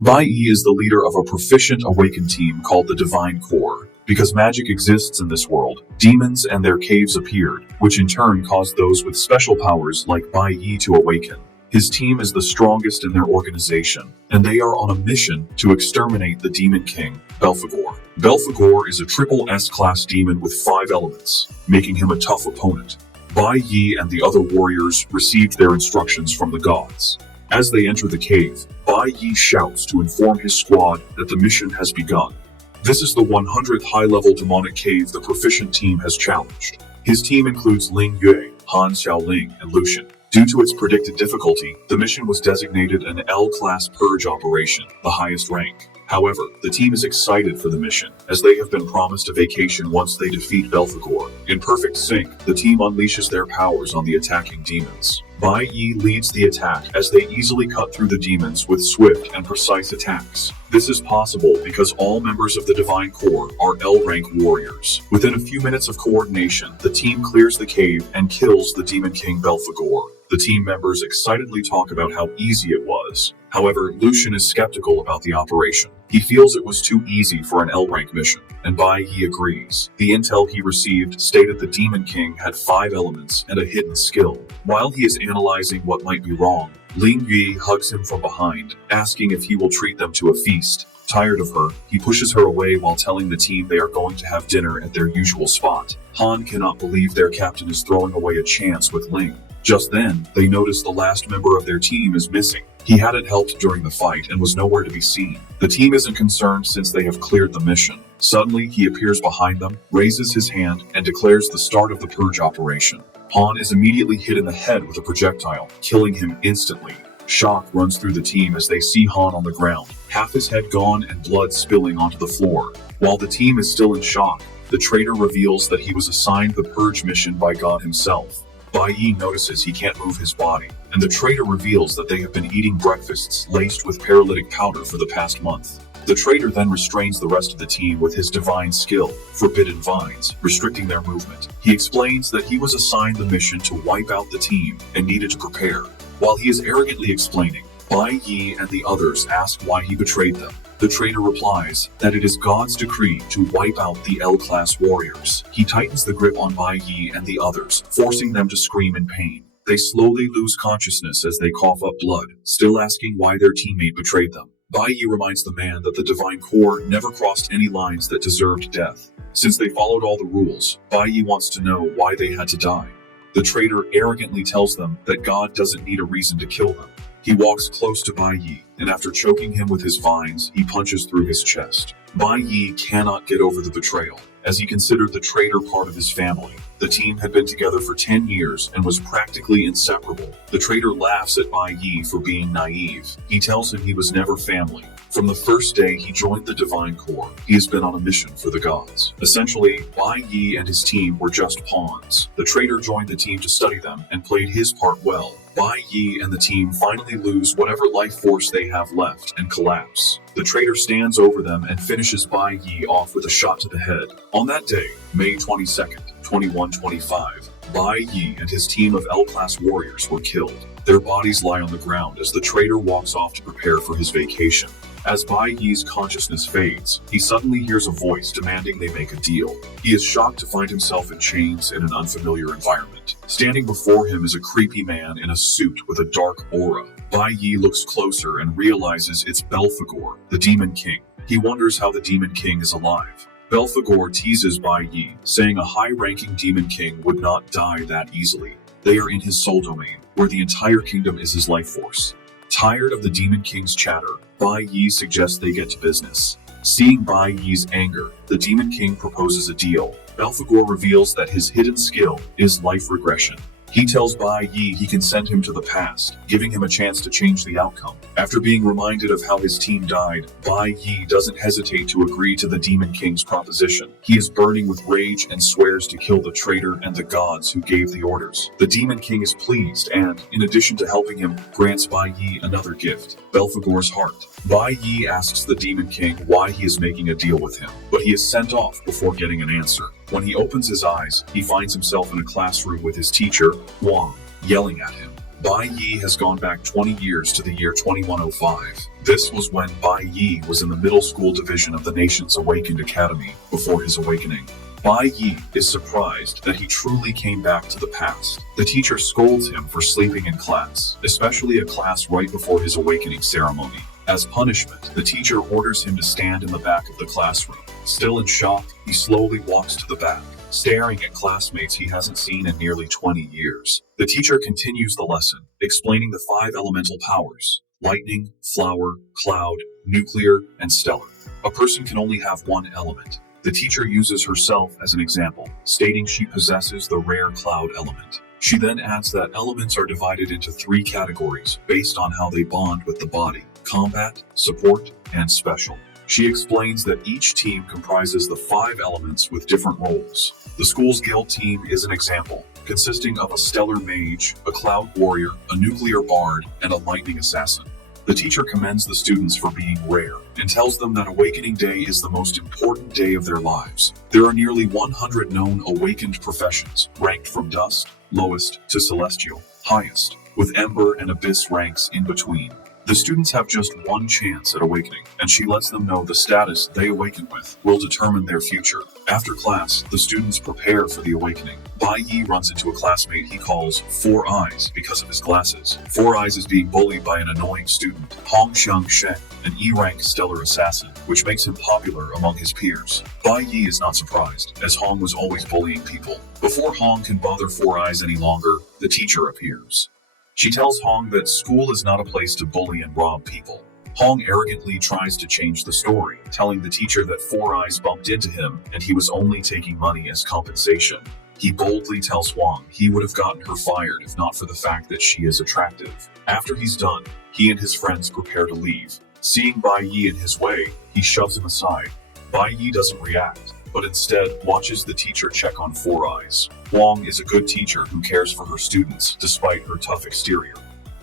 Bai Yi is the leader of a proficient awakened team called the Divine Core. Because magic exists in this world, demons and their caves appeared, which in turn caused those with special powers like Bai Yi to awaken. His team is the strongest in their organization, and they are on a mission to exterminate the Demon King, Belphegor. Belphegor is a triple S-class demon with 5 elements, making him a tough opponent. Bai Yi and the other warriors received their instructions from the gods. As they enter the cave, Bai Yi shouts to inform his squad that the mission has begun. This is the 100th high-level demonic cave the proficient team has challenged. His team includes Ling Yue, Han Xiaoling, and Lucian. Due to its predicted difficulty, the mission was designated an L-class purge operation, the highest rank. However, the team is excited for the mission, as they have been promised a vacation once they defeat Belphegor. In perfect sync, the team unleashes their powers on the attacking demons. Bai Yi leads the attack as they easily cut through the demons with swift and precise attacks. This is possible because all members of the Divine Core are L-rank warriors. Within a few minutes of coordination, the team clears the cave and kills the Demon King Belphegor. The team members excitedly talk about how easy it was. However, Lucian is skeptical about the operation. He feels it was too easy for an L-rank mission, and Bai Yi agrees. The intel he received stated the Demon King had 5 elements and a hidden skill. While he is analyzing what might be wrong, Ling Yue hugs him from behind, asking if he will treat them to a feast. Tired of her, he pushes her away while telling the team they are going to have dinner at their usual spot. Han cannot believe their captain is throwing away a chance with Ling. Just then, they notice the last member of their team is missing. He hadn't helped during the fight and was nowhere to be seen. The team isn't concerned since they have cleared the mission. Suddenly, he appears behind them, raises his hand, and declares the start of the purge operation. Han is immediately hit in the head with a projectile, killing him instantly. Shock runs through the team as they see Han on the ground, half his head gone and blood spilling onto the floor. While the team is still in shock, the traitor reveals that he was assigned the purge mission by God himself. Bai Yi notices he can't move his body, and the traitor reveals that they have been eating breakfasts laced with paralytic powder for the past month. The traitor then restrains the rest of the team with his divine skill, Forbidden Vines, restricting their movement. He explains that he was assigned the mission to wipe out the team and needed to prepare. While he is arrogantly explaining, Bai Yi and the others ask why he betrayed them. The traitor replies that it is God's decree to wipe out the L-class warriors. He tightens the grip on Bai Yi and the others, forcing them to scream in pain. They slowly lose consciousness as they cough up blood, still asking why their teammate betrayed them. Bai Yi reminds the man that the Divine Core never crossed any lines that deserved death. Since they followed all the rules, Bai Yi wants to know why they had to die. The traitor arrogantly tells them that God doesn't need a reason to kill them. He walks close to Bai Yi, and after choking him with his vines, he punches through his chest. Bai Yi cannot get over the betrayal, as he considered the traitor part of his family. The team had been together for 10 years and was practically inseparable. The traitor laughs at Bai Yi for being naive. He tells him he was never family. From the first day he joined the Divine Core, he has been on a mission for the gods. Essentially, Bai Yi and his team were just pawns. The traitor joined the team to study them and played his part well. Bai Yi and the team finally lose whatever life force they have left and collapse. The traitor stands over them and finishes Bai Yi off with a shot to the head. On that day, May 22nd, 2125, Bai Yi and his team of L-class warriors were killed. Their bodies lie on the ground as the traitor walks off to prepare for his vacation. As Bai Yi's consciousness fades, he suddenly hears a voice demanding they make a deal. He is shocked to find himself in chains in an unfamiliar environment. Standing before him is a creepy man in a suit with a dark aura. Bai Yi looks closer and realizes it's Belphegor, the Demon King. He wonders how the Demon King is alive. Belphegor teases Bai Yi, saying a high-ranking Demon King would not die that easily. They are in his soul domain, where the entire kingdom is his life force. Tired of the Demon King's chatter, Bai Yi suggests they get to business. Seeing Bai Yi's anger, the Demon King proposes a deal. Belphegor reveals that his hidden skill is life regression. He tells Bai Yi he can send him to the past, giving him a chance to change the outcome. After being reminded of how his team died, Bai Yi doesn't hesitate to agree to the Demon King's proposition. He is burning with rage and swears to kill the traitor and the gods who gave the orders. The Demon King is pleased and, in addition to helping him, grants Bai Yi another gift, Belphegor's heart. Bai Yi asks the Demon King why he is making a deal with him, but he is sent off before getting an answer. When he opens his eyes, he finds himself in a classroom with his teacher, Wang, yelling at him. Bai Yi has gone back 20 years to the year 2105. This was when Bai Yi was in the middle school division of the nation's Awakened Academy before his awakening. Bai Yi is surprised that he truly came back to the past. The teacher scolds him for sleeping in class, especially a class right before his awakening ceremony. As punishment, the teacher orders him to stand in the back of the classroom. Still in shock, he slowly walks to the back, staring at classmates he hasn't seen in nearly 20 years. The teacher continues the lesson, explaining the 5 elemental powers: lightning, flower, cloud, nuclear, and stellar. A person can only have one element. The teacher uses herself as an example, stating she possesses the rare cloud element. She then adds that elements are divided into 3 categories based on how they bond with the body: combat, support, and special. She explains that each team comprises the 5 elements with different roles. The school's guild team is an example, consisting of a stellar mage, a cloud warrior, a nuclear bard, and a lightning assassin. The teacher commends the students for being rare and tells them that Awakening Day is the most important day of their lives. There are nearly 100 known awakened professions, ranked from dust, lowest, to celestial, highest, with ember and abyss ranks in between. The students have just one chance at awakening, and she lets them know the status they awaken with will determine their future. After class, the students prepare for the awakening. Bai Yi runs into a classmate he calls Four Eyes because of his glasses. Four Eyes is being bullied by an annoying student, Hong Xiang-shen, an E-rank stellar assassin, which makes him popular among his peers. Bai Yi is not surprised, as Hong was always bullying people. Before Hong can bother Four Eyes any longer, the teacher appears. She tells Hong that school is not a place to bully and rob people. Hong arrogantly tries to change the story, telling the teacher that Four Eyes bumped into him and he was only taking money as compensation. He boldly tells Huang he would have gotten her fired if not for the fact that she is attractive. After he's done, he and his friends prepare to leave. Seeing Bai Yi in his way, he shoves him aside. Bai Yi doesn't react, but instead watches the teacher check on Four Eyes. Huang is a good teacher who cares for her students despite her tough exterior.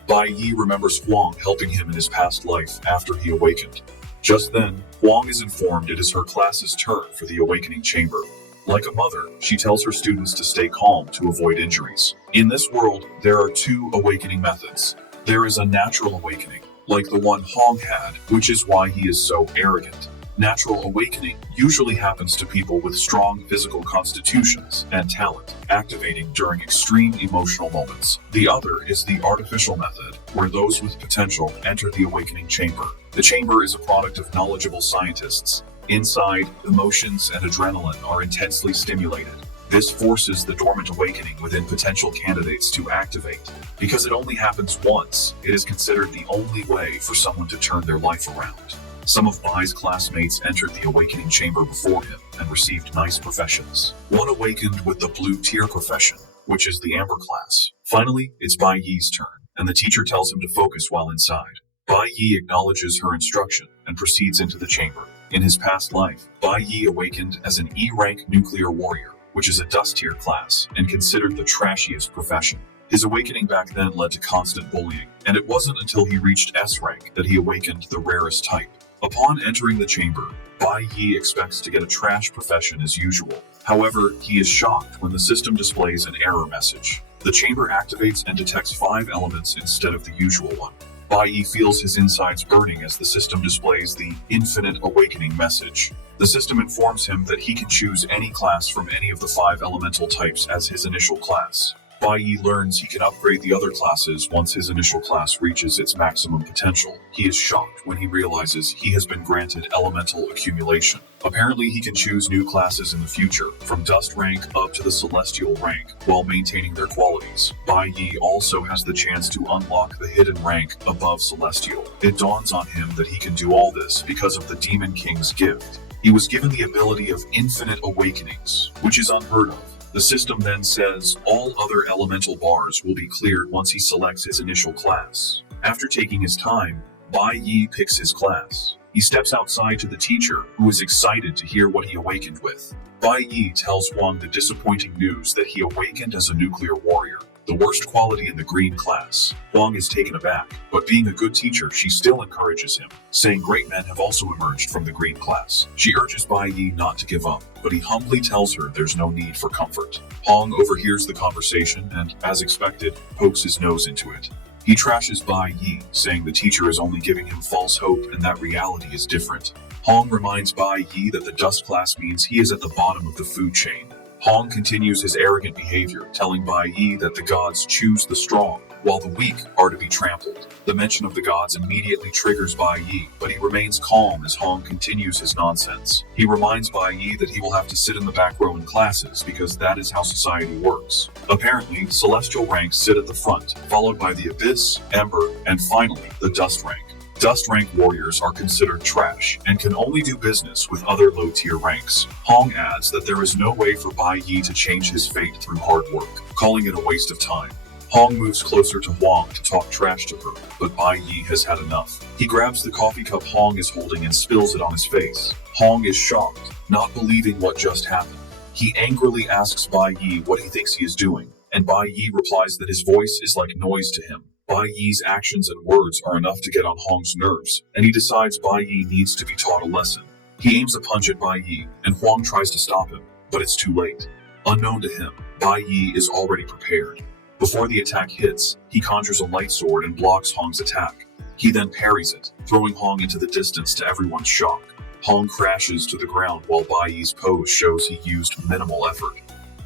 Bai Yi remembers Huang helping him in his past life after he awakened. Just then, Huang is informed it is her class's turn for the awakening chamber. Like a mother, she tells her students to stay calm to avoid injuries. In this world, there are 2 awakening methods. There is a natural awakening, like the one Hong had, which is why he is so arrogant. Natural awakening usually happens to people with strong physical constitutions and talent, activating during extreme emotional moments. The other is the artificial method, where those with potential enter the awakening chamber. The chamber is a product of knowledgeable scientists. Inside, emotions and adrenaline are intensely stimulated. This forces the dormant awakening within potential candidates to activate. Because it only happens once, it is considered the only way for someone to turn their life around. Some of Bai's classmates entered the awakening chamber before him and received nice professions. One awakened with the blue tier profession, which is the amber class. Finally, it's Bai Yi's turn, and the teacher tells him to focus while inside. Bai Yi acknowledges her instruction and proceeds into the chamber. In his past life, Bai Yi awakened as an E-rank nuclear warrior, which is a dust tier class and considered the trashiest profession. His awakening back then led to constant bullying, and it wasn't until he reached S rank that he awakened the rarest type. Upon entering the chamber, Bai Yi expects to get a trash profession as usual. However, he is shocked when the system displays an error message. The chamber activates and detects 5 elements instead of the usual one. Bai Yi feels his insides burning as the system displays the Infinite Awakening message. The system informs him that he can choose any class from any of the 5 elemental types as his initial class. Bai Yi learns he can upgrade the other classes once his initial class reaches its maximum potential. He is shocked when he realizes he has been granted elemental accumulation. Apparently he can choose new classes in the future, from dust rank up to the celestial rank, while maintaining their qualities. Bai Yi also has the chance to unlock the hidden rank above celestial. It dawns on him that he can do all this because of the Demon King's gift. He was given the ability of infinite awakenings, which is unheard of. The system then says all other elemental bars will be cleared once he selects his initial class. After taking his time, Bai Yi picks his class. He steps outside to the teacher, who is excited to hear what he awakened with. Bai Yi tells Huang the disappointing news that he awakened as a nuclear warrior. the worst quality in the green class. Huang is taken aback, but being a good teacher, she still encourages him, saying great men have also emerged from the green class. She urges Bai Yi not to give up, but he humbly tells her there's no need for comfort. Huang overhears the conversation and, as expected, pokes his nose into it. He trashes Bai Yi, saying the teacher is only giving him false hope and that reality is different. Huang reminds Bai Yi that the dust class means he is at the bottom of the food chain. Huang continues his arrogant behavior, telling Bai Yi that the gods choose the strong, while the weak are to be trampled. The mention of the gods immediately triggers Bai Yi, but he remains calm as Huang continues his nonsense. He reminds Bai Yi that he will have to sit in the back row in classes because that is how society works. Apparently, celestial ranks sit at the front, followed by the abyss, ember, and finally, the dust rank. Dust rank warriors are considered trash and can only do business with other low-tier ranks. Huang adds that there is no way for Bai Yi to change his fate through hard work, calling it a waste of time. Huang moves closer to Huang to talk trash to her, but Bai Yi has had enough. He grabs the coffee cup Huang is holding and spills it on his face. Huang is shocked, not believing what just happened. He angrily asks Bai Yi what he thinks he is doing, and Bai Yi replies that his voice is like noise to him. Bai Yi's actions and words are enough to get on Huang's nerves, and he decides Bai Yi needs to be taught a lesson. He aims a punch at Bai Yi, and Huang tries to stop him, but it's too late. Unknown to him, Bai Yi is already prepared. Before the attack hits, he conjures a light sword and blocks Huang's attack. He then parries it, throwing Huang into the distance to everyone's shock. Huang crashes to the ground while Bai Yi's pose shows he used minimal effort.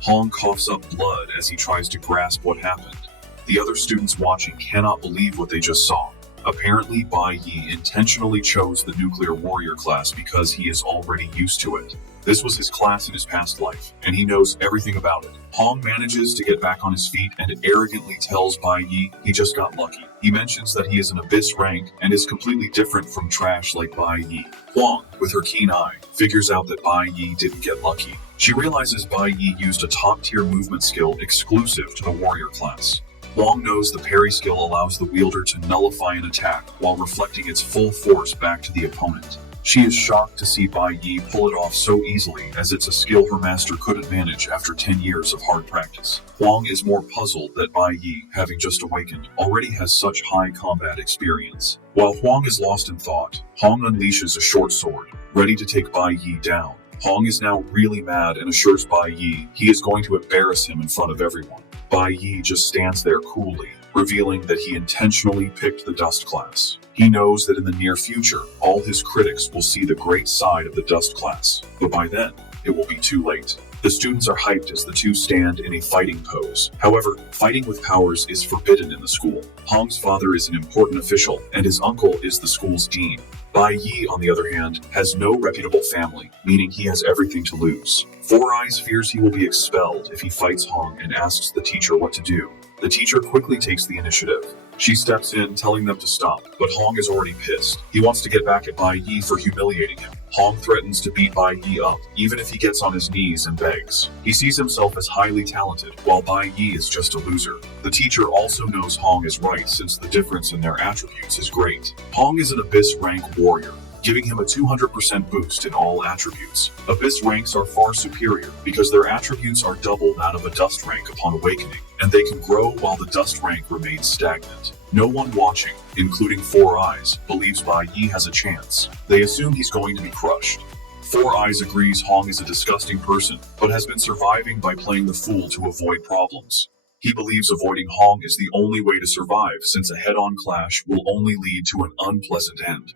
Huang coughs up blood as he tries to grasp what happened. The other students watching cannot believe what they just saw. Apparently, Bai Yi intentionally chose the nuclear warrior class because he is already used to it. This was his class in his past life, and he knows everything about it. Huang manages to get back on his feet and arrogantly tells Bai Yi he just got lucky. He mentions that he is an abyss rank and is completely different from trash like Bai Yi. Huang, with her keen eye, figures out that Bai Yi didn't get lucky. She realizes Bai Yi used a top-tier movement skill exclusive to the warrior class. Huang knows the parry skill allows the wielder to nullify an attack while reflecting its full force back to the opponent. She is shocked to see Bai Yi pull it off so easily, as it's a skill her master couldn't manage after 10 years of hard practice. Huang is more puzzled that Bai Yi, having just awakened, already has such high combat experience. While Huang is lost in thought, Huang unleashes a short sword, ready to take Bai Yi down. Huang is now really mad and assures Bai Yi he is going to embarrass him in front of everyone. Bai Yi just stands there coolly, revealing that he intentionally picked the dust class. He knows that in the near future, all his critics will see the great side of the dust class, but by then, it will be too late. The students are hyped as the two stand in a fighting pose. However, fighting with powers is forbidden in the school. Huang's father is an important official, and his uncle is the school's dean. Bai Yi, on the other hand, has no reputable family, meaning he has everything to lose. Four Eyes fears he will be expelled if he fights Huang and asks the teacher what to do. The teacher quickly takes the initiative. She steps in, telling them to stop, but Huang is already pissed. He wants to get back at Bai Yi for humiliating him. Huang threatens to beat Bai Yi up, even if he gets on his knees and begs. He sees himself as highly talented, while Bai Yi is just a loser. The teacher also knows Huang is right since the difference in their attributes is great. Huang is an abyss rank warrior, giving him a 200% boost in all attributes. Abyss ranks are far superior because their attributes are double that of a dust rank upon awakening, and they can grow while the dust rank remains stagnant. No one watching, including Four Eyes, believes Bai Yi has a chance. They assume he's going to be crushed. Four Eyes agrees Huang is a disgusting person, but has been surviving by playing the fool to avoid problems. He believes avoiding Huang is the only way to survive since a head-on clash will only lead to an unpleasant end.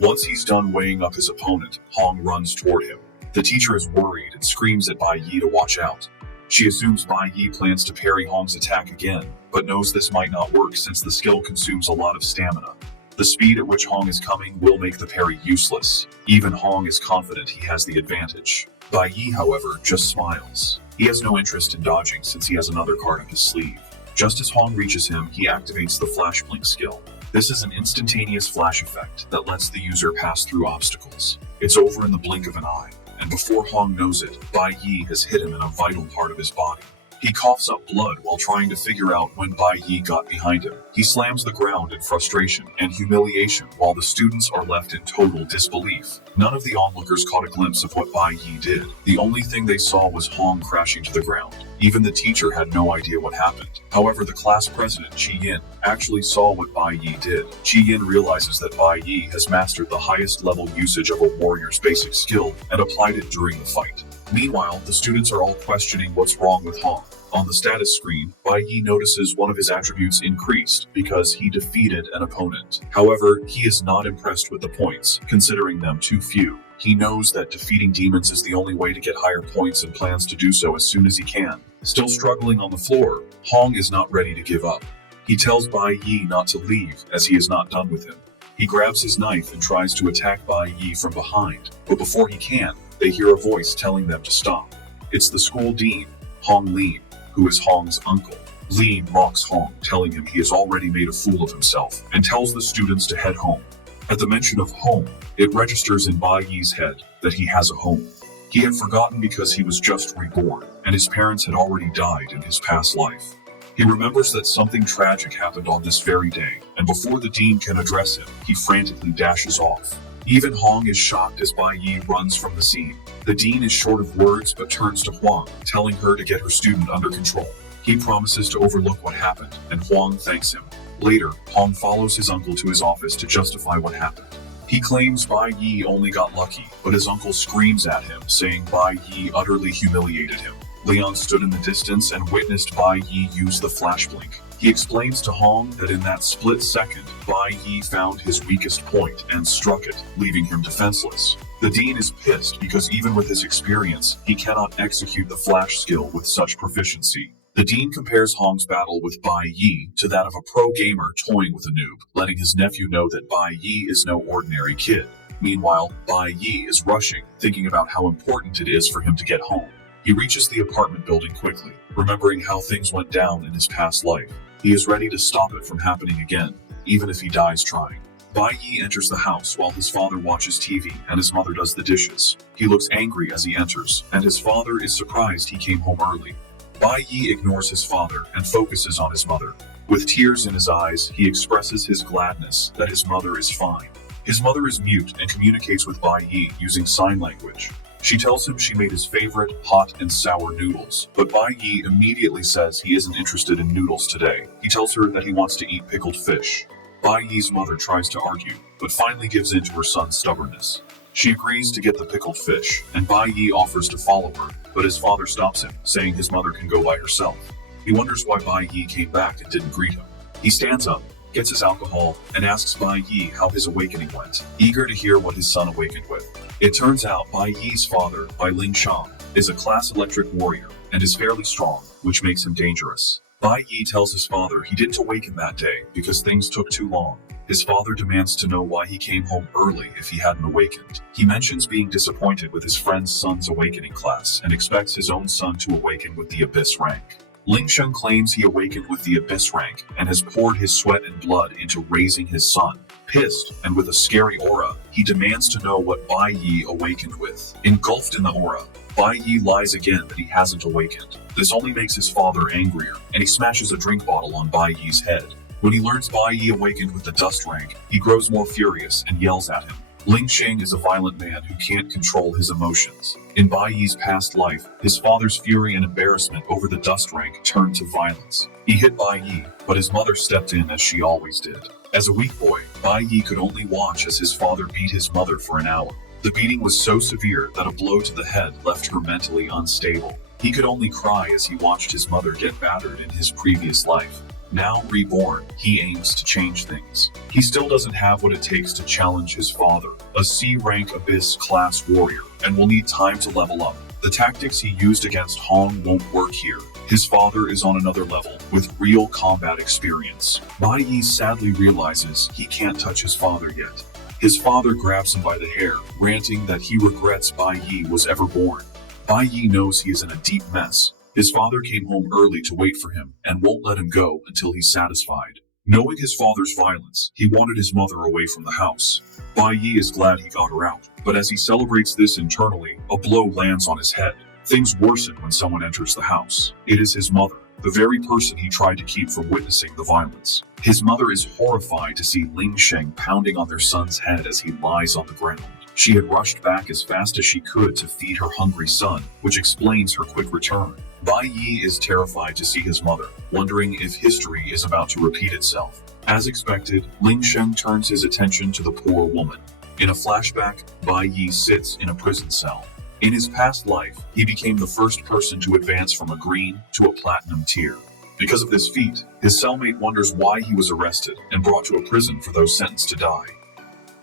Once he's done weighing up his opponent, Huang runs toward him. The teacher is worried and screams at Bai Yi to watch out. She assumes Bai Yi plans to parry Huang's attack again, but knows this might not work since the skill consumes a lot of stamina. The speed at which Huang is coming will make the parry useless. Even Huang is confident he has the advantage. Bai Yi, however, just smiles. He has no interest in dodging since he has another card up his sleeve. Just as Huang reaches him, he activates the Flash Blink skill. This is an instantaneous flash effect that lets the user pass through obstacles. It's over in the blink of an eye, and before Huang knows it, Bai Yi has hit him in a vital part of his body. He coughs up blood while trying to figure out when Bai Yi got behind him. He slams the ground in frustration and humiliation while the students are left in total disbelief. None of the onlookers caught a glimpse of what Bai Yi did. The only thing they saw was Hong crashing to the ground. Even the teacher had no idea what happened. However, the class president, Chi Yin, actually saw what Bai Yi did. Chi Yin realizes that Bai Yi has mastered the highest level usage of a warrior's basic skill and applied it during the fight. Meanwhile, the students are all questioning what's wrong with Hong. On the status screen, Bai Yi notices one of his attributes increased because he defeated an opponent. However, he is not impressed with the points, considering them too few. He knows that defeating demons is the only way to get higher points and plans to do so as soon as he can. Still struggling on the floor, Hong is not ready to give up. He tells Bai Yi not to leave as he is not done with him. He grabs his knife and tries to attack Bai Yi from behind, but before he can, they hear a voice telling them to stop. It's the school dean, Hong Lin, who is Hong's uncle. Lin mocks Hong, telling him he has already made a fool of himself, and tells the students to head home. At the mention of home, it registers in Bai Yi's head that he has a home. He had forgotten because he was just reborn, and his parents had already died in his past life. He remembers that something tragic happened on this very day, and before the dean can address him, he frantically dashes off. Even Hong is shocked as Bai Yi runs from the scene. The dean is short of words but turns to Huang, telling her to get her student under control. He promises to overlook what happened, and Huang thanks him. Later, Hong follows his uncle to his office to justify what happened. He claims Bai Yi only got lucky, but his uncle screams at him, saying Bai Yi utterly humiliated him. Leon stood in the distance and witnessed Bai Yi use the flash blink. He explains to Hong that in that split second, Bai Yi found his weakest point and struck it, leaving him defenseless. The dean is pissed because even with his experience, he cannot execute the flash skill with such proficiency. The dean compares Hong's battle with Bai Yi to that of a pro gamer toying with a noob, letting his nephew know that Bai Yi is no ordinary kid. Meanwhile, Bai Yi is rushing, thinking about how important it is for him to get home. He reaches the apartment building quickly, remembering how things went down in his past life. He is ready to stop it from happening again, even if he dies trying. Bai Yi enters the house while his father watches TV and his mother does the dishes. He looks angry as he enters, and his father is surprised he came home early. Bai Yi ignores his father and focuses on his mother. With tears in his eyes, he expresses his gladness that his mother is fine. His mother is mute and communicates with Bai Yi using sign language. She tells him she made his favorite hot and sour noodles, but Bai Yi immediately says he isn't interested in noodles today. He tells her that he wants to eat pickled fish. Bai Yi's mother tries to argue, but finally gives in to her son's stubbornness. She agrees to get the pickled fish, and Bai Yi offers to follow her, but his father stops him, saying his mother can go by herself. He wonders why Bai Yi came back and didn't greet him. He stands up, gets his alcohol, and asks Bai Yi how his awakening went, eager to hear what his son awakened with. It turns out Bai Yi's father, Bai Ling Shang, is a class electric warrior and is fairly strong, which makes him dangerous. Bai Yi tells his father he didn't awaken that day because things took too long. His father demands to know why he came home early if he hadn't awakened. He mentions being disappointed with his friend's son's awakening class and expects his own son to awaken with the Abyss rank. Ling Sheng claims he awakened with the Abyss rank and has poured his sweat and blood into raising his son. Pissed and with a scary aura, he demands to know what Bai Yi awakened with. Engulfed in the aura, Bai Yi lies again that he hasn't awakened. This only makes his father angrier, and he smashes a drink bottle on Bai Yi's head. When he learns Bai Yi awakened with the dust rank, he grows more furious and yells at him. Ling Sheng is a violent man who can't control his emotions. In Bai Yi's past life, his father's fury and embarrassment over the dust rank turned to violence. He hit Bai Yi, but his mother stepped in as she always did. As a weak boy, Bai Yi could only watch as his father beat his mother for an hour. The beating was so severe that a blow to the head left her mentally unstable. He could only cry as he watched his mother get battered in his previous life. Now reborn, he aims to change things. He still doesn't have what it takes to challenge his father, a C-rank Abyss class warrior, and will need time to level up. The tactics he used against Hong won't work here. His father is on another level, with real combat experience. Bai Yi sadly realizes he can't touch his father yet. His father grabs him by the hair, ranting that he regrets Bai Yi was ever born. Bai Yi knows he is in a deep mess. His father came home early to wait for him and won't let him go until he's satisfied. Knowing his father's violence, he wanted his mother away from the house. Bai Yi is glad he got her out, but as he celebrates this internally, a blow lands on his head. Things worsen when someone enters the house. It is his mother, the very person he tried to keep from witnessing the violence. His mother is horrified to see Ling Sheng pounding on their son's head as he lies on the ground. She had rushed back as fast as she could to feed her hungry son, which explains her quick return. Bai Yi is terrified to see his mother, wondering if history is about to repeat itself. As expected, Ling Sheng turns his attention to the poor woman. In a flashback, Bai Yi sits in a prison cell. In his past life, he became the first person to advance from a green to a platinum tier. Because of this feat, his cellmate wonders why he was arrested and brought to a prison for those sentenced to die.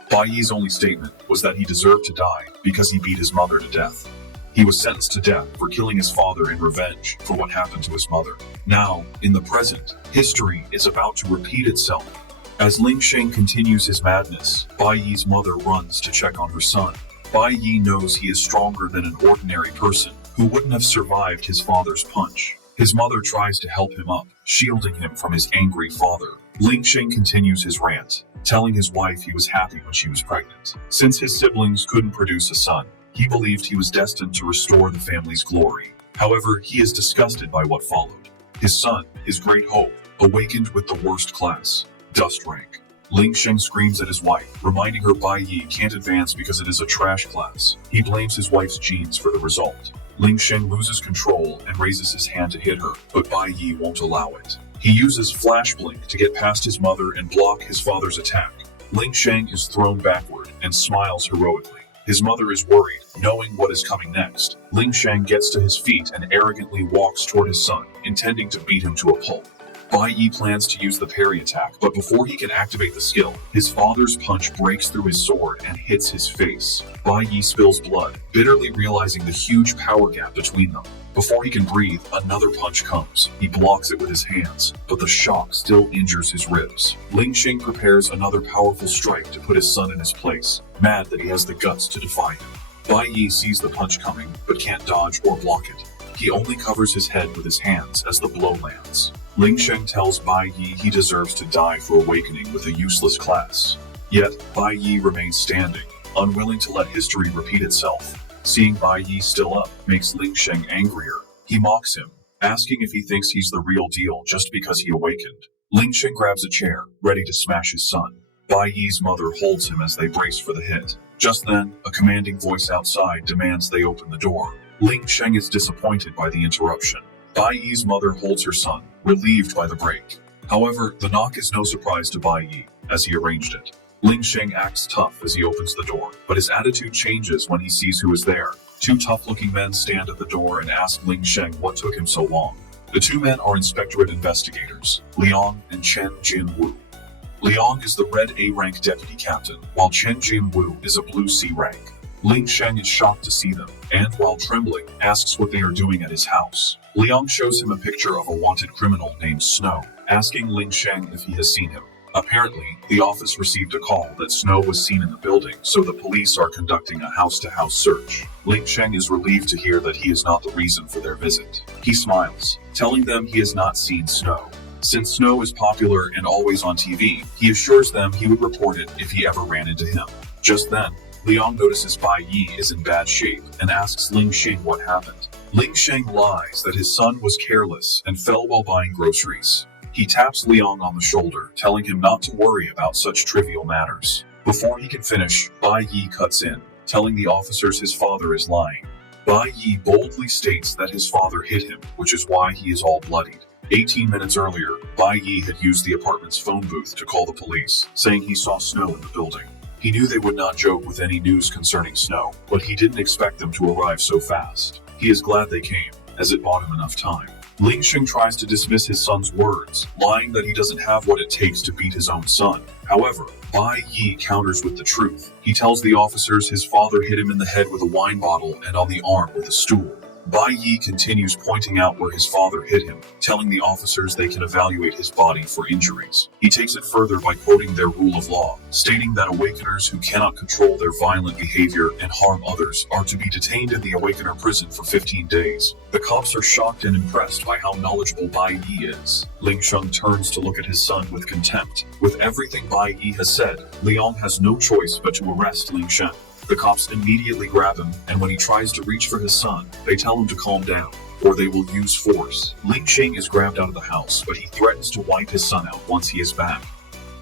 Bai Yi's only statement was that he deserved to die because he beat his mother to death. He was sentenced to death for killing his father in revenge for what happened to his mother. Now, in the present, history is about to repeat itself. As Ling Sheng continues his madness, Bai Yi's mother runs to check on her son. Bai Yi knows he is stronger than an ordinary person who wouldn't have survived his father's punch. His mother tries to help him up, shielding him from his angry father. Ling Sheng continues his rant, telling his wife he was happy when she was pregnant. Since his siblings couldn't produce a son, he believed he was destined to restore the family's glory. However, he is disgusted by what followed. His son, his great hope, awakened with the worst class, dust rank. Ling Sheng screams at his wife, reminding her Bai Yi can't advance because it is a trash class. He blames his wife's genes for the result. Ling Sheng loses control and raises his hand to hit her, but Bai Yi won't allow it. He uses Flash Blink to get past his mother and block his father's attack. Ling Sheng is thrown backward and smiles heroically. His mother is worried, knowing what is coming next. Ling Sheng gets to his feet and arrogantly walks toward his son, intending to beat him to a pulp. Bai Yi plans to use the parry attack, but before he can activate the skill, his father's punch breaks through his sword and hits his face. Bai Yi spills blood, bitterly realizing the huge power gap between them. Before he can breathe, another punch comes. He blocks it with his hands, but the shock still injures his ribs. Ling Sheng prepares another powerful strike to put his son in his place, mad that he has the guts to defy him. Bai Yi sees the punch coming, but can't dodge or block it. He only covers his head with his hands as the blow lands. Ling Sheng tells Bai Yi he deserves to die for awakening with a useless class. Yet, Bai Yi remains standing, unwilling to let history repeat itself. Seeing Bai Yi still up makes Ling Sheng angrier. He mocks him, asking if he thinks he's the real deal just because he awakened. Ling Sheng grabs a chair, ready to smash his son. Bai Yi's mother holds him as they brace for the hit. Just then, a commanding voice outside demands they open the door. Ling Sheng is disappointed by the interruption. Bai Yi's mother holds her son, relieved by the break. However, the knock is no surprise to Bai Yi, as he arranged it. Ling Sheng acts tough as he opens the door, but his attitude changes when he sees who is there. Two tough-looking men stand at the door and ask Ling Sheng what took him so long. The two men are inspectorate investigators, Liang and Chen Jinwu. Liang is the red A-rank deputy captain, while Chen Jinwu is a blue C rank. Ling Sheng is shocked to see them, and while trembling, asks what they are doing at his house. Liang shows him a picture of a wanted criminal named Snow, asking Ling Sheng if he has seen him. Apparently, the office received a call that Snow was seen in the building, so the police are conducting a house-to-house search. Ling Sheng is relieved to hear that he is not the reason for their visit. He smiles, telling them he has not seen Snow. Since Snow is popular and always on TV, he assures them he would report it if he ever ran into him. Just then, Liang notices Bai Yi is in bad shape and asks Ling Sheng what happened. Ling Sheng lies that his son was careless and fell while buying groceries. He taps Liang on the shoulder, telling him not to worry about such trivial matters. Before he can finish, Bai Yi cuts in, telling the officers his father is lying. Bai Yi boldly states that his father hit him, which is why he is all bloodied. 18 minutes earlier, Bai Yi had used the apartment's phone booth to call the police, saying he saw Snow in the building. He knew they would not joke with any news concerning Snow, but he didn't expect them to arrive so fast. He is glad they came, as it bought him enough time. Ling Sheng tries to dismiss his son's words, lying that he doesn't have what it takes to beat his own son. However, Bai Yi counters with the truth. He tells the officers his father hit him in the head with a wine bottle and on the arm with a stool. Bai Yi continues pointing out where his father hit him, telling the officers they can evaluate his body for injuries. He takes it further by quoting their rule of law, stating that awakeners who cannot control their violent behavior and harm others are to be detained in the awakener prison for 15 days. The cops are shocked and impressed by how knowledgeable Bai Yi is. Ling Sheng turns to look at his son with contempt. With everything Bai Yi has said, Liang has no choice but to arrest Ling Sheng. The cops immediately grab him, and when he tries to reach for his son, they tell him to calm down, or they will use force. Ling Sheng is grabbed out of the house, but he threatens to wipe his son out once he is back.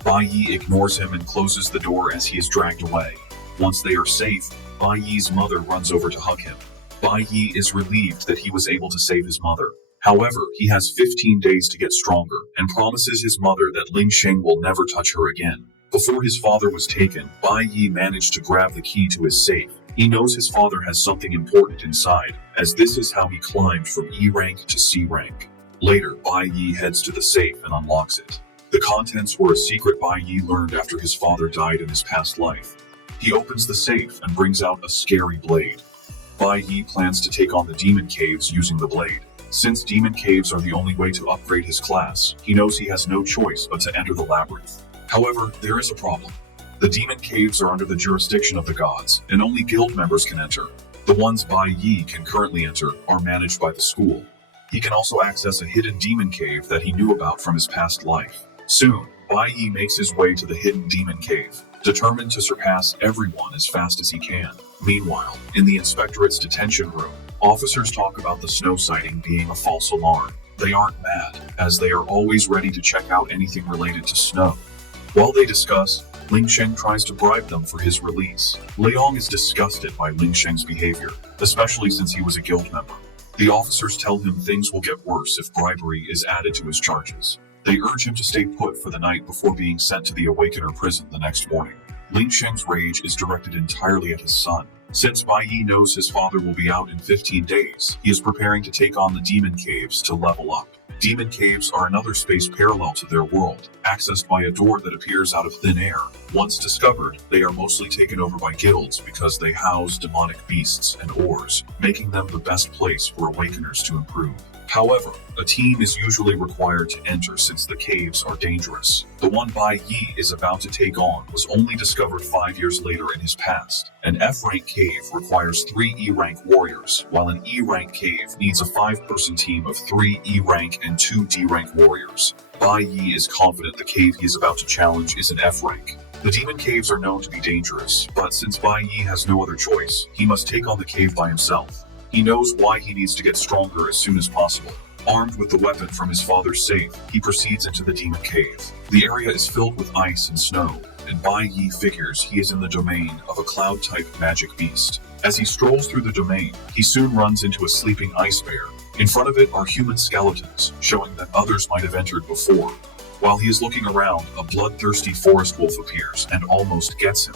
Bai Yi ignores him and closes the door as he is dragged away. Once they are safe, Bai Yi's mother runs over to hug him. Bai Yi is relieved that he was able to save his mother. However, he has 15 days to get stronger and promises his mother that Ling Sheng will never touch her again. Before his father was taken, Bai Yi managed to grab the key to his safe. He knows his father has something important inside, as this is how he climbed from E rank to C rank. Later, Bai Yi heads to the safe and unlocks it. The contents were a secret Bai Yi learned after his father died in his past life. He opens the safe and brings out a scary blade. Bai Yi plans to take on the demon caves using the blade. Since demon caves are the only way to upgrade his class, he knows he has no choice but to enter the labyrinth. However, there is a problem. The demon caves are under the jurisdiction of the gods, and only guild members can enter. The ones Bai Yi can currently enter are managed by the school. He can also access a hidden demon cave that he knew about from his past life. Soon, Bai Yi makes his way to the hidden demon cave, determined to surpass everyone as fast as he can. Meanwhile, in the inspectorate's detention room, officers talk about the snow sighting being a false alarm. They aren't mad, as they are always ready to check out anything related to snow. While they discuss, Ling Sheng tries to bribe them for his release. Leong is disgusted by Ling Sheng's behavior, especially since he was a guild member. The officers tell him things will get worse if bribery is added to his charges. They urge him to stay put for the night before being sent to the Awakener prison the next morning. Ling Sheng's rage is directed entirely at his son. Since Bai Yi knows his father will be out in 15 days, he is preparing to take on the demon caves to level up. Demon caves are another space parallel to their world, accessed by a door that appears out of thin air. Once discovered, they are mostly taken over by guilds because they house demonic beasts and ores, making them the best place for awakeners to improve. However, a team is usually required to enter since the caves are dangerous. The one Bai Yi is about to take on was only discovered 5 years later in his past. An F-rank cave requires 3 E-rank warriors, while an E-rank cave needs a 5-person team of 3 E-rank and 2 D-rank warriors. Bai Yi is confident the cave he is about to challenge is an F-rank. The demon caves are known to be dangerous, but since Bai Yi has no other choice, he must take on the cave by himself. He knows why he needs to get stronger as soon as possible. Armed with the weapon from his father's safe, he proceeds into the demon cave. The area is filled with ice and snow, and Bai Yi figures he is in the domain of a cloud-type magic beast. As he strolls through the domain, he soon runs into a sleeping ice bear. In front of it are human skeletons, showing that others might have entered before. While he is looking around, a bloodthirsty forest wolf appears and almost gets him.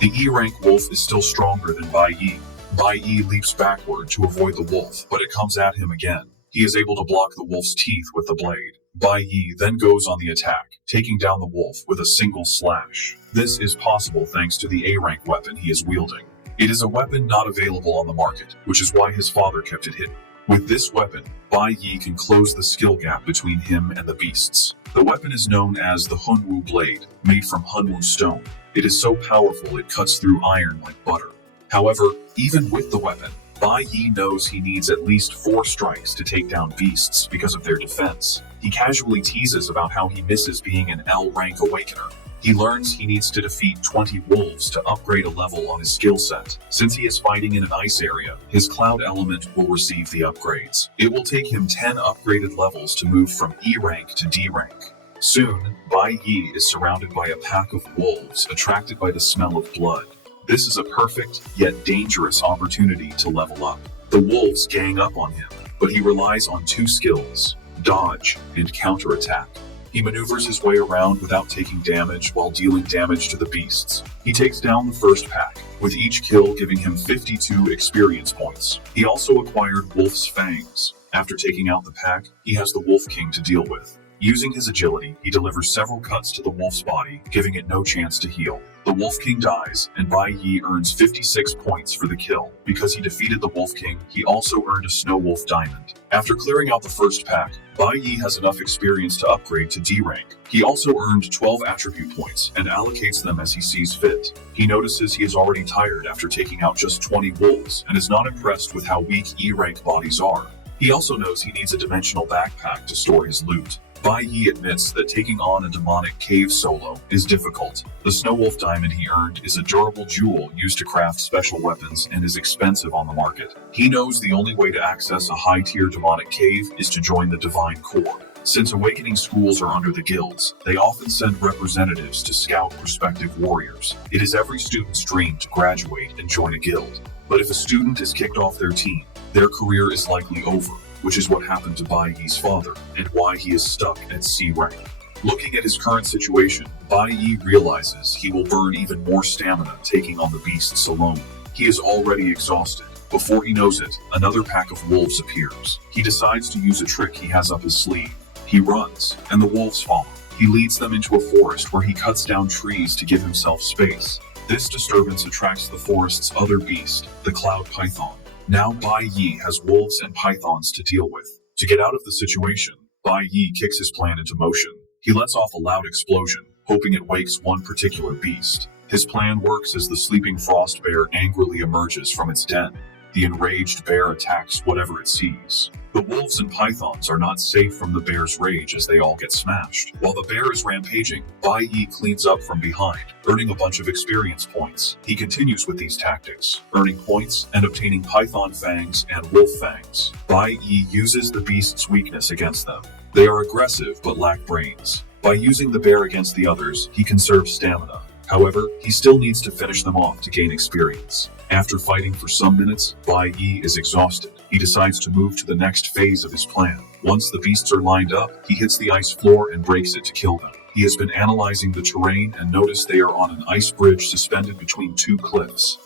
The E-rank wolf is still stronger than Bai Yi. Bai Yi leaps backward to avoid the wolf, but it comes at him again. He is able to block the wolf's teeth with the blade. Bai Yi then goes on the attack, taking down the wolf with a single slash. This is possible thanks to the A-rank weapon he is wielding. It is a weapon not available on the market, which is why his father kept it hidden. With this weapon, Bai Yi can close the skill gap between him and the beasts. The weapon is known as the Hunwu blade, made from Hunwu stone. It is so powerful it cuts through iron like butter. However, even with the weapon, Bai Yi knows he needs at least 4 strikes to take down beasts because of their defense. He casually teases about how he misses being an L-rank awakener. He learns he needs to defeat 20 wolves to upgrade a level on his skill set. Since he is fighting in an ice area, his cloud element will receive the upgrades. It will take him 10 upgraded levels to move from E rank to D rank. Soon, Bai Yi is surrounded by a pack of wolves attracted by the smell of blood. This is a perfect, yet dangerous opportunity to level up. The wolves gang up on him, but he relies on 2 skills, dodge and counterattack. He maneuvers his way around without taking damage while dealing damage to the beasts. He takes down the first pack, with each kill giving him 52 experience points. He also acquired Wolf's Fangs. After taking out the pack, he has the Wolf King to deal with. Using his agility, he delivers several cuts to the wolf's body, giving it no chance to heal. The Wolf King dies, and Bai Yi earns 56 points for the kill. Because he defeated the Wolf King, he also earned a Snow Wolf Diamond. After clearing out the first pack, Bai Yi has enough experience to upgrade to D rank. He also earned 12 attribute points and allocates them as he sees fit. He notices he is already tired after taking out just 20 wolves and is not impressed with how weak E rank bodies are. He also knows he needs a dimensional backpack to store his loot. Bai Yi admits that taking on a demonic cave solo is difficult. The Snow Wolf diamond he earned is a durable jewel used to craft special weapons and is expensive on the market. He knows the only way to access a high-tier demonic cave is to join the Divine Core. Since awakening schools are under the guilds, they often send representatives to scout prospective warriors. It is every student's dream to graduate and join a guild. But if a student is kicked off their team, their career is likely over, which is what happened to Bai Yi's father and why he is stuck at C rank. Looking at his current situation, Bai Yi realizes he will burn even more stamina taking on the beasts alone. He is already exhausted. Before he knows it, another pack of wolves appears. He decides to use a trick he has up his sleeve. He runs, and the wolves follow. He leads them into a forest where he cuts down trees to give himself space. This disturbance attracts the forest's other beast, the cloud python. Now Bai Yi has wolves and pythons to deal with. To get out of the situation, Bai Yi kicks his plan into motion. He lets off a loud explosion, hoping it wakes one particular beast. His plan works as the sleeping frost bear angrily emerges from its den. The enraged bear attacks whatever it sees. The wolves and pythons are not safe from the bear's rage as they all get smashed. While the bear is rampaging, Bai Yi cleans up from behind, earning a bunch of experience points. He continues with these tactics, earning points and obtaining python fangs and wolf fangs. Bai Yi uses the beast's weakness against them. They are aggressive but lack brains. By using the bear against the others, he conserves stamina. However, he still needs to finish them off to gain experience. After fighting for some minutes, Bai Yi is exhausted. He decides to move to the next phase of his plan. Once the beasts are lined up, he hits the ice floor and breaks it to kill them. He has been analyzing the terrain and noticed they are on an ice bridge suspended between two cliffs.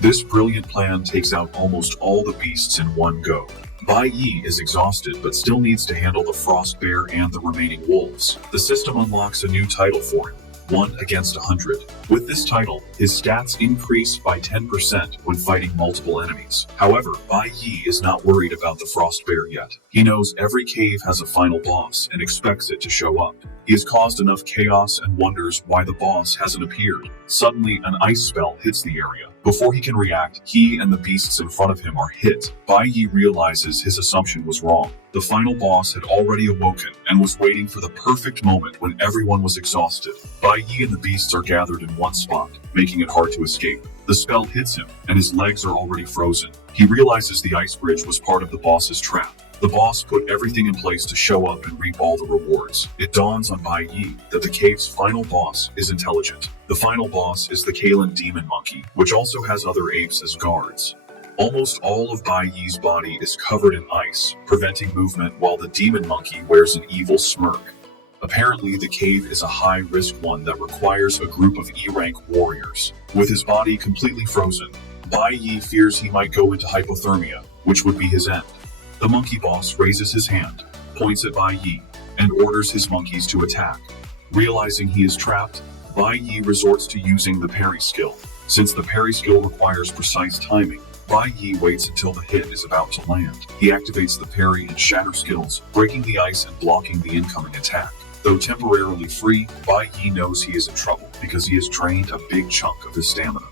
This brilliant plan takes out almost all the beasts in one go. Bai Yi is exhausted but still needs to handle the frost bear and the remaining wolves. The system unlocks a new title for him. 1 against 100. With this title, his stats increase by 10% when fighting multiple enemies. However, Bai Yi is not worried about the frost bear yet. He knows every cave has a final boss and expects it to show up. He has caused enough chaos and wonders why the boss hasn't appeared. Suddenly, an ice spell hits the area. Before he can react, he and the beasts in front of him are hit. Bai Yi realizes his assumption was wrong. The final boss had already awoken and was waiting for the perfect moment when everyone was exhausted. Bai Yi and the beasts are gathered in one spot, making it hard to escape. The spell hits him, and his legs are already frozen. He realizes the ice bridge was part of the boss's trap. The boss put everything in place to show up and reap all the rewards. It dawns on Bai Yi that the cave's final boss is intelligent. The final boss is the Kalen demon monkey, which also has other apes as guards. Almost all of Bai Yi's body is covered in ice, preventing movement while the demon monkey wears an evil smirk. Apparently, the cave is a high-risk one that requires a group of E-rank warriors. With his body completely frozen, Bai Yi fears he might go into hypothermia, which would be his end. The monkey boss raises his hand, points at Bai Yi, and orders his monkeys to attack. Realizing he is trapped, Bai Yi resorts to using the parry skill. Since the parry skill requires precise timing, Bai Yi waits until the hit is about to land. He activates the parry and shatter skills, breaking the ice and blocking the incoming attack. Though temporarily free, Bai Yi knows he is in trouble because he has drained a big chunk of his stamina.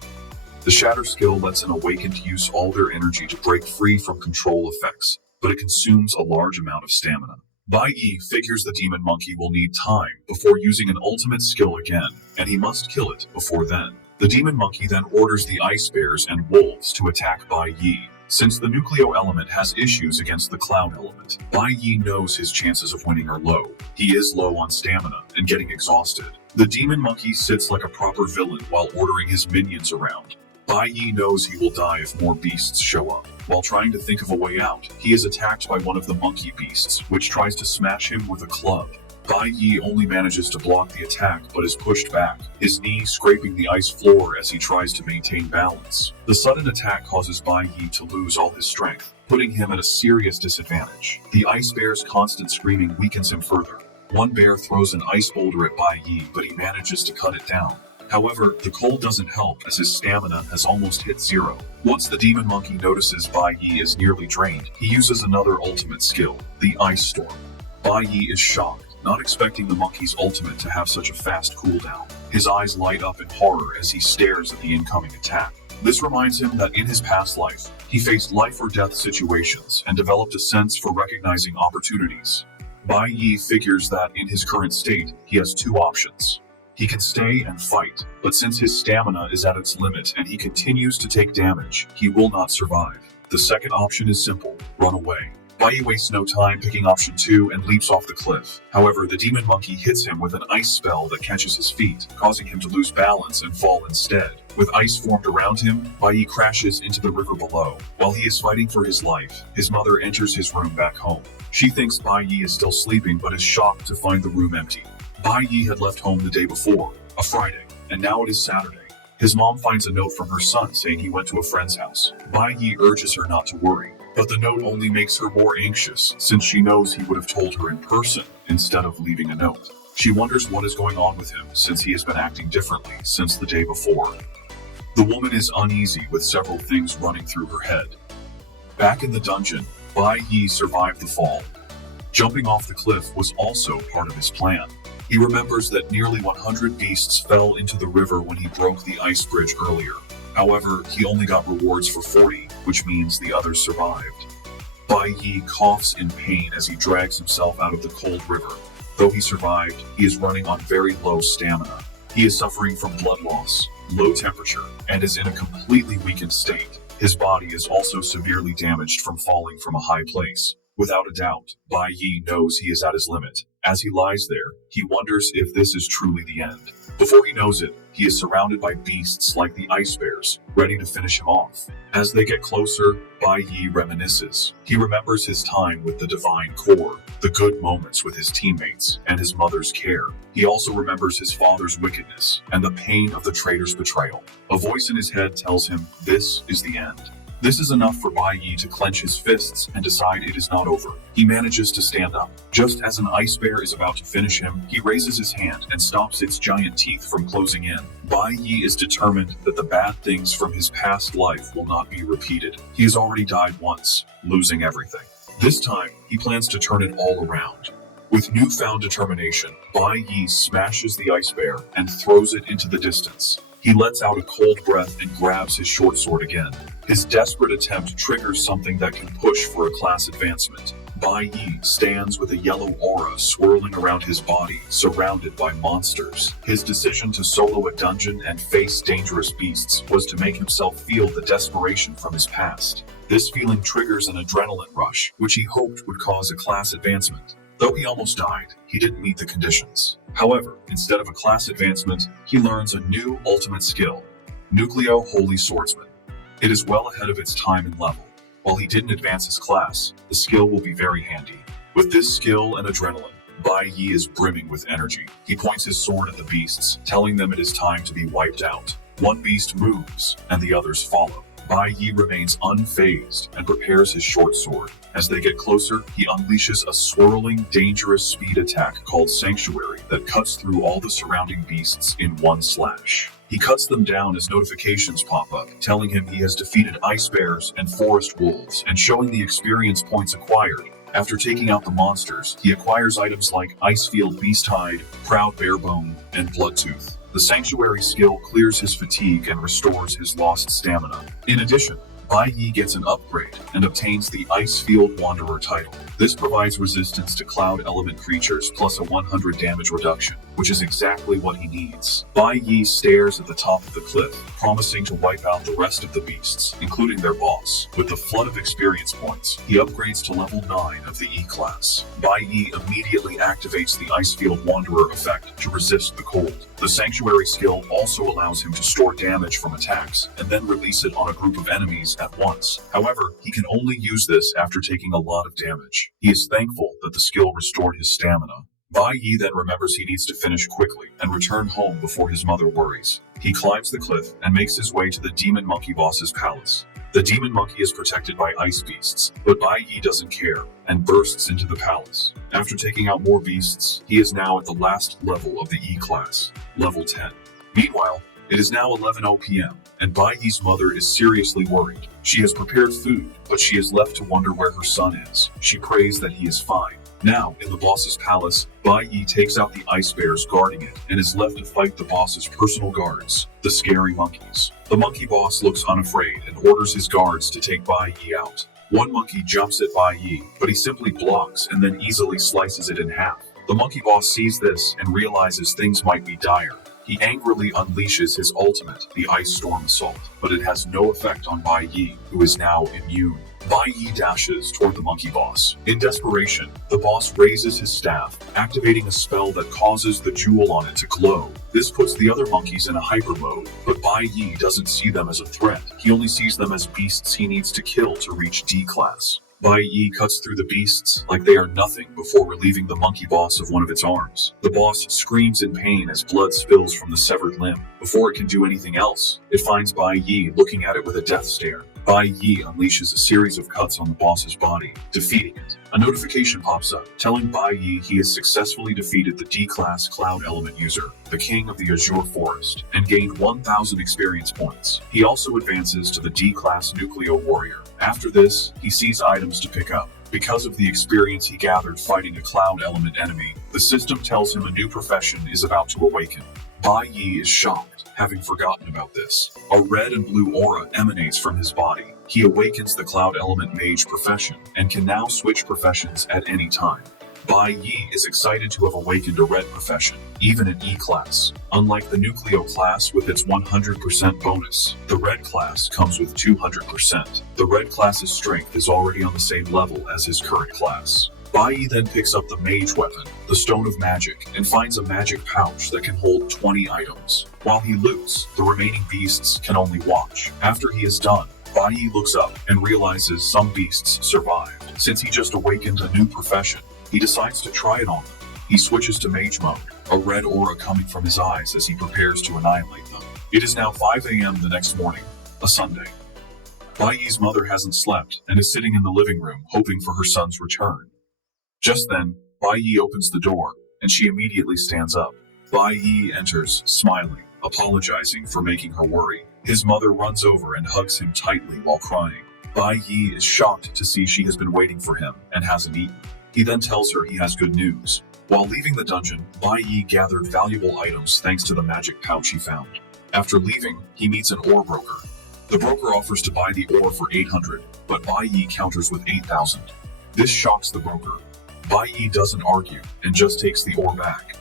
The shatter skill lets an awakened use all their energy to break free from control effects, but it consumes a large amount of stamina. Bai Yi figures the demon monkey will need time before using an ultimate skill again, and he must kill it before then. The demon monkey then orders the ice bears and wolves to attack Bai Yi. Since the nucleo element has issues against the cloud element, Bai Yi knows his chances of winning are low. He is low on stamina and getting exhausted. The demon monkey sits like a proper villain while ordering his minions around. Bai Yi knows he will die if more beasts show up. While trying to think of a way out, he is attacked by one of the monkey beasts, which tries to smash him with a club. Bai Yi only manages to block the attack but is pushed back, his knee scraping the ice floor as he tries to maintain balance. The sudden attack causes Bai Yi to lose all his strength, putting him at a serious disadvantage. The ice bear's constant screaming weakens him further. One bear throws an ice boulder at Bai Yi, but he manages to cut it down. However, the cold doesn't help as his stamina has almost hit zero. Once the demon monkey notices Bai Yi is nearly drained, he uses another ultimate skill, the Ice Storm. Bai Yi is shocked, not expecting the monkey's ultimate to have such a fast cooldown. His eyes light up in horror as he stares at the incoming attack. This reminds him that in his past life, he faced life or death situations and developed a sense for recognizing opportunities. Bai Yi figures that in his current state, he has two options. He can stay and fight, but since his stamina is at its limit and he continues to take damage, he will not survive. The second option is simple: run away. Bai Yi wastes no time picking option 2 and leaps off the cliff. However, the demon monkey hits him with an ice spell that catches his feet, causing him to lose balance and fall instead. With ice formed around him, Bai Yi crashes into the river below. While he is fighting for his life, his mother enters his room back home. She thinks Bai Yi is still sleeping but is shocked to find the room empty. Bai Yi had left home the day before, a Friday, and now it is Saturday. His mom finds a note from her son saying he went to a friend's house. Bai Yi urges her not to worry, but the note only makes her more anxious since she knows he would have told her in person instead of leaving a note. She wonders what is going on with him since he has been acting differently since the day before. The woman is uneasy with several things running through her head. Back in the dungeon, Bai Yi survived the fall. Jumping off the cliff was also part of his plan. He remembers that nearly 100 beasts fell into the river when he broke the ice bridge earlier. However, he only got rewards for 40, which means the others survived. Bai Yi coughs in pain as he drags himself out of the cold river. Though he survived, he is running on very low stamina. He is suffering from blood loss, low temperature, and is in a completely weakened state. His body is also severely damaged from falling from a high place. Without a doubt, Bai Yi knows he is at his limit. As he lies there, he wonders if this is truly the end. Before he knows it, he is surrounded by beasts like the ice bears, ready to finish him off. As they get closer, Bai Yi reminisces. He remembers his time with the Divine Core, the good moments with his teammates, and his mother's care. He also remembers his father's wickedness and the pain of the traitor's betrayal. A voice in his head tells him this is the end. This is enough for Bai Yi to clench his fists and decide it is not over. He manages to stand up. Just as an ice bear is about to finish him, he raises his hand and stops its giant teeth from closing in. Bai Yi is determined that the bad things from his past life will not be repeated. He has already died once, losing everything. This time, he plans to turn it all around. With newfound determination, Bai Yi smashes the ice bear and throws it into the distance. He lets out a cold breath and grabs his short sword again. His desperate attempt triggers something that can push for a class advancement. Bai Yi stands with a yellow aura swirling around his body, surrounded by monsters. His decision to solo a dungeon and face dangerous beasts was to make himself feel the desperation from his past. This feeling triggers an adrenaline rush, which he hoped would cause a class advancement. Though he almost died, he didn't meet the conditions. However, instead of a class advancement, he learns a new ultimate skill, Nucleo Holy Swordsman. It is well ahead of its time and level. While he didn't advance his class, the skill will be very handy. With this skill and adrenaline, Bai Yi is brimming with energy. He points his sword at the beasts, telling them it is time to be wiped out. One beast moves, and the others follow. Bai Yi remains unfazed and prepares his short sword. As they get closer, he unleashes a swirling, dangerous speed attack called Sanctuary that cuts through all the surrounding beasts in one slash. He cuts them down as notifications pop up, telling him he has defeated ice bears and forest wolves and showing the experience points acquired. After taking out the monsters, he acquires items like Icefield Beasthide, Proud Barebone, and Bloodtooth. The Sanctuary skill clears his fatigue and restores his lost stamina. In addition, Bai Yi gets an upgrade and obtains the Icefield Wanderer title. This provides resistance to cloud element creatures plus a 100 damage reduction, which is exactly what he needs. Bai Yi stares at the top of the cliff, promising to wipe out the rest of the beasts, including their boss. With the flood of experience points, he upgrades to level 9 of the E-class. Bai Yi immediately activates the Icefield Wanderer effect to resist the cold. The Sanctuary skill also allows him to store damage from attacks and then release it on a group of enemies at once. However, he can only use this after taking a lot of damage. He is thankful that the skill restored his stamina. Bai Yi then remembers he needs to finish quickly and return home before his mother worries. He climbs the cliff and makes his way to the demon monkey boss's palace. The demon monkey is protected by ice beasts, but Bai Yi doesn't care and bursts into the palace. After taking out more beasts, he is now at the last level of the E-class, level 10. Meanwhile, it is now 11:00 p.m., and Bai Yi's mother is seriously worried. She has prepared food, but she is left to wonder where her son is. She prays that he is fine. Now, in the boss's palace, Bai Yi takes out the ice bears guarding it and is left to fight the boss's personal guards, the scary monkeys. The monkey boss looks unafraid and orders his guards to take Bai Yi out. One monkey jumps at Bai Yi, but he simply blocks and then easily slices it in half. The monkey boss sees this and realizes things might be dire. He angrily unleashes his ultimate, the Ice Storm Assault, but it has no effect on Bai Yi, who is now immune. Bai Yi dashes toward the monkey boss. In desperation, the boss raises his staff, activating a spell that causes the jewel on it to glow. This puts the other monkeys in a hyper mode, but Bai Yi doesn't see them as a threat. He only sees them as beasts he needs to kill to reach D class. Bai Yi cuts through the beasts like they are nothing before relieving the monkey boss of one of its arms. The boss screams in pain as blood spills from the severed limb. Before it can do anything else, it finds Bai Yi looking at it with a death stare. Bai Yi unleashes a series of cuts on the boss's body, defeating it. A notification pops up, telling Bai Yi he has successfully defeated the D-Class Cloud Element user, the King of the Azure Forest, and gained 1,000 experience points. He also advances to the D-Class Nucleo Warrior. After this, he sees items to pick up. Because of the experience he gathered fighting a Cloud Element enemy, the system tells him a new profession is about to awaken. Bai Yi is shocked, having forgotten about this. A red and blue aura emanates from his body. He awakens the Cloud Element Mage profession, and can now switch professions at any time. Bai Yi is excited to have awakened a red profession, even in E-Class. Unlike the Nucleo class with its 100% bonus, the red class comes with 200%. The red class's strength is already on the same level as his current class. Bai Yi then picks up the mage weapon, the Stone of Magic, and finds a magic pouch that can hold 20 items. While he loots, the remaining beasts can only watch. After he is done, Bai Yi looks up and realizes some beasts survived. Since he just awakened a new profession, he decides to try it on them. He switches to mage mode, a red aura coming from his eyes as he prepares to annihilate them. It is now 5 a.m. the next morning, a Sunday. Bai Yi's mother hasn't slept and is sitting in the living room hoping for her son's return. Just then, Bai Yi opens the door, and she immediately stands up. Bai Yi enters, smiling, apologizing for making her worry. His mother runs over and hugs him tightly while crying. Bai Yi is shocked to see she has been waiting for him and hasn't eaten. He then tells her he has good news. While leaving the dungeon, Bai Yi gathered valuable items thanks to the magic pouch he found. After leaving, he meets an ore broker. The broker offers to buy the ore for 800, but Bai Yi counters with 8,000. This shocks the broker. Bai Yi doesn't argue and just takes the ore back.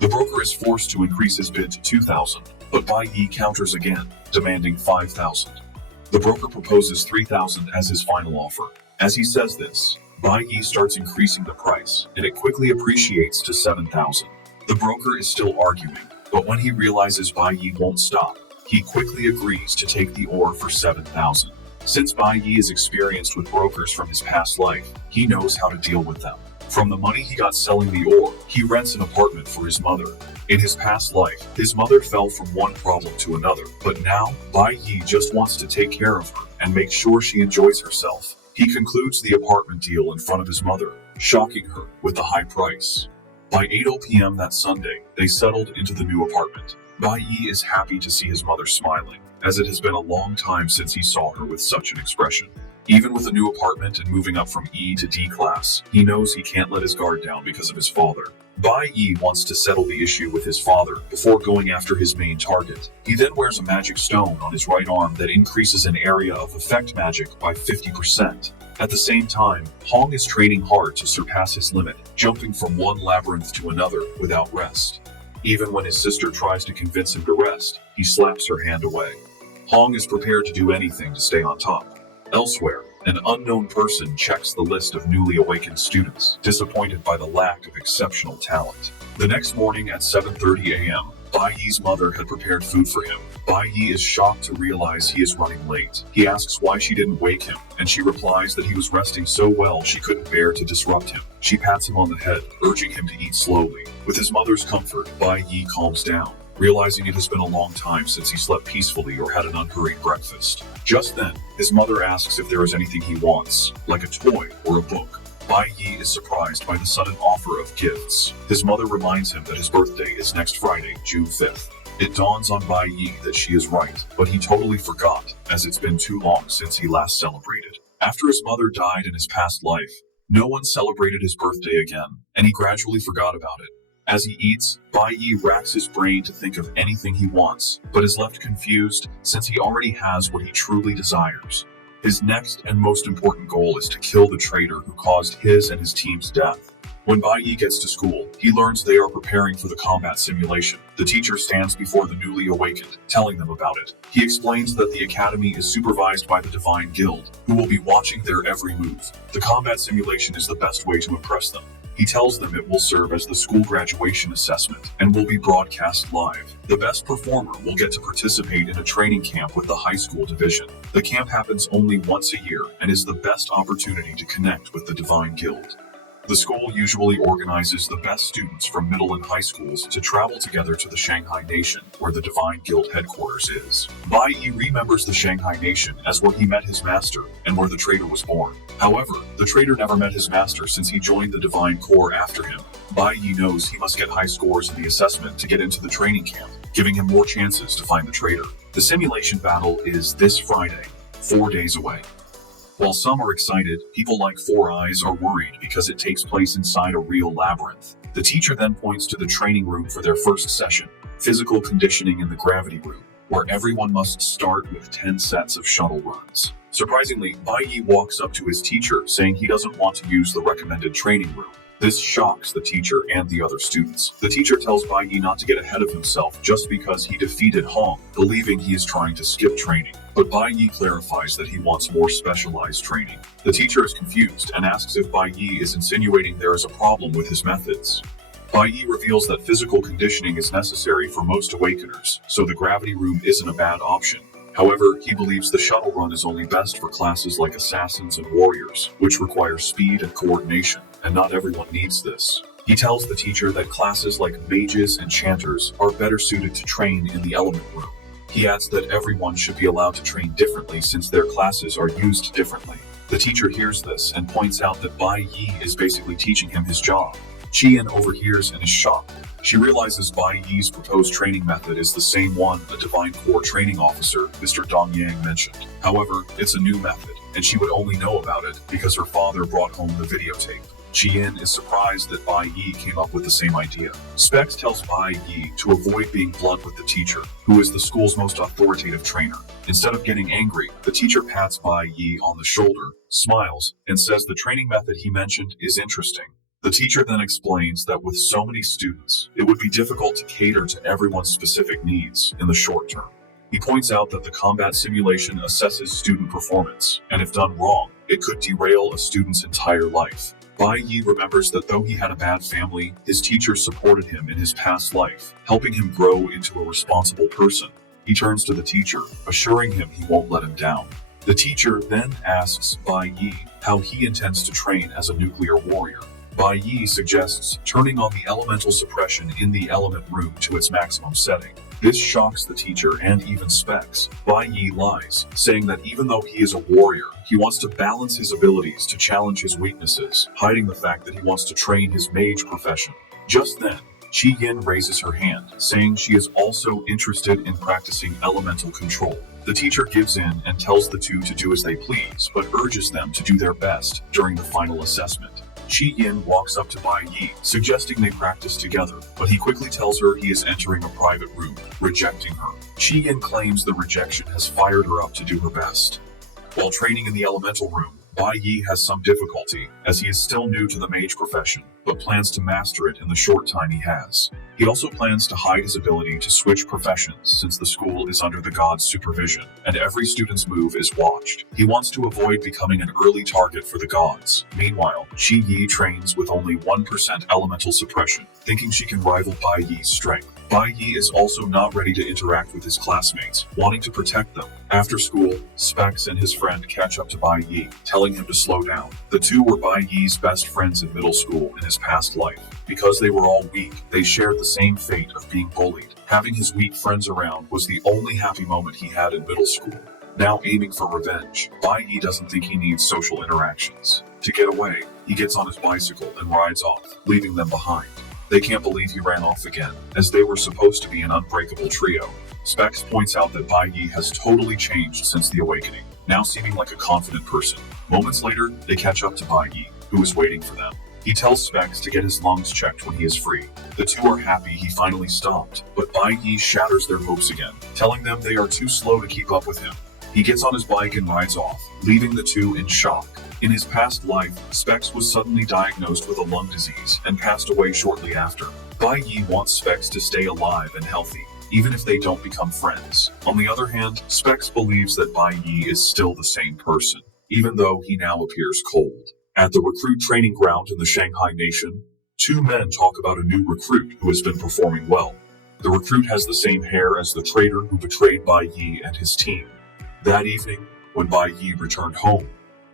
The broker is forced to increase his bid to 2,000, but Bai Yi counters again, demanding 5,000. The broker proposes 3,000 as his final offer. As he says this, Bai Yi starts increasing the price, and it quickly appreciates to 7,000. The broker is still arguing, but when he realizes Bai Yi won't stop, he quickly agrees to take the ore for 7,000. Since Bai Yi is experienced with brokers from his past life, he knows how to deal with them. From the money he got selling the ore, he rents an apartment for his mother. In his past life, his mother fell from one problem to another, but now, Bai Yi just wants to take care of her and make sure she enjoys herself. He concludes the apartment deal in front of his mother, shocking her with the high price. By 8 p.m. that Sunday, they settled into the new apartment. Bai Yi is happy to see his mother smiling, as it has been a long time since he saw her with such an expression. Even with a new apartment and moving up from E to D class, he knows he can't let his guard down because of his father. Bai Yi wants to settle the issue with his father before going after his main target. He then wears a magic stone on his right arm that increases an area of effect magic by 50%. At the same time, Hong is training hard to surpass his limit, jumping from one labyrinth to another without rest. Even when his sister tries to convince him to rest, he slaps her hand away. Hong is prepared to do anything to stay on top. Elsewhere, an unknown person checks the list of newly awakened students, disappointed by the lack of exceptional talent. The next morning at 7:30 a.m., Bai Yi's mother had prepared food for him. Bai Yi is shocked to realize he is running late. He asks why she didn't wake him, and she replies that he was resting so well she couldn't bear to disrupt him. She pats him on the head, urging him to eat slowly. With his mother's comfort, Bai Yi calms down, realizing it has been a long time since he slept peacefully or had an unhurried breakfast. Just then, his mother asks if there is anything he wants, like a toy or a book. Bai Yi is surprised by the sudden offer of gifts. His mother reminds him that his birthday is next Friday, June 5th. It dawns on Bai Yi that she is right, but he totally forgot, as it's been too long since he last celebrated. After his mother died in his past life, no one celebrated his birthday again, and he gradually forgot about it. As he eats, Bai Yi racks his brain to think of anything he wants, but is left confused since he already has what he truly desires. His next and most important goal is to kill the traitor who caused his and his team's death. When Bai Yi gets to school, he learns they are preparing for the combat simulation. The teacher stands before the newly awakened, telling them about it. He explains that the academy is supervised by the Divine Guild, who will be watching their every move. The combat simulation is the best way to impress them. He tells them it will serve as the school graduation assessment and will be broadcast live. The best performer will get to participate in a training camp with the high school division. The camp happens only once a year and is the best opportunity to connect with the Divine Guild. The school usually organizes the best students from middle and high schools to travel together to the Shanghai Nation, where the Divine Guild headquarters is. Bai Yi remembers the Shanghai Nation as where he met his master and where the traitor was born. However, the traitor never met his master since he joined the Divine Corps after him. Bai Yi knows he must get high scores in the assessment to get into the training camp, giving him more chances to find the traitor. The simulation battle is this Friday, 4 days away. While some are excited, people like Four Eyes are worried because it takes place inside a real labyrinth. The teacher then points to the training room for their first session, physical conditioning in the gravity room, where everyone must start with 10 sets of shuttle runs. Surprisingly, Bai Yi walks up to his teacher, saying he doesn't want to use the recommended training room. This shocks the teacher and the other students. The teacher tells Bai Yi not to get ahead of himself just because he defeated Hong, believing he is trying to skip training. But Bai Yi clarifies that he wants more specialized training. The teacher is confused and asks if Bai Yi is insinuating there is a problem with his methods. Bai Yi reveals that physical conditioning is necessary for most awakeners, so the gravity room isn't a bad option. However, he believes the shuttle run is only best for classes like assassins and warriors, which require speed and coordination, and not everyone needs this. He tells the teacher that classes like mages and chanters are better suited to train in the element room. He adds that everyone should be allowed to train differently since their classes are used differently. The teacher hears this and points out that Bai Yi is basically teaching him his job. Qian overhears and is shocked. She realizes Bai Yi's proposed training method is the same one a Divine Corps training officer, Mr. Dong Yang, mentioned. However, it's a new method, and she would only know about it because her father brought home the videotape. Qian is surprised that Bai Yi came up with the same idea. Specs tells Bai Yi to avoid being blunt with the teacher, who is the school's most authoritative trainer. Instead of getting angry, the teacher pats Bai Yi on the shoulder, smiles, and says the training method he mentioned is interesting. The teacher then explains that with so many students, it would be difficult to cater to everyone's specific needs in the short term. He points out that the combat simulation assesses student performance, and if done wrong, it could derail a student's entire life. Bai Yi remembers that though he had a bad family, his teacher supported him in his past life, helping him grow into a responsible person. He turns to the teacher, assuring him he won't let him down. The teacher then asks Bai Yi how he intends to train as a nuclear warrior. Bai Yi suggests turning on the elemental suppression in the element room to its maximum setting. This shocks the teacher and even Specs. Bai Yi lies, saying that even though he is a warrior, he wants to balance his abilities to challenge his weaknesses, hiding the fact that he wants to train his mage profession. Just then, Qi Yin raises her hand, saying she is also interested in practicing elemental control. The teacher gives in and tells the two to do as they please, but urges them to do their best during the final assessment. Qi Yin walks up to Bai Yi, suggesting they practice together, but he quickly tells her he is entering a private room, rejecting her. Qi Yin claims the rejection has fired her up to do her best. While training in the elemental room, Bai Yi has some difficulty, as he is still new to the mage profession, but plans to master it in the short time he has. He also plans to hide his ability to switch professions since the school is under the god's supervision, and every student's move is watched. He wants to avoid becoming an early target for the gods. Meanwhile, Qi Yi trains with only 1% elemental suppression, thinking she can rival Bai Yi's strength. Bai Yi is also not ready to interact with his classmates, wanting to protect them. After school, Specs and his friend catch up to Bai Yi, telling him to slow down. The two were Bai Yi's best friends in middle school in his past life. Because they were all weak, they shared the same fate of being bullied. Having his weak friends around was the only happy moment he had in middle school. Now aiming for revenge, Bai Yi doesn't think he needs social interactions. To get away, he gets on his bicycle and rides off, leaving them behind. They can't believe he ran off again, as they were supposed to be an unbreakable trio. Specs points out that Bai Yi has totally changed since the awakening, now seeming like a confident person. Moments later, they catch up to Bai Yi, who is waiting for them. He tells Specs to get his lungs checked when he is free. The two are happy he finally stopped, but Bai Yi shatters their hopes again, telling them they are too slow to keep up with him. He gets on his bike and rides off, leaving the two in shock. In his past life, Specs was suddenly diagnosed with a lung disease and passed away shortly after. Bai Yi wants Specs to stay alive and healthy, even if they don't become friends. On the other hand, Specs believes that Bai Yi is still the same person, even though he now appears cold. At the recruit training ground in the Shanghai nation, two men talk about a new recruit who has been performing well. The recruit has the same hair as the traitor who betrayed Bai Yi and his team. That evening, when Bai Yi returned home,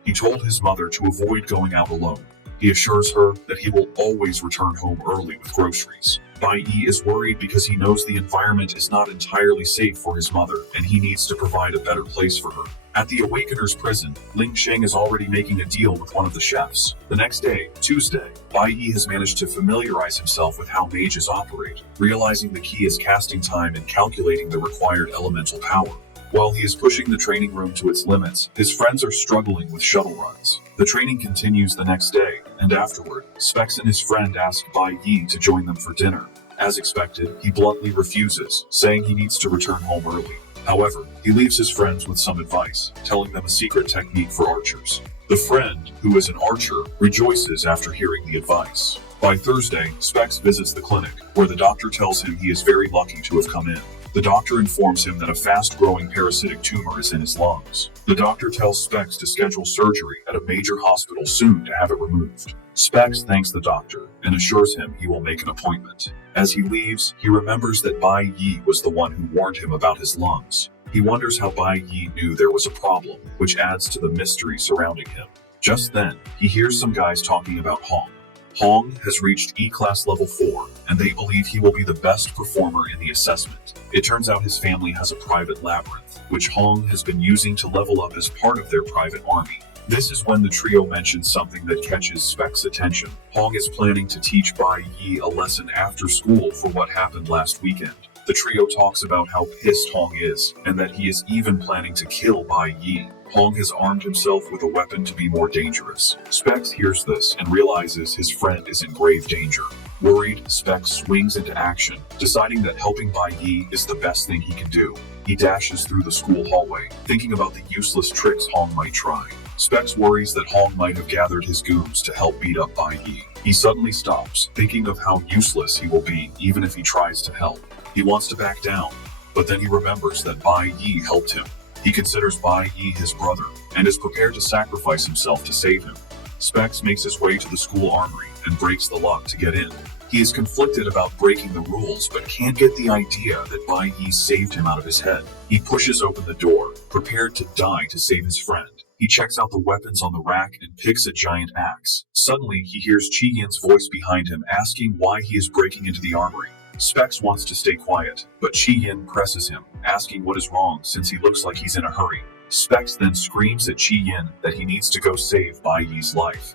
he told his mother to avoid going out alone. He assures her that he will always return home early with groceries. Bai Yi is worried because he knows the environment is not entirely safe for his mother, and he needs to provide a better place for her. At the Awakener's prison, Ling Sheng is already making a deal with one of the chefs. The next day, Tuesday, Bai Yi has managed to familiarize himself with how mages operate, realizing the key is casting time and calculating the required elemental power. While he is pushing the training room to its limits, his friends are struggling with shuttle runs. The training continues the next day, and afterward, Specs and his friend ask Bai Yi to join them for dinner. As expected, he bluntly refuses, saying he needs to return home early. However, he leaves his friends with some advice, telling them a secret technique for archers. The friend, who is an archer, rejoices after hearing the advice. By Thursday, Specs visits the clinic, where the doctor tells him he is very lucky to have come in. The doctor informs him that a fast-growing parasitic tumor is in his lungs. The doctor tells Specs to schedule surgery at a major hospital soon to have it removed. Specs thanks the doctor and assures him he will make an appointment. As he leaves, he remembers that Bai Yi was the one who warned him about his lungs. He wonders how Bai Yi knew there was a problem, which adds to the mystery surrounding him. Just then, he hears some guys talking about Hong. Hong has reached E-Class Level 4, and they believe he will be the best performer in the assessment. It turns out his family has a private labyrinth, which Hong has been using to level up as part of their private army. This is when the trio mentions something that catches Specs' attention. Hong is planning to teach Bai Yi a lesson after school for what happened last weekend. The trio talks about how pissed Hong is, and that he is even planning to kill Bai Yi. Hong has armed himself with a weapon to be more dangerous. Specs hears this and realizes his friend is in grave danger. Worried, Specs swings into action, deciding that helping Bai Yi is the best thing he can do. He dashes through the school hallway, thinking about the useless tricks Hong might try. Specs worries that Hong might have gathered his goons to help beat up Bai Yi. He suddenly stops, thinking of how useless he will be even if he tries to help. He wants to back down, but then he remembers that Bai Yi helped him. He considers Bai Yi his brother, and is prepared to sacrifice himself to save him. Specs makes his way to the school armory and breaks the lock to get in. He is conflicted about breaking the rules, but can't get the idea that Bai Yi saved him out of his head. He pushes open the door, prepared to die to save his friend. He checks out the weapons on the rack and picks a giant axe. Suddenly, he hears Chi Yin's voice behind him asking why he is breaking into the armory. Specs wants to stay quiet, but Chi Yin presses him, asking what is wrong since he looks like he's in a hurry. Specs then screams at Chi Yin that he needs to go save Bai Yi's life.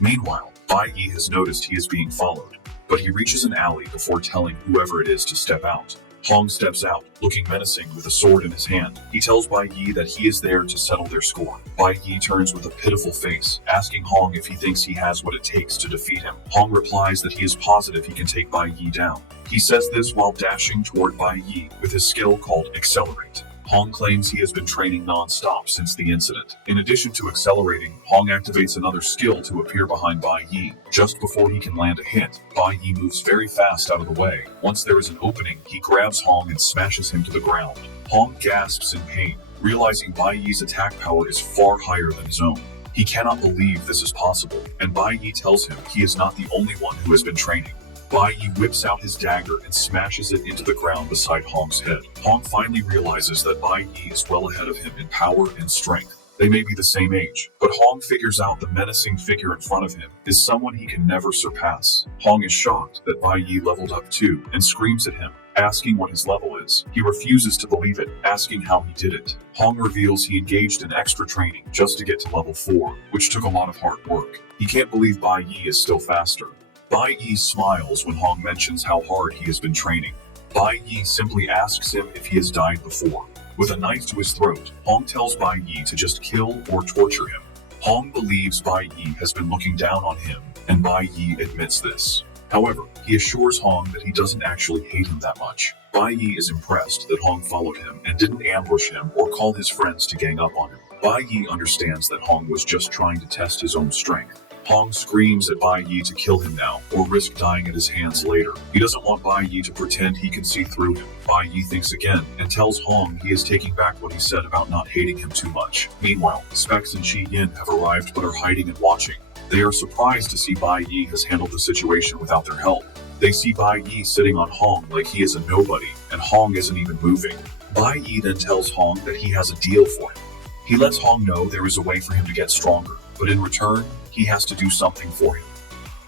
Meanwhile, Bai Yi has noticed he is being followed, but he reaches an alley before telling whoever it is to step out. Hong steps out, looking menacing with a sword in his hand. He tells Bai Yi that he is there to settle their score. Bai Yi turns with a pitiful face, asking Hong if he thinks he has what it takes to defeat him. Hong replies that he is positive he can take Bai Yi down. He says this while dashing toward Bai Yi with his skill called Accelerate. Hong claims he has been training non-stop since the incident. In addition to accelerating, Hong activates another skill to appear behind Bai Yi. Just before he can land a hit, Bai Yi moves very fast out of the way. Once there is an opening, he grabs Hong and smashes him to the ground. Hong gasps in pain, realizing Bai Yi's attack power is far higher than his own. He cannot believe this is possible, and Bai Yi tells him he is not the only one who has been training. Bai Yi whips out his dagger and smashes it into the ground beside Hong's head. Hong finally realizes that Bai Yi is well ahead of him in power and strength. They may be the same age, but Hong figures out the menacing figure in front of him is someone he can never surpass. Hong is shocked that Bai Yi leveled up too and screams at him, asking what his level is. He refuses to believe it, asking how he did it. Hong reveals he engaged in extra training just to get to level 4, which took a lot of hard work. He can't believe Bai Yi is still faster. Bai Yi smiles when Hong mentions how hard he has been training. Bai Yi simply asks him if he has died before. With a knife to his throat, Hong tells Bai Yi to just kill or torture him. Hong believes Bai Yi has been looking down on him, and Bai Yi admits this. However, he assures Hong that he doesn't actually hate him that much. Bai Yi is impressed that Hong followed him and didn't ambush him or call his friends to gang up on him. Bai Yi understands that Hong was just trying to test his own strength. Hong screams at Bai Yi to kill him now, or risk dying at his hands later. He doesn't want Bai Yi to pretend he can see through him. Bai Yi thinks again, and tells Hong he is taking back what he said about not hating him too much. Meanwhile, Specs and Shi Yin have arrived but are hiding and watching. They are surprised to see Bai Yi has handled the situation without their help. They see Bai Yi sitting on Hong like he is a nobody, and Hong isn't even moving. Bai Yi then tells Hong that he has a deal for him. He lets Hong know there is a way for him to get stronger, but in return, he has to do something for him.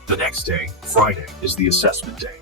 The next day, Friday, is the assessment day.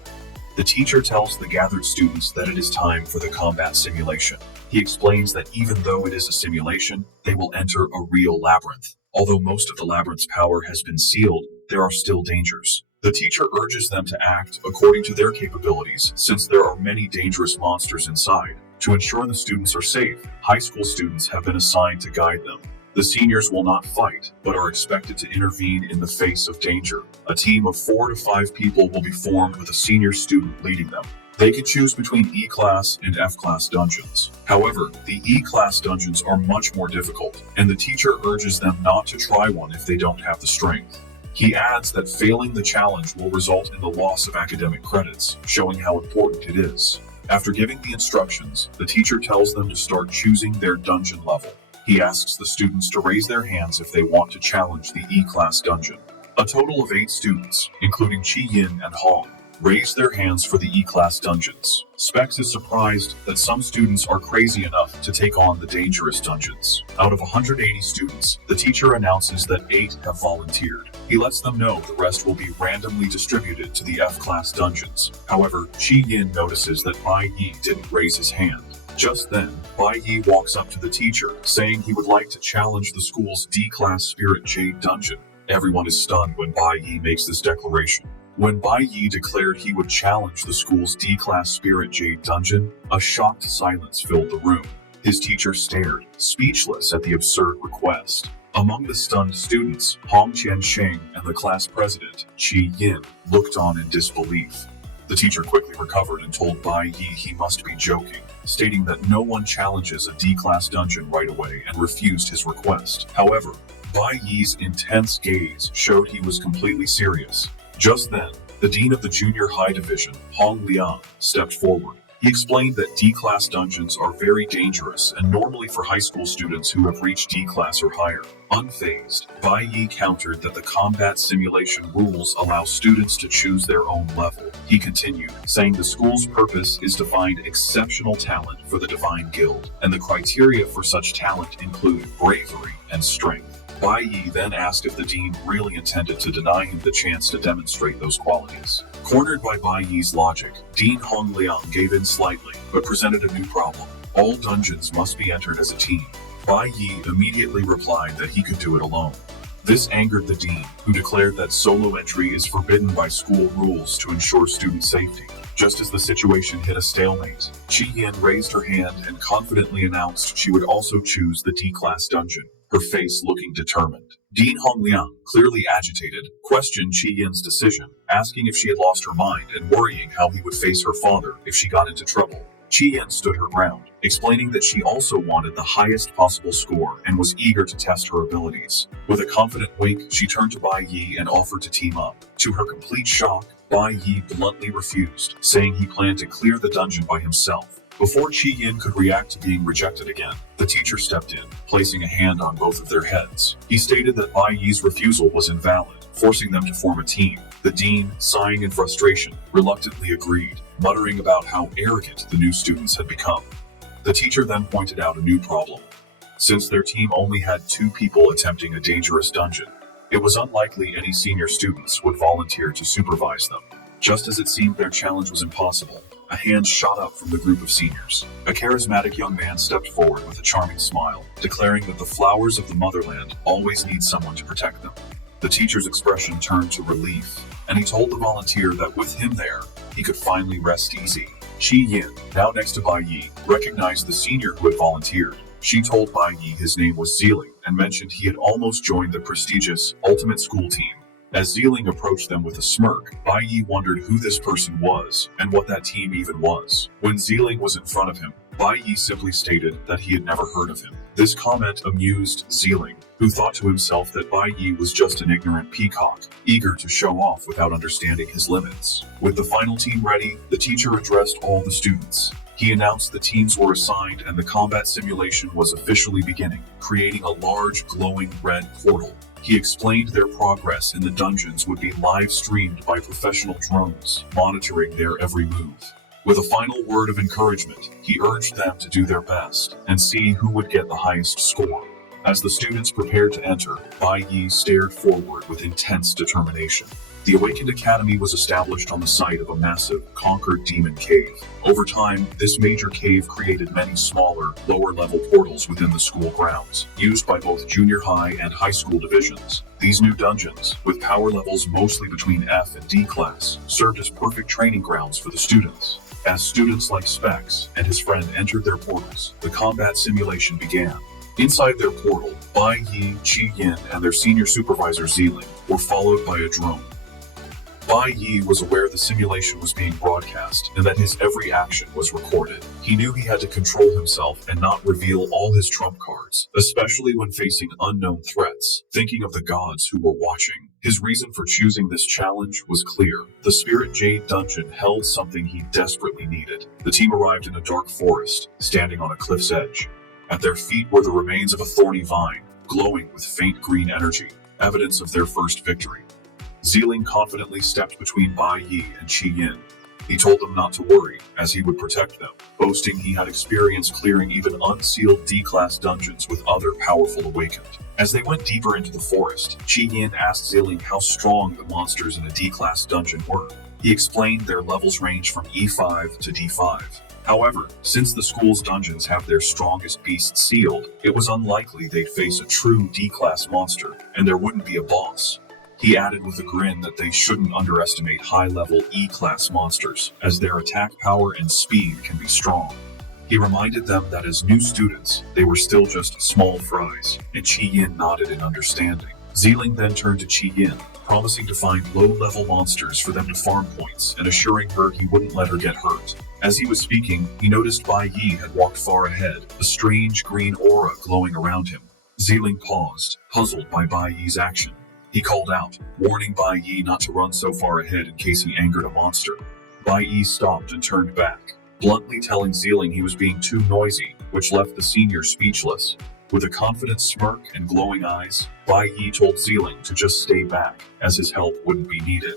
The teacher tells the gathered students that it is time for the combat simulation. He explains that even though it is a simulation, they will enter a real labyrinth. Although most of the labyrinth's power has been sealed, there are still dangers. The teacher urges them to act according to their capabilities, since there are many dangerous monsters inside. To ensure the students are safe, high school students have been assigned to guide them. The seniors will not fight, but are expected to intervene in the face of danger. A team of 4 to 5 people will be formed with a senior student leading them. They can choose between E-class and F-class dungeons. However, the E-class dungeons are much more difficult, and the teacher urges them not to try one if they don't have the strength. He adds that failing the challenge will result in the loss of academic credits, showing how important it is. After giving the instructions, the teacher tells them to start choosing their dungeon level. He asks the students to raise their hands if they want to challenge the E-class dungeon. A total of 8 students, including Chi Yin and Hong, raise their hands for the E-class dungeons. Specs is surprised that some students are crazy enough to take on the dangerous dungeons. Out of 180 students, the teacher announces that 8 have volunteered. He lets them know the rest will be randomly distributed to the F-class dungeons. However, Chi Yin notices that Bai Yi didn't raise his hand. Just then, Bai Yi walks up to the teacher, saying he would like to challenge the school's D-class Spirit Jade dungeon. Everyone is stunned when Bai Yi makes this declaration. When Bai Yi declared he would challenge the school's D-class Spirit Jade dungeon, a shocked silence filled the room. His teacher stared, speechless at the absurd request. Among the stunned students, Hong Qiansheng and the class president, Qi Yin, looked on in disbelief. The teacher quickly recovered and told Bai Yi he must be joking, stating that no one challenges a D-class dungeon right away and refused his request. However, Bai Yi's intense gaze showed he was completely serious. Just then, the dean of the junior high division, Hong Liang, stepped forward. He explained that D-class dungeons are very dangerous and normally for high school students who have reached D-class or higher. Unfazed, Bai Yi countered that the combat simulation rules allow students to choose their own level. He continued, saying the school's purpose is to find exceptional talent for the Divine Guild, and the criteria for such talent include bravery and strength. Bai Yi then asked if the dean really intended to deny him the chance to demonstrate those qualities. Cornered by Bai Yi's logic, Dean Hong Liang gave in slightly, but presented a new problem. All dungeons must be entered as a team. Bai Yi immediately replied that he could do it alone. This angered the dean, who declared that solo entry is forbidden by school rules to ensure student safety. Just as the situation hit a stalemate, Qi Yin raised her hand and confidently announced she would also choose the D-class dungeon, her face looking determined. Dean Hongliang, clearly agitated, questioned Qi Yin's decision, asking if she had lost her mind and worrying how he would face her father if she got into trouble. Qi Yin stood her ground, explaining that she also wanted the highest possible score and was eager to test her abilities. With a confident wink, she turned to Bai Yi and offered to team up. To her complete shock, Bai Yi bluntly refused, saying he planned to clear the dungeon by himself. Before Qi Yin could react to being rejected again, the teacher stepped in, placing a hand on both of their heads. He stated that Bai Yi's refusal was invalid, forcing them to form a team. The dean, sighing in frustration, reluctantly agreed, muttering about how arrogant the new students had become. The teacher then pointed out a new problem. Since their team only had 2 people attempting a dangerous dungeon, it was unlikely any senior students would volunteer to supervise them. Just as it seemed their challenge was impossible, a hand shot up from the group of seniors. A charismatic young man stepped forward with a charming smile, declaring that the flowers of the motherland always need someone to protect them. The teacher's expression turned to relief, and he told the volunteer that with him there, he could finally rest easy. Qi Yin, now next to Bai Yi, recognized the senior who had volunteered. She told Bai Yi his name was Zealing and mentioned he had almost joined the prestigious Ultimate School team. As Zeeling approached them with a smirk, Bai Yi wondered who this person was and what that team even was. When Zeeling was in front of him, Bai Yi simply stated that he had never heard of him. This comment amused Zeeling, who thought to himself that Bai Yi was just an ignorant peacock, eager to show off without understanding his limits. With the final team ready, the teacher addressed all the students. He announced the teams were assigned and the combat simulation was officially beginning, creating a large glowing red portal. He explained their progress in the dungeons would be live-streamed by professional drones, monitoring their every move. With a final word of encouragement, he urged them to do their best and see who would get the highest score. As the students prepared to enter, Bai Yi stared forward with intense determination. The Awakened Academy was established on the site of a massive, conquered demon cave. Over time, this major cave created many smaller, lower-level portals within the school grounds, used by both junior high and high school divisions. These new dungeons, with power levels mostly between F and D class, served as perfect training grounds for the students. As students like Specs and his friend entered their portals, the combat simulation began. Inside their portal, Bai Yi, Qi Yin, and their senior supervisor Zeeling were followed by a drone. Bai Yi was aware the simulation was being broadcast and that his every action was recorded. He knew he had to control himself and not reveal all his trump cards, especially when facing unknown threats. Thinking of the gods who were watching, his reason for choosing this challenge was clear. The Spirit Jade dungeon held something he desperately needed. The team arrived in a dark forest, standing on a cliff's edge. At their feet were the remains of a thorny vine, glowing with faint green energy, evidence of their first victory. Zeeling confidently stepped between Bai Yi and Qi Yin. He told them not to worry, as he would protect them, boasting he had experience clearing even unsealed D-class dungeons with other powerful awakened. As they went deeper into the forest, Qi Yin asked Zeeling how strong the monsters in a D-class dungeon were. He explained their levels range from E5 to D5. However, since the school's dungeons have their strongest beasts sealed, it was unlikely they'd face a true D-class monster, and there wouldn't be a boss. He added with a grin that they shouldn't underestimate high-level E-class monsters, as their attack power and speed can be strong. He reminded them that as new students, they were still just small fries, and Qi Yin nodded in understanding. Zeeling then turned to Qi Yin, promising to find low-level monsters for them to farm points and assuring her he wouldn't let her get hurt. As he was speaking, he noticed Bai Yi had walked far ahead, a strange green aura glowing around him. Zeeling paused, puzzled by Bai Yi's action. He called out, warning Bai Yi not to run so far ahead in case he angered a monster. Bai Yi stopped and turned back, bluntly telling Zeeling he was being too noisy, which left the senior speechless. With a confident smirk and glowing eyes, Bai Yi told Zeeling to just stay back, as his help wouldn't be needed.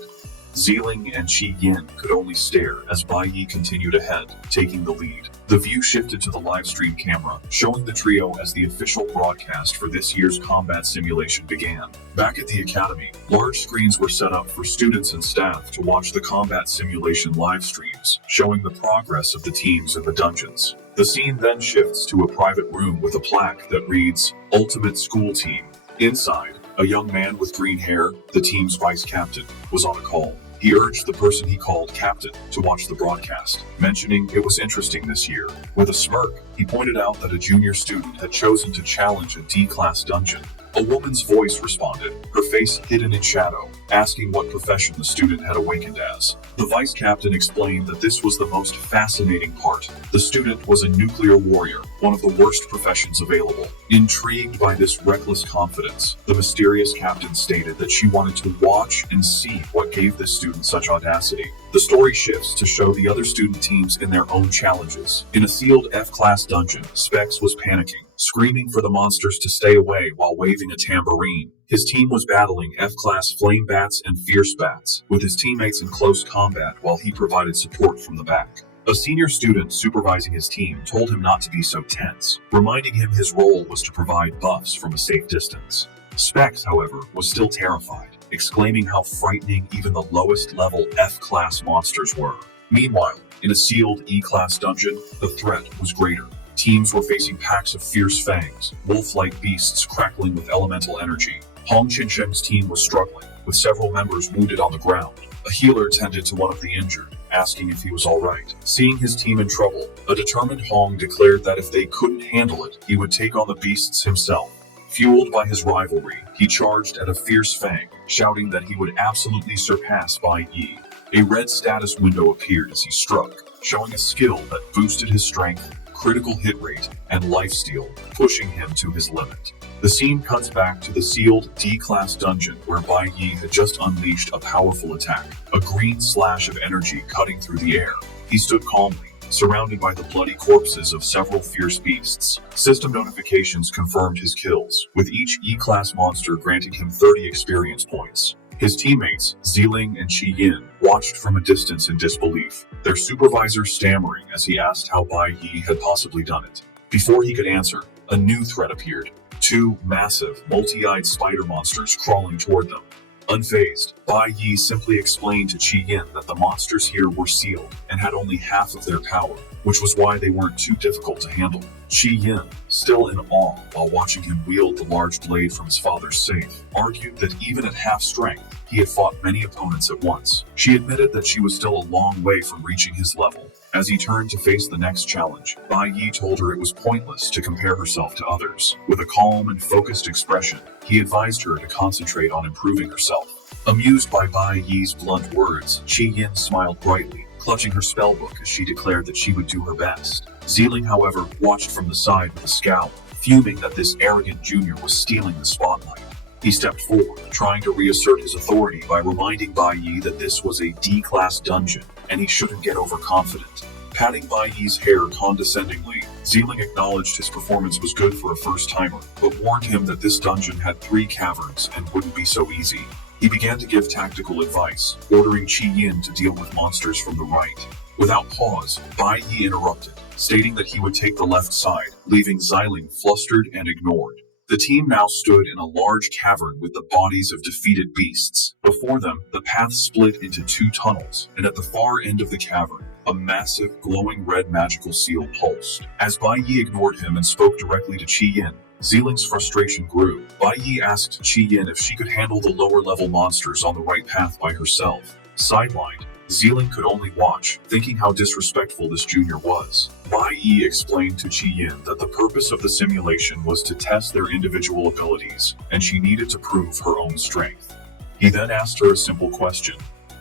Zeeling and Qi Yin could only stare as Bai Yi continued ahead, taking the lead. The view shifted to the livestream camera, showing the trio as the official broadcast for this year's combat simulation began. Back at the academy, large screens were set up for students and staff to watch the combat simulation live streams, showing the progress of the teams in the dungeons. The scene then shifts to a private room with a plaque that reads, "Ultimate School Team." Inside, a young man with green hair, the team's vice captain, was on a call. He urged the person he called captain to watch the broadcast, mentioning it was interesting this year. With a smirk, he pointed out that a junior student had chosen to challenge a D-class dungeon. A woman's voice responded, her face hidden in shadow, asking what profession the student had awakened as. The vice captain explained that this was the most fascinating part. The student was a nuclear warrior, one of the worst professions available. Intrigued by this reckless confidence, the mysterious captain stated that she wanted to watch and see what gave this student such audacity. The story shifts to show the other student teams in their own challenges. In a sealed F-class dungeon, Specs was panicking, screaming for the monsters to stay away while waving a tambourine. His team was battling F-class flame bats and fierce bats, with his teammates in close combat while he provided support from the back. A senior student supervising his team told him not to be so tense, reminding him his role was to provide buffs from a safe distance. Specs, however, was still terrified, exclaiming how frightening even the lowest level F-class monsters were. Meanwhile, in a sealed E-class dungeon, the threat was greater. Teams were facing packs of fierce fangs, wolf-like beasts crackling with elemental energy. Hong Qinsheng's team was struggling, with several members wounded on the ground. A healer tended to one of the injured, asking if he was alright. Seeing his team in trouble, a determined Hong declared that if they couldn't handle it, he would take on the beasts himself. Fueled by his rivalry, he charged at a fierce fang, shouting that he would absolutely surpass Bai Yi. A red status window appeared as he struck, showing a skill that boosted his strength, critical hit rate, and lifesteal, pushing him to his limit. The scene cuts back to the sealed D-class dungeon where Bai Yi had just unleashed a powerful attack, a green slash of energy cutting through the air. He stood calmly, surrounded by the bloody corpses of several fierce beasts. System notifications confirmed his kills, with each E-class monster granting him 30 experience points. His teammates, Ziling and Qi Yin, watched from a distance in disbelief, their supervisor stammering as he asked how Bai Yi had possibly done it. Before he could answer, a new threat appeared. Two massive, multi-eyed spider monsters crawling toward them. Unfazed, Bai Yi simply explained to Qi Yin that the monsters here were sealed and had only half of their power, which was why they weren't too difficult to handle. Qi Yin, still in awe while watching him wield the large blade from his father's safe, argued that even at half strength, he had fought many opponents at once. She admitted that she was still a long way from reaching his level. As he turned to face the next challenge, Bai Yi told her it was pointless to compare herself to others. With a calm and focused expression, he advised her to concentrate on improving herself. Amused by Bai Yi's blunt words, Qi Yin smiled brightly, clutching her spellbook as she declared that she would do her best. Ziling, however, watched from the side with a scowl, fuming that this arrogant junior was stealing the spotlight. He stepped forward, trying to reassert his authority by reminding Bai Yi that this was a D-class dungeon, and he shouldn't get overconfident. Patting Bai Yi's hair condescendingly, Ziling acknowledged his performance was good for a first-timer, but warned him that this dungeon had 3 caverns and wouldn't be so easy. He began to give tactical advice, ordering Qi Yin to deal with monsters from the right. Without pause, Bai Yi interrupted, stating that he would take the left side, leaving Ziling flustered and ignored. The team now stood in a large cavern with the bodies of defeated beasts. Before them, the path split into 2 tunnels, and at the far end of the cavern, a massive, glowing red magical seal pulsed. As Bai Yi ignored him and spoke directly to Qi Yin, Ziling's frustration grew. Bai Yi asked Qi Yin if she could handle the lower-level monsters on the right path by herself. Sidelined, Ziling could only watch, thinking how disrespectful this junior was. Bai Yi explained to Qi Yin that the purpose of the simulation was to test their individual abilities, and she needed to prove her own strength. He then asked her a simple question.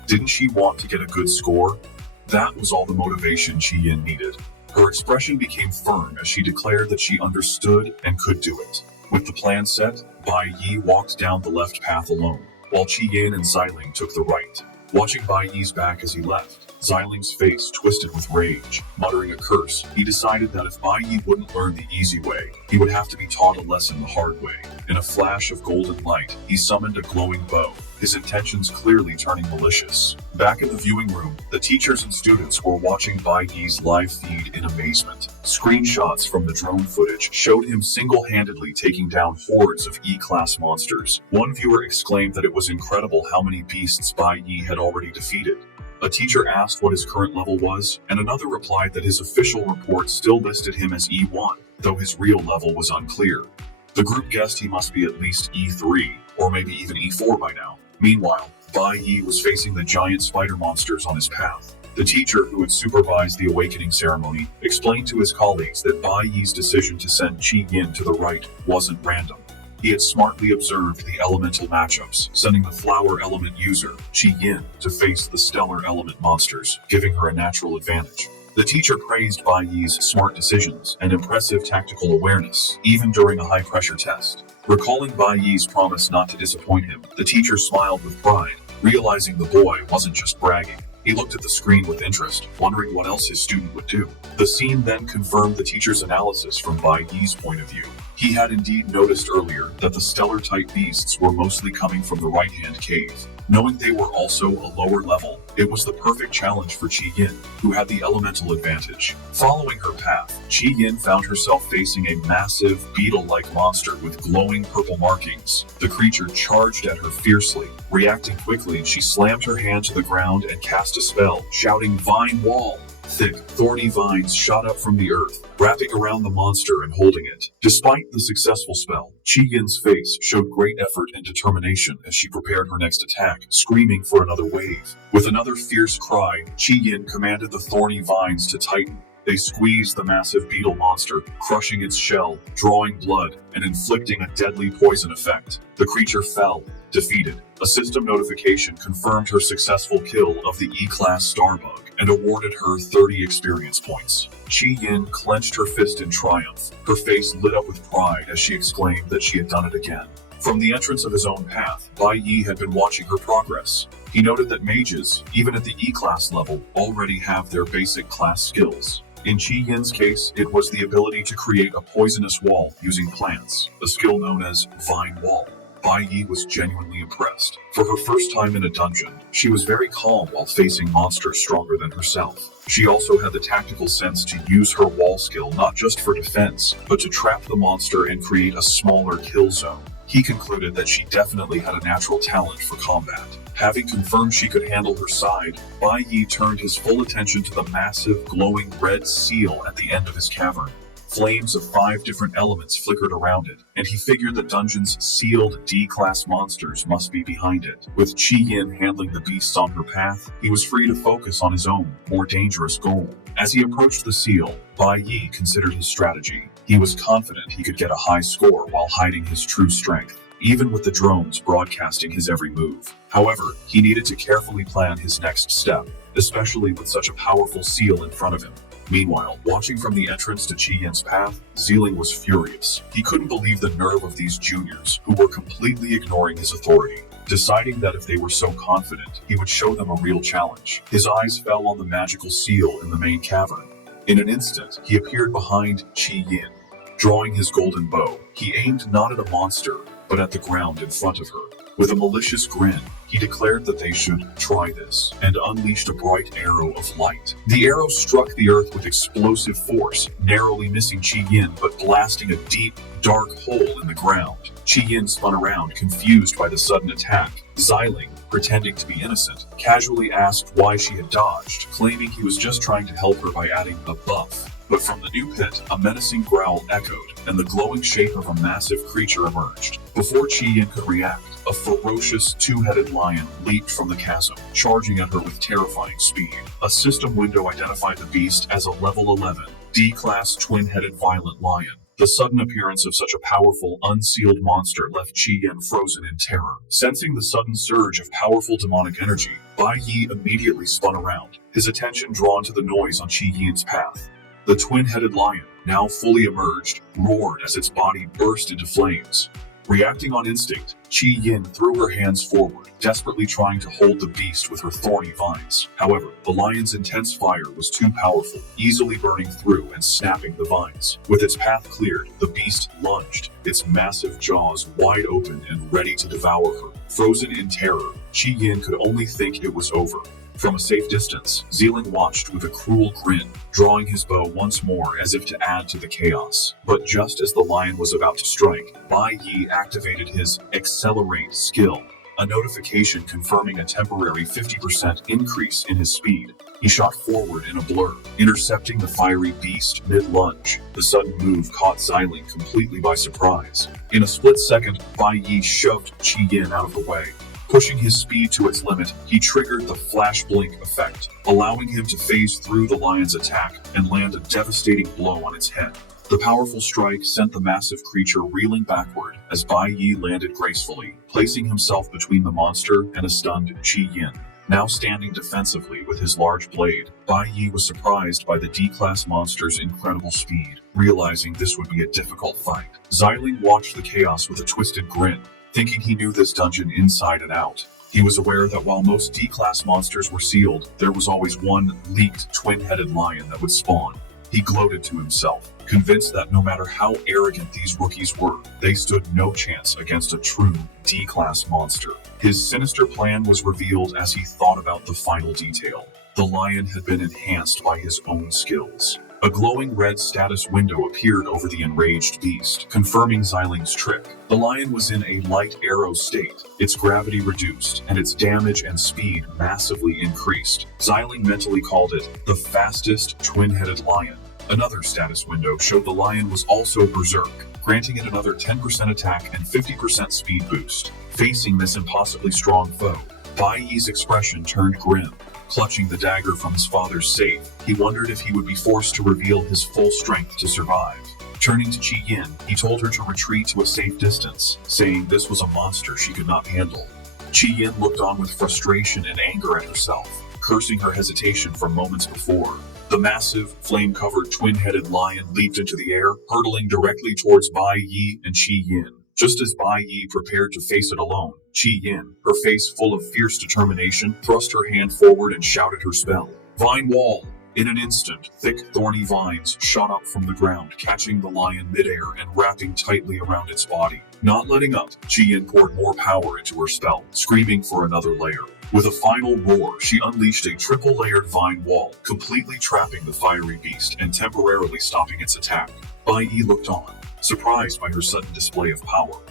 Didn't she want to get a good score? That was all the motivation Qi Yin needed. Her expression became firm as she declared that she understood and could do it. With the plan set, Bai Yi walked down the left path alone, while Qi Yin and Ziling took the right. Watching Bai Yi's back as he left, Ziling's face twisted with rage. Muttering a curse, he decided that if Bai Yi wouldn't learn the easy way, he would have to be taught a lesson the hard way. In a flash of golden light, he summoned a glowing bow, his intentions clearly turning malicious. Back in the viewing room, the teachers and students were watching Bai Yi's live feed in amazement. Screenshots from the drone footage showed him single-handedly taking down hordes of E-class monsters. One viewer exclaimed that it was incredible how many beasts Bai Yi had already defeated. A teacher asked what his current level was, and another replied that his official report still listed him as E1, though his real level was unclear. The group guessed he must be at least E3, or maybe even E4 by now. Meanwhile, Bai Yi was facing the giant spider monsters on his path. The teacher who had supervised the awakening ceremony explained to his colleagues that Bai Yi's decision to send Qi Yin to the right wasn't random. He had smartly observed the elemental matchups, sending the flower element user, Qi Yin, to face the stellar element monsters, giving her a natural advantage. The teacher praised Bai Yi's smart decisions and impressive tactical awareness, even during a high-pressure test. Recalling Bai Yi's promise not to disappoint him, the teacher smiled with pride, realizing the boy wasn't just bragging. He looked at the screen with interest, wondering what else his student would do. The scene then confirmed the teacher's analysis from Bai Yi's point of view. He had indeed noticed earlier that the stellar-type beasts were mostly coming from the right-hand cave. Knowing they were also a lower level, it was the perfect challenge for Qi Yin, who had the elemental advantage. Following her path, Qi Yin found herself facing a massive, beetle-like monster with glowing purple markings. The creature charged at her fiercely. Reacting quickly, she slammed her hand to the ground and cast a spell, shouting, "Vine Wall!" Thick, thorny vines shot up from the earth, wrapping around the monster and holding it. Despite the successful spell, Qi Yin's face showed great effort and determination as she prepared her next attack, screaming for another wave. With another fierce cry, Qi Yin commanded the thorny vines to tighten, They squeezed the massive beetle monster, crushing its shell, drawing blood, and inflicting a deadly poison effect. The creature fell, defeated. A system notification confirmed her successful kill of the E-Class Starbug and awarded her 30 experience points. Qi Yin clenched her fist in triumph. Her face lit up with pride as she exclaimed that she had done it again. From the entrance of his own path, Bai Yi had been watching her progress. He noted that mages, even at the E-Class level, already have their basic class skills. In Qi Yin's case, it was the ability to create a poisonous wall using plants, a skill known as Vine Wall. Bai Yi was genuinely impressed. For her first time in a dungeon, she was very calm while facing monsters stronger than herself. She also had the tactical sense to use her wall skill not just for defense, but to trap the monster and create a smaller kill zone. He concluded that she definitely had a natural talent for combat. Having confirmed she could handle her side, Bai Yi turned his full attention to the massive, glowing red seal at the end of his cavern. Flames of 5 different elements flickered around it, and he figured the dungeon's sealed D-class monsters must be behind it. With Qi Yin handling the beasts on her path, he was free to focus on his own, more dangerous goal. As he approached the seal, Bai Yi considered his strategy. He was confident he could get a high score while hiding his true strength, even with the drones broadcasting his every move. However, he needed to carefully plan his next step, especially with such a powerful seal in front of him. Meanwhile, watching from the entrance to Qi Yin's path, Ziling was furious. He couldn't believe the nerve of these juniors, who were completely ignoring his authority. Deciding that if they were so confident, he would show them a real challenge. His eyes fell on the magical seal in the main cavern. In an instant, he appeared behind Qi Yin. Drawing his golden bow, he aimed not at a monster, but at the ground in front of her. With a malicious grin, he declared that they should try this, and unleashed a bright arrow of light. The arrow struck the earth with explosive force, narrowly missing Qi Yin but blasting a deep, dark hole in the ground. Qi Yin spun around, confused by the sudden attack. Ziling, pretending to be innocent, casually asked why she had dodged, claiming he was just trying to help her by adding a buff. But from the new pit, a menacing growl echoed, and the glowing shape of a massive creature emerged. Before Qi Yin could react, a ferocious two-headed lion leaped from the chasm, charging at her with terrifying speed. A system window identified the beast as a level 11, D-class twin-headed violent lion. The sudden appearance of such a powerful, unsealed monster left Qi Yin frozen in terror. Sensing the sudden surge of powerful demonic energy, Bai Yi immediately spun around, his attention drawn to the noise on Qi Yin's path. The twin-headed lion, now fully emerged, roared as its body burst into flames. Reacting on instinct, Qi Yin threw her hands forward, desperately trying to hold the beast with her thorny vines. However, the lion's intense fire was too powerful, easily burning through and snapping the vines. With its path cleared, the beast lunged, its massive jaws wide open and ready to devour her. Frozen in terror, Qi Yin could only think it was over. From a safe distance, Ziling watched with a cruel grin, drawing his bow once more as if to add to the chaos. But just as the lion was about to strike, Bai Yi activated his Accelerate skill, a notification confirming a temporary 50% increase in his speed. He shot forward in a blur, intercepting the fiery beast mid-lunge. The sudden move caught Ziling completely by surprise. In a split second, Bai Yi shoved Qi Yin out of the way. Pushing his speed to its limit, he triggered the flash blink effect, allowing him to phase through the lion's attack and land a devastating blow on its head. The powerful strike sent the massive creature reeling backward as Bai Yi landed gracefully, placing himself between the monster and a stunned Qi Yin. Now standing defensively with his large blade, Bai Yi was surprised by the D-class monster's incredible speed, realizing this would be a difficult fight. Ziling watched the chaos with a twisted grin, thinking he knew this dungeon inside and out. He was aware that while most D-class monsters were sealed, there was always one leaked twin-headed lion that would spawn. He gloated to himself, convinced that no matter how arrogant these rookies were, they stood no chance against a true D-class monster. His sinister plan was revealed as he thought about the final detail. The lion had been enhanced by his own skills. A glowing red status window appeared over the enraged beast, confirming Ziling's trick. The lion was in a light arrow state, its gravity reduced, and its damage and speed massively increased. Ziling mentally called it the fastest twin-headed lion. Another status window showed the lion was also berserk, granting it another 10% attack and 50% speed boost. Facing this impossibly strong foe, Bai Yi's expression turned grim. Clutching the dagger from his father's safe, he wondered if he would be forced to reveal his full strength to survive. Turning to Chi Yin, he told her to retreat to a safe distance, saying this was a monster she could not handle. Chi Yin looked on with frustration and anger at herself, cursing her hesitation from moments before. The massive, flame-covered twin-headed lion leaped into the air, hurtling directly towards Bai Yi and Chi Yin. Just as Bai Yi prepared to face it alone, Chi Yin, her face full of fierce determination, thrust her hand forward and shouted her spell. Vine Wall! In an instant, thick, thorny vines shot up from the ground, catching the lion midair and wrapping tightly around its body. Not letting up, Chi Yin poured more power into her spell, screaming for another layer. With a final roar, she unleashed a triple-layered vine wall, completely trapping the fiery beast and temporarily stopping its attack. Bai Yi looked on, surprised by her sudden display of power.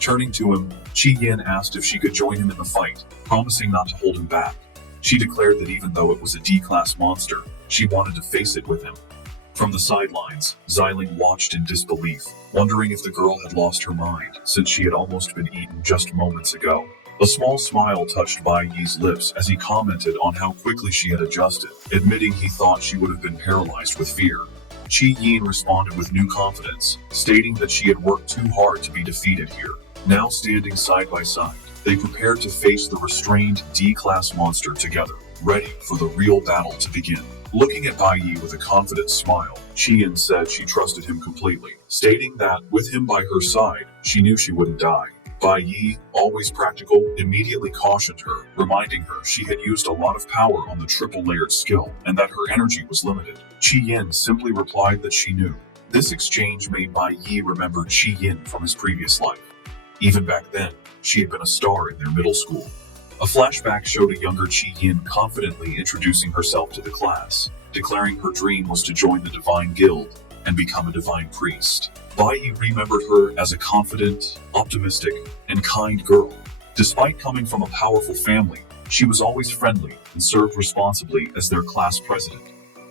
Turning to him, Chi Yin asked if she could join him in the fight, promising not to hold him back. She declared that even though it was a D-class monster, she wanted to face it with him. From the sidelines, Xiling watched in disbelief, wondering if the girl had lost her mind, since she had almost been eaten just moments ago. A small smile touched Bai Yi's lips as he commented on how quickly she had adjusted, admitting he thought she would have been paralyzed with fear. Chi Yin responded with new confidence, stating that she had worked too hard to be defeated here. Now standing side by side, they prepared to face the restrained D-class monster together, ready for the real battle to begin. Looking at Bai Yi with a confident smile, Chi Yin said she trusted him completely, stating that, with him by her side, she knew she wouldn't die. Bai Yi, always practical, immediately cautioned her, reminding her she had used a lot of power on the triple-layered skill and that her energy was limited. Chi Yin simply replied that she knew. This exchange made Bai Yi remember Chi Yin from his previous life. Even back then, she had been a star in their middle school. A flashback showed a younger Chi Yin confidently introducing herself to the class, declaring her dream was to join the Divine Guild and become a divine priest. Bai Yi remembered her as a confident, optimistic, and kind girl. Despite coming from a powerful family, she was always friendly and served responsibly as their class president.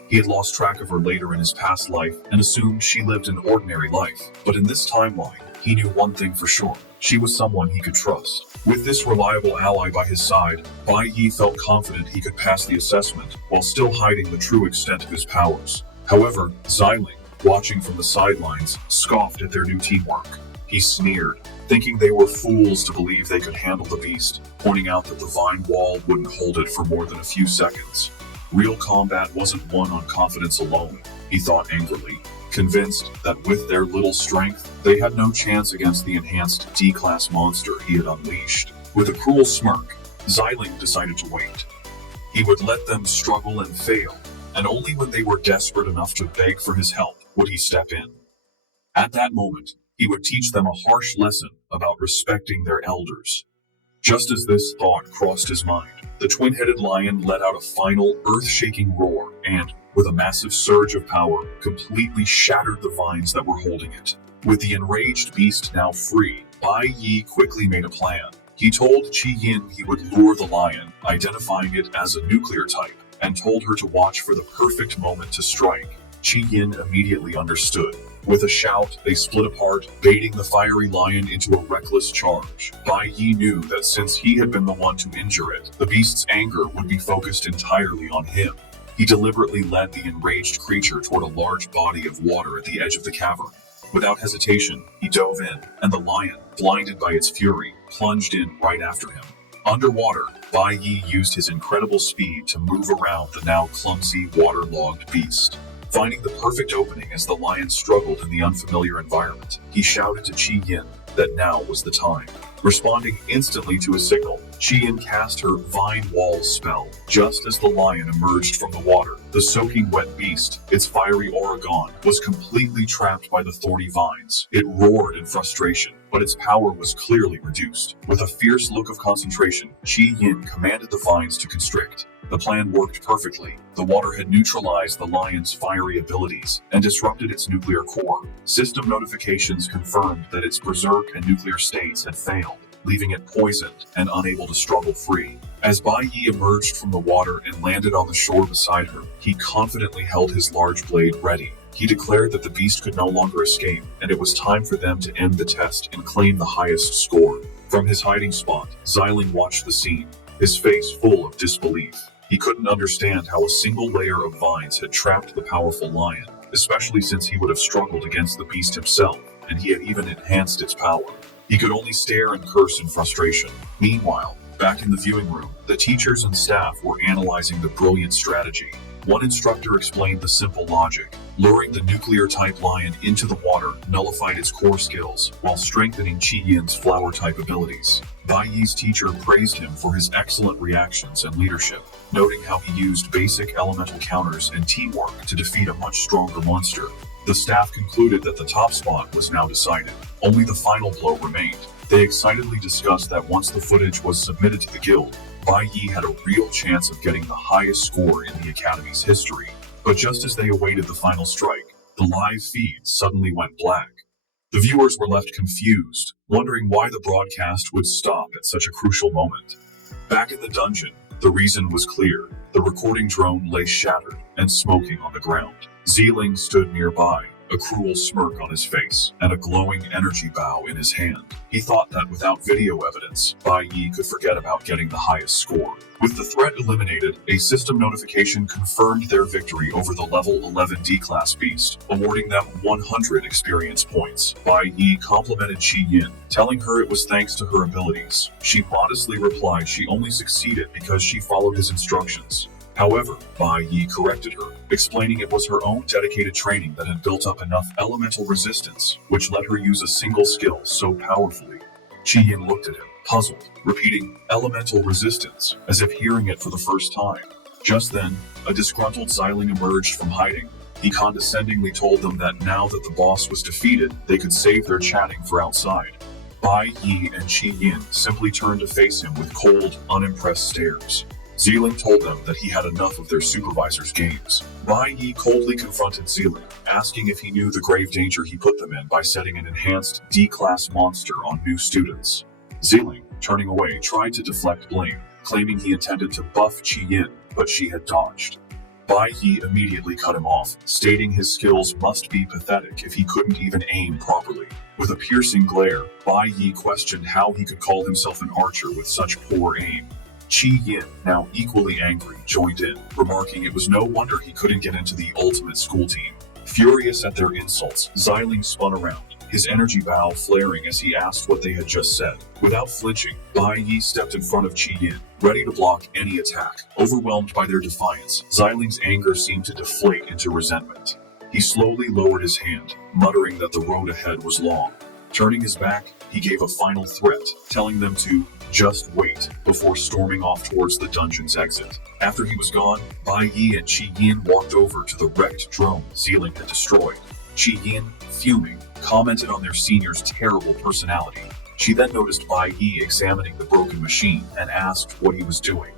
He had lost track of her later in his past life and assumed she lived an ordinary life, but in this timeline, he knew one thing for sure. She was someone he could trust. With this reliable ally by his side, Bai Yi felt confident he could pass the assessment while still hiding the true extent of his powers. However, Xiling, watching from the sidelines, scoffed at their new teamwork. He sneered, thinking they were fools to believe they could handle the beast, pointing out that the vine wall wouldn't hold it for more than a few seconds. Real combat wasn't won on confidence alone, he thought angrily, convinced that with their little strength, they had no chance against the enhanced D-class monster he had unleashed. With a cruel smirk, Xiling decided to wait. He would let them struggle and fail, and only when they were desperate enough to beg for his help would he step in. At that moment, he would teach them a harsh lesson about respecting their elders. Just as this thought crossed his mind, the twin-headed lion let out a final, earth-shaking roar and, with a massive surge of power, completely shattered the vines that were holding it. With the enraged beast now free, Bai Yi quickly made a plan. He told Chi Yin he would lure the lion, identifying it as a nuclear type, and told her to watch for the perfect moment to strike. Chi Yin immediately understood. With a shout, they split apart, baiting the fiery lion into a reckless charge. Bai Yi knew that since he had been the one to injure it, the beast's anger would be focused entirely on him. He deliberately led the enraged creature toward a large body of water at the edge of the cavern. Without hesitation, he dove in, and the lion, blinded by its fury, plunged in right after him. Underwater, Bai Yi used his incredible speed to move around the now clumsy, waterlogged beast. Finding the perfect opening as the lion struggled in the unfamiliar environment, he shouted to Chi Yin that now was the time. Responding instantly to his signal, Chi Yin cast her Vine Wall spell. Just as the lion emerged from the water, the soaking wet beast, its fiery aura gone, was completely trapped by the thorny vines. It roared in frustration, but its power was clearly reduced. With a fierce look of concentration, Chi Yin commanded the vines to constrict. The plan worked perfectly. The water had neutralized the lion's fiery abilities and disrupted its nuclear core. System notifications confirmed that its berserk and nuclear states had failed, leaving it poisoned and unable to struggle free. As Bai Yi emerged from the water and landed on the shore beside her, he confidently held his large blade ready. He declared that the beast could no longer escape, and it was time for them to end the test and claim the highest score. From his hiding spot, Xiling watched the scene, his face full of disbelief. He couldn't understand how a single layer of vines had trapped the powerful lion, especially since he would have struggled against the beast himself, and he had even enhanced its power. He could only stare and curse in frustration. Meanwhile, back in the viewing room, the teachers and staff were analyzing the brilliant strategy. One instructor explained the simple logic. Luring the nuclear-type lion into the water nullified its core skills, while strengthening Qi Yin's flower-type abilities. Bai Yi's teacher praised him for his excellent reactions and leadership, noting how he used basic elemental counters and teamwork to defeat a much stronger monster. The staff concluded that the top spot was now decided. Only the final blow remained. They excitedly discussed that once the footage was submitted to the guild, Bai Yi had a real chance of getting the highest score in the Academy's history. But just as they awaited the final strike, the live feed suddenly went black. The viewers were left confused, wondering why the broadcast would stop at such a crucial moment. Back in the dungeon, the reason was clear. The recording drone lay shattered and smoking on the ground. Zeeling stood nearby, a cruel smirk on his face and a glowing energy bow in his hand. He thought that without video evidence, Bai Yi could forget about getting the highest score. With the threat eliminated, a system notification confirmed their victory over the level 11 D-class beast, awarding them 100 experience points. Bai Yi complimented Qi Yin, telling her it was thanks to her abilities. She modestly replied she only succeeded because she followed his instructions. However, Bai Yi corrected her, explaining it was her own dedicated training that had built up enough elemental resistance, which let her use a single skill so powerfully. Qi Yin looked at him, puzzled, repeating, "elemental resistance," as if hearing it for the first time. Just then, a disgruntled Xiling emerged from hiding. He condescendingly told them that now that the boss was defeated, they could save their chatting for outside. Bai Yi and Qi Yin simply turned to face him with cold, unimpressed stares. Zeeling told them that he had enough of their supervisor's games. Bai Yi coldly confronted Zeeling, asking if he knew the grave danger he put them in by setting an enhanced D-class monster on new students. Zeeling, turning away, tried to deflect blame, claiming he intended to buff Qi Yin, but she had dodged. Bai Yi immediately cut him off, stating his skills must be pathetic if he couldn't even aim properly. With a piercing glare, Bai Yi questioned how he could call himself an archer with such poor aim. Qi Yin, now equally angry, joined in, remarking it was no wonder he couldn't get into the ultimate school team. Furious at their insults, Xiling spun around, his energy bow flaring as he asked what they had just said. Without flinching, Bai Yi stepped in front of Qi Yin, ready to block any attack. Overwhelmed by their defiance, Xiling's anger seemed to deflate into resentment. He slowly lowered his hand, muttering that the road ahead was long. Turning his back, he gave a final threat, telling them to just wait before storming off towards the dungeon's exit. After he was gone, Bai Yi and Qi Yin walked over to the wrecked drone Zeeling had destroyed. Qi Yin, fuming, commented on their senior's terrible personality. She then noticed Bai Yi examining the broken machine and asked what he was doing.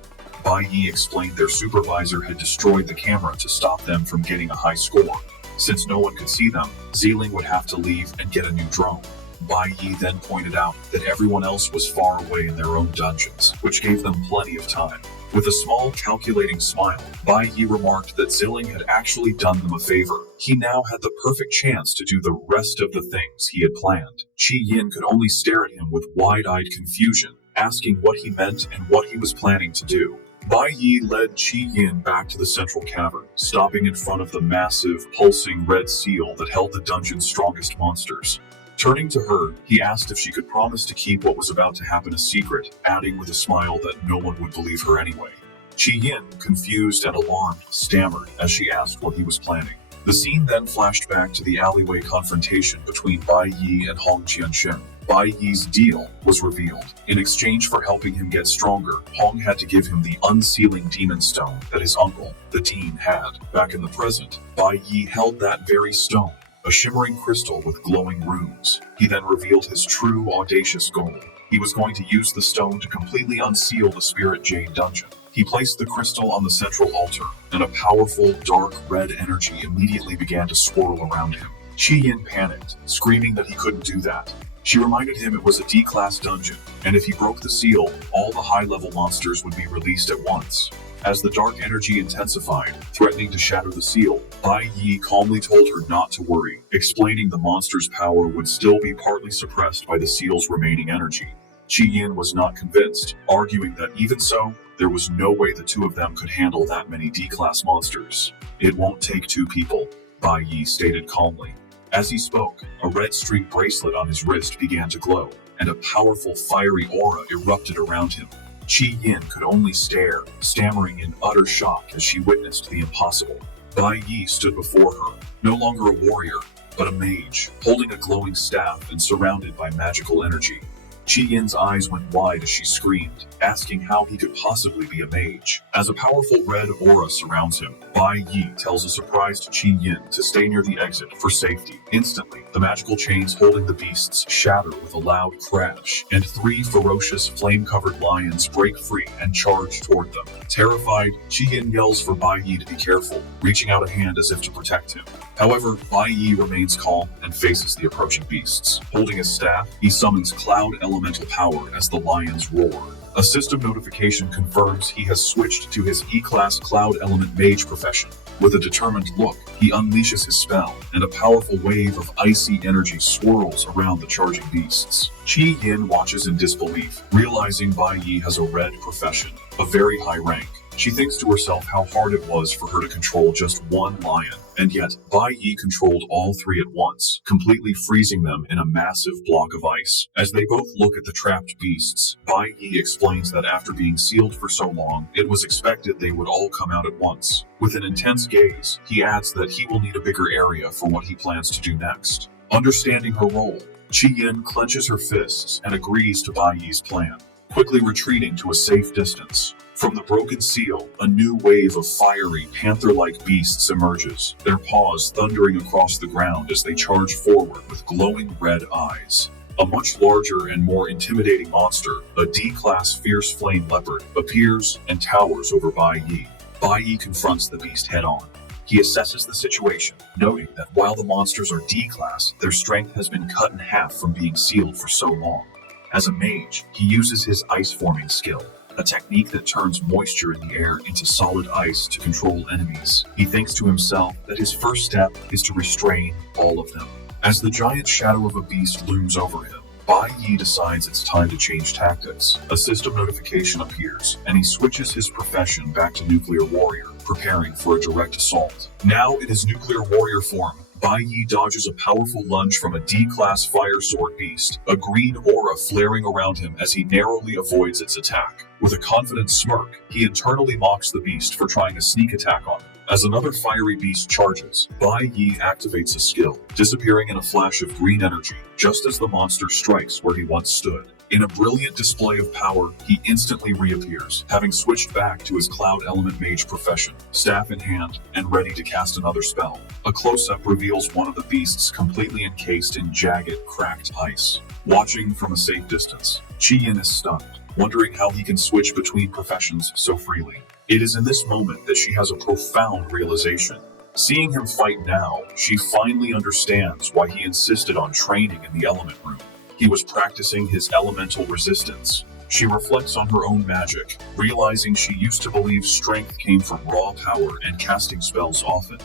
Bai Yi explained their supervisor had destroyed the camera to stop them from getting a high score. Since no one could see them, Zeeling would have to leave and get a new drone. Bai Yi then pointed out that everyone else was far away in their own dungeons, which gave them plenty of time. With a small, calculating smile, Bai Yi remarked that Zeeling had actually done them a favor. He now had the perfect chance to do the rest of the things he had planned. Qi Yin could only stare at him with wide-eyed confusion, asking what he meant and what he was planning to do. Bai Yi led Qi Yin back to the central cavern, stopping in front of the massive, pulsing red seal that held the dungeon's strongest monsters. Turning to her, he asked if she could promise to keep what was about to happen a secret, adding with a smile that no one would believe her anyway. Qi Yin, confused and alarmed, stammered as she asked what he was planning. The scene then flashed back to the alleyway confrontation between Bai Yi and Hong Qianshen. Bai Yi's deal was revealed. In exchange for helping him get stronger, Hong had to give him the unsealing demon stone that his uncle, the dean, had. Back in the present, Bai Yi held that very stone, a shimmering crystal with glowing runes. He then revealed his true, audacious goal. He was going to use the stone to completely unseal the Spirit Jade dungeon. He placed the crystal on the central altar, and a powerful, dark red energy immediately began to swirl around him. Qi Yin panicked, screaming that he couldn't do that. She reminded him it was a D-class dungeon, and if he broke the seal, all the high-level monsters would be released at once. As the dark energy intensified, threatening to shatter the seal, Bai Yi calmly told her not to worry, explaining the monster's power would still be partly suppressed by the seal's remaining energy. Qi Yin was not convinced, arguing that even so, there was no way the two of them could handle that many D-class monsters. It won't take two people, Bai Yi stated calmly. As he spoke, a red string bracelet on his wrist began to glow, and a powerful fiery aura erupted around him. Qi Yin could only stare, stammering in utter shock as she witnessed the impossible. Bai Yi stood before her, no longer a warrior, but a mage, holding a glowing staff and surrounded by magical energy. Qi Yin's eyes went wide as she screamed, asking how he could possibly be a mage. As a powerful red aura surrounds him, Bai Yi tells a surprised Qi Yin to stay near the exit for safety. Instantly, the magical chains holding the beasts shatter with a loud crash, and three ferocious flame-covered lions break free and charge toward them. Terrified, Qi Yin yells for Bai Yi to be careful, reaching out a hand as if to protect him. However, Bai Yi remains calm and faces the approaching beasts. Holding his staff, he summons Cloud Elemental Power as the lions roar. A system notification confirms he has switched to his E-Class Cloud Element Mage profession. With a determined look, he unleashes his spell, and a powerful wave of icy energy swirls around the charging beasts. Qi Yin watches in disbelief, realizing Bai Yi has a red profession, a very high rank. She thinks to herself how hard it was for her to control just one lion, and yet Bai Yi controlled all three at once, completely freezing them in a massive block of ice. As they both look at the trapped beasts, Bai Yi explains that after being sealed for so long, it was expected they would all come out at once. With an intense gaze, he adds that he will need a bigger area for what he plans to do next. Understanding her role, Qi Yin clenches her fists and agrees to Bai Yi's plan, quickly retreating to a safe distance. From the broken seal, a new wave of fiery, panther-like beasts emerges, their paws thundering across the ground as they charge forward with glowing red eyes. A much larger and more intimidating monster, a D-class fierce flame leopard, appears and towers over Bai Yi. Bai Yi confronts the beast head-on. He assesses the situation, noting that while the monsters are D-class, their strength has been cut in half from being sealed for so long. As a mage, he uses his ice-forming skill, a technique that turns moisture in the air into solid ice to control enemies. He thinks to himself that his first step is to restrain all of them. As the giant shadow of a beast looms over him, Bai Yi decides it's time to change tactics. A system notification appears, and he switches his profession back to Nuclear Warrior, preparing for a direct assault. Now in his Nuclear Warrior form, Bai Yi dodges a powerful lunge from a D-class fire sword beast, a green aura flaring around him as he narrowly avoids its attack. With a confident smirk, he internally mocks the beast for trying a sneak attack on him. As another fiery beast charges, Bai Yi activates a skill, disappearing in a flash of green energy, just as the monster strikes where he once stood. In a brilliant display of power, he instantly reappears, having switched back to his Cloud Element Mage profession, staff in hand, and ready to cast another spell. A close-up reveals one of the beasts completely encased in jagged, cracked ice. Watching from a safe distance, Qi Yin is stunned, wondering how he can switch between professions so freely. It is in this moment that she has a profound realization. Seeing him fight now, she finally understands why he insisted on training in the element room. He was practicing his elemental resistance. She reflects on her own magic, realizing she used to believe strength came from raw power and casting spells often.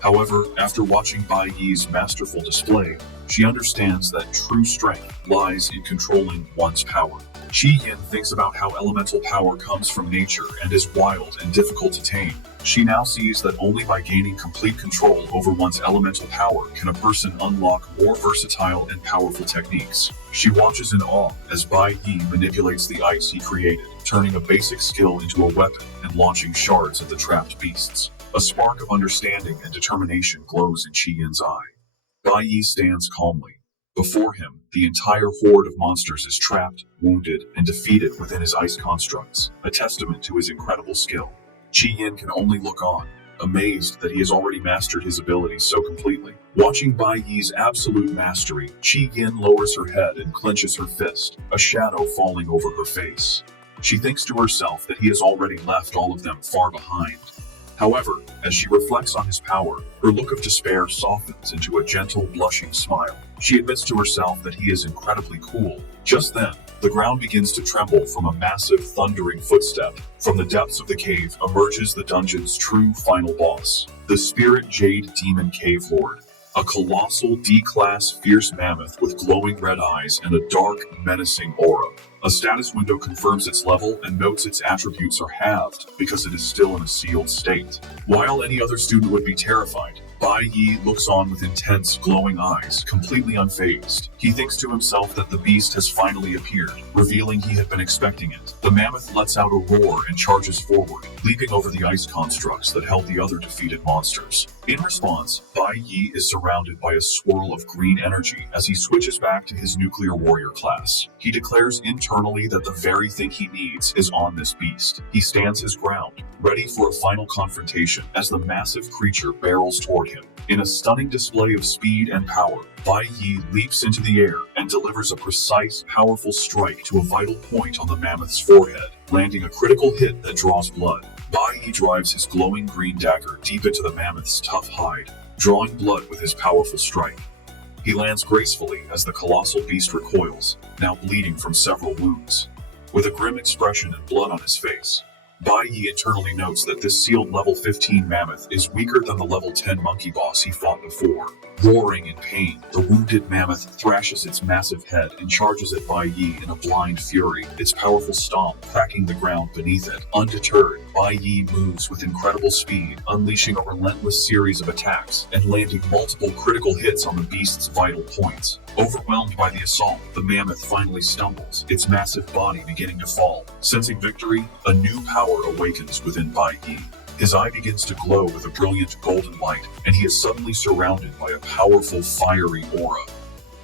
However, after watching Bai Yi's masterful display, she understands that true strength lies in controlling one's power. Qi Yin thinks about how elemental power comes from nature and is wild and difficult to tame. She now sees that only by gaining complete control over one's elemental power can a person unlock more versatile and powerful techniques. She watches in awe as Bai Yi manipulates the ice he created, turning a basic skill into a weapon and launching shards at the trapped beasts. A spark of understanding and determination glows in Qi Yin's eye. Bai Yi stands calmly. Before him, the entire horde of monsters is trapped, wounded, and defeated within his ice constructs, a testament to his incredible skill. Qi Yin can only look on, amazed that he has already mastered his abilities so completely. Watching Bai Yi's absolute mastery, Qi Yin lowers her head and clenches her fist, a shadow falling over her face. She thinks to herself that he has already left all of them far behind. However, as she reflects on his power, her look of despair softens into a gentle, blushing smile. She admits to herself that he is incredibly cool. Just then, the ground begins to tremble from a massive, thundering footstep. From the depths of the cave emerges the dungeon's true final boss, the Spirit Jade Demon Cave Lord. a colossal D-class fierce mammoth with glowing red eyes and a dark, menacing aura. A status window confirms its level and notes its attributes are halved because it is still in a sealed state. While any other student would be terrified, Bai Yi looks on with intense, glowing eyes, completely unfazed. He thinks to himself that the beast has finally appeared, revealing he had been expecting it. The mammoth lets out a roar and charges forward, leaping over the ice constructs that held the other defeated monsters. In response, Bai Yi is surrounded by a swirl of green energy as he switches back to his nuclear warrior class. He declares internally that the very thing he needs is on this beast. He stands his ground, ready for a final confrontation as the massive creature barrels toward him. In a stunning display of speed and power, Bai Yi leaps into the air and delivers a precise, powerful strike to a vital point on the mammoth's forehead, landing a critical hit that draws blood. Bai Yi drives his glowing green dagger deep into the mammoth's tough hide, drawing blood with his powerful strike. He lands gracefully as the colossal beast recoils, now bleeding from several wounds. With a grim expression and blood on his face, Bai Yi internally notes that this sealed level 15 mammoth is weaker than the level 10 monkey boss he fought before. Roaring in pain, the wounded mammoth thrashes its massive head and charges at Bai Yi in a blind fury, its powerful stomp cracking the ground beneath it. Undeterred, Bai Yi moves with incredible speed, unleashing a relentless series of attacks and landing multiple critical hits on the beast's vital points. Overwhelmed by the assault, the mammoth finally stumbles, its massive body beginning to fall. Sensing victory, a new power awakens within Bai Yi. His eye begins to glow with a brilliant golden light, and he is suddenly surrounded by a powerful fiery aura.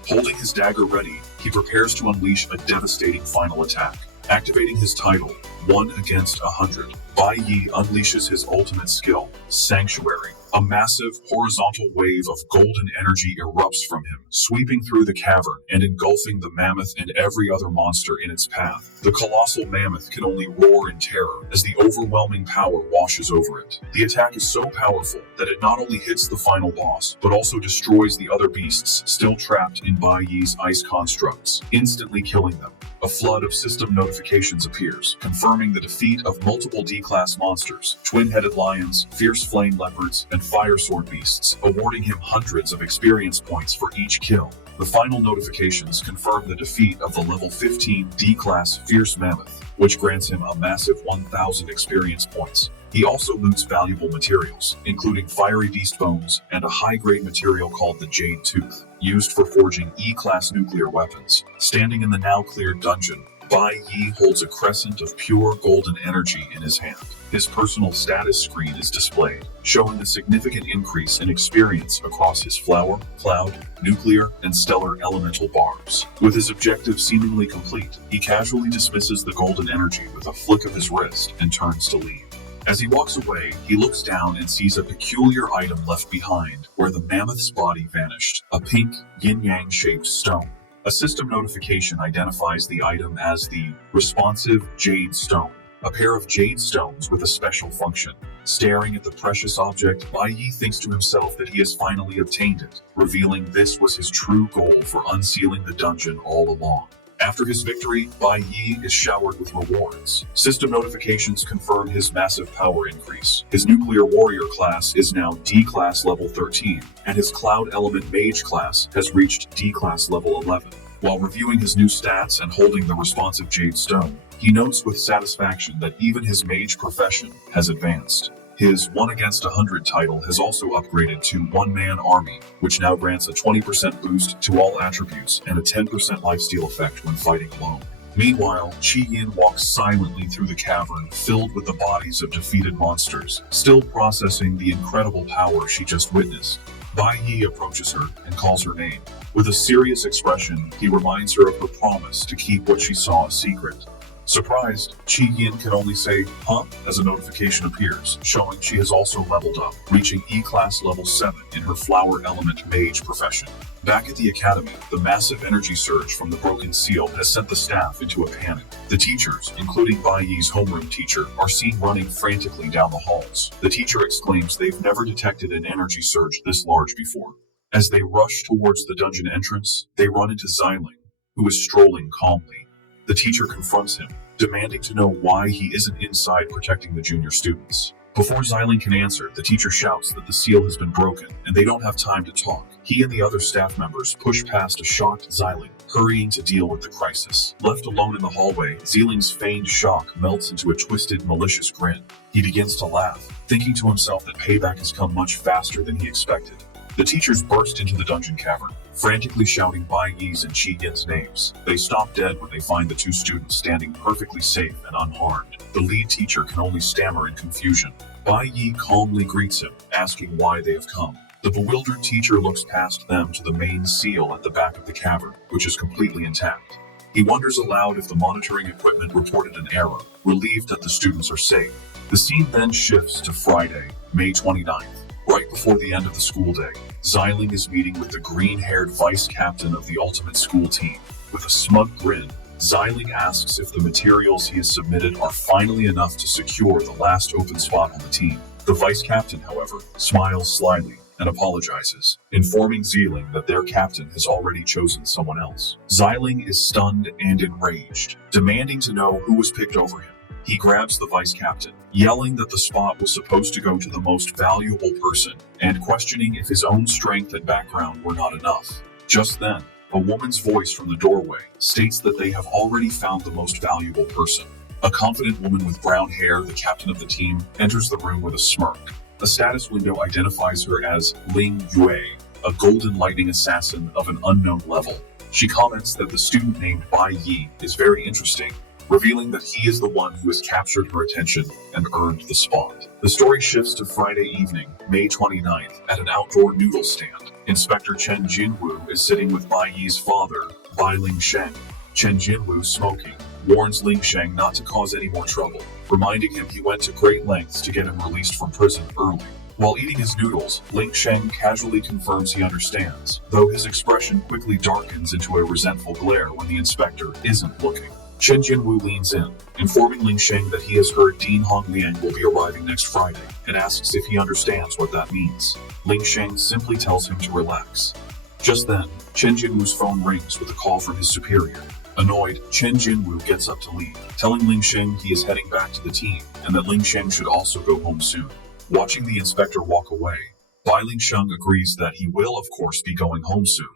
Holding his dagger ready, he prepares to unleash a devastating final attack. Activating his title, 1 against 100, Bai Yi unleashes his ultimate skill, Sanctuary. A massive, horizontal wave of golden energy erupts from him, sweeping through the cavern and engulfing the mammoth and every other monster in its path. The colossal mammoth can only roar in terror as the overwhelming power washes over it. The attack is so powerful that it not only hits the final boss, but also destroys the other beasts still trapped in Bai Yi's ice constructs, instantly killing them. A flood of system notifications appears, confirming the defeat of multiple D-class monsters, twin-headed lions, fierce flame leopards, and fire sword beasts, awarding him hundreds of experience points for each kill. The final notifications confirm the defeat of the level 15 D-class fierce mammoth, which grants him a massive 1,000 experience points. He also loots valuable materials, including fiery beast bones and a high-grade material called the Jade Tooth, used for forging E-class nuclear weapons. Standing in the now-cleared dungeon, Bai Yi holds a crescent of pure golden energy in his hand. His personal status screen is displayed, showing a significant increase in experience across his flower, cloud, nuclear, and stellar elemental bars. With his objective seemingly complete, he casually dismisses the golden energy with a flick of his wrist and turns to leave. As he walks away, he looks down and sees a peculiar item left behind where the mammoth's body vanished, a pink, yin-yang shaped stone. A system notification identifies the item as the responsive Jade Stone, a pair of jade stones with a special function. Staring at the precious object, Bai Yi thinks to himself that he has finally obtained it, revealing this was his true goal for unsealing the dungeon all along. After his victory, Bai Yi is showered with rewards. System notifications confirm his massive power increase. His nuclear warrior class is now D-class level 13, and his cloud element mage class has reached D-class level 11. While reviewing his new stats and holding the responsive Jade Stone, he notes with satisfaction that even his mage profession has advanced. His 1 against 100 title has also upgraded to One-Man Army, which now grants a 20% boost to all attributes and a 10% lifesteal effect when fighting alone. Meanwhile, Qi Yin walks silently through the cavern filled with the bodies of defeated monsters, still processing the incredible power she just witnessed. Bai Yi approaches her and calls her name. With a serious expression, he reminds her of her promise to keep what she saw a secret. Surprised, Qi Yin can only say, "Huh?" as a notification appears, showing she has also leveled up, reaching E-class level 7 in her flower element mage profession. Back at the academy, the massive energy surge from the broken seal has sent the staff into a panic. The teachers, including Bai Yi's homeroom teacher, are seen running frantically down the halls. The teacher exclaims they've never detected an energy surge this large before. As they rush towards the dungeon entrance, they run into Xiling, who is strolling calmly. The teacher confronts him, demanding to know why he isn't inside protecting the junior students. Before Xiling can answer, the teacher shouts that the seal has been broken, and they don't have time to talk. He and the other staff members push past a shocked Xiling, hurrying to deal with the crisis. Left alone in the hallway, Xiling's feigned shock melts into a twisted, malicious grin. He begins to laugh, thinking to himself that payback has come much faster than he expected. The teachers burst into the dungeon cavern, frantically shouting Bai Yi's and Qi Yin's names. They stop dead when they find the two students standing perfectly safe and unharmed. The lead teacher can only stammer in confusion. Bai Yi calmly greets him, asking why they have come. The bewildered teacher looks past them to the main seal at the back of the cavern, which is completely intact. He wonders aloud if the monitoring equipment reported an error, relieved that the students are safe. The scene then shifts to Friday, May 29th. Right before the end of the school day, Xiling is meeting with the green-haired vice captain of the ultimate school team. With a smug grin, Xiling asks if the materials he has submitted are finally enough to secure the last open spot on the team. The vice captain, however, smiles slyly and apologizes, informing Xiling that their captain has already chosen someone else. Xiling is stunned and enraged, demanding to know who was picked over him. He grabs the vice captain, yelling that the spot was supposed to go to the most valuable person, and questioning if his own strength and background were not enough. Just then, a woman's voice from the doorway states that they have already found the most valuable person. A confident woman with brown hair, the captain of the team, enters the room with a smirk. A status window identifies her as Ling Yue, a golden lightning assassin of an unknown level. She comments that the student named Bai Yi is very interesting, revealing that he is the one who has captured her attention and earned the spot. The story shifts to Friday evening, May 29th, at an outdoor noodle stand. Inspector Chen Jinwu is sitting with Bai Yi's father, Bai Lingsheng. Chen Jinwu, smoking, warns Lingsheng not to cause any more trouble, reminding him he went to great lengths to get him released from prison early. While eating his noodles, Lingsheng casually confirms he understands, though his expression quickly darkens into a resentful glare when the inspector isn't looking. Chen Jinwu leans in, informing Lingsheng that he has heard Dean Hongliang will be arriving next Friday, and asks if he understands what that means. Lingsheng simply tells him to relax. Just then, Chen Jinwu's phone rings with a call from his superior. Annoyed, Chen Jinwu gets up to leave, telling Lingsheng he is heading back to the team, and that Lingsheng should also go home soon. Watching the inspector walk away, Bai Lingsheng agrees that he will of course be going home soon.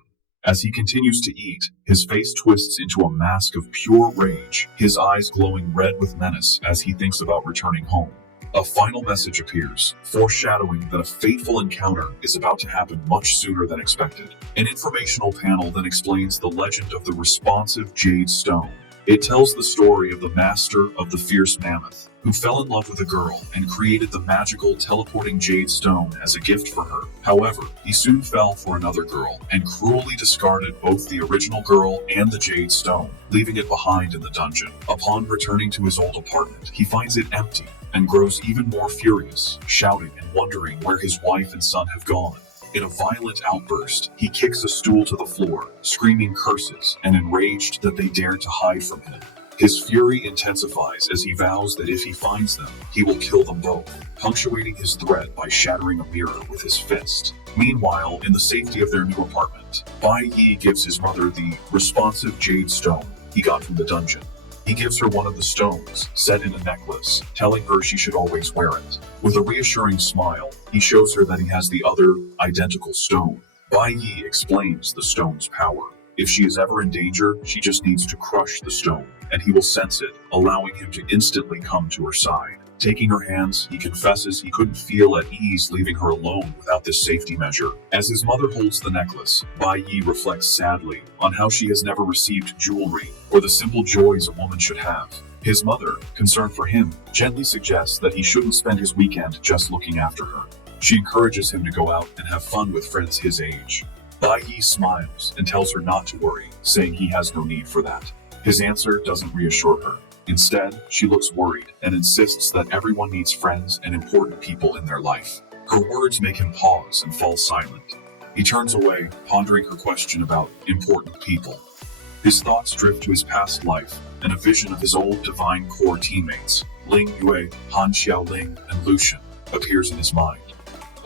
As he continues to eat, his face twists into a mask of pure rage, his eyes glowing red with menace as he thinks about returning home. A final message appears, foreshadowing that a fateful encounter is about to happen much sooner than expected. An informational panel then explains the legend of the responsive Jade Stone. It tells the story of the master of the fierce mammoth, who fell in love with a girl and created the magical teleporting Jade Stone as a gift for her. However, he soon fell for another girl and cruelly discarded both the original girl and the Jade Stone, leaving it behind in the dungeon. Upon returning to his old apartment, he finds it empty and grows even more furious, shouting and wondering where his wife and son have gone. In a violent outburst, he kicks a stool to the floor, screaming curses and enraged that they dared to hide from him. His fury intensifies as he vows that if he finds them, he will kill them both, punctuating his threat by shattering a mirror with his fist. Meanwhile, in the safety of their new apartment, Bai Yi gives his mother the responsive Jade Stone he got from the dungeon. He gives her one of the stones, set in a necklace, telling her she should always wear it. With a reassuring smile, he shows her that he has the other, identical stone. Bai Yi explains the stone's power. If she is ever in danger, she just needs to crush the stone, and he will sense it, allowing him to instantly come to her side. Taking her hands, he confesses he couldn't feel at ease leaving her alone without this safety measure. As his mother holds the necklace, Bai Yi reflects sadly on how she has never received jewelry or the simple joys a woman should have. His mother, concerned for him, gently suggests that he shouldn't spend his weekend just looking after her. She encourages him to go out and have fun with friends his age. Bai Yi smiles and tells her not to worry, saying he has no need for that. His answer doesn't reassure her. Instead, she looks worried and insists that everyone needs friends and important people in their life. Her words make him pause and fall silent. He turns away, pondering her question about important people. His thoughts drift to his past life, and a vision of his old Divine Core teammates, Ling Yue, Han Xiaoling, and Lucian, appears in his mind.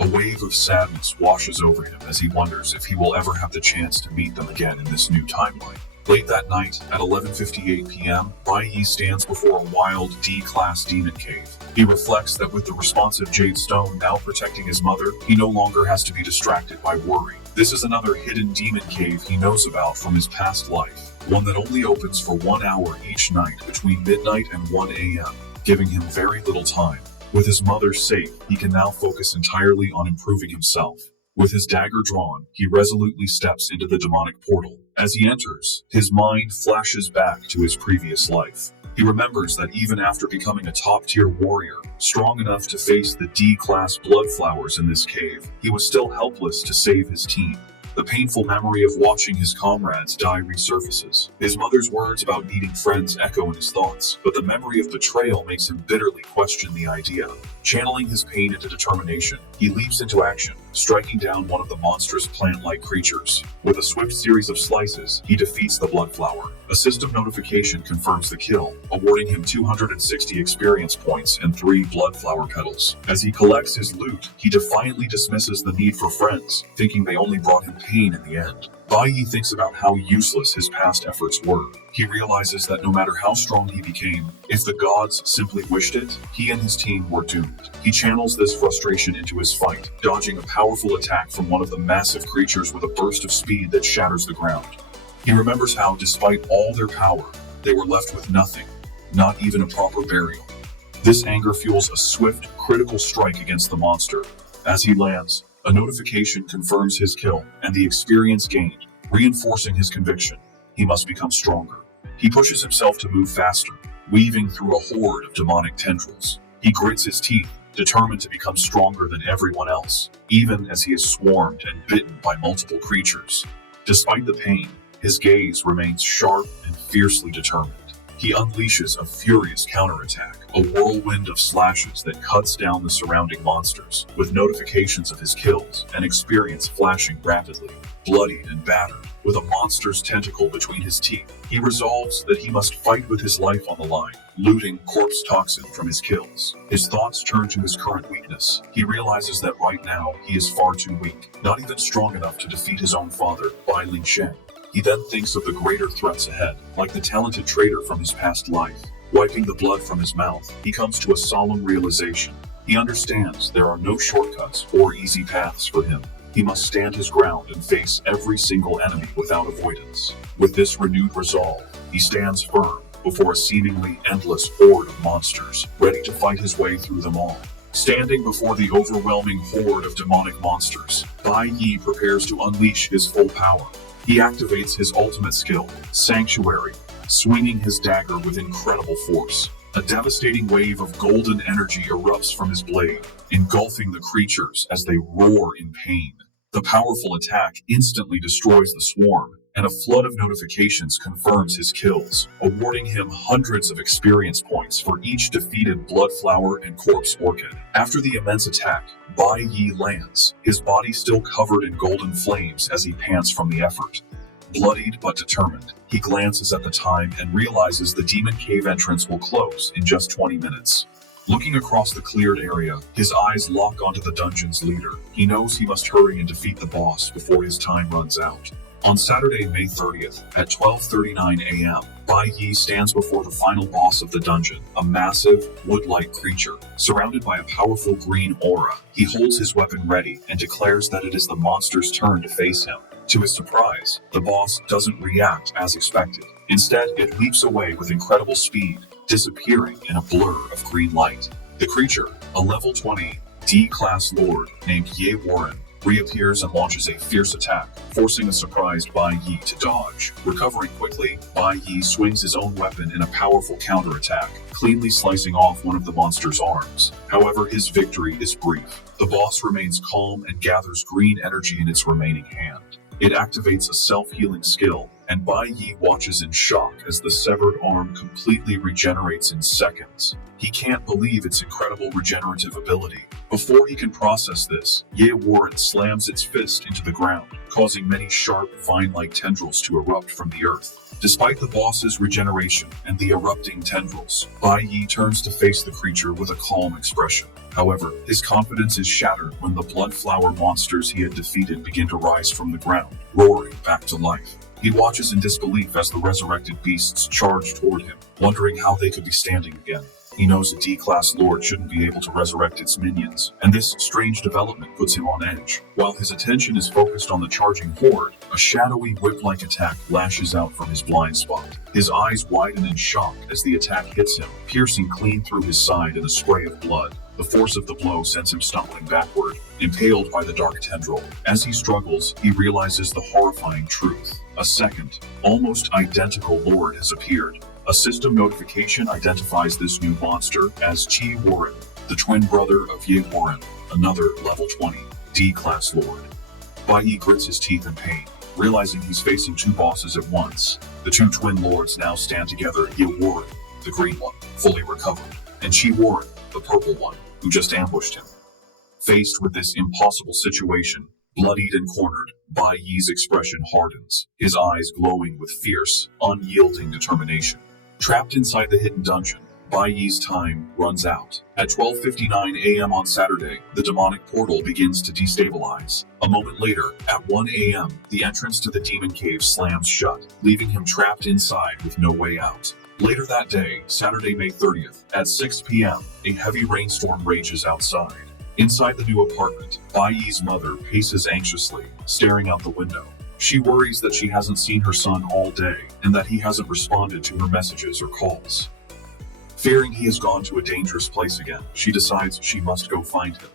A wave of sadness washes over him as he wonders if he will ever have the chance to meet them again in this new timeline. Late that night, at 11:58 p.m., Bai Yi stands before a wild D-class demon cave. He reflects that with the responsive Jade Stone now protecting his mother, he no longer has to be distracted by worry. This is another hidden demon cave he knows about from his past life, one that only opens for 1 hour each night between midnight and 1 a.m., giving him very little time. With his mother safe, he can now focus entirely on improving himself. With his dagger drawn, he resolutely steps into the demonic portal. As he enters, his mind flashes back to his previous life. He remembers that even after becoming a top-tier warrior, strong enough to face the D-class bloodflowers in this cave, he was still helpless to save his team. The painful memory of watching his comrades die resurfaces. His mother's words about needing friends echo in his thoughts, but the memory of betrayal makes him bitterly question the idea. Channeling his pain into determination, he leaps into action, striking down one of the monstrous plant-like creatures. With a swift series of slices, he defeats the bloodflower. A system notification confirms the kill, awarding him 260 experience points and 3 bloodflower petals. As he collects his loot, he defiantly dismisses the need for friends, thinking they only brought him pain in the end. Bai Yi thinks about how useless his past efforts were. He realizes that no matter how strong he became, if the gods simply wished it, he and his team were doomed. He channels this frustration into his fight, dodging a powerful attack from one of the massive creatures with a burst of speed that shatters the ground. He remembers how, despite all their power, they were left with nothing, not even a proper burial. This anger fuels a swift, critical strike against the monster. As he lands, a notification confirms his kill and the experience gained, reinforcing his conviction. He must become stronger. He pushes himself to move faster, weaving through a horde of demonic tendrils. He grits his teeth, determined to become stronger than everyone else, even as he is swarmed and bitten by multiple creatures. Despite the pain, his gaze remains sharp and fiercely determined. He unleashes a furious counterattack, a whirlwind of slashes that cuts down the surrounding monsters, with notifications of his kills and experience flashing rapidly. Bloodied and battered, with a monster's tentacle between his teeth, he resolves that he must fight with his life on the line, looting corpse toxin from his kills. His thoughts turn to his current weakness. He realizes that right now he is far too weak, not even strong enough to defeat his own father, Bai Lingsheng. He then thinks of the greater threats ahead, like the talented trader from his past life. Wiping the blood from his mouth, he comes to a solemn realization. He understands there are no shortcuts or easy paths for him. He must stand his ground and face every single enemy without avoidance. With this renewed resolve, he stands firm before a seemingly endless horde of monsters, ready to fight his way through them all. Standing before the overwhelming horde of demonic monsters, Bai Yi prepares to unleash his full power. He activates his ultimate skill, Sanctuary, swinging his dagger with incredible force. A devastating wave of golden energy erupts from his blade, engulfing the creatures as they roar in pain. The powerful attack instantly destroys the swarm, and a flood of notifications confirms his kills, awarding him hundreds of experience points for each defeated bloodflower and corpse orchid. After the immense attack, Bai Yi lands, his body still covered in golden flames as he pants from the effort. Bloodied but determined, he glances at the time and realizes the demon cave entrance will close in just 20 minutes. Looking across the cleared area, his eyes lock onto the dungeon's leader. He knows he must hurry and defeat the boss before his time runs out. On Saturday, May 30th, at 12:39 a.m., Bai Yi stands before the final boss of the dungeon, a massive, wood-like creature. Surrounded by a powerful green aura, he holds his weapon ready and declares that it is the monster's turn to face him. To his surprise, the boss doesn't react as expected. Instead, it leaps away with incredible speed, disappearing in a blur of green light. The creature, a level 20 D-class lord named Ye Warren, reappears and launches a fierce attack, forcing a surprised Bai Yi to dodge. Recovering quickly, Bai Yi swings his own weapon in a powerful counterattack, cleanly slicing off one of the monster's arms. However, his victory is brief. The boss remains calm and gathers green energy in its remaining hand. It activates a self-healing skill, and Bai Yi watches in shock as the severed arm completely regenerates in seconds. He can't believe its incredible regenerative ability. Before he can process this, Ye Warren slams its fist into the ground, causing many sharp, vine-like tendrils to erupt from the earth. Despite the boss's regeneration and the erupting tendrils, Bai Yi turns to face the creature with a calm expression. However, his confidence is shattered when the bloodflower monsters he had defeated begin to rise from the ground, roaring back to life. He watches in disbelief as the resurrected beasts charge toward him, wondering how they could be standing again. He knows a D-class lord shouldn't be able to resurrect its minions, and this strange development puts him on edge. While his attention is focused on the charging horde, a shadowy whip-like attack lashes out from his blind spot. His eyes widen in shock as the attack hits him, piercing clean through his side in a spray of blood. The force of the blow sends him stumbling backward, impaled by the dark tendril. As he struggles, he realizes the horrifying truth. A second, almost identical lord has appeared. A system notification identifies this new monster as Chi Warren, the twin brother of Ye Warren, another level 20 D-class lord. Bai Yi grits his teeth in pain, realizing he's facing two bosses at once. The two twin lords now stand together: Ye Warren, the green one, fully recovered, and Chi Warren, the purple one, who just ambushed him. Faced with this impossible situation, bloodied and cornered, Bai Yi's expression hardens, his eyes glowing with fierce, unyielding determination. Trapped inside the hidden dungeon, Bai Yi's time runs out. At 12:59 a.m. on Saturday, the demonic portal begins to destabilize. A moment later, at 1 a.m., the entrance to the demon cave slams shut, leaving him trapped inside with no way out. Later that day, Saturday, May 30th, at 6 p.m., a heavy rainstorm rages outside. Inside the new apartment, Bai Yi's mother paces anxiously, staring out the window. She worries that she hasn't seen her son all day, and that he hasn't responded to her messages or calls. Fearing he has gone to a dangerous place again, she decides she must go find him.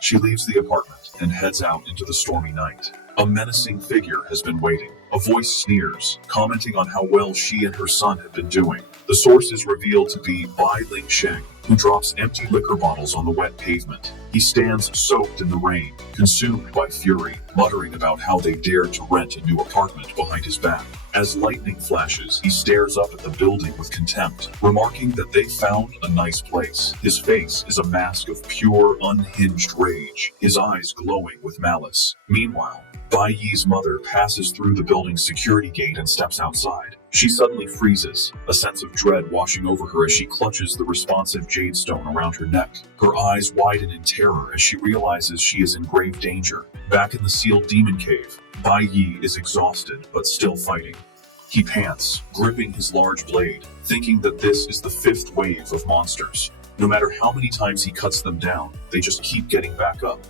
She leaves the apartment and heads out into the stormy night. A menacing figure has been waiting. A voice sneers, commenting on how well she and her son have been doing. The source is revealed to be Bai Ling Sheng, who drops empty liquor bottles on the wet pavement. He stands soaked in the rain, consumed by fury, muttering about how they dared to rent a new apartment behind his back. As lightning flashes, he stares up at the building with contempt, remarking that they found a nice place. His face is a mask of pure, unhinged rage, his eyes glowing with malice. Meanwhile, Bai Yi's mother passes through the building's security gate and steps outside. She suddenly freezes, a sense of dread washing over her as she clutches the responsive jade stone around her neck. Her eyes widen in terror as she realizes she is in grave danger. Back in the sealed demon cave, Bai Yi is exhausted but still fighting. He pants, gripping his large blade, thinking that this is the fifth wave of monsters. No matter how many times he cuts them down, they just keep getting back up.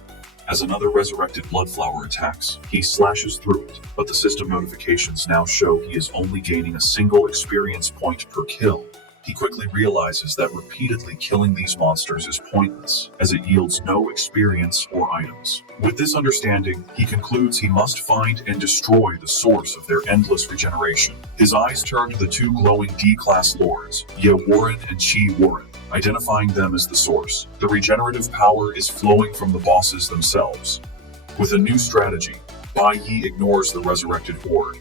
As another resurrected bloodflower attacks, he slashes through it, but the system notifications now show he is only gaining a single experience point per kill. He quickly realizes that repeatedly killing these monsters is pointless, as it yields no experience or items. With this understanding, he concludes he must find and destroy the source of their endless regeneration. His eyes turn to the two glowing D-class lords, Ye Warren and Chi Warren, identifying them as the source. The regenerative power is flowing from the bosses themselves. With a new strategy, Bai Yi ignores the resurrected horde.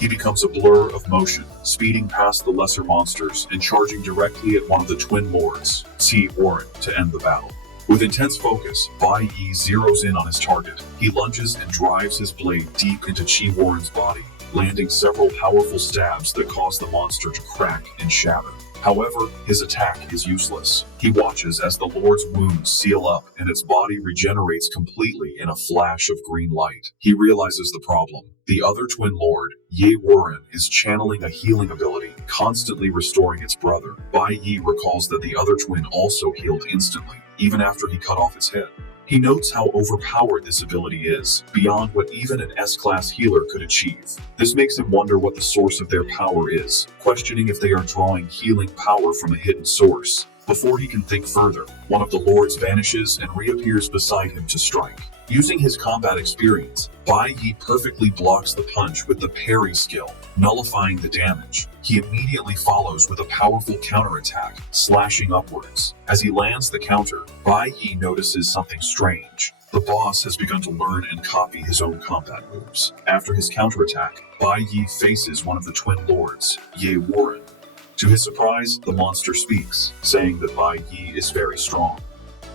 He becomes a blur of motion, speeding past the lesser monsters and charging directly at one of the twin lords, Chi Warren, to end the battle. With intense focus, Bai Yi zeroes in on his target. He lunges and drives his blade deep into Chi Warren's body, landing several powerful stabs that cause the monster to crack and shatter. However, his attack is useless. He watches as the Lord's wounds seal up and its body regenerates completely in a flash of green light. He realizes the problem. The other twin lord, Ye Warren, is channeling a healing ability, constantly restoring its brother. Bai Yi recalls that the other twin also healed instantly, even after he cut off its head. He notes how overpowered this ability is, beyond what even an S-class healer could achieve. This makes him wonder what the source of their power is, questioning if they are drawing healing power from a hidden source. Before he can think further, one of the lords vanishes and reappears beside him to strike. Using his combat experience, Bai Yi perfectly blocks the punch with the parry skill, nullifying the damage. He immediately follows with a powerful counterattack, slashing upwards. As he lands the counter, Bai Yi notices something strange. The boss has begun to learn and copy his own combat moves. After his counterattack, Bai Yi faces one of the twin lords, Ye Warren. To his surprise, the monster speaks, saying that Bai Yi is very strong.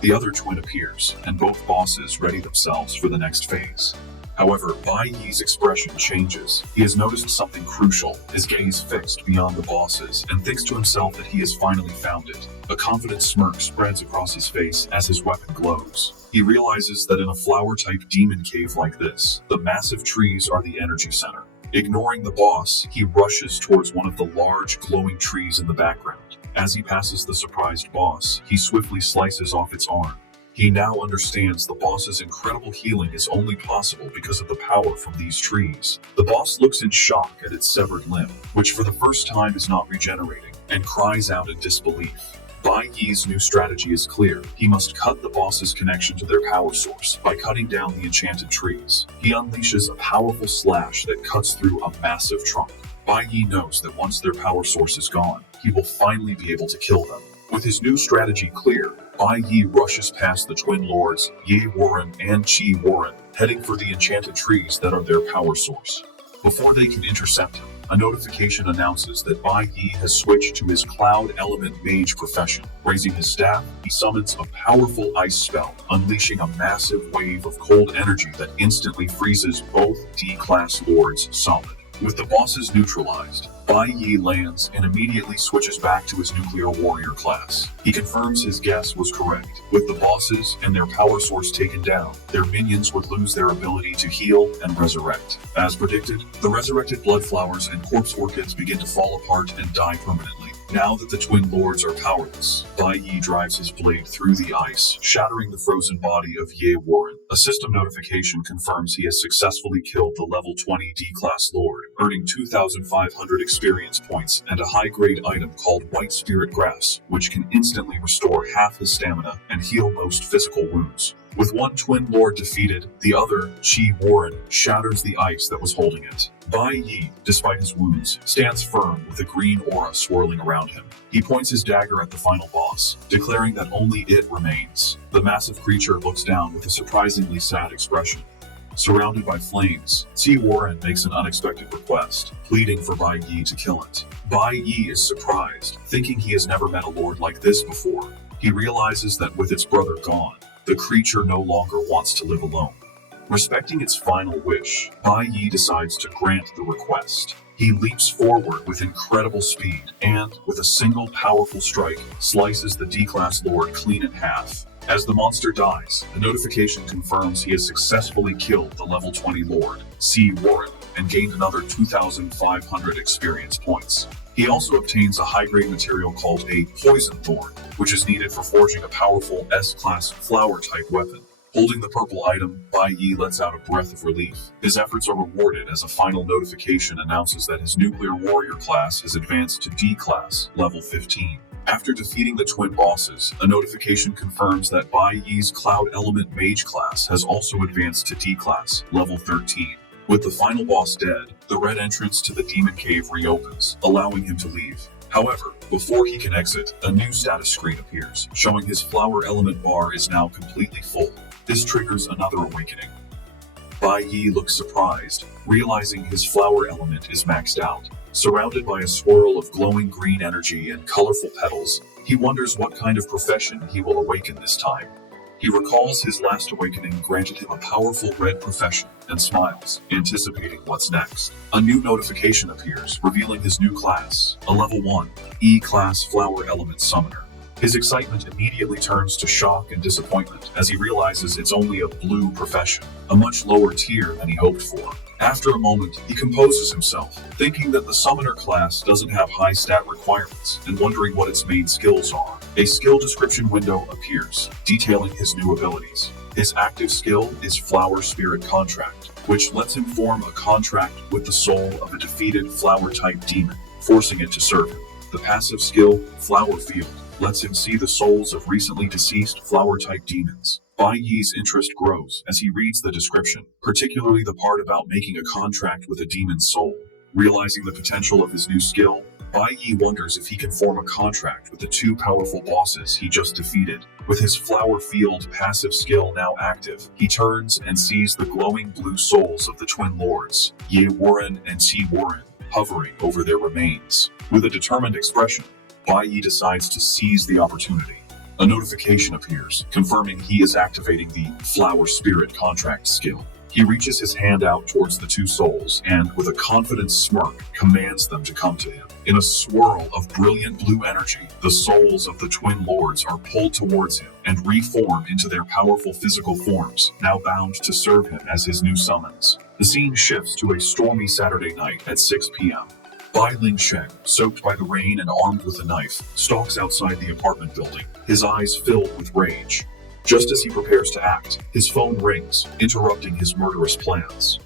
The other twin appears, and both bosses ready themselves for the next phase. However, Bai Yi's expression changes. He has noticed something crucial, his gaze fixed beyond the bosses, and thinks to himself that he has finally found it. A confident smirk spreads across his face as his weapon glows. He realizes that in a flower-type demon cave like this, the massive trees are the energy center. Ignoring the boss, he rushes towards one of the large, glowing trees in the background. As he passes the surprised boss, he swiftly slices off its arm. He now understands the boss's incredible healing is only possible because of the power from these trees. The boss looks in shock at its severed limb, which for the first time is not regenerating, and cries out in disbelief. Bai Yi's new strategy is clear. He must cut the boss's connection to their power source by cutting down the enchanted trees. He unleashes a powerful slash that cuts through a massive trunk. Bai Yi knows that once their power source is gone, he will finally be able to kill them. With his new strategy clear, Bai Yi rushes past the twin lords, Ye Warren and Qi Warren, heading for the enchanted trees that are their power source. Before they can intercept him, a notification announces that Bai Yi has switched to his Cloud Element Mage profession. Raising his staff, he summons a powerful ice spell, unleashing a massive wave of cold energy that instantly freezes both D-class lords solid. With the bosses neutralized, Bai Yi lands and immediately switches back to his nuclear warrior class. He confirms his guess was correct. With the bosses and their power source taken down, their minions would lose their ability to heal and resurrect. As predicted, the resurrected blood flowers and corpse orchids begin to fall apart and die permanently. Now that the twin lords are powerless, Bai Yi drives his blade through the ice, shattering the frozen body of Ye Warren. A system notification confirms he has successfully killed the level 20 D-class lord, earning 2,500 experience points and a high-grade item called White Spirit Grass, which can instantly restore half his stamina and heal most physical wounds. With one twin lord defeated, the other, Qi Warren, shatters the ice that was holding it. Bai Yi, despite his wounds, stands firm with a green aura swirling around him. He points his dagger at the final boss, declaring that only it remains. The massive creature looks down with a surprisingly sad expression. Surrounded by flames, Qi Warren makes an unexpected request, pleading for Bai Yi to kill it. Bai Yi is surprised, thinking he has never met a lord like this before. He realizes that with its brother gone, the creature no longer wants to live alone. Respecting its final wish, Bai Yi decides to grant the request. He leaps forward with incredible speed and, with a single powerful strike, slices the D-class lord clean in half. As the monster dies, the notification confirms he has successfully killed the level 20 lord, Qi Warren, and gained another 2,500 experience points. He also obtains a high-grade material called a Poison Thorn, which is needed for forging a powerful S-class flower-type weapon. Holding the purple item, Bai Yi lets out a breath of relief. His efforts are rewarded as a final notification announces that his nuclear warrior class has advanced to D-class, level 15. After defeating the twin bosses, a notification confirms that Bai Yi's Cloud Element Mage class has also advanced to D-class, level 13. With the final boss dead, the red entrance to the demon cave reopens, allowing him to leave. However, before he can exit, a new status screen appears, showing his flower element bar is now completely full. This triggers another awakening. Bai Yi looks surprised, realizing his flower element is maxed out. Surrounded by a swirl of glowing green energy and colorful petals, he wonders what kind of profession he will awaken this time. He recalls his last awakening granted him a powerful red profession and smiles, anticipating what's next. A new notification appears, revealing his new class, a level 1, E-class Flower Element Summoner. His excitement immediately turns to shock and disappointment as he realizes it's only a blue profession, a much lower tier than he hoped for. After a moment, he composes himself, thinking that the summoner class doesn't have high stat requirements and wondering what its main skills are. A skill description window appears, detailing his new abilities. His active skill is Flower Spirit Contract, which lets him form a contract with the soul of a defeated flower-type demon, forcing it to serve him. The passive skill, Flower Field, lets him see the souls of recently deceased flower-type demons. Bai Yi's interest grows as he reads the description, particularly the part about making a contract with a demon's soul. Realizing the potential of his new skill, Bai Yi wonders if he can form a contract with the two powerful bosses he just defeated. With his Flower Field passive skill now active, he turns and sees the glowing blue souls of the twin lords, Ye Warren and Qi Warren, hovering over their remains. With a determined expression, Bai Yi decides to seize the opportunity. A notification appears, confirming he is activating the Flower Spirit Contract skill. He reaches his hand out towards the two souls and, with a confident smirk, commands them to come to him. In a swirl of brilliant blue energy, the souls of the twin lords are pulled towards him and reform into their powerful physical forms, now bound to serve him as his new summons. The scene shifts to a stormy Saturday night at 6 p.m. Bai Lingsheng, soaked by the rain and armed with a knife, stalks outside the apartment building, his eyes filled with rage. Just as he prepares to act, his phone rings, interrupting his murderous plans.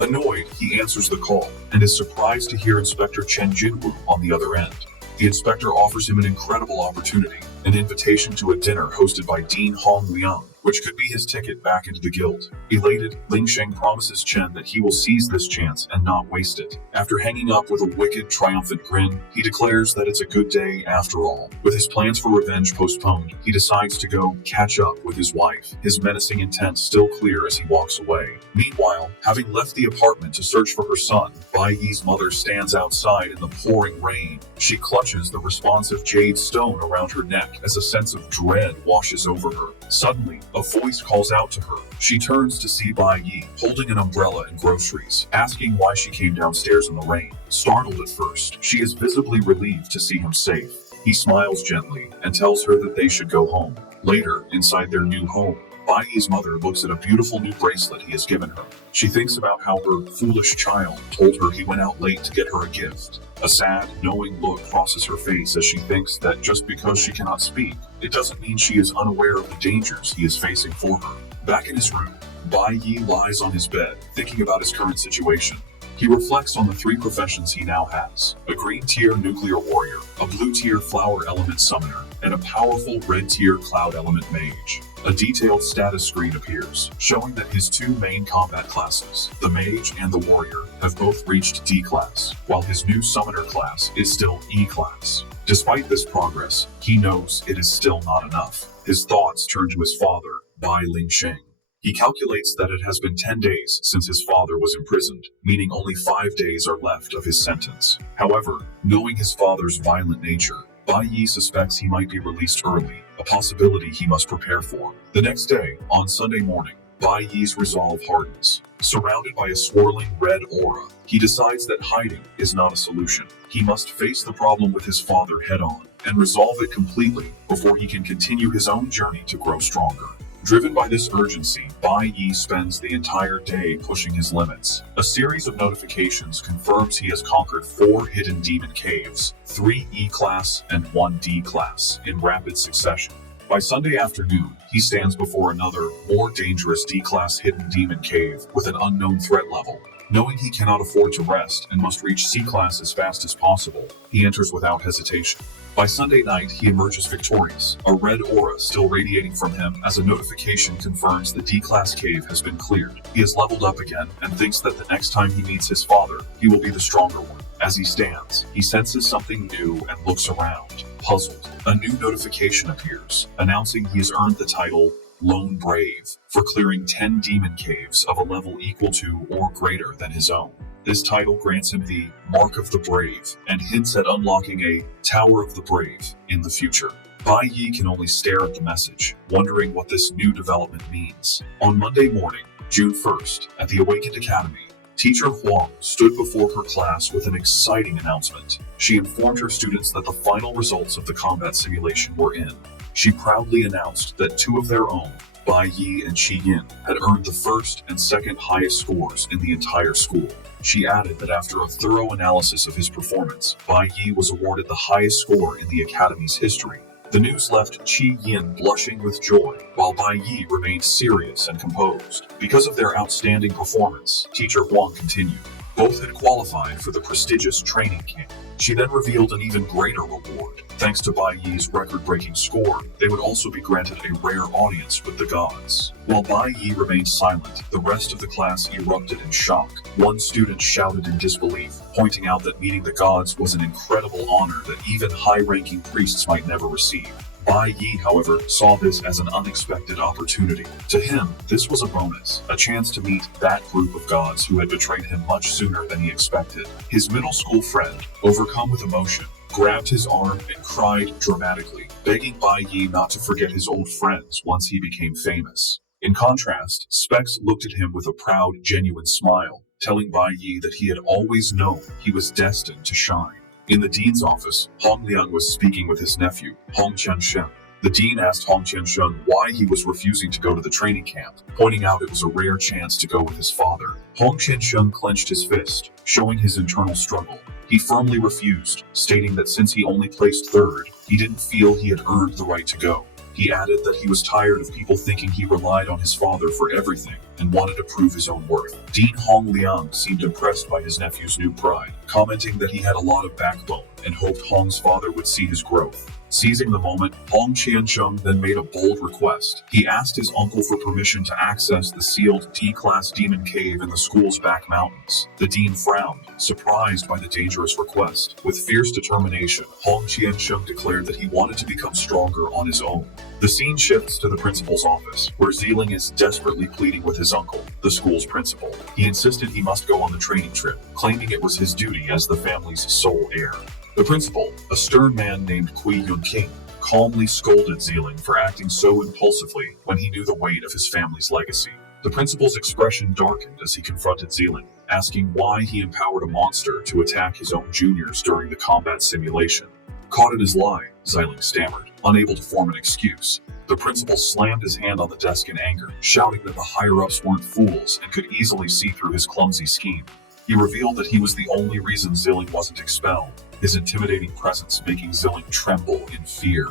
Annoyed, he answers the call and is surprised to hear Inspector Chen Jinwu on the other end. The inspector offers him an incredible opportunity, an invitation to a dinner hosted by Dean Hong Liang, which could be his ticket back into the guild. Elated, Ling Sheng promises Chen that he will seize this chance and not waste it. After hanging up with a wicked, triumphant grin, he declares that it's a good day after all. With his plans for revenge postponed, he decides to go catch up with his wife, his menacing intent still clear as he walks away. Meanwhile, having left the apartment to search for her son, Bai Yi's mother stands outside in the pouring rain. She clutches the responsive jade stone around her neck as a sense of dread washes over her. Suddenly, a voice calls out to her. She turns to see Bai Yi holding an umbrella and groceries, asking why she came downstairs in the rain. Startled at first, she is visibly relieved to see him safe. He smiles gently and tells her that they should go home. Later, inside their new home, Bai Yi's mother looks at a beautiful new bracelet he has given her. She thinks about how her foolish child told her he went out late to get her a gift. A sad, knowing look crosses her face as she thinks that just because she cannot speak, it doesn't mean she is unaware of the dangers he is facing for her. Back in his room, Bai Yi lies on his bed, thinking about his current situation. He reflects on the three professions he now has: a green tier nuclear warrior, a blue tier flower element summoner, and a powerful red tier cloud element mage. A detailed status screen appears, showing that his two main combat classes, the mage and the warrior, have both reached D class, while his new summoner class is still E class. Despite this progress, he knows it is still not enough. His thoughts turn to his father, Bai Lingsheng. He calculates that it has been 10 days since his father was imprisoned, meaning only 5 days are left of his sentence. However, knowing his father's violent nature, Bai Yi suspects he might be released early, a possibility he must prepare for. The next day, on Sunday morning, Bai Yi's resolve hardens. Surrounded by a swirling red aura, he decides that hiding is not a solution. He must face the problem with his father head-on and resolve it completely before he can continue his own journey to grow stronger. Driven by this urgency, Bai Yi spends the entire day pushing his limits. A series of notifications confirms he has conquered 4 hidden demon caves, 3 E-class and 1 D-class, in rapid succession. By Sunday afternoon, he stands before another, more dangerous D-class hidden demon cave with an unknown threat level. Knowing he cannot afford to rest and must reach C-class as fast as possible, he enters without hesitation. By Sunday night, he emerges victorious, a red aura still radiating from him as a notification confirms the D-class cave has been cleared. He has leveled up again and thinks that the next time he meets his father, he will be the stronger one. As he stands, he senses something new and looks around, puzzled. A new notification appears, announcing he has earned the title Lone Brave for clearing 10 demon caves of a level equal to or greater than his own. This title grants him the Mark of the Brave and hints at unlocking a Tower of the Brave in the future. Bai Yi can only stare at the message, wondering what this new development means. On Monday morning, June 1st, at the Awakened Academy, Teacher Huang stood before her class with an exciting announcement. She informed her students that the final results of the combat simulation were in. She proudly announced that 2 of their own, Bai Yi and Qi Yin, had earned the first and second highest scores in the entire school. She added that after a thorough analysis of his performance, Bai Yi was awarded the highest score in the Academy's history. The news left Qi Yin blushing with joy, while Bai Yi remained serious and composed. Because of their outstanding performance, Teacher Huang continued. Both had qualified for the prestigious training camp. She then revealed an even greater reward. Thanks to Bai Yi's record-breaking score, they would also be granted a rare audience with the gods. While Bai Yi remained silent, the rest of the class erupted in shock. One student shouted in disbelief, pointing out that meeting the gods was an incredible honor that even high-ranking priests might never receive. Bai Yi, however, saw this as an unexpected opportunity. To him, this was a bonus, a chance to meet that group of gods who had betrayed him much sooner than he expected. His middle school friend, overcome with emotion, grabbed his arm and cried dramatically, begging Bai Yi not to forget his old friends once he became famous. In contrast, Specs looked at him with a proud, genuine smile, telling Bai Yi that he had always known he was destined to shine. In the dean's office, Hong Liang was speaking with his nephew, Hong Qianshen. The dean asked Hong Qiansheng why he was refusing to go to the training camp, pointing out it was a rare chance to go with his father. Hong Qiansheng clenched his fist, showing his internal struggle. He firmly refused, stating that since he only placed third, he didn't feel he had earned the right to go. He added that he was tired of people thinking he relied on his father for everything and wanted to prove his own worth. Dean Hong Liang seemed impressed by his nephew's new pride, commenting that he had a lot of backbone and hoped Hong's father would see his growth. Seizing the moment, Hong Qiansheng then made a bold request. He asked his uncle for permission to access the sealed D-class demon cave in the school's back mountains. The dean frowned, surprised by the dangerous request. With fierce determination, Hong Qiansheng declared that he wanted to become stronger on his own. The scene shifts to the principal's office, where Zeeling is desperately pleading with his uncle, the school's principal. He insisted he must go on the training trip, claiming it was his duty as the family's sole heir. The principal, a stern man named Kui Yun-king, calmly scolded Zeeling for acting so impulsively when he knew the weight of his family's legacy. The principal's expression darkened as he confronted Zeeling, asking why he empowered a monster to attack his own juniors during the combat simulation. Caught in his lie, Zeeling stammered, unable to form an excuse. The principal slammed his hand on the desk in anger, shouting that the higher-ups weren't fools and could easily see through his clumsy scheme. He revealed that he was the only reason Zeeling wasn't expelled, his intimidating presence making Zeeling tremble in fear.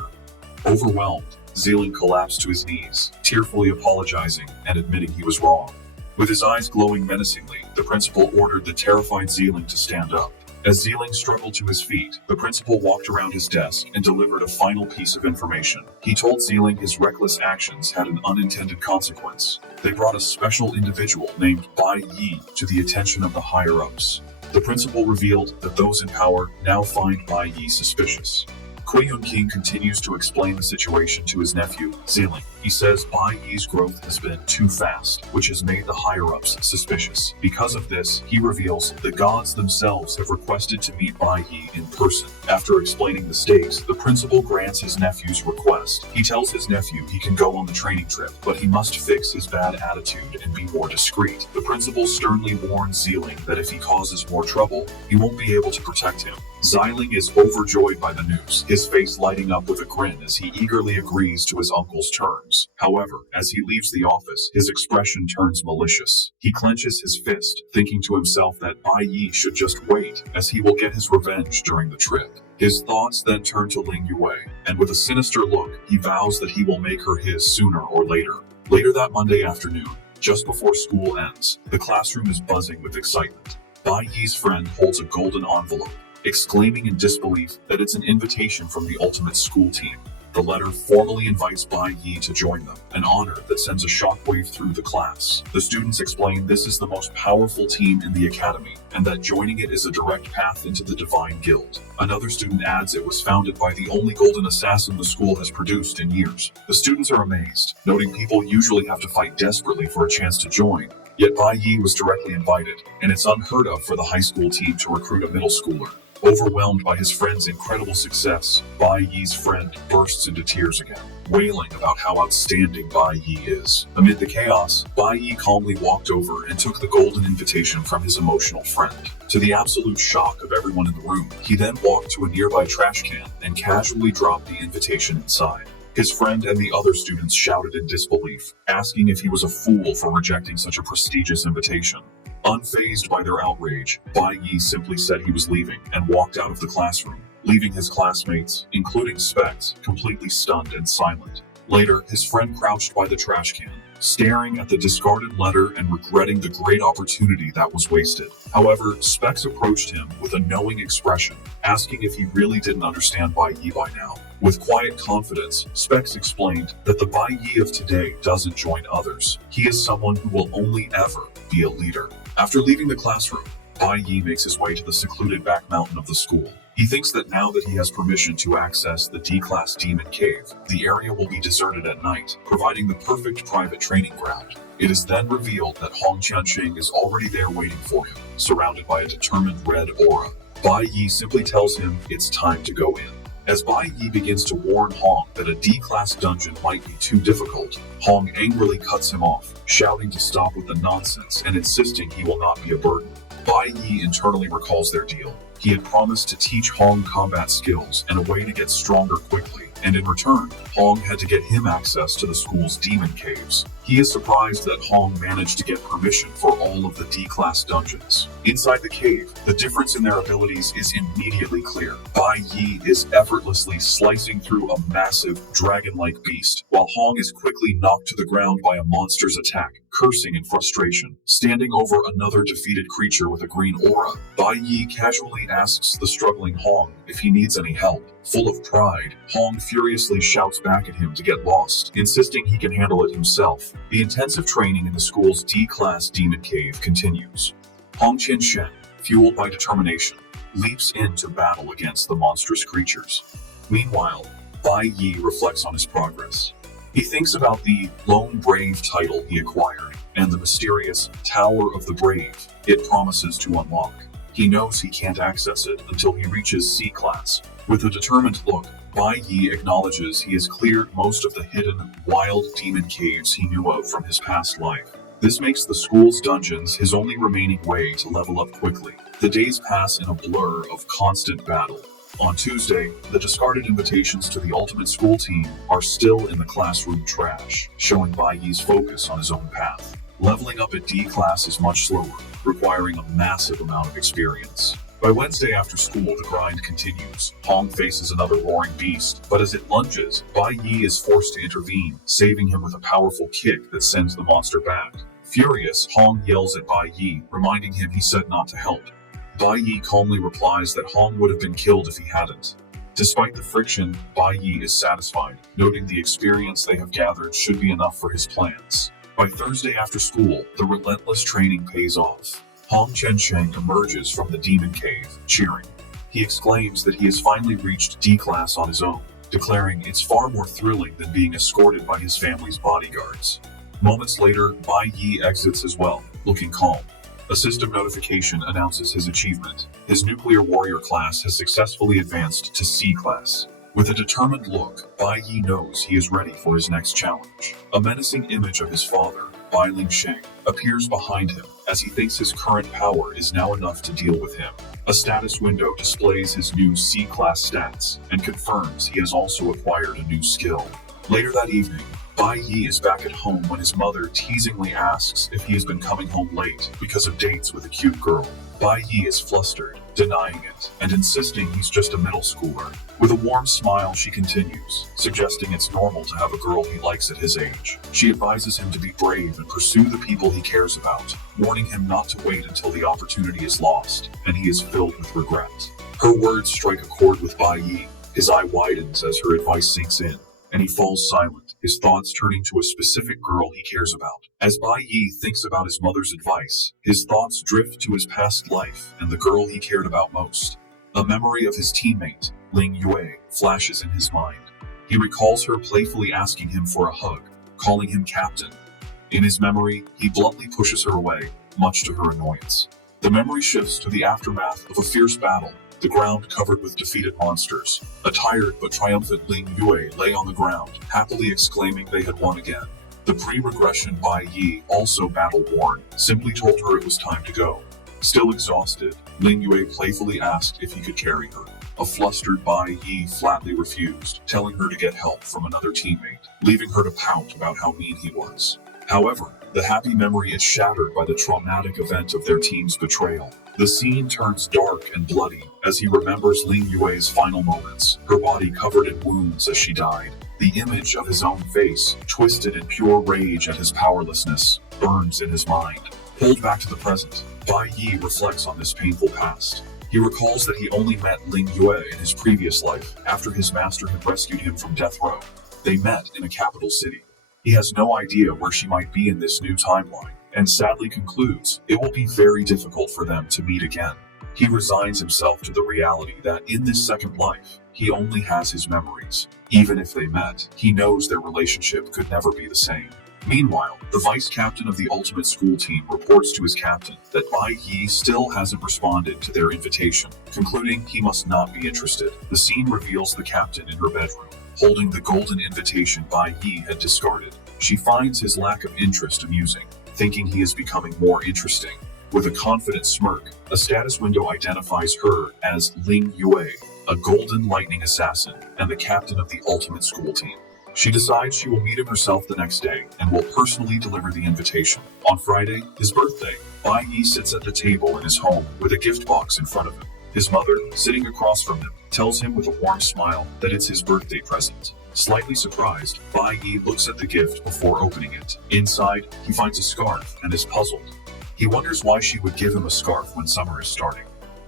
Overwhelmed, Zeeling collapsed to his knees, tearfully apologizing and admitting he was wrong. With his eyes glowing menacingly, the principal ordered the terrified Zeeling to stand up. As Zeeling struggled to his feet, the principal walked around his desk and delivered a final piece of information. He told Zeeling his reckless actions had an unintended consequence. They brought a special individual named Bai Yi to the attention of the higher-ups. The principal revealed that those in power now find Bai Yi suspicious. Kui Yun-king continues to explain the situation to his nephew, Zeeling. He says Bai Yi's growth has been too fast, which has made the higher-ups suspicious. Because of this, he reveals the gods themselves have requested to meet Bai Yi in person. After explaining the stakes, the principal grants his nephew's request. He tells his nephew he can go on the training trip, but he must fix his bad attitude and be more discreet. The principal sternly warns Zeeling that if he causes more trouble, he won't be able to protect him. Zeeling is overjoyed by the news, his face lighting up with a grin as he eagerly agrees to his uncle's terms. However, as he leaves the office, his expression turns malicious. He clenches his fist, thinking to himself that Bai Yi should just wait, as he will get his revenge during the trip. His thoughts then turn to Ling Yue, and with a sinister look, he vows that he will make her his sooner or later. Later that Monday afternoon, just before school ends, the classroom is buzzing with excitement. Bai Yi's friend holds a golden envelope, exclaiming in disbelief that it's an invitation from the ultimate school team. The letter formally invites Bai Yi to join them, an honor that sends a shockwave through the class. The students explain this is the most powerful team in the academy, and that joining it is a direct path into the Divine Guild. Another student adds it was founded by the only golden assassin the school has produced in years. The students are amazed, noting people usually have to fight desperately for a chance to join. Yet Bai Yi was directly invited, and it's unheard of for the high school team to recruit a middle schooler. Overwhelmed by his friend's incredible success, Bai Yi's friend bursts into tears again, wailing about how outstanding Bai Yi is. Amid the chaos, Bai Yi calmly walked over and took the golden invitation from his emotional friend. To the absolute shock of everyone in the room, he then walked to a nearby trash can and casually dropped the invitation inside. His friend and the other students shouted in disbelief, asking if he was a fool for rejecting such a prestigious invitation. Unfazed by their outrage, Bai Yi simply said he was leaving and walked out of the classroom, leaving his classmates, including Specs, completely stunned and silent. Later, his friend crouched by the trash can, staring at the discarded letter and regretting the great opportunity that was wasted. However, Specs approached him with a knowing expression, asking if he really didn't understand Bai Yi by now. With quiet confidence, Specs explained that the Bai Yi of today doesn't join others. He is someone who will only ever be a leader. After leaving the classroom, Bai Yi makes his way to the secluded back mountain of the school. He thinks that now that he has permission to access the D-class demon cave, the area will be deserted at night, providing the perfect private training ground. It is then revealed that Hong Qiansheng is already there waiting for him, surrounded by a determined red aura. Bai Yi simply tells him it's time to go in. As Bai Yi begins to warn Hong that a D-class dungeon might be too difficult, Hong angrily cuts him off, shouting to stop with the nonsense and insisting he will not be a burden. Bai Yi internally recalls their deal. He had promised to teach Hong combat skills and a way to get stronger quickly. and in return, Hong had to get him access to the school's demon caves. He is surprised that Hong managed to get permission for all of the D-class dungeons. Inside the cave, the difference in their abilities is immediately clear. Bai Yi is effortlessly slicing through a massive, dragon-like beast, while Hong is quickly knocked to the ground by a monster's attack, cursing in frustration. Standing over another defeated creature with a green aura, Bai Yi casually asks the struggling Hong if he needs any help. Full of pride, Hong furiously shouts back at him to get lost, insisting he can handle it himself. The intensive training in the school's D-class demon cave continues. Hong Qinshen, fueled by determination, leaps into battle against the monstrous creatures. Meanwhile, Bai Yi reflects on his progress. He thinks about the Lone Brave title he acquired and the mysterious Tower of the Brave it promises to unlock. He knows he can't access it until he reaches C-class. With a determined look, Bai Yi acknowledges he has cleared most of the hidden, wild demon caves he knew of from his past life. This makes the school's dungeons his only remaining way to level up quickly. The days pass in a blur of constant battle. On Tuesday, the discarded invitations to the Ultimate School team are still in the classroom trash, showing Bai Yi's focus on his own path. Leveling up at D-class is much slower, requiring a massive amount of experience. By Wednesday after school, the grind continues. Hong faces another roaring beast, but as it lunges, Bai Yi is forced to intervene, saving him with a powerful kick that sends the monster back. Furious, Hong yells at Bai Yi, reminding him he said not to help. Bai Yi calmly replies that Hong would have been killed if he hadn't. Despite the friction, Bai Yi is satisfied, noting the experience they have gathered should be enough for his plans. By Thursday after school, the relentless training pays off. Hong Qinshen emerges from the demon cave, cheering. He exclaims that he has finally reached D-class on his own, declaring it's far more thrilling than being escorted by his family's bodyguards. Moments later, Bai Yi exits as well, looking calm. A system notification announces his achievement. His nuclear warrior class has successfully advanced to C-class. With a determined look, Bai Yi knows he is ready for his next challenge. A menacing image of his father, Bai Lingsheng, appears behind him as he thinks his current power is now enough to deal with him. A status window displays his new C-class stats and confirms he has also acquired a new skill. Later that evening, Bai Yi is back at home when his mother teasingly asks if he has been coming home late because of dates with a cute girl. Bai Yi is flustered, denying it, and insisting he's just a middle schooler. With a warm smile, she continues, suggesting it's normal to have a girl he likes at his age. She advises him to be brave and pursue the people he cares about, warning him not to wait until the opportunity is lost, and he is filled with regret. Her words strike a chord with Bai Yi. His eye widens as her advice sinks in, and he falls silent, his thoughts turning to a specific girl he cares about. As Bai Yi thinks about his mother's advice, his thoughts drift to his past life and the girl he cared about most. A memory of his teammate, Ling Yue, flashes in his mind. He recalls her playfully asking him for a hug, calling him captain. In his memory, he bluntly pushes her away, much to her annoyance. The memory shifts to the aftermath of a fierce battle, the ground covered with defeated monsters. A tired but triumphant Ling Yue lay on the ground, happily exclaiming they had won again. The pre-regression Bai Yi, also battle-worn, simply told her it was time to go. Still exhausted, Ling Yue playfully asked if he could carry her. A flustered Bai Yi flatly refused, telling her to get help from another teammate, leaving her to pout about how mean he was. However, the happy memory is shattered by the traumatic event of their team's betrayal. The scene turns dark and bloody as he remembers Ling Yue's final moments, her body covered in wounds as she died. The image of his own face, twisted in pure rage at his powerlessness, burns in his mind. Pulled back to the present, Bai Yi reflects on this painful past. He recalls that he only met Ling Yue in his previous life, after his master had rescued him from death row. They met in a capital city. He has no idea where she might be in this new timeline, and sadly concludes it will be very difficult for them to meet again. He resigns himself to the reality that in this second life, he only has his memories. Even if they met, he knows their relationship could never be the same. Meanwhile, the vice captain of the Ultimate School team reports to his captain that Bai Yi still hasn't responded to their invitation, concluding he must not be interested. The scene reveals the captain in her bedroom, holding the golden invitation Bai Yi had discarded. She finds his lack of interest amusing, thinking he is becoming more interesting. With a confident smirk, a status window identifies her as Ling Yue, a golden lightning assassin, and the captain of the ultimate school team. She decides she will meet him herself the next day and will personally deliver the invitation. On Friday, his birthday, Bai Yi sits at the table in his home with a gift box in front of him. His mother, sitting across from him, tells him with a warm smile that it's his birthday present. Slightly surprised, Bai Yi looks at the gift before opening it. Inside, he finds a scarf and is puzzled. He wonders why she would give him a scarf when summer is starting.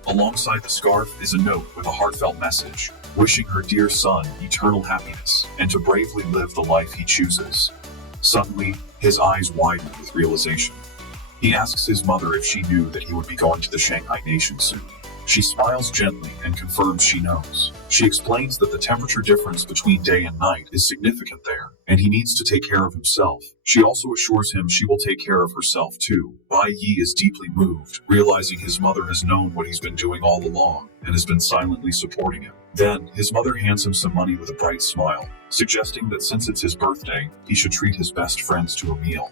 Alongside the scarf is a note with a heartfelt message, wishing her dear son eternal happiness and to bravely live the life he chooses. Suddenly, his eyes widen with realization. He asks his mother if she knew that he would be going to the Shanghai Nation soon. She smiles gently and confirms she knows. She explains that the temperature difference between day and night is significant there, and he needs to take care of himself. She also assures him she will take care of herself too. Bai Yi is deeply moved, realizing his mother has known what he's been doing all along and has been silently supporting him. Then, his mother hands him some money with a bright smile, suggesting that since it's his birthday, he should treat his best friends to a meal.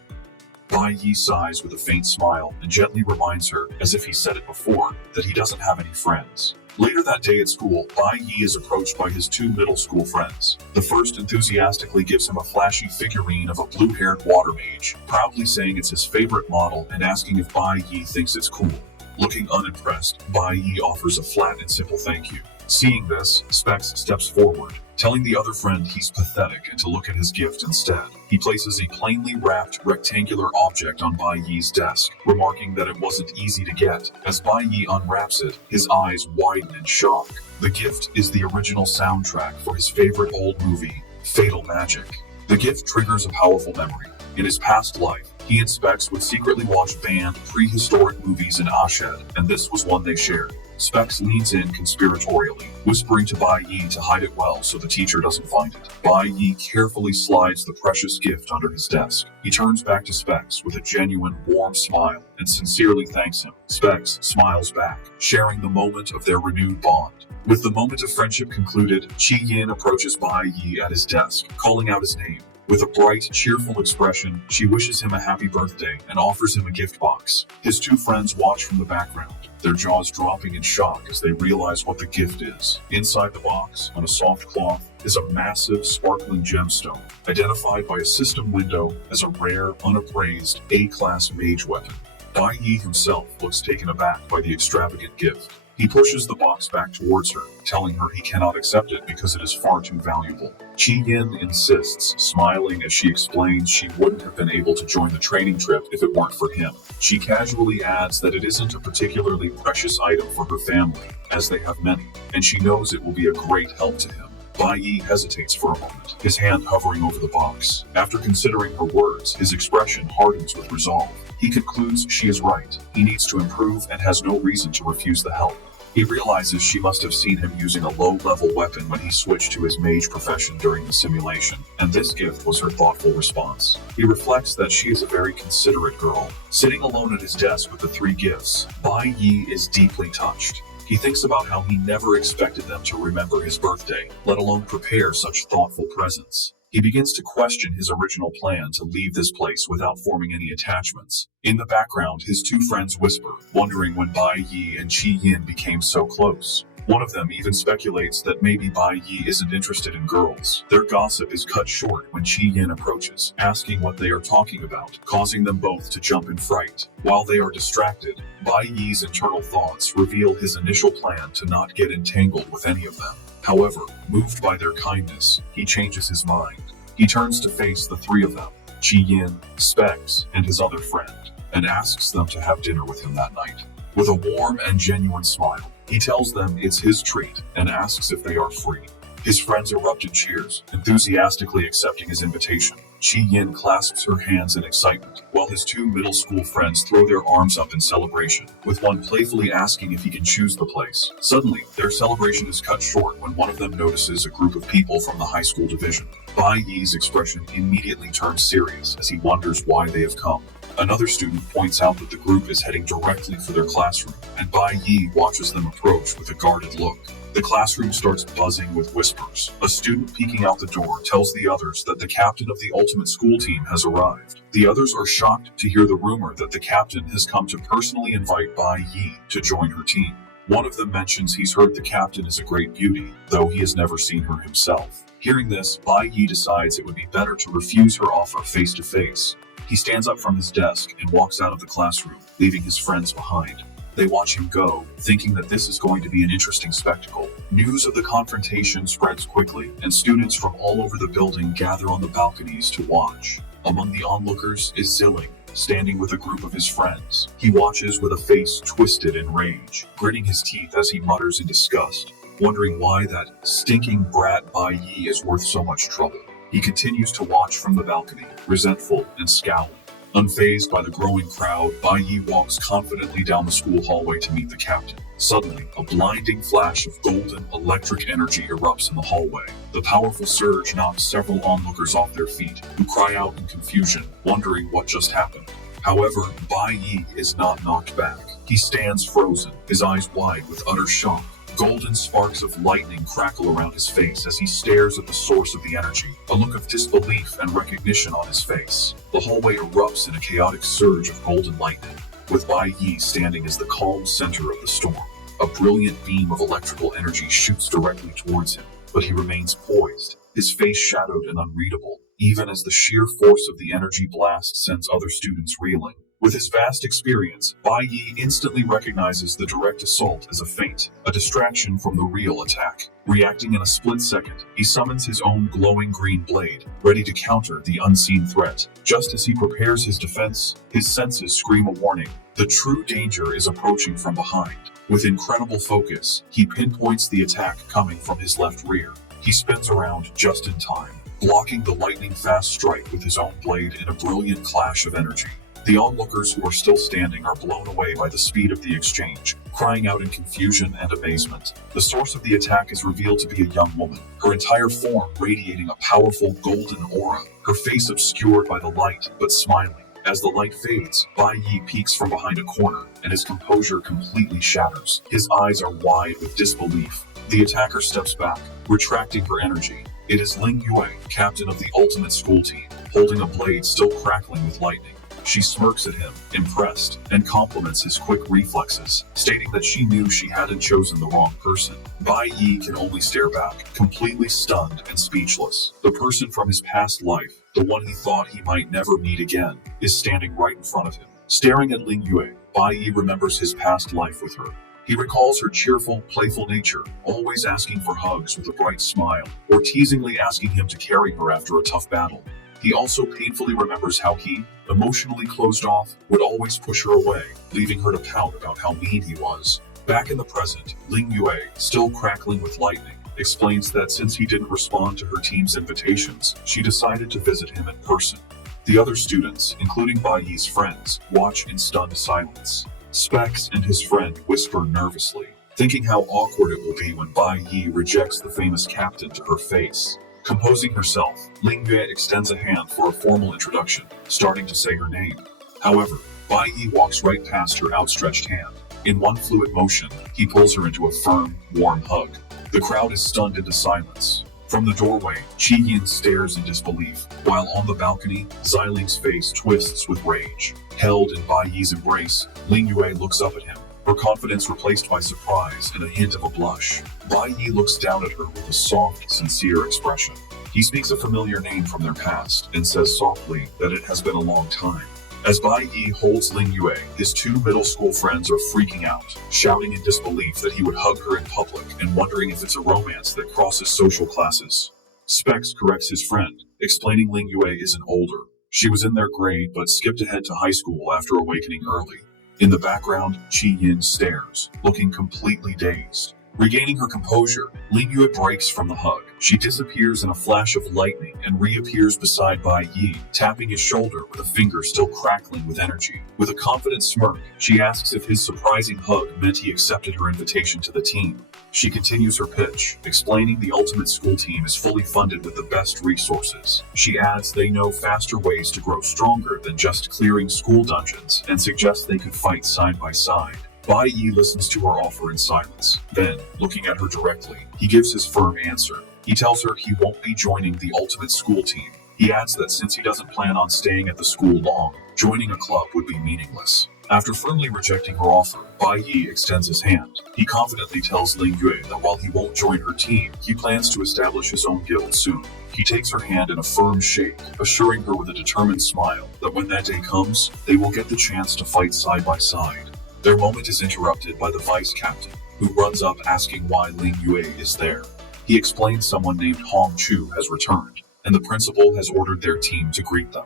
Bai Yi sighs with a faint smile and gently reminds her, as if he said it before, that he doesn't have any friends. Later that day at school, Bai Yi is approached by his two middle school friends. The first enthusiastically gives him a flashy figurine of a blue-haired water mage, proudly saying it's his favorite model and asking if Bai Yi thinks it's cool. Looking unimpressed, Bai Yi offers a flat and simple thank you. Seeing this, Specs steps forward, telling the other friend he's pathetic and to look at his gift instead. He places a plainly wrapped rectangular object on Bai Yi's desk, remarking that it wasn't easy to get. As Bai Yi unwraps it, his eyes widen in shock. The gift is the original soundtrack for his favorite old movie, Fatal Magic. The gift triggers a powerful memory. In his past life, he and Specs would secretly watch banned, prehistoric movies in Ashed, and this was one they shared. Specs leans in conspiratorially, whispering to Bai Yi to hide it well so the teacher doesn't find it. Bai Yi carefully slides the precious gift under his desk. He turns back to Specs with a genuine, warm smile and sincerely thanks him. Specs smiles back, sharing the moment of their renewed bond. With the moment of friendship concluded, Chi Yin approaches Bai Yi at his desk, calling out his name. With a bright, cheerful expression, she wishes him a happy birthday and offers him a gift box. His two friends watch from the background, their jaws dropping in shock as they realize what the gift is. Inside the box, on a soft cloth, is a massive, sparkling gemstone, identified by a system window as a rare, unappraised, A-class mage weapon. Bai Yi himself looks taken aback by the extravagant gift. He pushes the box back towards her, telling her he cannot accept it because it is far too valuable. Chi Yin insists, smiling as she explains she wouldn't have been able to join the training trip if it weren't for him. She casually adds that it isn't a particularly precious item for her family, as they have many, and she knows it will be a great help to him. Bai Yi hesitates for a moment, his hand hovering over the box. After considering her words, his expression hardens with resolve. He concludes she is right. He needs to improve and has no reason to refuse the help. He realizes she must have seen him using a low-level weapon when he switched to his mage profession during the simulation, and this gift was her thoughtful response. He reflects that she is a very considerate girl. Sitting alone at his desk with the three gifts, Bai Yi is deeply touched. He thinks about how he never expected them to remember his birthday, let alone prepare such thoughtful presents. He begins to question his original plan to leave this place without forming any attachments. In the background, his two friends whisper, wondering when Bai Yi and Chi Yin became so close. One of them even speculates that maybe Bai Yi isn't interested in girls. Their gossip is cut short when Chi Yin approaches, asking what they are talking about, causing them both to jump in fright. While they are distracted, Bai Yi's internal thoughts reveal his initial plan to not get entangled with any of them. However, moved by their kindness, he changes his mind. He turns to face the three of them, Chi Yin, Specs, and his other friend, and asks them to have dinner with him that night. With a warm and genuine smile, he tells them it's his treat and asks if they are free. His friends erupt in cheers, enthusiastically accepting his invitation. Chi Yin clasps her hands in excitement, while his two middle school friends throw their arms up in celebration, with one playfully asking if he can choose the place. Suddenly, their celebration is cut short when one of them notices a group of people from the high school division. Bai Yi's expression immediately turns serious as he wonders why they have come. Another student points out that the group is heading directly for their classroom, and Bai Yi watches them approach with a guarded look. The classroom starts buzzing with whispers. A student peeking out the door tells the others that the captain of the ultimate school team has arrived. The others are shocked to hear the rumor that the captain has come to personally invite Bai Yi to join her team. One of them mentions he's heard the captain is a great beauty, though he has never seen her himself. Hearing this, Bai Yi decides it would be better to refuse her offer face to face. He stands up from his desk and walks out of the classroom, leaving his friends behind. They watch him go, thinking that this is going to be an interesting spectacle. News of the confrontation spreads quickly, and students from all over the building gather on the balconies to watch. Among the onlookers is Zilling, standing with a group of his friends. He watches with a face twisted in rage, gritting his teeth as he mutters in disgust, wondering why that stinking brat Bai Yi is worth so much trouble. He continues to watch from the balcony, resentful and scowling. Unfazed by the growing crowd, Bai Yi walks confidently down the school hallway to meet the captain. Suddenly, a blinding flash of golden, electric energy erupts in the hallway. The powerful surge knocks several onlookers off their feet, who cry out in confusion, wondering what just happened. However, Bai Yi is not knocked back. He stands frozen, his eyes wide with utter shock. Golden sparks of lightning crackle around his face as he stares at the source of the energy, a look of disbelief and recognition on his face. The hallway erupts in a chaotic surge of golden lightning, with Bai Yi standing as the calm center of the storm. A brilliant beam of electrical energy shoots directly towards him, but he remains poised, his face shadowed and unreadable, even as the sheer force of the energy blast sends other students reeling. With his vast experience, Bai Yi instantly recognizes the direct assault as a feint, a distraction from the real attack. Reacting in a split second, he summons his own glowing green blade, ready to counter the unseen threat. Just as he prepares his defense, his senses scream a warning. The true danger is approaching from behind. With incredible focus, he pinpoints the attack coming from his left rear. He spins around just in time, blocking the lightning-fast strike with his own blade in a brilliant clash of energy. The onlookers who are still standing are blown away by the speed of the exchange, crying out in confusion and amazement. The source of the attack is revealed to be a young woman, her entire form radiating a powerful golden aura, her face obscured by the light, but smiling. As the light fades, Bai Yi peeks from behind a corner, and his composure completely shatters. His eyes are wide with disbelief. The attacker steps back, retracting her energy. It is Ling Yue, captain of the ultimate school team, holding a blade still crackling with lightning. She smirks at him, impressed, and compliments his quick reflexes, stating that she knew she hadn't chosen the wrong person. Bai Yi can only stare back, completely stunned and speechless. The person from his past life, the one he thought he might never meet again, is standing right in front of him. Staring at Ling Yue, Bai Yi remembers his past life with her. He recalls her cheerful, playful nature, always asking for hugs with a bright smile, or teasingly asking him to carry her after a tough battle. He also painfully remembers how he, emotionally closed off, would always push her away, leaving her to pout about how mean he was. Back in the present, Ling Yue, still crackling with lightning, explains that since he didn't respond to her team's invitations, she decided to visit him in person. The other students, including Bai Yi's friends, watch in stunned silence. Specs and his friend whisper nervously, thinking how awkward it will be when Bai Yi rejects the famous captain to her face. Composing herself, Ling Yue extends a hand for a formal introduction, starting to say her name. However, Bai Yi walks right past her outstretched hand. In one fluid motion, he pulls her into a firm, warm hug. The crowd is stunned into silence. From the doorway, Qi Yin stares in disbelief, while on the balcony, Xiling's face twists with rage. Held in Bai Yi's embrace, Ling Yue looks up at him, her confidence replaced by surprise and a hint of a blush. Bai Yi looks down at her with a soft, sincere expression. He speaks a familiar name from their past and says softly that it has been a long time. As Bai Yi holds Ling Yue, his two middle school friends are freaking out, shouting in disbelief that he would hug her in public and wondering if it's a romance that crosses social classes. Specs corrects his friend, explaining Ling Yue isn't older. She was in their grade but skipped ahead to high school after awakening early. In the background, Qi Yin stares, looking completely dazed. Regaining her composure, Ling Yue breaks from the hug. She disappears in a flash of lightning and reappears beside Bai Yi, tapping his shoulder with a finger still crackling with energy. With a confident smirk, she asks if his surprising hug meant he accepted her invitation to the team. She continues her pitch, explaining the ultimate school team is fully funded with the best resources. She adds they know faster ways to grow stronger than just clearing school dungeons, and suggests they could fight side by side. Bai Yi listens to her offer in silence. Then, looking at her directly, he gives his firm answer. He tells her he won't be joining the ultimate school team. He adds that since he doesn't plan on staying at the school long, joining a club would be meaningless. After firmly rejecting her offer, Bai Yi extends his hand. He confidently tells Ling Yue that while he won't join her team, he plans to establish his own guild soon. He takes her hand in a firm shake, assuring her with a determined smile that when that day comes, they will get the chance to fight side by side. Their moment is interrupted by the vice captain, who runs up asking why Ling Yue is there. He explains someone named Hong Chu has returned, and the principal has ordered their team to greet them.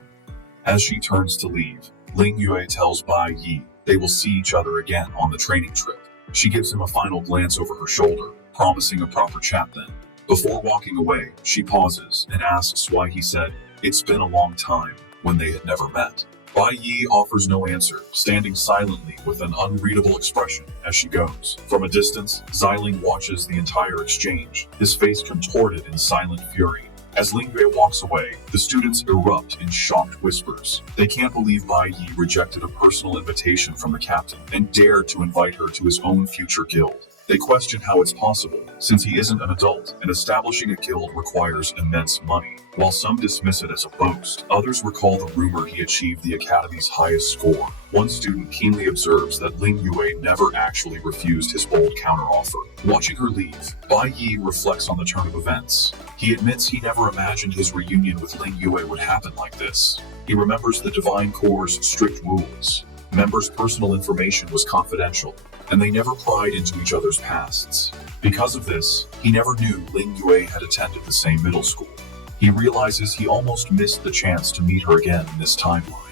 As she turns to leave, Ling Yue tells Bai Yi they will see each other again on the training trip. She gives him a final glance over her shoulder, promising a proper chat then. Before walking away, she pauses and asks why he said, "It's been a long time," when they had never met. Bai Yi offers no answer, standing silently with an unreadable expression as she goes. From a distance, Xiling watches the entire exchange, his face contorted in silent fury. As Ling Yue walks away, the students erupt in shocked whispers. They can't believe Bai Yi rejected a personal invitation from the captain and dared to invite her to his own future guild. They question how it's possible, since he isn't an adult and establishing a guild requires immense money. While some dismiss it as a boast, others recall the rumor he achieved the academy's highest score. One student keenly observes that Ling Yue never actually refused his bold counteroffer. Watching her leave, Bai Yi reflects on the turn of events. He admits he never imagined his reunion with Ling Yue would happen like this. He remembers the Divine Core's strict rules. Members' personal information was confidential, and they never pried into each other's pasts. Because of this, he never knew Ling Yue had attended the same middle school. He realizes he almost missed the chance to meet her again in this timeline.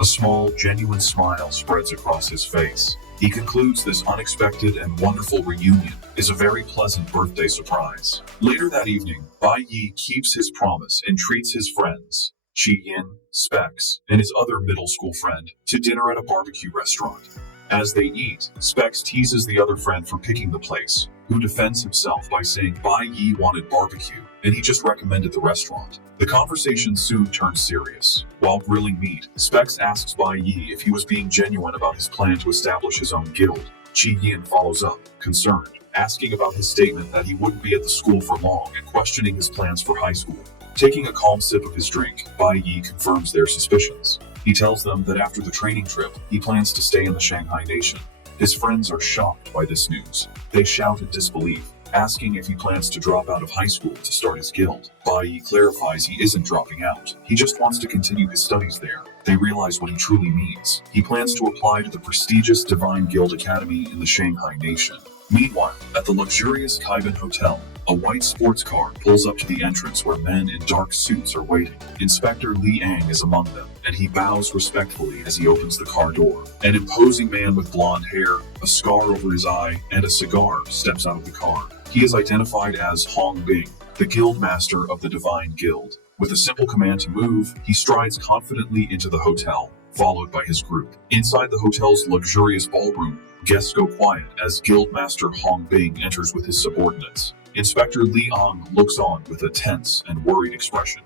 A small, genuine smile spreads across his face. He concludes this unexpected and wonderful reunion is a very pleasant birthday surprise. Later that evening, Bai Yi keeps his promise and treats his friends, Chi Yin, Specs, and his other middle school friend, to dinner at a barbecue restaurant. As they eat, Specs teases the other friend for picking the place, who defends himself by saying Bai Yi wanted barbecue, and he just recommended the restaurant. The conversation soon turns serious. While grilling meat, Specs asks Bai Yi if he was being genuine about his plan to establish his own guild. Chi Yin follows up, concerned, asking about his statement that he wouldn't be at the school for long and questioning his plans for high school. Taking a calm sip of his drink, Bai Yi confirms their suspicions. He tells them that after the training trip, he plans to stay in the Shanghai Nation. His friends are shocked by this news. They shout in disbelief, asking if he plans to drop out of high school to start his guild. Bai Yi clarifies he isn't dropping out. He just wants to continue his studies there. They realize what he truly means. He plans to apply to the prestigious Divine Guild Academy in the Shanghai Nation. Meanwhile, at the luxurious Kaiban Hotel, a white sports car pulls up to the entrance where men in dark suits are waiting. Inspector Li Ang is among them, and he bows respectfully as he opens the car door. An imposing man with blonde hair, a scar over his eye, and a cigar steps out of the car. He is identified as Hong Bing, the guild master of the Divine Guild. With a simple command to move, he strides confidently into the hotel, followed by his group. Inside the hotel's luxurious ballroom, guests go quiet as Guildmaster Hong Bing enters with his subordinates. Inspector Li Ang looks on with a tense and worried expression.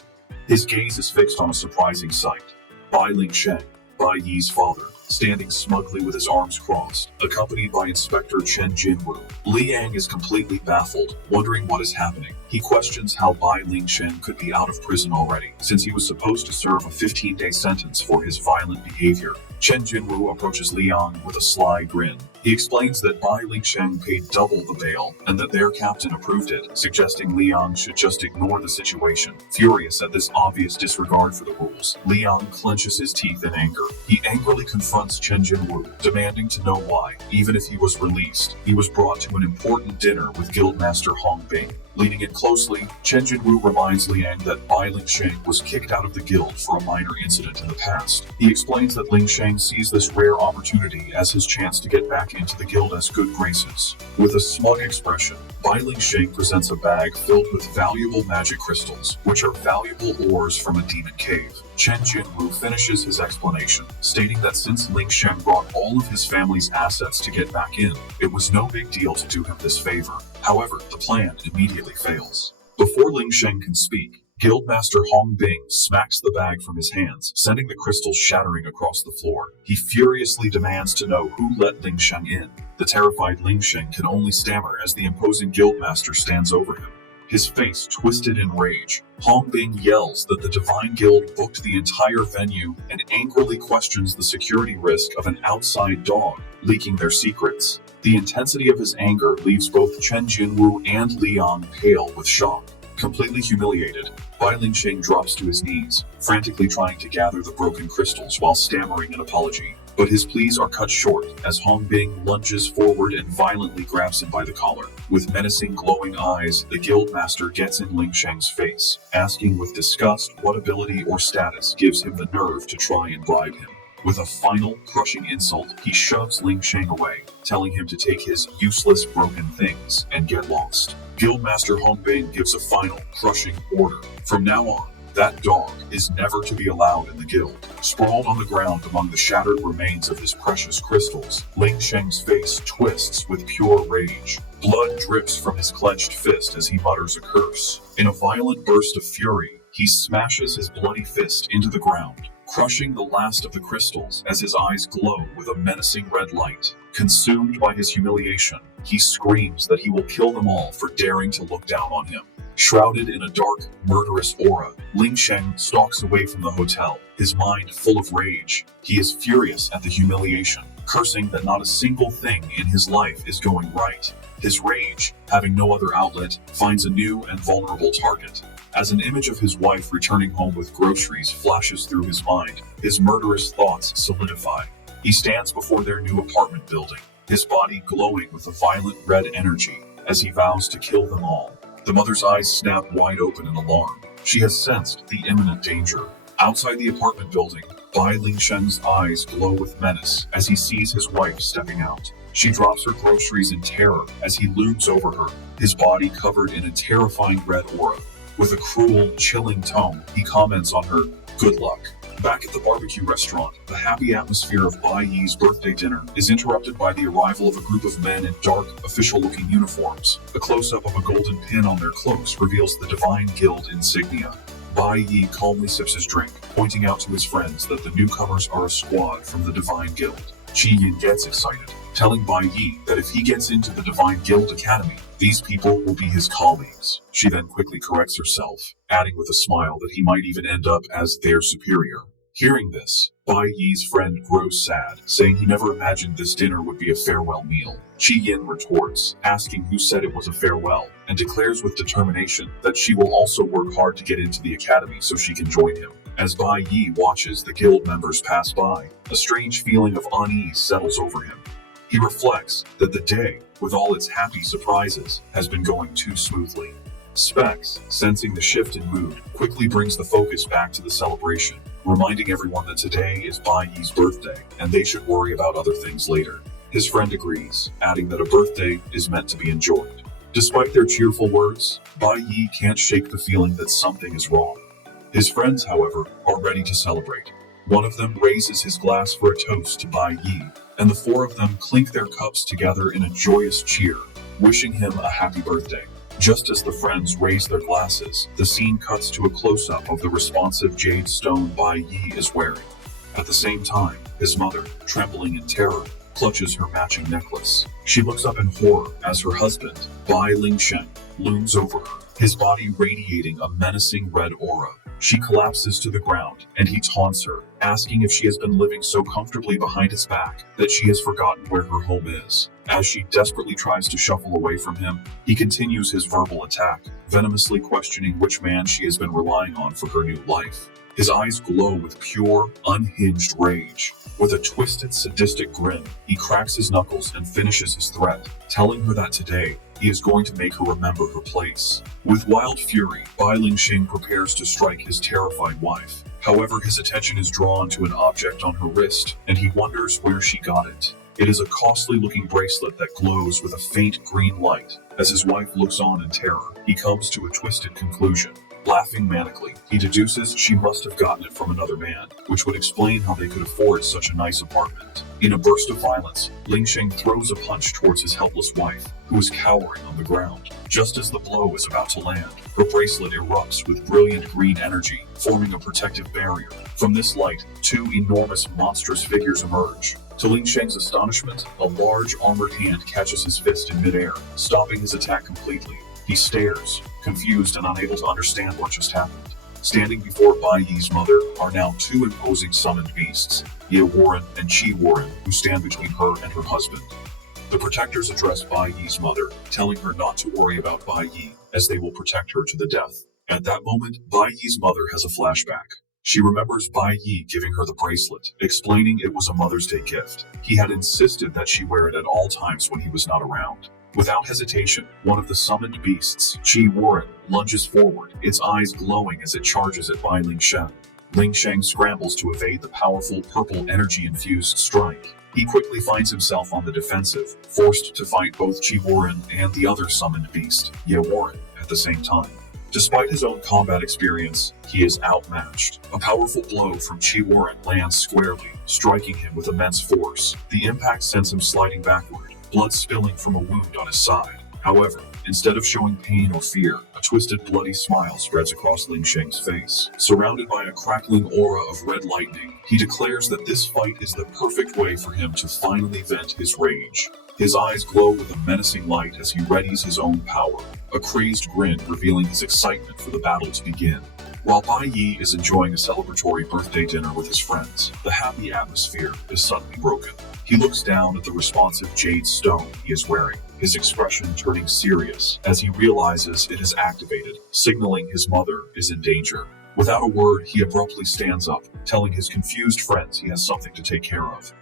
His gaze is fixed on a surprising sight. Bai Lingsheng, Bai Yi's father, standing smugly with his arms crossed, accompanied by Inspector Chen Jinwu. Li Ang is completely baffled, wondering what is happening. He questions how Bai Lingsheng could be out of prison already, since he was supposed to serve a 15-day sentence for his violent behavior. Chen Jinwu approaches Li Ang with a sly grin. He explains that Bai Lingsheng paid double the bail and that their captain approved it, suggesting Li Ang should just ignore the situation. Furious at this obvious disregard for the rules, Li Ang clenches his teeth in anger. He angrily confronts Chen Jinwu, demanding to know why, even if he was released, he was brought to an important dinner with Guildmaster Hong Bing. Leaning in closely, Chen Jinwu reminds Liang that Bai Lingsheng was kicked out of the guild for a minor incident in the past. He explains that Lingsheng sees this rare opportunity as his chance to get back into the guild's good graces. With a smug expression, Bai Lingsheng presents a bag filled with valuable magic crystals, which are valuable ores from a demon cave. Chen Jinwu finishes his explanation, stating that since Lingsheng brought all of his family's assets to get back in, it was no big deal to do him this favor. However, the plan immediately fails. Before Lingsheng can speak, Guildmaster Hong Bing smacks the bag from his hands, sending the crystals shattering across the floor. He furiously demands to know who let Lingsheng in. The terrified Lingsheng can only stammer as the imposing Guildmaster stands over him. his face twisted in rage. Hong Bing yells that the Divine Guild booked the entire venue and angrily questions the security risk of an outside dog leaking their secrets. The intensity of his anger leaves both Chen Jinwu and Liang pale with shock. Completely humiliated, Bai Lingsheng drops to his knees, frantically trying to gather the broken crystals while stammering an apology. But his pleas are cut short as Hong Bing lunges forward and violently grabs him by the collar. With menacing glowing eyes, the guildmaster gets in Lingsheng's face, asking with disgust what ability or status gives him the nerve to try and bribe him. With a final, crushing insult, he shoves Lingsheng away, telling him to take his useless broken things and get lost. Guildmaster Hong Bing gives a final, crushing order. From now on, that dog is never to be allowed in the guild. Sprawled on the ground among the shattered remains of his precious crystals, Lingsheng's face twists with pure rage. Blood drips from his clenched fist as he mutters a curse. In a violent burst of fury, he smashes his bloody fist into the ground, crushing the last of the crystals as his eyes glow with a menacing red light. Consumed by his humiliation, he screams that he will kill them all for daring to look down on him. Shrouded in a dark, murderous aura, Lingsheng stalks away from the hotel, his mind full of rage. He is furious at the humiliation, cursing that not a single thing in his life is going right. His rage, having no other outlet, finds a new and vulnerable target. As an image of his wife returning home with groceries flashes through his mind, his murderous thoughts solidify. He stands before their new apartment building, his body glowing with a violent red energy, as he vows to kill them all. The mother's eyes snap wide open in alarm. She has sensed the imminent danger. Outside the apartment building, Bai Lingsheng's eyes glow with menace as he sees his wife stepping out. She drops her groceries in terror as he looms over her, his body covered in a terrifying red aura. With a cruel, chilling tone, he comments on her good luck. Back at the barbecue restaurant, the happy atmosphere of Bai Yi's birthday dinner is interrupted by the arrival of a group of men in dark, official-looking uniforms. A close-up of a golden pin on their cloaks reveals the Divine Guild insignia. Bai Yi calmly sips his drink, pointing out to his friends that the newcomers are a squad from the Divine Guild. Qi Yin gets excited, telling Bai Yi that if he gets into the Divine Guild Academy, these people will be his colleagues. She then quickly corrects herself, adding with a smile that he might even end up as their superior. Hearing this, Bai Yi's friend grows sad, saying he never imagined this dinner would be a farewell meal. Qi Yin retorts, asking who said it was a farewell, and declares with determination that she will also work hard to get into the academy so she can join him. As Bai Yi watches the guild members pass by, a strange feeling of unease settles over him. He reflects that the day, with all its happy surprises, has been going too smoothly. Specs, sensing the shift in mood, quickly brings the focus back to the celebration, reminding everyone that today is Bai Yi's birthday, and they should worry about other things later. His friend agrees, adding that a birthday is meant to be enjoyed. Despite their cheerful words, Bai Yi can't shake the feeling that something is wrong. His friends, however, are ready to celebrate. One of them raises his glass for a toast to Bai Yi, and the four of them clink their cups together in a joyous cheer, wishing him a happy birthday. Just as the friends raise their glasses, the scene cuts to a close-up of the responsive jade stone Bai Yi is wearing. At the same time, his mother, trembling in terror, clutches her matching necklace. She looks up in horror as her husband, Bai Lingsheng, looms over her, his body radiating a menacing red aura. She collapses to the ground, and he taunts her, asking if she has been living so comfortably behind his back that she has forgotten where her home is. As she desperately tries to shuffle away from him, he continues his verbal attack, venomously questioning which man she has been relying on for her new life. His eyes glow with pure, unhinged rage. With a twisted, sadistic grin, he cracks his knuckles and finishes his threat, telling her that today, he is going to make her remember her place. With wild fury, Bai Lingsheng prepares to strike his terrified wife. However, his attention is drawn to an object on her wrist, and he wonders where she got it. It is a costly-looking bracelet that glows with a faint green light. As his wife looks on in terror, he comes to a twisted conclusion. Laughing manically, he deduces she must have gotten it from another man, which would explain how they could afford such a nice apartment. In a burst of violence, Lingsheng throws a punch towards his helpless wife, who is cowering on the ground. Just as the blow is about to land, her bracelet erupts with brilliant green energy, forming a protective barrier. From this light, two enormous monstrous figures emerge. To Lingsheng's astonishment, a large armored hand catches his fist in midair, stopping his attack completely. He stares, confused and unable to understand what just happened. Standing before Bai Yi's mother are now two imposing summoned beasts, Ye Warren and Chi Warren, who stand between her and her husband. The protectors address Bai Yi's mother, telling her not to worry about Bai Yi, as they will protect her to the death. At that moment, Bai Yi's mother has a flashback. She remembers Bai Yi giving her the bracelet, explaining it was a Mother's Day gift. He had insisted that she wear it at all times when he was not around. Without hesitation, one of the summoned beasts, Chi Warren, lunges forward, its eyes glowing as it charges at Bai Lingsheng. Lingsheng scrambles to evade the powerful purple energy-infused strike. He quickly finds himself on the defensive, forced to fight both Chi Warren and the other summoned beast, Ye Warren, at the same time. Despite his own combat experience, he is outmatched. A powerful blow from Chi Warren lands squarely, striking him with immense force. The impact sends him sliding backward, blood spilling from a wound on his side. However, instead of showing pain or fear, a twisted, bloody smile spreads across Lingsheng's face. Surrounded by a crackling aura of red lightning, he declares that this fight is the perfect way for him to finally vent his rage. His eyes glow with a menacing light as he readies his own power, a crazed grin revealing his excitement for the battle to begin. While Bai Yi is enjoying a celebratory birthday dinner with his friends, the happy atmosphere is suddenly broken. He looks down at the responsive jade stone he is wearing, his expression turning serious as he realizes it is activated, signaling his mother is in danger. Without a word, he abruptly stands up, telling his confused friends he has something to take care of.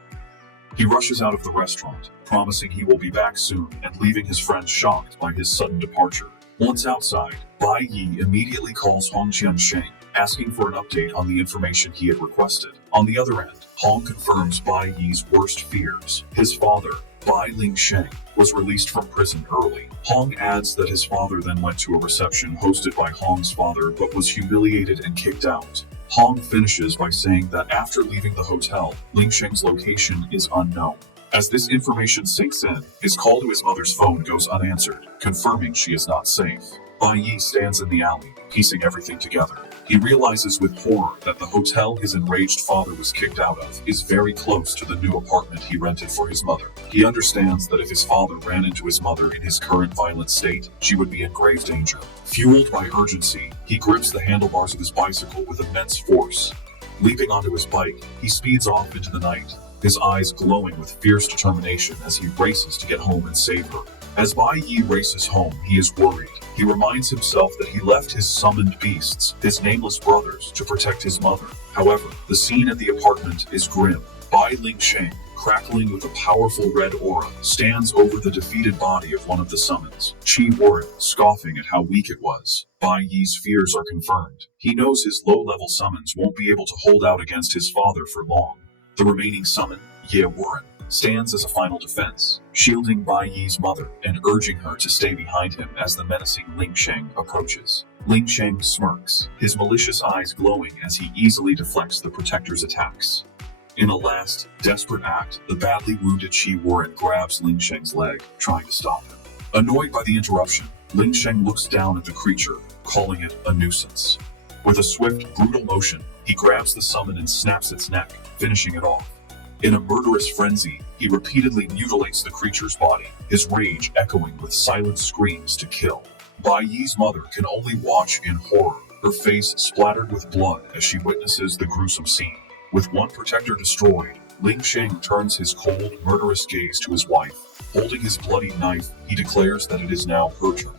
He rushes out of the restaurant, promising he will be back soon and leaving his friends shocked by his sudden departure. Once outside, Bai Yi immediately calls Hong Qiansheng, asking for an update on the information he had requested. On the other end, Hong confirms Bai Yi's worst fears. His father, Bai Lingsheng, was released from prison early. Hong adds that his father then went to a reception hosted by Hong's father but was humiliated and kicked out. Hong finishes by saying that after leaving the hotel, Lingsheng's location is unknown. As this information sinks in, his call to his mother's phone goes unanswered, confirming she is not safe. Bai Yi stands in the alley, piecing everything together. He realizes with horror that the hotel his enraged father was kicked out of is very close to the new apartment he rented for his mother. He understands that if his father ran into his mother in his current violent state, she would be in grave danger. Fueled by urgency, he grips the handlebars of his bicycle with immense force. Leaping onto his bike, he speeds off into the night, his eyes glowing with fierce determination as he races to get home and save her. As Bai Yi races home, he is worried. He reminds himself that he left his summoned beasts, his nameless brothers, to protect his mother. However, the scene at the apartment is grim. Bai Lingsheng, crackling with a powerful red aura, stands over the defeated body of one of the summons. Chi Warren, scoffing at how weak it was. Bai Yi's fears are confirmed. He knows his low-level summons won't be able to hold out against his father for long. The remaining summon, Ye Warren, stands as a final defense, shielding Bai Yi's mother and urging her to stay behind him as the menacing Lingsheng approaches. Lingsheng smirks, his malicious eyes glowing as he easily deflects the protector's attacks. In a last, desperate act, the badly wounded Chi Warren grabs Lingsheng's leg, trying to stop him. Annoyed by the interruption, Lingsheng looks down at the creature, calling it a nuisance. With a swift, brutal motion, he grabs the summon and snaps its neck, finishing it off. In a murderous frenzy, he repeatedly mutilates the creature's body, his rage echoing with silent screams to kill. Bai Yi's mother can only watch in horror, her face splattered with blood as she witnesses the gruesome scene. With one protector destroyed, Lingsheng turns his cold, murderous gaze to his wife. Holding his bloody knife, he declares that it is now her turn.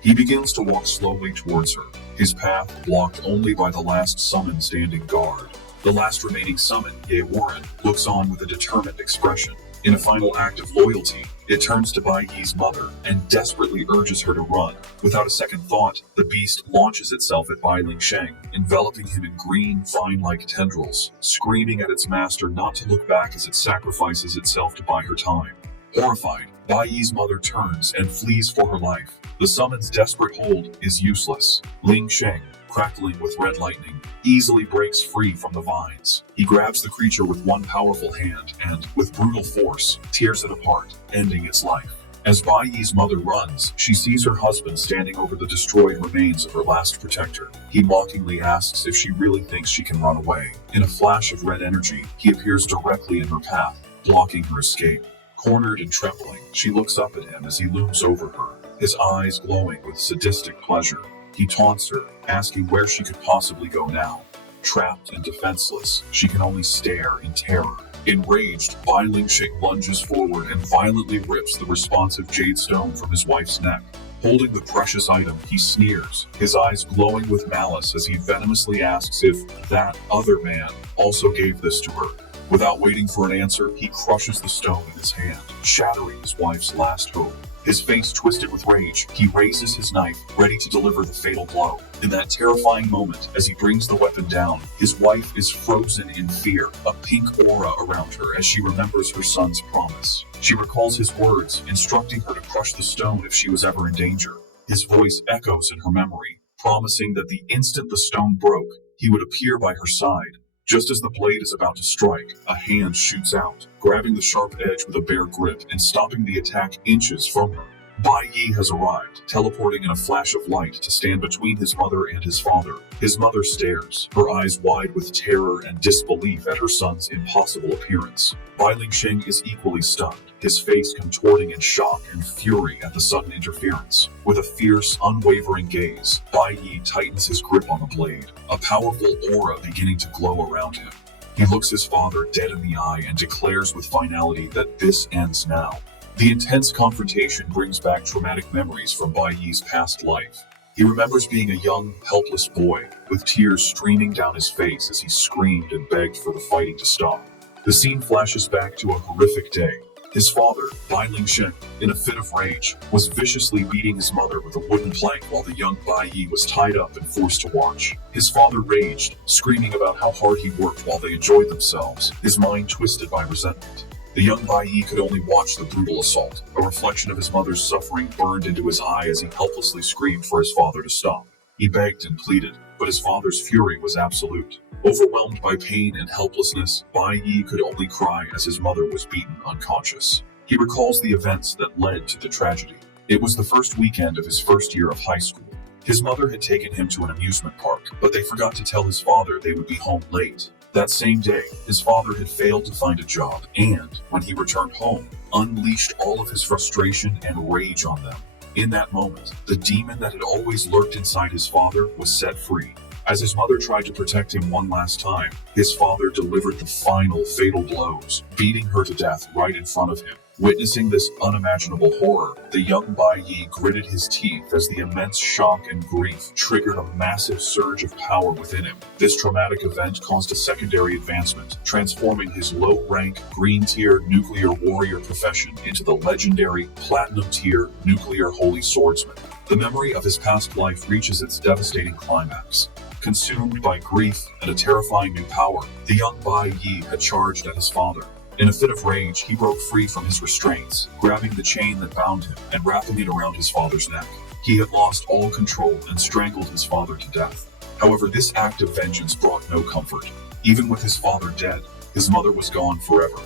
He begins to walk slowly towards her, his path blocked only by the last summon standing guard. The last remaining summon, Ye Warren, looks on with a determined expression. In a final act of loyalty, it turns to Bai Yi's mother and desperately urges her to run. Without a second thought, the beast launches itself at Bai Lingsheng, enveloping him in green, vine-like tendrils, screaming at its master not to look back as it sacrifices itself to buy her time. Horrified, Bai Yi's mother turns and flees for her life. The summon's desperate hold is useless. Lingsheng, crackling with red lightning, easily breaks free from the vines. He grabs the creature with one powerful hand and, with brutal force, tears it apart, ending its life. As Bai Yi's mother runs, she sees her husband standing over the destroyed remains of her last protector. He mockingly asks if she really thinks she can run away. In a flash of red energy, he appears directly in her path, blocking her escape. Cornered and trembling, she looks up at him as he looms over her, his eyes glowing with sadistic pleasure. He taunts her, asking where she could possibly go now. Trapped and defenseless, she can only stare in terror. Enraged, Bai Lingxing lunges forward and violently rips the responsive jade stone from his wife's neck. Holding the precious item, he sneers, his eyes glowing with malice as he venomously asks if that other man also gave this to her. Without waiting for an answer, he crushes the stone in his hand, shattering his wife's last hope. His face twisted with rage, he raises his knife, ready to deliver the fatal blow. In that terrifying moment, as he brings the weapon down, his wife is frozen in fear, a pink aura around her as she remembers her son's promise. She recalls his words, instructing her to crush the stone if she was ever in danger. His voice echoes in her memory, promising that the instant the stone broke, he would appear by her side. Just as the blade is about to strike, a hand shoots out, grabbing the sharp edge with a bare grip and stopping the attack inches from her. Bai Yi has arrived, teleporting in a flash of light to stand between his mother and his father. His mother stares, her eyes wide with terror and disbelief at her son's impossible appearance. Bai Lingxing is equally stunned, his face contorting in shock and fury at the sudden interference. With a fierce, unwavering gaze, Bai Yi tightens his grip on the blade, a powerful aura beginning to glow around him. He looks his father dead in the eye and declares with finality that this ends now. The intense confrontation brings back traumatic memories from Bai Yi's past life. He remembers being a young, helpless boy, with tears streaming down his face as he screamed and begged for the fighting to stop. The scene flashes back to a horrific day. His father, Bai Lingxing, in a fit of rage, was viciously beating his mother with a wooden plank while the young Bai Yi was tied up and forced to watch. His father raged, screaming about how hard he worked while they enjoyed themselves, his mind twisted by resentment. The young Bai Yi could only watch the brutal assault. A reflection of his mother's suffering burned into his eye as he helplessly screamed for his father to stop. He begged and pleaded, but his father's fury was absolute. Overwhelmed by pain and helplessness, Bai Yi could only cry as his mother was beaten unconscious. He recalls the events that led to the tragedy. It was the first weekend of his first year of high school. His mother had taken him to an amusement park, but they forgot to tell his father they would be home late. That same day, his father had failed to find a job and, when he returned home, unleashed all of his frustration and rage on them. In that moment, the demon that had always lurked inside his father was set free. As his mother tried to protect him one last time, his father delivered the final fatal blows, beating her to death right in front of him. Witnessing this unimaginable horror, the young Bai Yi gritted his teeth as the immense shock and grief triggered a massive surge of power within him. This traumatic event caused a secondary advancement, transforming his low-rank, green-tier nuclear warrior profession into the legendary platinum-tier nuclear holy swordsman. The memory of his past life reaches its devastating climax. Consumed by grief and a terrifying new power, the young Bai Yi had charged at his father. In a fit of rage, he broke free from his restraints, grabbing the chain that bound him and wrapping it around his father's neck. He had lost all control and strangled his father to death. However, this act of vengeance brought no comfort. Even with his father dead, his mother was gone forever.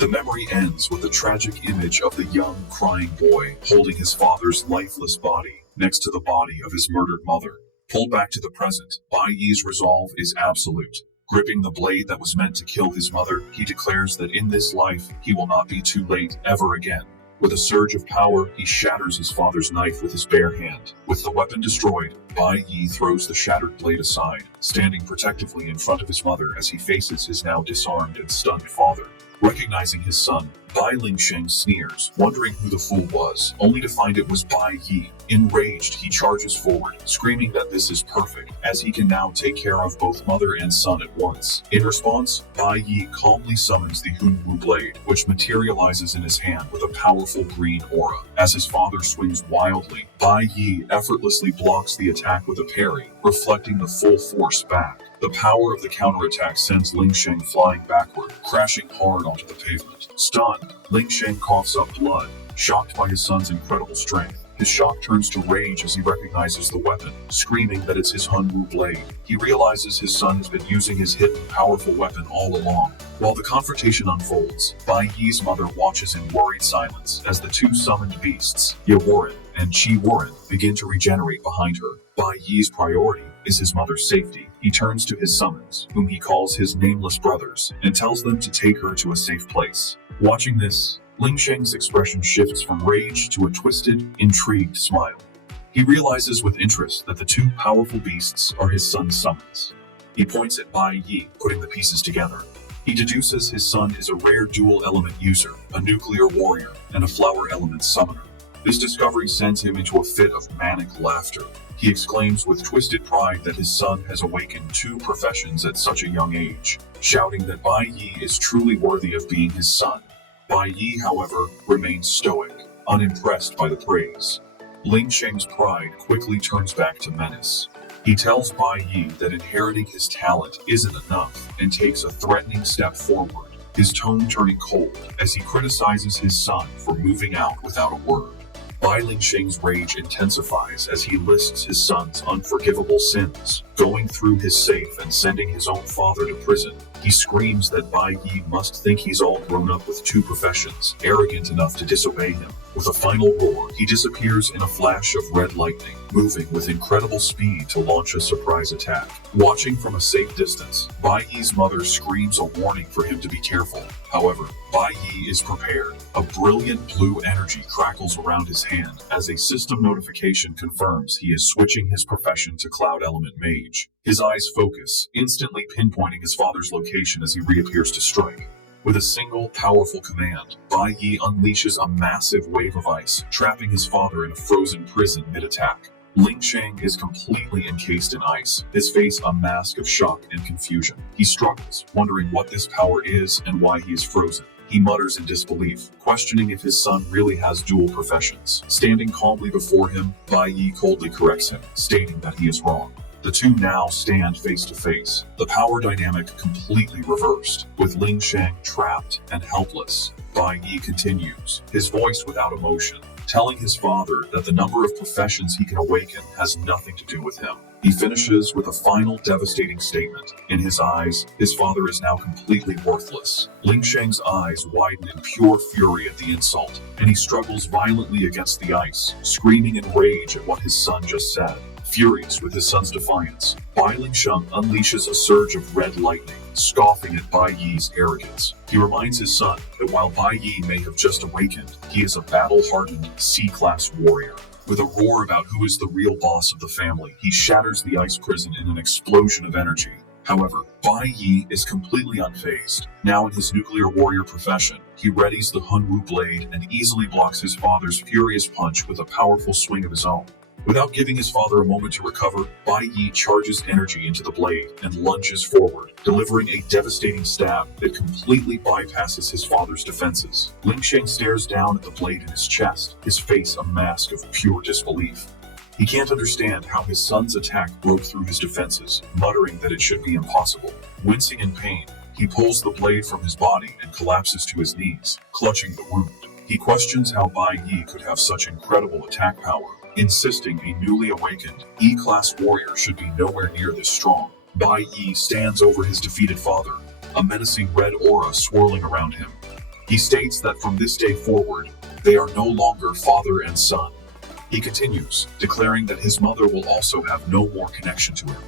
The memory ends with the tragic image of the young, crying boy holding his father's lifeless body next to the body of his murdered mother. Pulled back to the present, Bai Yi's resolve is absolute. Gripping the blade that was meant to kill his mother, he declares that in this life, he will not be too late ever again. With a surge of power, he shatters his father's knife with his bare hand. With the weapon destroyed, Bai Yi throws the shattered blade aside, standing protectively in front of his mother as he faces his now disarmed and stunned father. Recognizing his son, Bai Lingxing sneers, wondering who the fool was, only to find it was Bai Yi. Enraged, he charges forward, screaming that this is perfect, as he can now take care of both mother and son at once. In response, Bai Yi calmly summons the Hunwu blade, which materializes in his hand with a powerful green aura. As his father swings wildly, Bai Yi effortlessly blocks the attack with a parry, reflecting the full force back. The power of the counterattack sends Lingxing flying backward, crashing hard onto the pavement. Stunned, Lingxing coughs up blood, shocked by his son's incredible strength. His shock turns to rage as he recognizes the weapon, screaming that it's his Hunwu blade. He realizes his son has been using his hidden, powerful weapon all along. While the confrontation unfolds, Bai Yi's mother watches in worried silence as the two summoned beasts, Ye Warren and Chi Warren, begin to regenerate behind her. Bai Yi's priority is his mother's safety. He turns to his summons, whom he calls his nameless brothers, and tells them to take her to a safe place. Watching this, Ling Sheng's expression shifts from rage to a twisted, intrigued smile. He realizes with interest that the two powerful beasts are his son's summons. He points at Bai Yi, putting the pieces together. He deduces his son is a rare dual-element user, a nuclear warrior, and a flower-element summoner. This discovery sends him into a fit of manic laughter. He exclaims with twisted pride that his son has awakened two professions at such a young age, shouting that Bai Yi is truly worthy of being his son. Bai Yi, however, remains stoic, unimpressed by the praise. Ling Sheng's pride quickly turns back to menace. He tells Bai Yi that inheriting his talent isn't enough and takes a threatening step forward, his tone turning cold as he criticizes his son for moving out without a word. Bai Ling Sheng's rage intensifies as he lists his son's unforgivable sins, going through his safe and sending his own father to prison. He screams that Bai Yi must think he's all grown up with two professions, arrogant enough to disobey him. With a final roar, he disappears in a flash of red lightning, moving with incredible speed to launch a surprise attack. Watching from a safe distance, Bai Yi's mother screams a warning for him to be careful. However, Bai Yi is prepared. A brilliant blue energy crackles around his hand as a system notification confirms he is switching his profession to Cloud Element Mage. His eyes focus, instantly pinpointing his father's location as he reappears to strike. With a single, powerful command, Bai Yi unleashes a massive wave of ice, trapping his father in a frozen prison mid-attack. Ling Sheng is completely encased in ice, his face a mask of shock and confusion. He struggles, wondering what this power is and why he is frozen. He mutters in disbelief, questioning if his son really has dual professions. Standing calmly before him, Bai Yi coldly corrects him, stating that he is wrong. The two now stand face to face, the power dynamic completely reversed, with Ling Sheng trapped and helpless. Bai Yi continues, his voice without emotion, telling his father that the number of professions he can awaken has nothing to do with him. He finishes with a final devastating statement. In his eyes, his father is now completely worthless. Ling Sheng's eyes widen in pure fury at the insult, and he struggles violently against the ice, screaming in rage at what his son just said. Furious with his son's defiance, Bai Ling Sheng unleashes a surge of red lightning, scoffing at Bai Yi's arrogance. He reminds his son that while Bai Yi may have just awakened, he is a battle-hardened C-class warrior. With a roar about who is the real boss of the family, he shatters the ice prison in an explosion of energy. However, Bai Yi is completely unfazed. Now in his nuclear warrior profession, he readies the Hunwu blade and easily blocks his father's furious punch with a powerful swing of his own. Without giving his father a moment to recover, Bai Yi charges energy into the blade and lunges forward, delivering a devastating stab that completely bypasses his father's defenses. Ling Sheng stares down at the blade in his chest, his face a mask of pure disbelief. He can't understand how his son's attack broke through his defenses, muttering that it should be impossible. Wincing in pain, he pulls the blade from his body and collapses to his knees, clutching the wound. He questions how Bai Yi could have such incredible attack power, insisting a newly awakened E-class warrior should be nowhere near this strong. Bai Yi stands over his defeated father, a menacing red aura swirling around him. He states that from this day forward, they are no longer father and son. He continues, declaring that his mother will also have no more connection to him.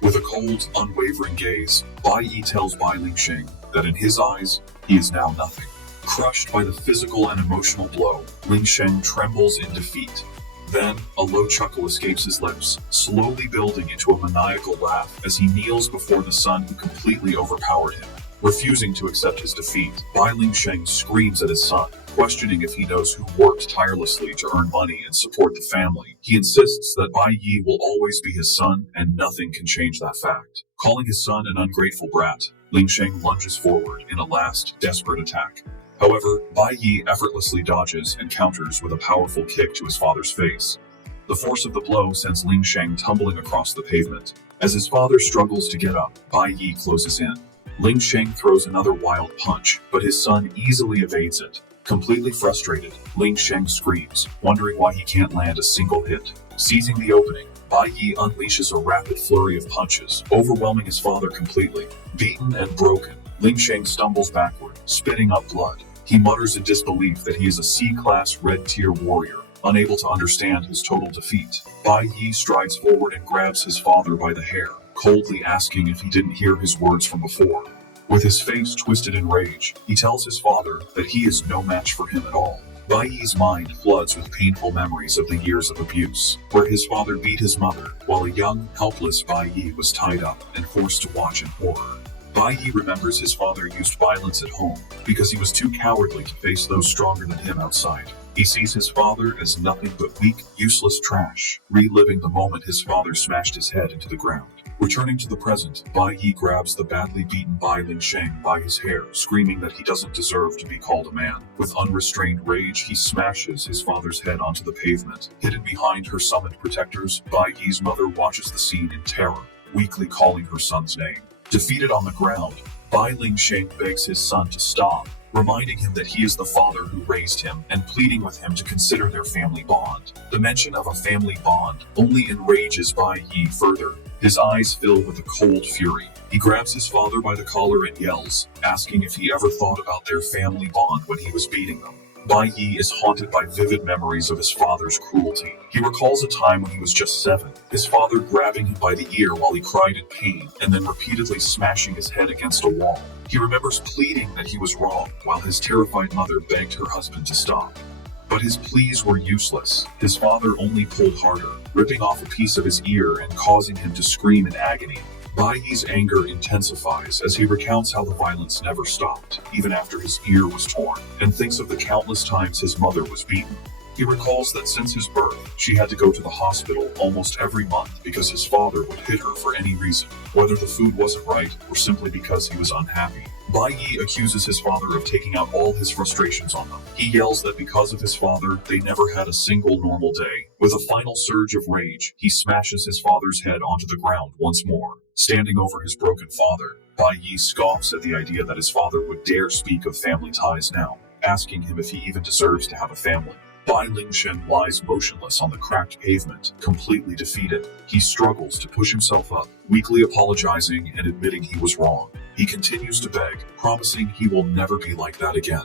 With a cold, unwavering gaze, Bai Yi tells Bai Ling Sheng that in his eyes, he is now nothing. Crushed by the physical and emotional blow, Ling Sheng trembles in defeat. Then, a low chuckle escapes his lips, slowly building into a maniacal laugh as he kneels before the son who completely overpowered him. Refusing to accept his defeat, Bai Ling Sheng screams at his son, questioning if he knows who worked tirelessly to earn money and support the family. He insists that Bai Yi will always be his son, and nothing can change that fact. Calling his son an ungrateful brat, Ling Sheng lunges forward in a last, desperate attack. However, Bai Yi effortlessly dodges and counters with a powerful kick to his father's face. The force of the blow sends Ling Sheng tumbling across the pavement. As his father struggles to get up, Bai Yi closes in. Ling Sheng throws another wild punch, but his son easily evades it. Completely frustrated, Ling Sheng screams, wondering why he can't land a single hit. Seizing the opening, Bai Yi unleashes a rapid flurry of punches, overwhelming his father completely. Beaten and broken, Ling Sheng stumbles backward, spitting up blood. He mutters in disbelief that he is a C-class red-tier warrior, unable to understand his total defeat. Bai Yi strides forward and grabs his father by the hair, coldly asking if he didn't hear his words from before. With his face twisted in rage, he tells his father that he is no match for him at all. Bai Yi's mind floods with painful memories of the years of abuse, where his father beat his mother, while a young, helpless Bai Yi was tied up and forced to watch in horror. Bai Yi remembers his father used violence at home because he was too cowardly to face those stronger than him outside. He sees his father as nothing but weak, useless trash, reliving the moment his father smashed his head into the ground. Returning to the present, Bai Yi grabs the badly beaten Bai Lingsheng by his hair, screaming that he doesn't deserve to be called a man. With unrestrained rage, he smashes his father's head onto the pavement. Hidden behind her summoned protectors, Bai Yi's mother watches the scene in terror, weakly calling her son's name. Defeated on the ground, Bai Lingsheng begs his son to stop, reminding him that he is the father who raised him and pleading with him to consider their family bond. The mention of a family bond only enrages Bai Yi further. His eyes fill with a cold fury. He grabs his father by the collar and yells, asking if he ever thought about their family bond when he was beating them. Bai Yi is haunted by vivid memories of his father's cruelty. He recalls a time when he was just 7, his father grabbing him by the ear while he cried in pain and then repeatedly smashing his head against a wall. He remembers pleading that he was wrong while his terrified mother begged her husband to stop. But his pleas were useless. His father only pulled harder, ripping off a piece of his ear and causing him to scream in agony. Bai Yi's anger intensifies as he recounts how the violence never stopped, even after his ear was torn, and thinks of the countless times his mother was beaten. He recalls that since his birth, she had to go to the hospital almost every month because his father would hit her for any reason, whether the food wasn't right or simply because he was unhappy. Bai Yi accuses his father of taking out all his frustrations on them. He yells that because of his father, they never had a single normal day. With a final surge of rage, he smashes his father's head onto the ground once more. Standing over his broken father, Bai Yi scoffs at the idea that his father would dare speak of family ties now, asking him if he even deserves to have a family. Bai Lingsheng lies motionless on the cracked pavement, completely defeated. He struggles to push himself up, weakly apologizing and admitting he was wrong. He continues to beg, promising he will never be like that again.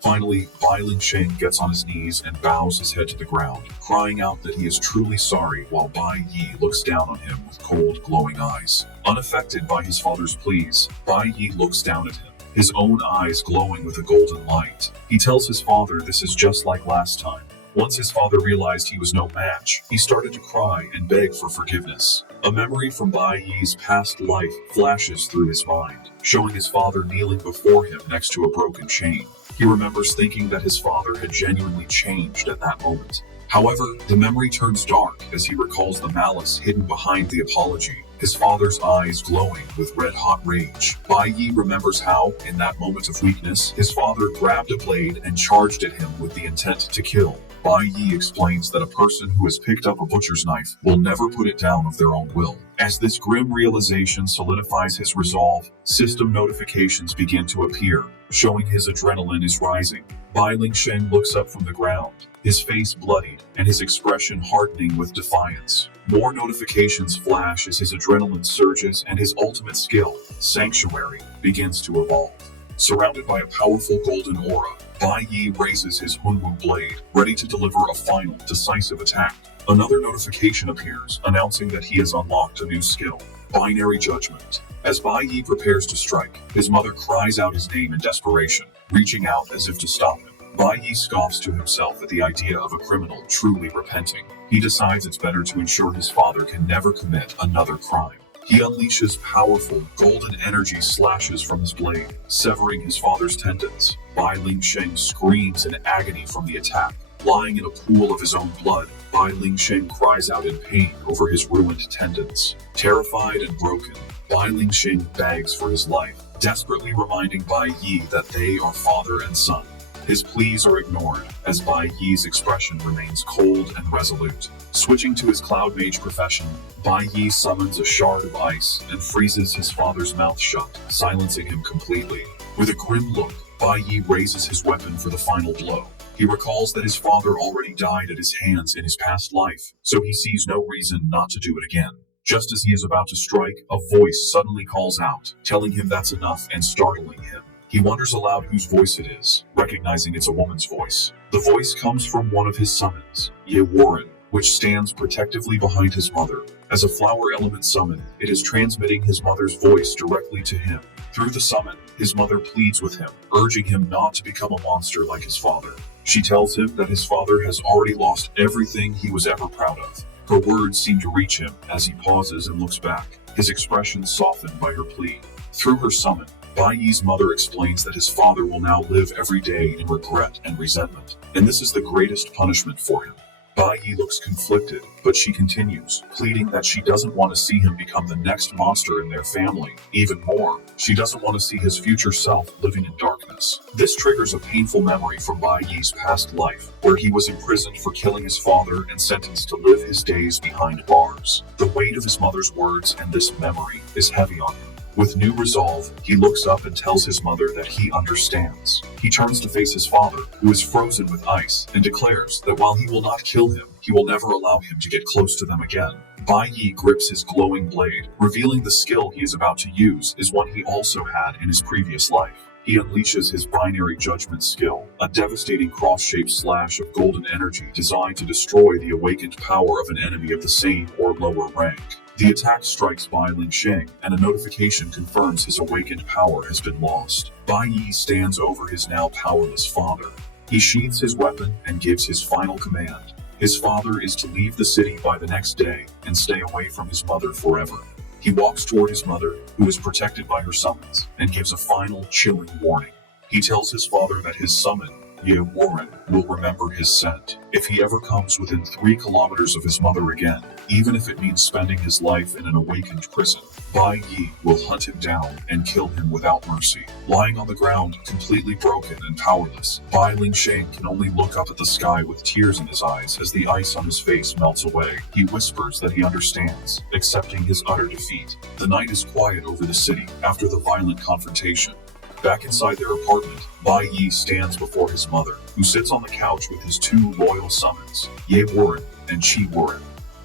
Finally, Bai Lingsheng gets on his knees and bows his head to the ground, crying out that he is truly sorry while Bai Yi looks down on him with cold, glowing eyes. Unaffected by his father's pleas, Bai Yi looks down at him, his own eyes glowing with a golden light. He tells his father this is just like last time. Once his father realized he was no match, he started to cry and beg for forgiveness. A memory from Bai Yi's past life flashes through his mind, showing his father kneeling before him next to a broken chain. He remembers thinking that his father had genuinely changed at that moment. However, the memory turns dark as he recalls the malice hidden behind the apology, his father's eyes glowing with red-hot rage. Bai Yi remembers how, in that moment of weakness, his father grabbed a blade and charged at him with the intent to kill. Bai Yi explains that a person who has picked up a butcher's knife will never put it down of their own will. As this grim realization solidifies his resolve, system notifications begin to appear, showing his adrenaline is rising. Bai Lingsheng looks up from the ground, his face bloodied and his expression hardening with defiance. More notifications flash as his adrenaline surges and his ultimate skill, Sanctuary, begins to evolve. Surrounded by a powerful golden aura, Bai Yi raises his Hunwu blade, ready to deliver a final, decisive attack. Another notification appears, announcing that he has unlocked a new skill, Binary Judgment. As Bai Yi prepares to strike, his mother cries out his name in desperation, reaching out as if to stop him. Bai Yi scoffs to himself at the idea of a criminal truly repenting. He decides it's better to ensure his father can never commit another crime. He unleashes powerful, golden energy slashes from his blade, severing his father's tendons. Bai Lingsheng screams in agony from the attack. Lying in a pool of his own blood, Bai Lingsheng cries out in pain over his ruined tendons. Terrified and broken, Bai Lingsheng begs for his life, desperately reminding Bai Yi that they are father and son. His pleas are ignored, as Bai Yi's expression remains cold and resolute. Switching to his Cloud Mage profession, Bai Yi summons a shard of ice and freezes his father's mouth shut, silencing him completely. With a grim look, Bai Yi raises his weapon for the final blow. He recalls that his father already died at his hands in his past life, so he sees no reason not to do it again. Just as he is about to strike, a voice suddenly calls out, telling him that's enough and startling him. He wonders aloud whose voice it is, recognizing it's a woman's voice. The voice comes from one of his summons, Ye Warren, which stands protectively behind his mother. As a flower element summon, it is transmitting his mother's voice directly to him. Through the summon, his mother pleads with him, urging him not to become a monster like his father. She tells him that his father has already lost everything he was ever proud of. Her words seem to reach him as he pauses and looks back, his expression softened by her plea. Through her summon, Bai Yi's mother explains that his father will now live every day in regret and resentment, and this is the greatest punishment for him. Bai Yi looks conflicted, but she continues, pleading that she doesn't want to see him become the next monster in their family. Even more, she doesn't want to see his future self living in darkness. This triggers a painful memory from Bai Yi's past life, where he was imprisoned for killing his father and sentenced to live his days behind bars. The weight of his mother's words and this memory is heavy on him. With new resolve, he looks up and tells his mother that he understands. He turns to face his father, who is frozen with ice, and declares that while he will not kill him, he will never allow him to get close to them again. Bai Yi grips his glowing blade, revealing the skill he is about to use is one he also had in his previous life. He unleashes his binary judgment skill, a devastating cross-shaped slash of golden energy designed to destroy the awakened power of an enemy of the same or lower rank. The attack strikes Bai Lingsheng, and a notification confirms his awakened power has been lost. Bai Yi stands over his now powerless father. He sheathes his weapon and gives his final command. His father is to leave the city by the next day and stay away from his mother forever. He walks toward his mother, who is protected by her summons, and gives a final, chilling warning. He tells his father that his summon, Ye Warren, will remember his scent. If he ever comes within 3 kilometers of his mother again, even if it means spending his life in an awakened prison, Bai Yi will hunt him down and kill him without mercy. Lying on the ground, completely broken and powerless, Bai Lingsheng can only look up at the sky with tears in his eyes as the ice on his face melts away. He whispers that he understands, accepting his utter defeat. The night is quiet over the city after the violent confrontation. Back inside their apartment, Bai Yi stands before his mother, who sits on the couch with his 2 loyal summons, Ye Warren and Chi Warren.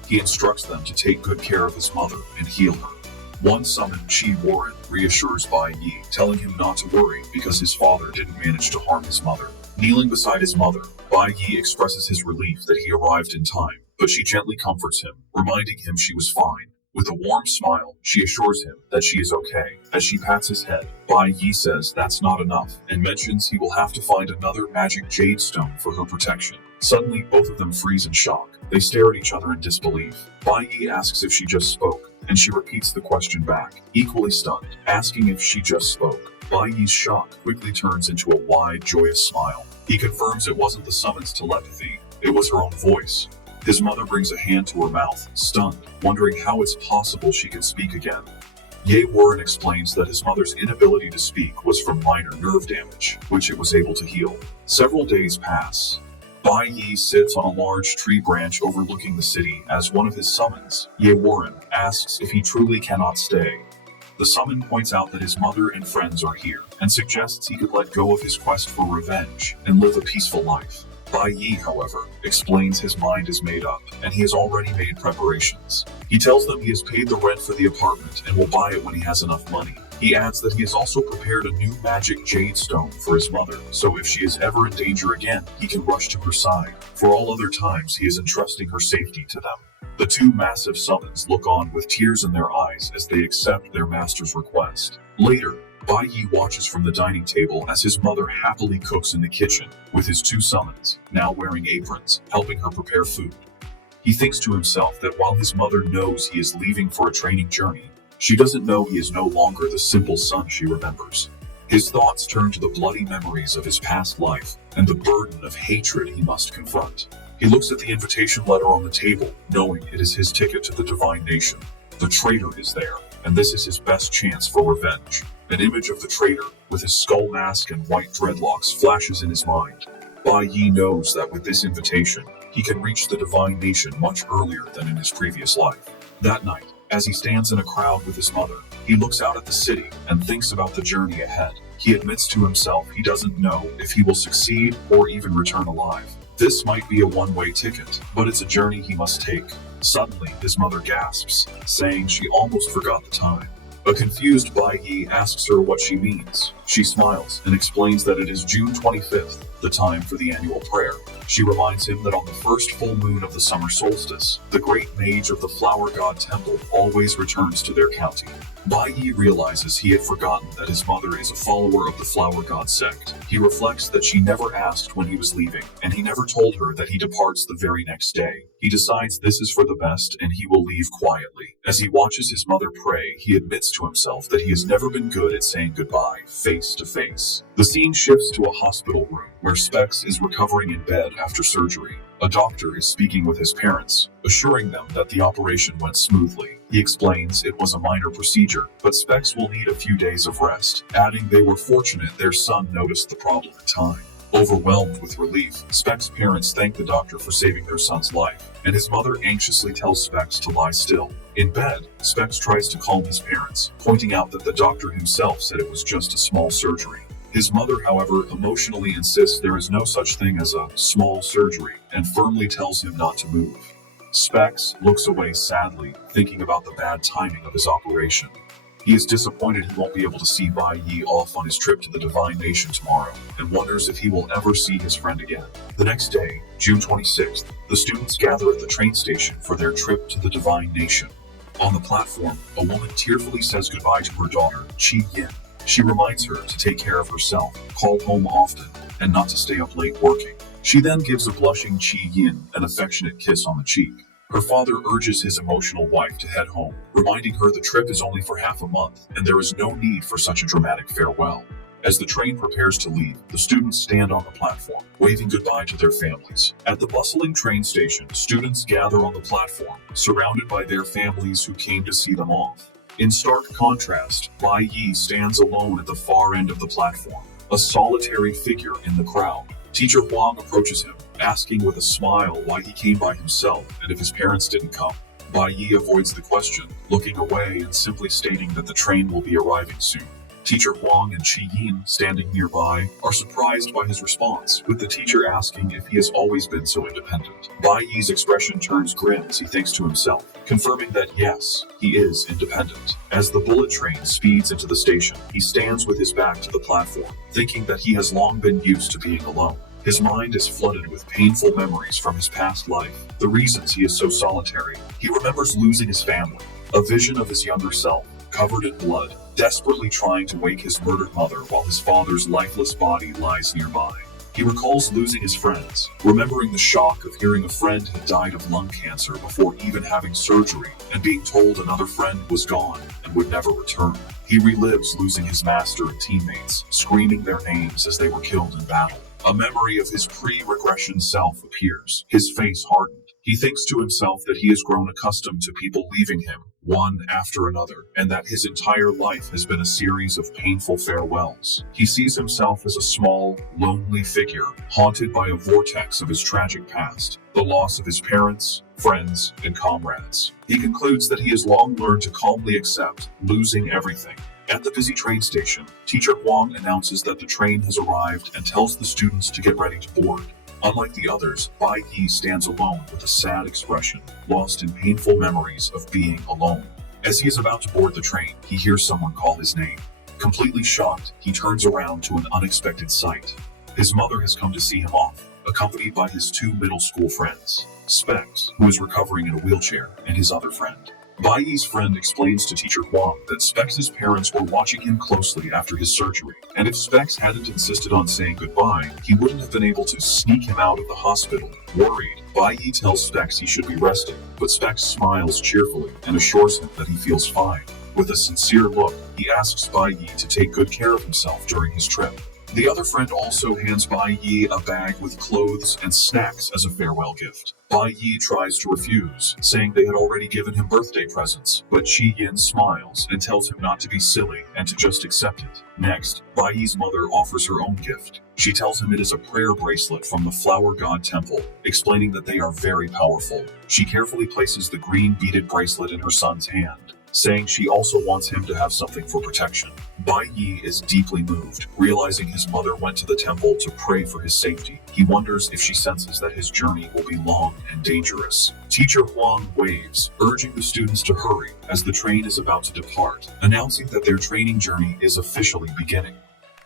He instructs them to take good care of his mother and heal her. One summon, Chi Warren, reassures Bai Yi, telling him not to worry because his father didn't manage to harm his mother. Kneeling beside his mother, Bai Yi expresses his relief that he arrived in time, but she gently comforts him, reminding him she was fine. With a warm smile, she assures him that she is okay. As she pats his head, Bai Yi says that's not enough, and mentions he will have to find another magic jade stone for her protection. Suddenly, both of them freeze in shock. They stare at each other in disbelief. Bai Yi asks if she just spoke, and she repeats the question back, equally stunned, asking if she just spoke. Bai Yi's shock quickly turns into a wide, joyous smile. He confirms it wasn't the summons telepathy, it was her own voice. His mother brings a hand to her mouth, stunned, wondering how it's possible she can speak again. Ye Warren explains that his mother's inability to speak was from minor nerve damage, which it was able to heal. Several days pass. Bai Yi sits on a large tree branch overlooking the city as one of his summons, Ye Warren, asks if he truly cannot stay. The summon points out that his mother and friends are here, and suggests he could let go of his quest for revenge and live a peaceful life. Bai Yi, however, explains his mind is made up, and he has already made preparations. He tells them he has paid the rent for the apartment and will buy it when he has enough money. He adds that he has also prepared a new magic jade stone for his mother, so if she is ever in danger again, he can rush to her side. For all other times, he is entrusting her safety to them. The 2 massive summons look on with tears in their eyes as they accept their master's request. Later, Bai Yi watches from the dining table as his mother happily cooks in the kitchen, with his 2 summons, now wearing aprons, helping her prepare food. He thinks to himself that while his mother knows he is leaving for a training journey, she doesn't know he is no longer the simple son she remembers. His thoughts turn to the bloody memories of his past life and the burden of hatred he must confront. He looks at the invitation letter on the table, knowing it is his ticket to the Divine Nation. The traitor is there, and this is his best chance for revenge. An image of the traitor, with his skull mask and white dreadlocks, flashes in his mind. Bai Yi knows that with this invitation, he can reach the Divine Nation much earlier than in his previous life. That night, as he stands in a crowd with his mother, he looks out at the city and thinks about the journey ahead. He admits to himself he doesn't know if he will succeed or even return alive. This might be a one-way ticket, but it's a journey he must take. Suddenly, his mother gasps, saying she almost forgot the time. A confused Bai Yi asks her what she means. She smiles and explains that it is June 25th, the time for the annual prayer. She reminds him that on the first full moon of the summer solstice, the great mage of the flower god temple always returns to their county. Bai Yi realizes he had forgotten that his mother is a follower of the flower god sect. He reflects that she never asked when he was leaving, and he never told her that he departs the very next day. He decides this is for the best and he will leave quietly. As he watches his mother pray, he admits to himself that he has never been good at saying goodbye face to face. The scene shifts to a hospital room where Specs is recovering in bed after surgery. A doctor is speaking with his parents, assuring them that the operation went smoothly. He explains it was a minor procedure, but Specs will need a few days of rest, adding they were fortunate their son noticed the problem in time. Overwhelmed with relief, Specs' parents thank the doctor for saving their son's life, and his mother anxiously tells Specs to lie still. In bed, Specs tries to calm his parents, pointing out that the doctor himself said it was just a small surgery. His mother, however, emotionally insists there is no such thing as a small surgery, and firmly tells him not to move. Specs looks away sadly, thinking about the bad timing of his operation. He is disappointed he won't be able to see Bai Yi off on his trip to the Divine Nation tomorrow, and wonders if he will ever see his friend again. The next day, June 26th, the students gather at the train station for their trip to the Divine Nation. On the platform, a woman tearfully says goodbye to her daughter, Chi Yin. She reminds her to take care of herself, call home often, and not to stay up late working. She then gives a blushing Chi Yin an affectionate kiss on the cheek. Her father urges his emotional wife to head home, reminding her the trip is only for half a month, and there is no need for such a dramatic farewell. As the train prepares to leave, the students stand on the platform, waving goodbye to their families. At the bustling train station, students gather on the platform, surrounded by their families who came to see them off. In stark contrast, Bai Yi stands alone at the far end of the platform, a solitary figure in the crowd. Teacher Huang approaches him, asking with a smile why he came by himself and if his parents didn't come. Bai Yi avoids the question, looking away and simply stating that the train will be arriving soon. Teacher Huang and Chi Yin, standing nearby, are surprised by his response, with the teacher asking if he has always been so independent. Bai Yi's expression turns grim as he thinks to himself, confirming that yes, he is independent. As the bullet train speeds into the station, he stands with his back to the platform, thinking that he has long been used to being alone. His mind is flooded with painful memories from his past life, the reasons he is so solitary. He remembers losing his family, a vision of his younger self, covered in blood, desperately trying to wake his murdered mother while his father's lifeless body lies nearby. He recalls losing his friends, remembering the shock of hearing a friend had died of lung cancer before even having surgery, and being told another friend was gone and would never return. He relives losing his master and teammates, screaming their names as they were killed in battle. A memory of his pre-regression self appears, his face hardened. He thinks to himself that he has grown accustomed to people leaving him, one after another, and that his entire life has been a series of painful farewells. He sees himself as a small, lonely figure, haunted by a vortex of his tragic past, the loss of his parents, friends, and comrades. He concludes that he has long learned to calmly accept losing everything. At the busy train station, Teacher Huang announces that the train has arrived and tells the students to get ready to board. Unlike the others, Bai Yi stands alone with a sad expression, lost in painful memories of being alone. As he is about to board the train, he hears someone call his name. Completely shocked, he turns around to an unexpected sight. His mother has come to see him off, accompanied by his two middle school friends, Specs, who is recovering in a wheelchair, and his other friend. Bai Yi's friend explains to Teacher Huang that Specs' parents were watching him closely after his surgery, and if Specs hadn't insisted on saying goodbye, he wouldn't have been able to sneak him out of the hospital. Worried, Bai Yi tells Specs he should be resting, but Specs smiles cheerfully and assures him that he feels fine. With a sincere look, he asks Bai Yi to take good care of himself during his trip. The other friend also hands Bai Yi a bag with clothes and snacks as a farewell gift. Bai Yi tries to refuse, saying they had already given him birthday presents, but Chi Yin smiles and tells him not to be silly and to just accept it. Next, Bai Yi's mother offers her own gift. She tells him it is a prayer bracelet from the Flower God Temple, explaining that they are very powerful. She carefully places the green beaded bracelet in her son's hand, saying she also wants him to have something for protection. Bai Yi is deeply moved, realizing his mother went to the temple to pray for his safety. He wonders if she senses that his journey will be long and dangerous. Teacher Huang waves, urging the students to hurry as the train is about to depart, announcing that their training journey is officially beginning.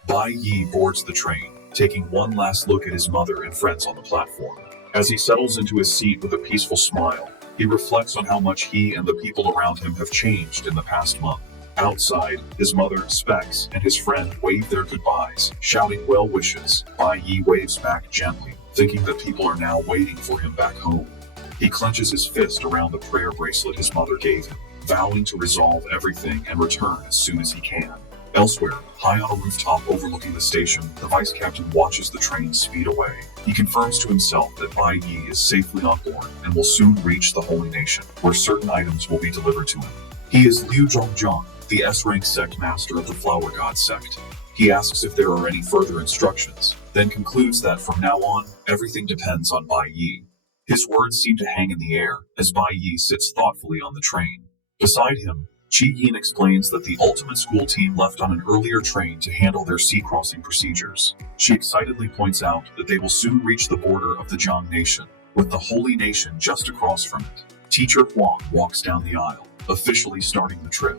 Bai Yi boards the train, taking one last look at his mother and friends on the platform. As he settles into his seat with a peaceful smile, he reflects on how much he and the people around him have changed in the past month. Outside, his mother, Specs, and his friend wave their goodbyes, shouting well wishes. Bai Yi waves back gently, thinking that people are now waiting for him back home. He clenches his fist around the prayer bracelet his mother gave him, vowing to resolve everything and return as soon as he can. Elsewhere, high on a rooftop overlooking the station, the vice captain watches the train speed away. He confirms to himself that Bai Yi is safely on board and will soon reach the Holy Nation, where certain items will be delivered to him. He is Liu Zhongzhang, the S-rank sect master of the Flower God sect. He asks if there are any further instructions, then concludes that from now on, everything depends on Bai Yi. His words seem to hang in the air as Bai Yi sits thoughtfully on the train. Beside him, Qi Yin explains that the ultimate school team left on an earlier train to handle their sea crossing procedures. She excitedly points out that they will soon reach the border of the Jiang Nation, with the Holy Nation just across from it. Teacher Huang walks down the aisle, officially starting the trip.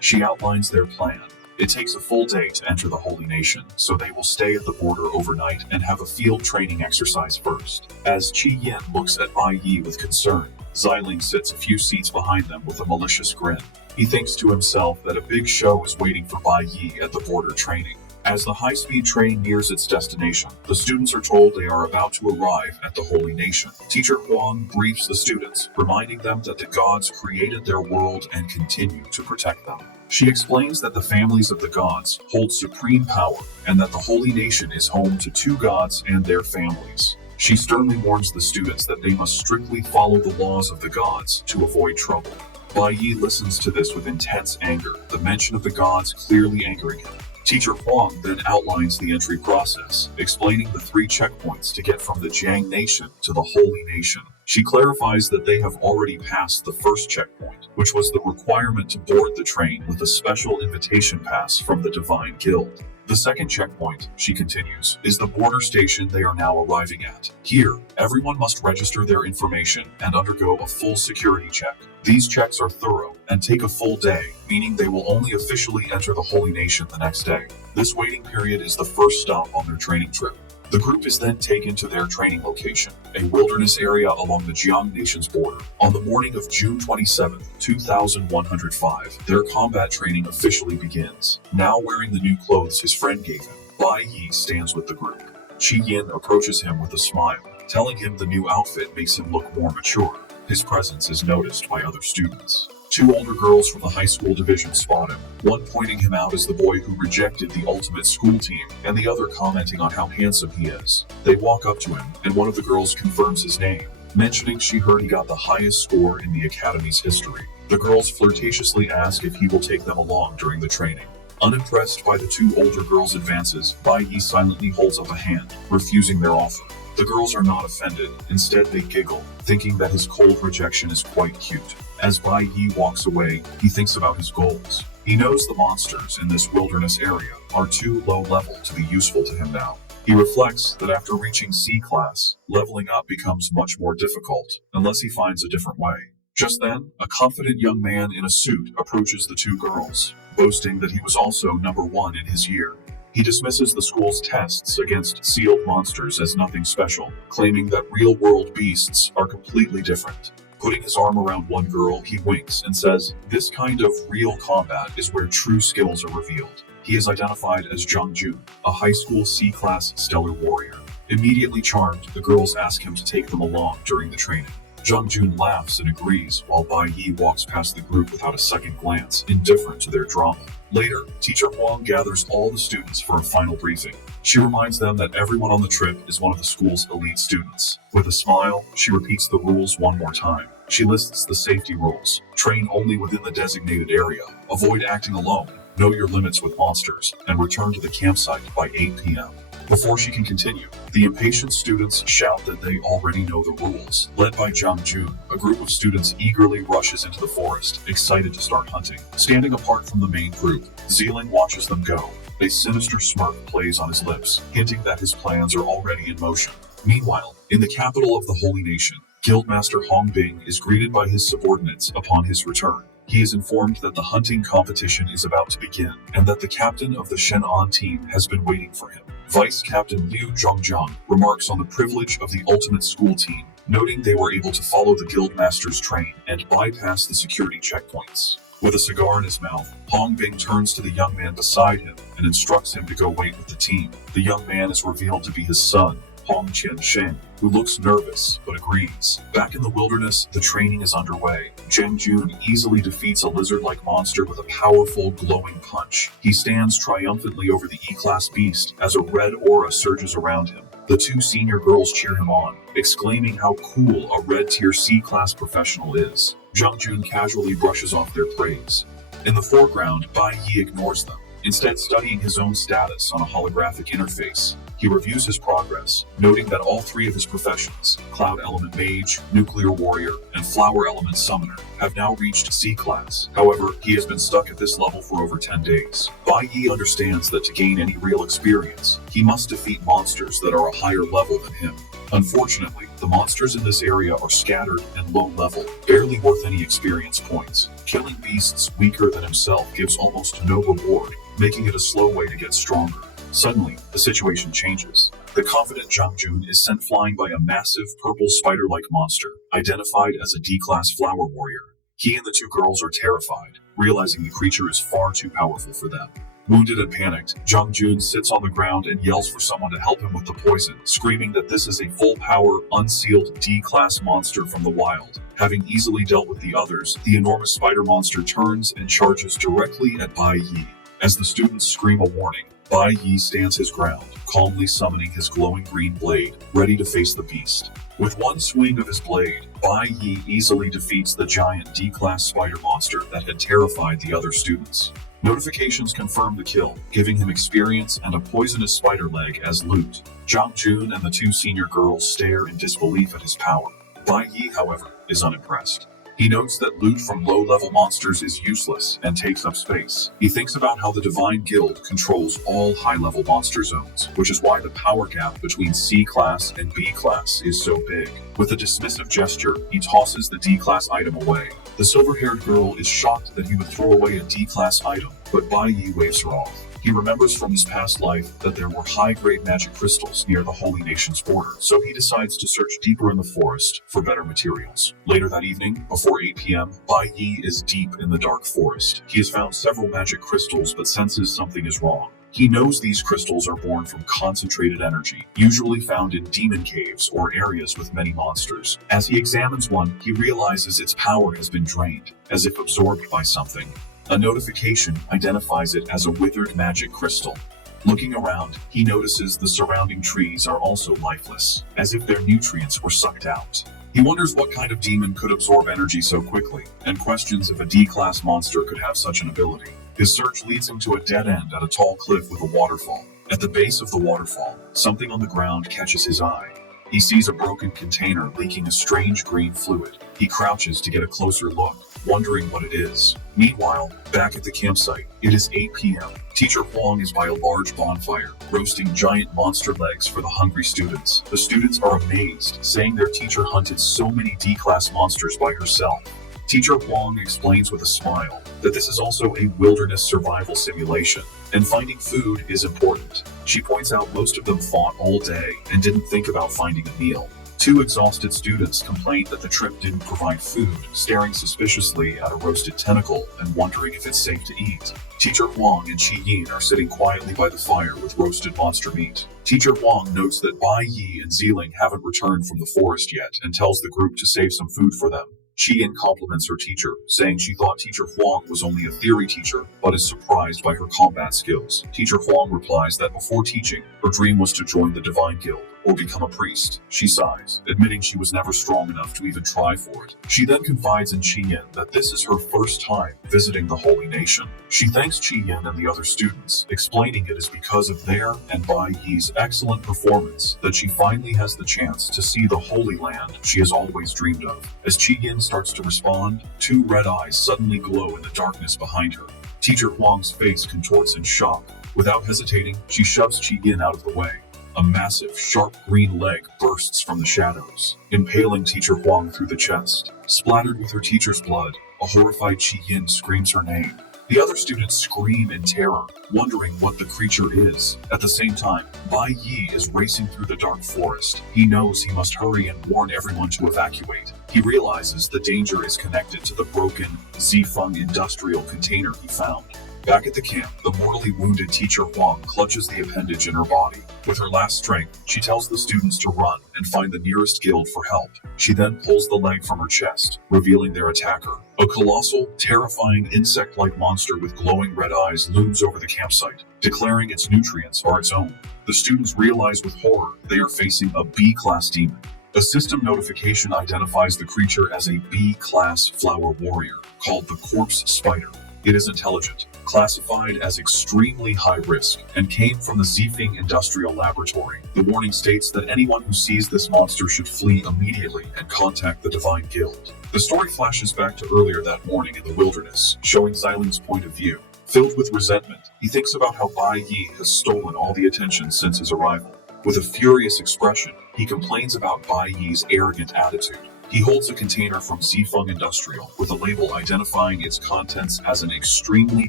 She outlines their plan. It takes a full day to enter the Holy Nation, so they will stay at the border overnight and have a field training exercise first. As Qi Yin looks at Bai Yi with concern, Xiling sits a few seats behind them with a malicious grin. He thinks to himself that a big show is waiting for Bai Yi at the border training. As the high-speed train nears its destination, the students are told they are about to arrive at the Holy Nation. Teacher Huang briefs the students, reminding them that the gods created their world and continue to protect them. She explains that the families of the gods hold supreme power and that the Holy Nation is home to two gods and their families. She sternly warns the students that they must strictly follow the laws of the gods to avoid trouble. Bai Yi listens to this with intense anger, the mention of the gods clearly angering him. Teacher Huang then outlines the entry process, explaining the 3 checkpoints to get from the Jiang Nation to the Holy Nation. She clarifies that they have already passed the first checkpoint, which was the requirement to board the train with a special invitation pass from the Divine Guild. The second checkpoint, she continues, is the border station they are now arriving at. Here, everyone must register their information and undergo a full security check. These checks are thorough and take a full day, meaning they will only officially enter the Holy Nation the next day. This waiting period is the first stop on their training trip. The group is then taken to their training location, a wilderness area along the Jiang Nation's border. On the morning of June 27, 2105, their combat training officially begins. Now wearing the new clothes his friend gave him, Bai Yi stands with the group. Qi Yin approaches him with a smile, telling him the new outfit makes him look more mature. His presence is noticed by other students. 2 older girls from the high school division spot him, one pointing him out as the boy who rejected the ultimate school team, and the other commenting on how handsome he is. They walk up to him, and one of the girls confirms his name, mentioning she heard he got the highest score in the academy's history. The girls flirtatiously ask if he will take them along during the training. Unimpressed by the 2 older girls' advances, Bai Yi silently holds up a hand, refusing their offer. The girls are not offended, instead they giggle, thinking that his cold rejection is quite cute. As Bai Yi walks away, he thinks about his goals. He knows the monsters in this wilderness area are too low level to be useful to him now. He reflects that after reaching C class, leveling up becomes much more difficult, unless he finds a different way. Just then, a confident young man in a suit approaches the 2 girls, boasting that he was also number 1 in his year. He dismisses the school's tests against sealed monsters as nothing special, claiming that real-world beasts are completely different. Putting his arm around one girl, he winks and says, "This kind of real combat is where true skills are revealed." He is identified as Zhang Jun, a high school C-class stellar warrior. Immediately charmed, the girls ask him to take them along during the training. Zhang Jun laughs and agrees, while Bai Yi walks past the group without a second glance, indifferent to their drama. Later, Teacher Huang gathers all the students for a final briefing. She reminds them that everyone on the trip is one of the school's elite students. With a smile, she repeats the rules one more time. She lists the safety rules. Train only within the designated area. Avoid acting alone. Know your limits with monsters. And return to the campsite by 8 p.m. Before she can continue, the impatient students shout that they already know the rules. Led by Zhang Jun, a group of students eagerly rushes into the forest, excited to start hunting. Standing apart from the main group, Xiling watches them go. A sinister smirk plays on his lips, hinting that his plans are already in motion. Meanwhile, in the capital of the Holy Nation, Guildmaster Hongbing is greeted by his subordinates upon his return. He is informed that the hunting competition is about to begin, and that the captain of the Shen'an team has been waiting for him. Vice Captain Liu Zhongjiang remarks on the privilege of the ultimate school team, noting they were able to follow the guildmaster's train and bypass the security checkpoints. With a cigar in his mouth, Hong Bing turns to the young man beside him and instructs him to go wait with the team. The young man is revealed to be his son, Hong Qiansheng, who looks nervous but agrees. Back in the wilderness, the training is underway. Zheng Jun easily defeats a lizard-like monster with a powerful, glowing punch. He stands triumphantly over the E-class beast as a red aura surges around him. The two senior girls cheer him on, exclaiming how cool a red-tier C-class professional is. Zheng Jun casually brushes off their praise. In the foreground, Bai Yi ignores them, instead studying his own status on a holographic interface. He reviews his progress, noting that all three of his professions, Cloud Element Mage, Nuclear Warrior, and Flower Element Summoner, have now reached C-Class. However, he has been stuck at this level for over 10 days. Bai Yi understands that to gain any real experience, he must defeat monsters that are a higher level than him. Unfortunately, the monsters in this area are scattered and low level, barely worth any experience points. Killing beasts weaker than himself gives almost no reward, making it a slow way to get stronger. Suddenly, the situation changes. The confident Zhang Jun is sent flying by a massive purple spider-like monster, identified as a D-class flower warrior. He and the two girls are terrified, realizing the creature is far too powerful for them. Wounded and panicked, Zhang Jun sits on the ground and yells for someone to help him with the poison, screaming that this is a full-power, unsealed D-class monster from the wild. Having easily dealt with the others, the enormous spider monster turns and charges directly at Bai Yi. As the students scream a warning, Bai Yi stands his ground, calmly summoning his glowing green blade, ready to face the beast. With one swing of his blade, Bai Yi easily defeats the giant D-class spider monster that had terrified the other students. Notifications confirm the kill, giving him experience and a poisonous spider leg as loot. Zhang Jun and the two senior girls stare in disbelief at his power. Bai Yi, however, is unimpressed. He notes that loot from low-level monsters is useless and takes up space. He thinks about how the Divine Guild controls all high-level monster zones, which is why the power gap between C-Class and B-Class is so big. With a dismissive gesture, he tosses the D-Class item away. The silver-haired girl is shocked that he would throw away a D-Class item, but Bai Yi waves her off. He remembers from his past life that there were high-grade magic crystals near the Holy Nation's border, so he decides to search deeper in the forest for better materials. Later that evening, before 8 p.m., Bai Yi is deep in the dark forest. He has found several magic crystals but senses something is wrong. He knows these crystals are born from concentrated energy, usually found in demon caves or areas with many monsters. As he examines one, he realizes its power has been drained, as if absorbed by something. A notification identifies it as a withered magic crystal. Looking around, he notices the surrounding trees are also lifeless, as if their nutrients were sucked out. He wonders what kind of demon could absorb energy so quickly, and questions if a D-class monster could have such an ability. His search leads him to a dead end at a tall cliff with a waterfall. At the base of the waterfall, something on the ground catches his eye. He sees a broken container leaking a strange green fluid. He crouches to get a closer look, wondering what it is. Meanwhile, back at the campsite, it is 8 p.m. Teacher Huang is by a large bonfire, roasting giant monster legs for the hungry students. The students are amazed, saying their teacher hunted so many D-class monsters by herself. Teacher Huang explains with a smile that this is also a wilderness survival simulation, and finding food is important. She points out most of them fought all day and didn't think about finding a meal. Two exhausted students complained that the trip didn't provide food, staring suspiciously at a roasted tentacle and wondering if it's safe to eat. Teacher Huang and Qi Yin are sitting quietly by the fire with roasted monster meat. Teacher Huang notes that Bai Yi and Ziling haven't returned from the forest yet and tells the group to save some food for them. Qi Yin compliments her teacher, saying she thought Teacher Huang was only a theory teacher, but is surprised by her combat skills. Teacher Huang replies that before teaching, her dream was to join the Divine Guild, or become a priest. She sighs, admitting she was never strong enough to even try for it. She then confides in Qi Yin that this is her first time visiting the Holy Nation. She thanks Qi Yin and the other students, explaining it is because of their and Bai Yi's excellent performance that she finally has the chance to see the Holy Land she has always dreamed of. As Qi Yin starts to respond, two red eyes suddenly glow in the darkness behind her. Teacher Huang's face contorts in shock. Without hesitating, she shoves Qi Yin out of the way. A massive, sharp green leg bursts from the shadows, impaling Teacher Huang through the chest. Splattered with her teacher's blood, a horrified Qi Yin screams her name. The other students scream in terror, wondering what the creature is. At the same time, Bai Yi is racing through the dark forest. He knows he must hurry and warn everyone to evacuate. He realizes the danger is connected to the broken Zifeng industrial container he found. Back at the camp, the mortally wounded teacher Huang clutches the appendage in her body. With her last strength, she tells the students to run and find the nearest guild for help. She then pulls the leg from her chest, revealing their attacker. A colossal, terrifying insect-like monster with glowing red eyes looms over the campsite, declaring its nutrients are its own. The students realize with horror they are facing a B-class demon. A system notification identifies the creature as a B-class flower warrior, called the corpse spider. It is intelligent, classified as extremely high risk, and came from the Zifeng Industrial Laboratory. The warning states that anyone who sees this monster should flee immediately and contact the Divine Guild. The story flashes back to earlier that morning in the wilderness, showing Xiling's point of view. Filled with resentment, he thinks about how Bai Yi has stolen all the attention since his arrival. With a furious expression, he complains about Bai Yi's arrogant attitude. He holds a container from Zifeng Industrial with a label identifying its contents as an extremely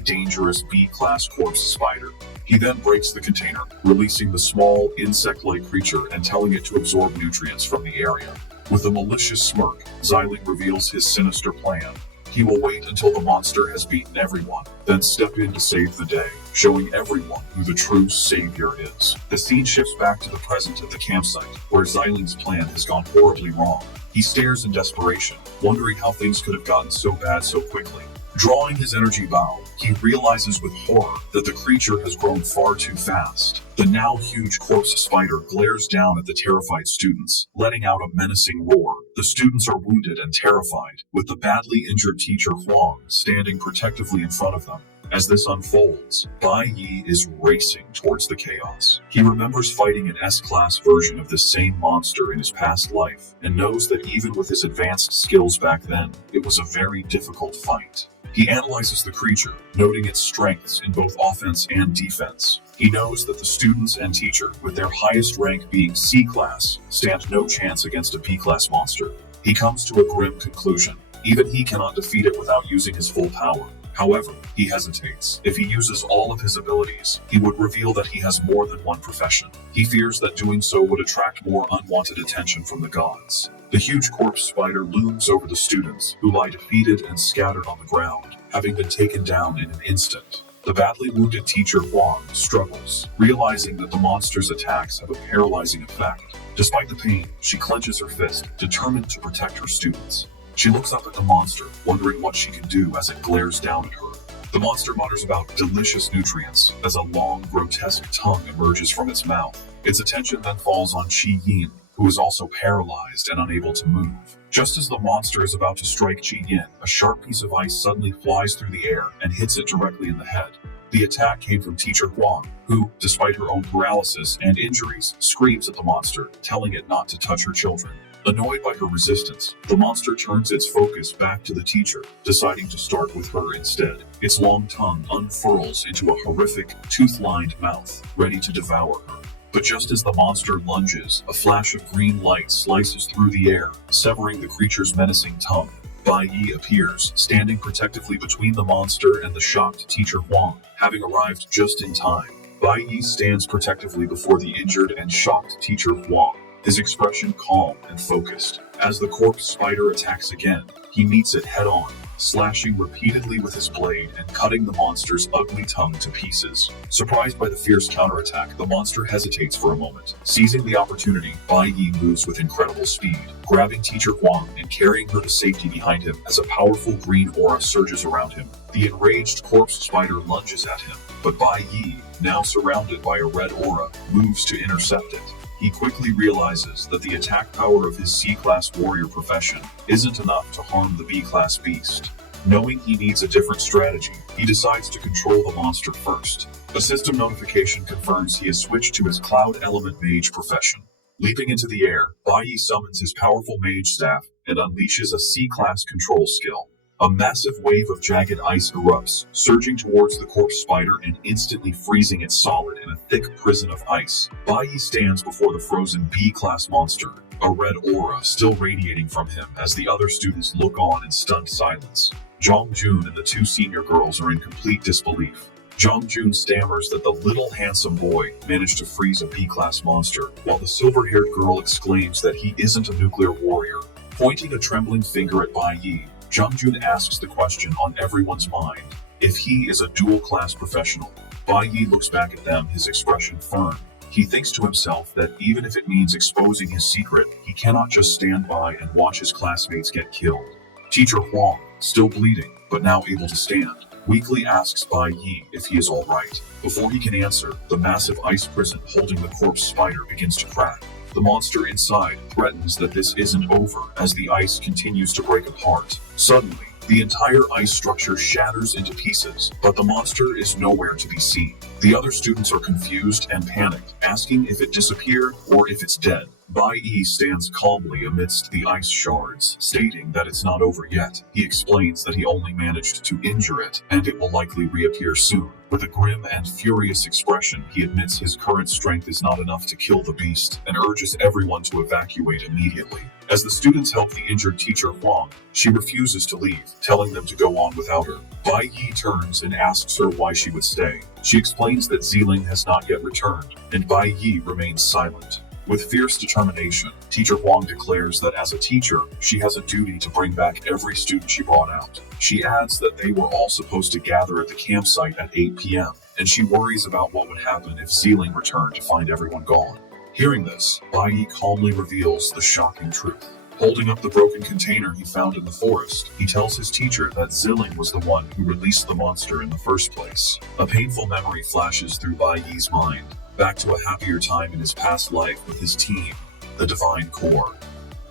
dangerous B-class corpse spider. He then breaks the container, releasing the small, insect-like creature and telling it to absorb nutrients from the area. With a malicious smirk, Xiling reveals his sinister plan. He will wait until the monster has beaten everyone, then step in to save the day, showing everyone who the true savior is. The scene shifts back to the present at the campsite, where Xiling's plan has gone horribly wrong. He stares in desperation, wondering how things could have gotten so bad so quickly. Drawing his energy bow, he realizes with horror that the creature has grown far too fast. The now huge corpse spider glares down at the terrified students, letting out a menacing roar. The students are wounded and terrified, with the badly injured teacher Huang standing protectively in front of them. As this unfolds, Bai Yi is racing towards the chaos. He remembers fighting an S-class version of this same monster in his past life, and knows that even with his advanced skills back then, it was a very difficult fight. He analyzes the creature, noting its strengths in both offense and defense. He knows that the students and teacher, with their highest rank being C-class, stand no chance against a B-class monster. He comes to a grim conclusion. Even he cannot defeat it without using his full power. However, he hesitates. If he uses all of his abilities, he would reveal that he has more than one profession. He fears that doing so would attract more unwanted attention from the gods. The huge corpse spider looms over the students, who lie defeated and scattered on the ground, having been taken down in an instant. The badly wounded teacher Huang struggles, realizing that the monster's attacks have a paralyzing effect. Despite the pain, she clenches her fist, determined to protect her students. She looks up at the monster, wondering what she can do as it glares down at her. The monster mutters about delicious nutrients as a long, grotesque tongue emerges from its mouth. Its attention then falls on Qi Yin, who is also paralyzed and unable to move. Just as the monster is about to strike Qi Yin, a sharp piece of ice suddenly flies through the air and hits it directly in the head. The attack came from teacher Huang, who, despite her own paralysis and injuries, screams at the monster, telling it not to touch her children. Annoyed by her resistance, the monster turns its focus back to the teacher, deciding to start with her instead. Its long tongue unfurls into a horrific, tooth-lined mouth, ready to devour her. But just as the monster lunges, a flash of green light slices through the air, severing the creature's menacing tongue. Bai Yi appears, standing protectively between the monster and the shocked teacher Huang, having arrived just in time. Bai Yi stands protectively before the injured and shocked teacher Huang, his expression calm and focused. As the corpse spider attacks again, he meets it head-on, slashing repeatedly with his blade and cutting the monster's ugly tongue to pieces. Surprised by the fierce counterattack, the monster hesitates for a moment. Seizing the opportunity, Bai Yi moves with incredible speed, grabbing teacher Huang and carrying her to safety behind him as a powerful green aura surges around him. The enraged corpse spider lunges at him, but Bai Yi, now surrounded by a red aura, moves to intercept it. He quickly realizes that the attack power of his C-class warrior profession isn't enough to harm the B-class beast. Knowing he needs a different strategy, he decides to control the monster first. A system notification confirms he has switched to his Cloud Element Mage profession. Leaping into the air, Bai Yi summons his powerful mage staff and unleashes a C-class control skill. A massive wave of jagged ice erupts, surging towards the corpse spider and instantly freezing it solid in a thick prison of ice. Bai Yi stands before the frozen B-class monster, a red aura still radiating from him as the other students look on in stunned silence. Jong-jun and the two senior girls are in complete disbelief. Jong-jun stammers that the little handsome boy managed to freeze a B-class monster, while the silver-haired girl exclaims that he isn't a nuclear warrior. Pointing a trembling finger at Bai Yi, Jong-jun asks the question on everyone's mind, if he is a dual-class professional. Bai Yi looks back at them, his expression firm. He thinks to himself that even if it means exposing his secret, he cannot just stand by and watch his classmates get killed. Teacher Huang, still bleeding, but now able to stand, weakly asks Bai Yi if he is all right. Before he can answer, the massive ice prison holding the corpse spider begins to crack. The monster inside threatens that this isn't over as the ice continues to break apart. Suddenly, the entire ice structure shatters into pieces, but the monster is nowhere to be seen. The other students are confused and panicked, asking if it disappeared or if it's dead. Bai Yi stands calmly amidst the ice shards, stating that it's not over yet. He explains that he only managed to injure it, and it will likely reappear soon. With a grim and furious expression, he admits his current strength is not enough to kill the beast, and urges everyone to evacuate immediately. As the students help the injured teacher Huang, she refuses to leave, telling them to go on without her. Bai Yi turns and asks her why she would stay. She explains that Ziling has not yet returned, and Bai Yi remains silent. With fierce determination, Teacher Huang declares that as a teacher, she has a duty to bring back every student she brought out. She adds that they were all supposed to gather at the campsite at 8 p.m., and she worries about what would happen if Ziling returned to find everyone gone. Hearing this, Bai Yi calmly reveals the shocking truth. Holding up the broken container he found in the forest, he tells his teacher that Ziling was the one who released the monster in the first place. A painful memory flashes through Bai Yi's mind, back to a happier time in his past life with his team, the Divine Corps.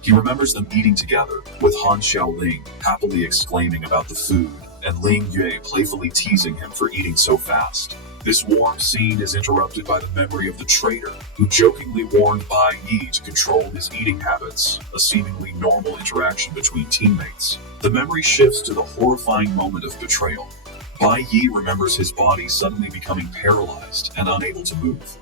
He remembers them eating together, with Han Xiaoling happily exclaiming about the food, and Ling Yue playfully teasing him for eating so fast. This warm scene is interrupted by the memory of the traitor, who jokingly warned Bai Yi to control his eating habits, a seemingly normal interaction between teammates. The memory shifts to the horrifying moment of betrayal. Bai Yi remembers his body suddenly becoming paralyzed and unable to move.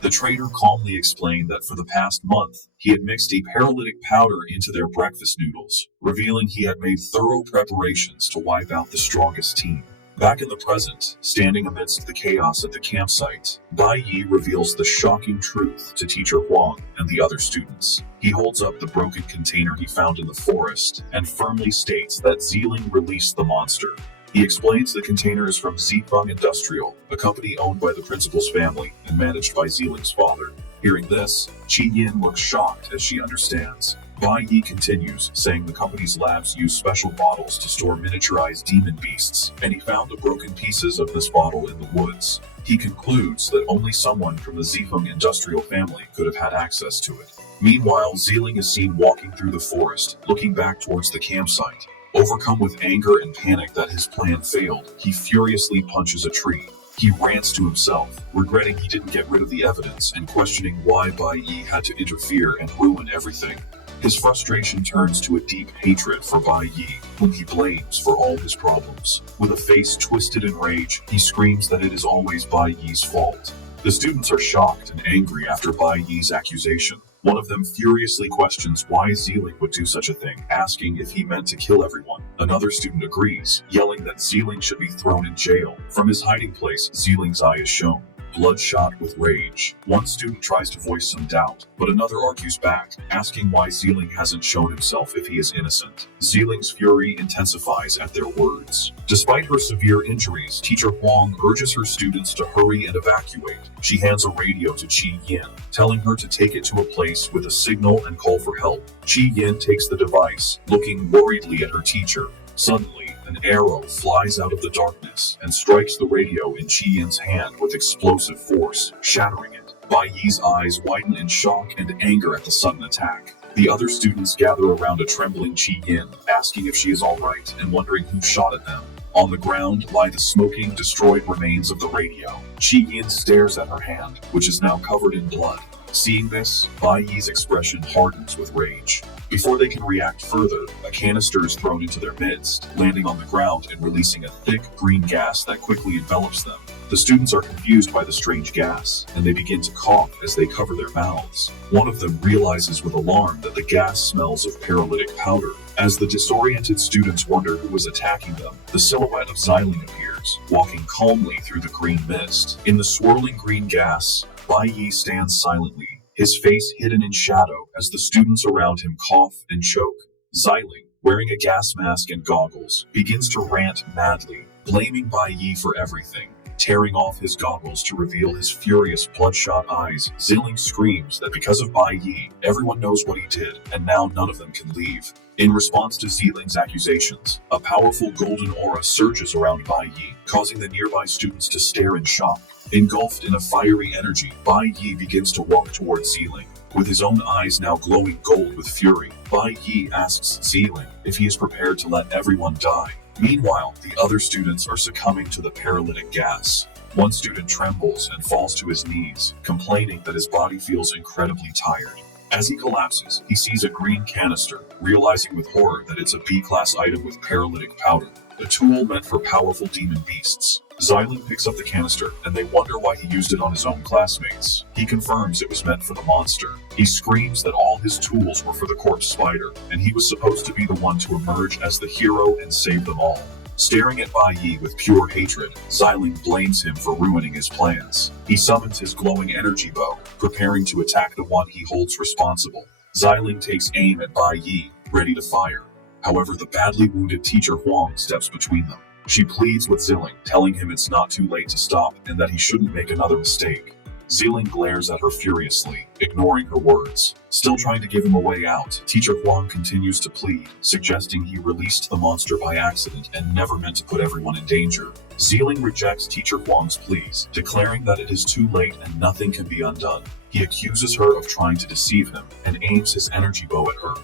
The traitor calmly explained that for the past month, he had mixed a paralytic powder into their breakfast noodles, revealing he had made thorough preparations to wipe out the strongest team. Back in the present, standing amidst the chaos at the campsite, Bai Yi reveals the shocking truth to Teacher Huang and the other students. He holds up the broken container he found in the forest and firmly states that Ziling released the monster. He explains the container is from Zifeng Industrial, a company owned by the principal's family and managed by Ziling's father. Hearing this, Qi Yin looks shocked as she understands. Bai Yi continues, saying the company's labs use special bottles to store miniaturized demon beasts, and he found the broken pieces of this bottle in the woods. He concludes that only someone from the Zifeng Industrial family could have had access to it. Meanwhile, Ziling is seen walking through the forest, looking back towards the campsite. Overcome with anger and panic that his plan failed, he furiously punches a tree. He rants to himself, regretting he didn't get rid of the evidence and questioning why Bai Yi had to interfere and ruin everything. His frustration turns to a deep hatred for Bai Yi, whom he blames for all his problems. With a face twisted in rage, he screams that it is always Bai Yi's fault. The students are shocked and angry after Bai Yi's accusation. One of them furiously questions why Ziling would do such a thing, asking if he meant to kill everyone. Another student agrees, yelling that Ziling should be thrown in jail. From his hiding place, Ziling's eye is shown, bloodshot with rage. One student tries to voice some doubt, but another argues back, asking why Ziling hasn't shown himself if he is innocent. Ziling's fury intensifies at their words. Despite her severe injuries, Teacher Huang urges her students to hurry and evacuate. She hands a radio to Qi Yin, telling her to take it to a place with a signal and call for help. Qi Yin takes the device, looking worriedly at her teacher. Suddenly, an arrow flies out of the darkness and strikes the radio in Qi Yin's hand with explosive force, shattering it. Bai Yi's eyes widen in shock and anger at the sudden attack. The other students gather around a trembling Qi Yin, asking if she is all right and wondering who shot at them. On the ground lie the smoking, destroyed remains of the radio. Qi Yin stares at her hand, which is now covered in blood. Seeing this, Bai Yi's expression hardens with rage. Before they can react further, a canister is thrown into their midst, landing on the ground and releasing a thick green gas that quickly envelops them. The students are confused by the strange gas, and they begin to cough as they cover their mouths. One of them realizes with alarm that the gas smells of paralytic powder. As the disoriented students wonder who was attacking them, the silhouette of Xiling appears, walking calmly through the green mist. In the swirling green gas, Bai Yi stands silently, his face hidden in shadow as the students around him cough and choke. Xiling, wearing a gas mask and goggles, begins to rant madly, blaming Bai Yi for everything. Tearing off his goggles to reveal his furious bloodshot eyes, Xiling screams that because of Bai Yi, everyone knows what he did, and now none of them can leave. In response to Xiling's accusations, a powerful golden aura surges around Bai Yi, causing the nearby students to stare in shock. Engulfed in a fiery energy, Bai Yi begins to walk towards Xiling. With his own eyes now glowing gold with fury, Bai Yi asks Xiling if he is prepared to let everyone die. Meanwhile, the other students are succumbing to the paralytic gas. One student trembles and falls to his knees, complaining that his body feels incredibly tired. As he collapses, he sees a green canister, realizing with horror that it's a B-class item with paralytic powder, a tool meant for powerful demon beasts. Xiling picks up the canister, and they wonder why he used it on his own classmates. He confirms it was meant for the monster. He screams that all his tools were for the corpse spider, and he was supposed to be the one to emerge as the hero and save them all. Staring at Bai Yi with pure hatred, Xiling blames him for ruining his plans. He summons his glowing energy bow, preparing to attack the one he holds responsible. Xiling takes aim at Bai Yi, ready to fire. However, the badly wounded teacher Huang steps between them. She pleads with Xiling, telling him it's not too late to stop and that he shouldn't make another mistake. Xiling glares at her furiously, ignoring her words. Still trying to give him a way out, Teacher Huang continues to plead, suggesting he released the monster by accident and never meant to put everyone in danger. Xiling rejects Teacher Huang's pleas, declaring that it is too late and nothing can be undone. He accuses her of trying to deceive him and aims his energy bow at her.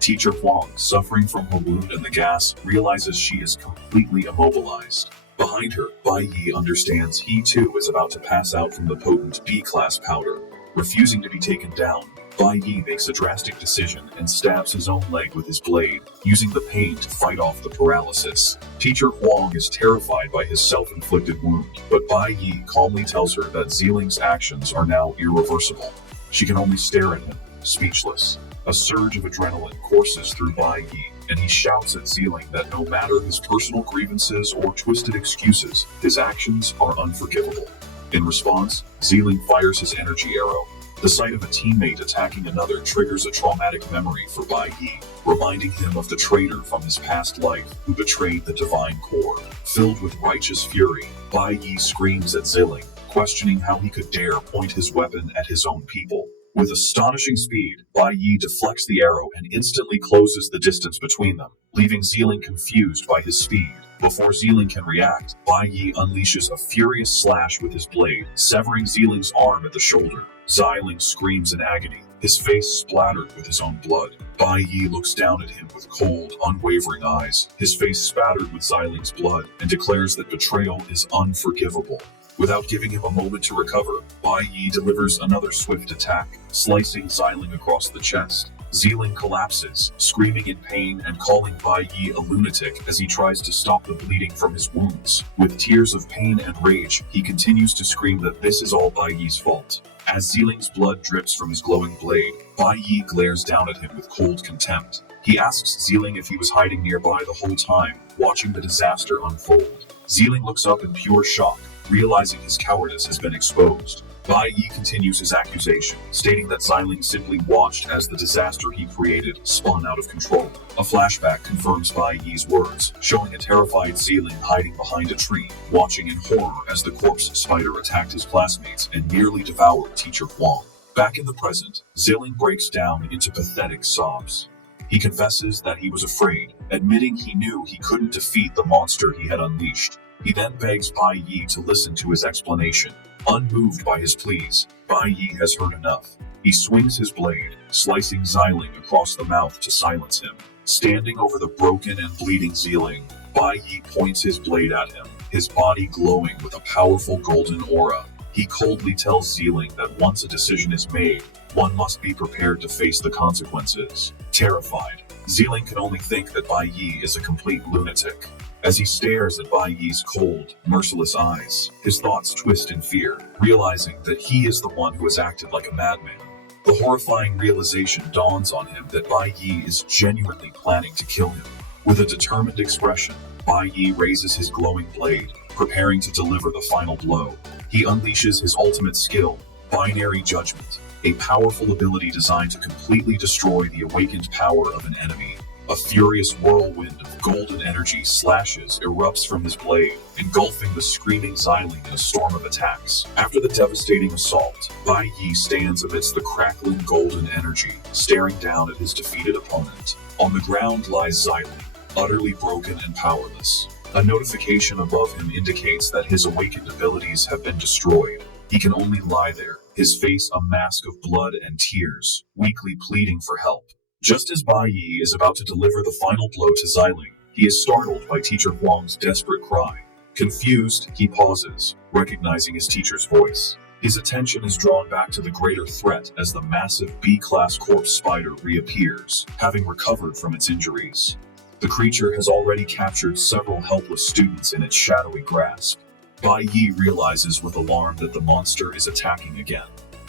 Teacher Huang, suffering from her wound and the gas, realizes she is completely immobilized. Behind her, Bai Yi understands he too is about to pass out from the potent B-class powder. Refusing to be taken down, Bai Yi makes a drastic decision and stabs his own leg with his blade, using the pain to fight off the paralysis. Teacher Huang is terrified by his self-inflicted wound, but Bai Yi calmly tells her that Xiling's actions are now irreversible. She can only stare at him, speechless. A surge of adrenaline courses through Bai Yi, and he shouts at Xiling that no matter his personal grievances or twisted excuses, his actions are unforgivable. In response, Xiling fires his energy arrow. The sight of a teammate attacking another triggers a traumatic memory for Bai Yi, reminding him of the traitor from his past life who betrayed the divine core. Filled with righteous fury, Bai Yi screams at Xiling, questioning how he could dare point his weapon at his own people. With astonishing speed, Bai Yi deflects the arrow and instantly closes the distance between them, leaving Xiling confused by his speed. Before Xiling can react, Bai Yi unleashes a furious slash with his blade, severing Xiling's arm at the shoulder. Xiling screams in agony, his face splattered with his own blood. Bai Yi looks down at him with cold, unwavering eyes, his face spattered with Xiling's blood, and declares that betrayal is unforgivable. Without giving him a moment to recover, Bai Yi delivers another swift attack, slicing Xiling across the chest. Xiling collapses, screaming in pain and calling Bai Yi a lunatic as he tries to stop the bleeding from his wounds. With tears of pain and rage, he continues to scream that this is all Bai Yi's fault. As Xiling's blood drips from his glowing blade, Bai Yi glares down at him with cold contempt. He asks Xiling if he was hiding nearby the whole time, watching the disaster unfold. Xiling looks up in pure shock, realizing his cowardice has been exposed. Bai Yi continues his accusation, stating that Xiling simply watched as the disaster he created spun out of control. A flashback confirms Bai Yi's words, showing a terrified Xiling hiding behind a tree, watching in horror as the corpse spider attacked his classmates and nearly devoured Teacher Huang. Back in the present, Xiling breaks down into pathetic sobs. He confesses that he was afraid, admitting he knew he couldn't defeat the monster he had unleashed. He then begs Bai Yi to listen to his explanation. Unmoved by his pleas, Bai Yi has heard enough. He swings his blade, slicing Xiling across the mouth to silence him. Standing over the broken and bleeding Xiling, Bai Yi points his blade at him, his body glowing with a powerful golden aura. He coldly tells Zealing that once a decision is made, one must be prepared to face the consequences. Terrified, Zealing can only think that Bai Yi is a complete lunatic. As he stares at Bai Yi's cold, merciless eyes, his thoughts twist in fear, realizing that he is the one who has acted like a madman. The horrifying realization dawns on him that Bai Yi is genuinely planning to kill him. With a determined expression, Bai Yi raises his glowing blade, preparing to deliver the final blow. He unleashes his ultimate skill, Binary Judgment, a powerful ability designed to completely destroy the awakened power of an enemy. A furious whirlwind of golden energy erupts from his blade, engulfing the screaming Xiling in a storm of attacks. After the devastating assault, Bai Yi stands amidst the crackling golden energy, staring down at his defeated opponent. On the ground lies Xiling, utterly broken and powerless. A notification above him indicates that his awakened abilities have been destroyed. He can only lie there, his face a mask of blood and tears, weakly pleading for help. Just as Bai Yi is about to deliver the final blow to Xiling, he is startled by Teacher Huang's desperate cry. Confused, he pauses, recognizing his teacher's voice. His attention is drawn back to the greater threat as the massive B-class corpse spider reappears, having recovered from its injuries. The creature has already captured several helpless students in its shadowy grasp. Bai Yi realizes with alarm that the monster is attacking again.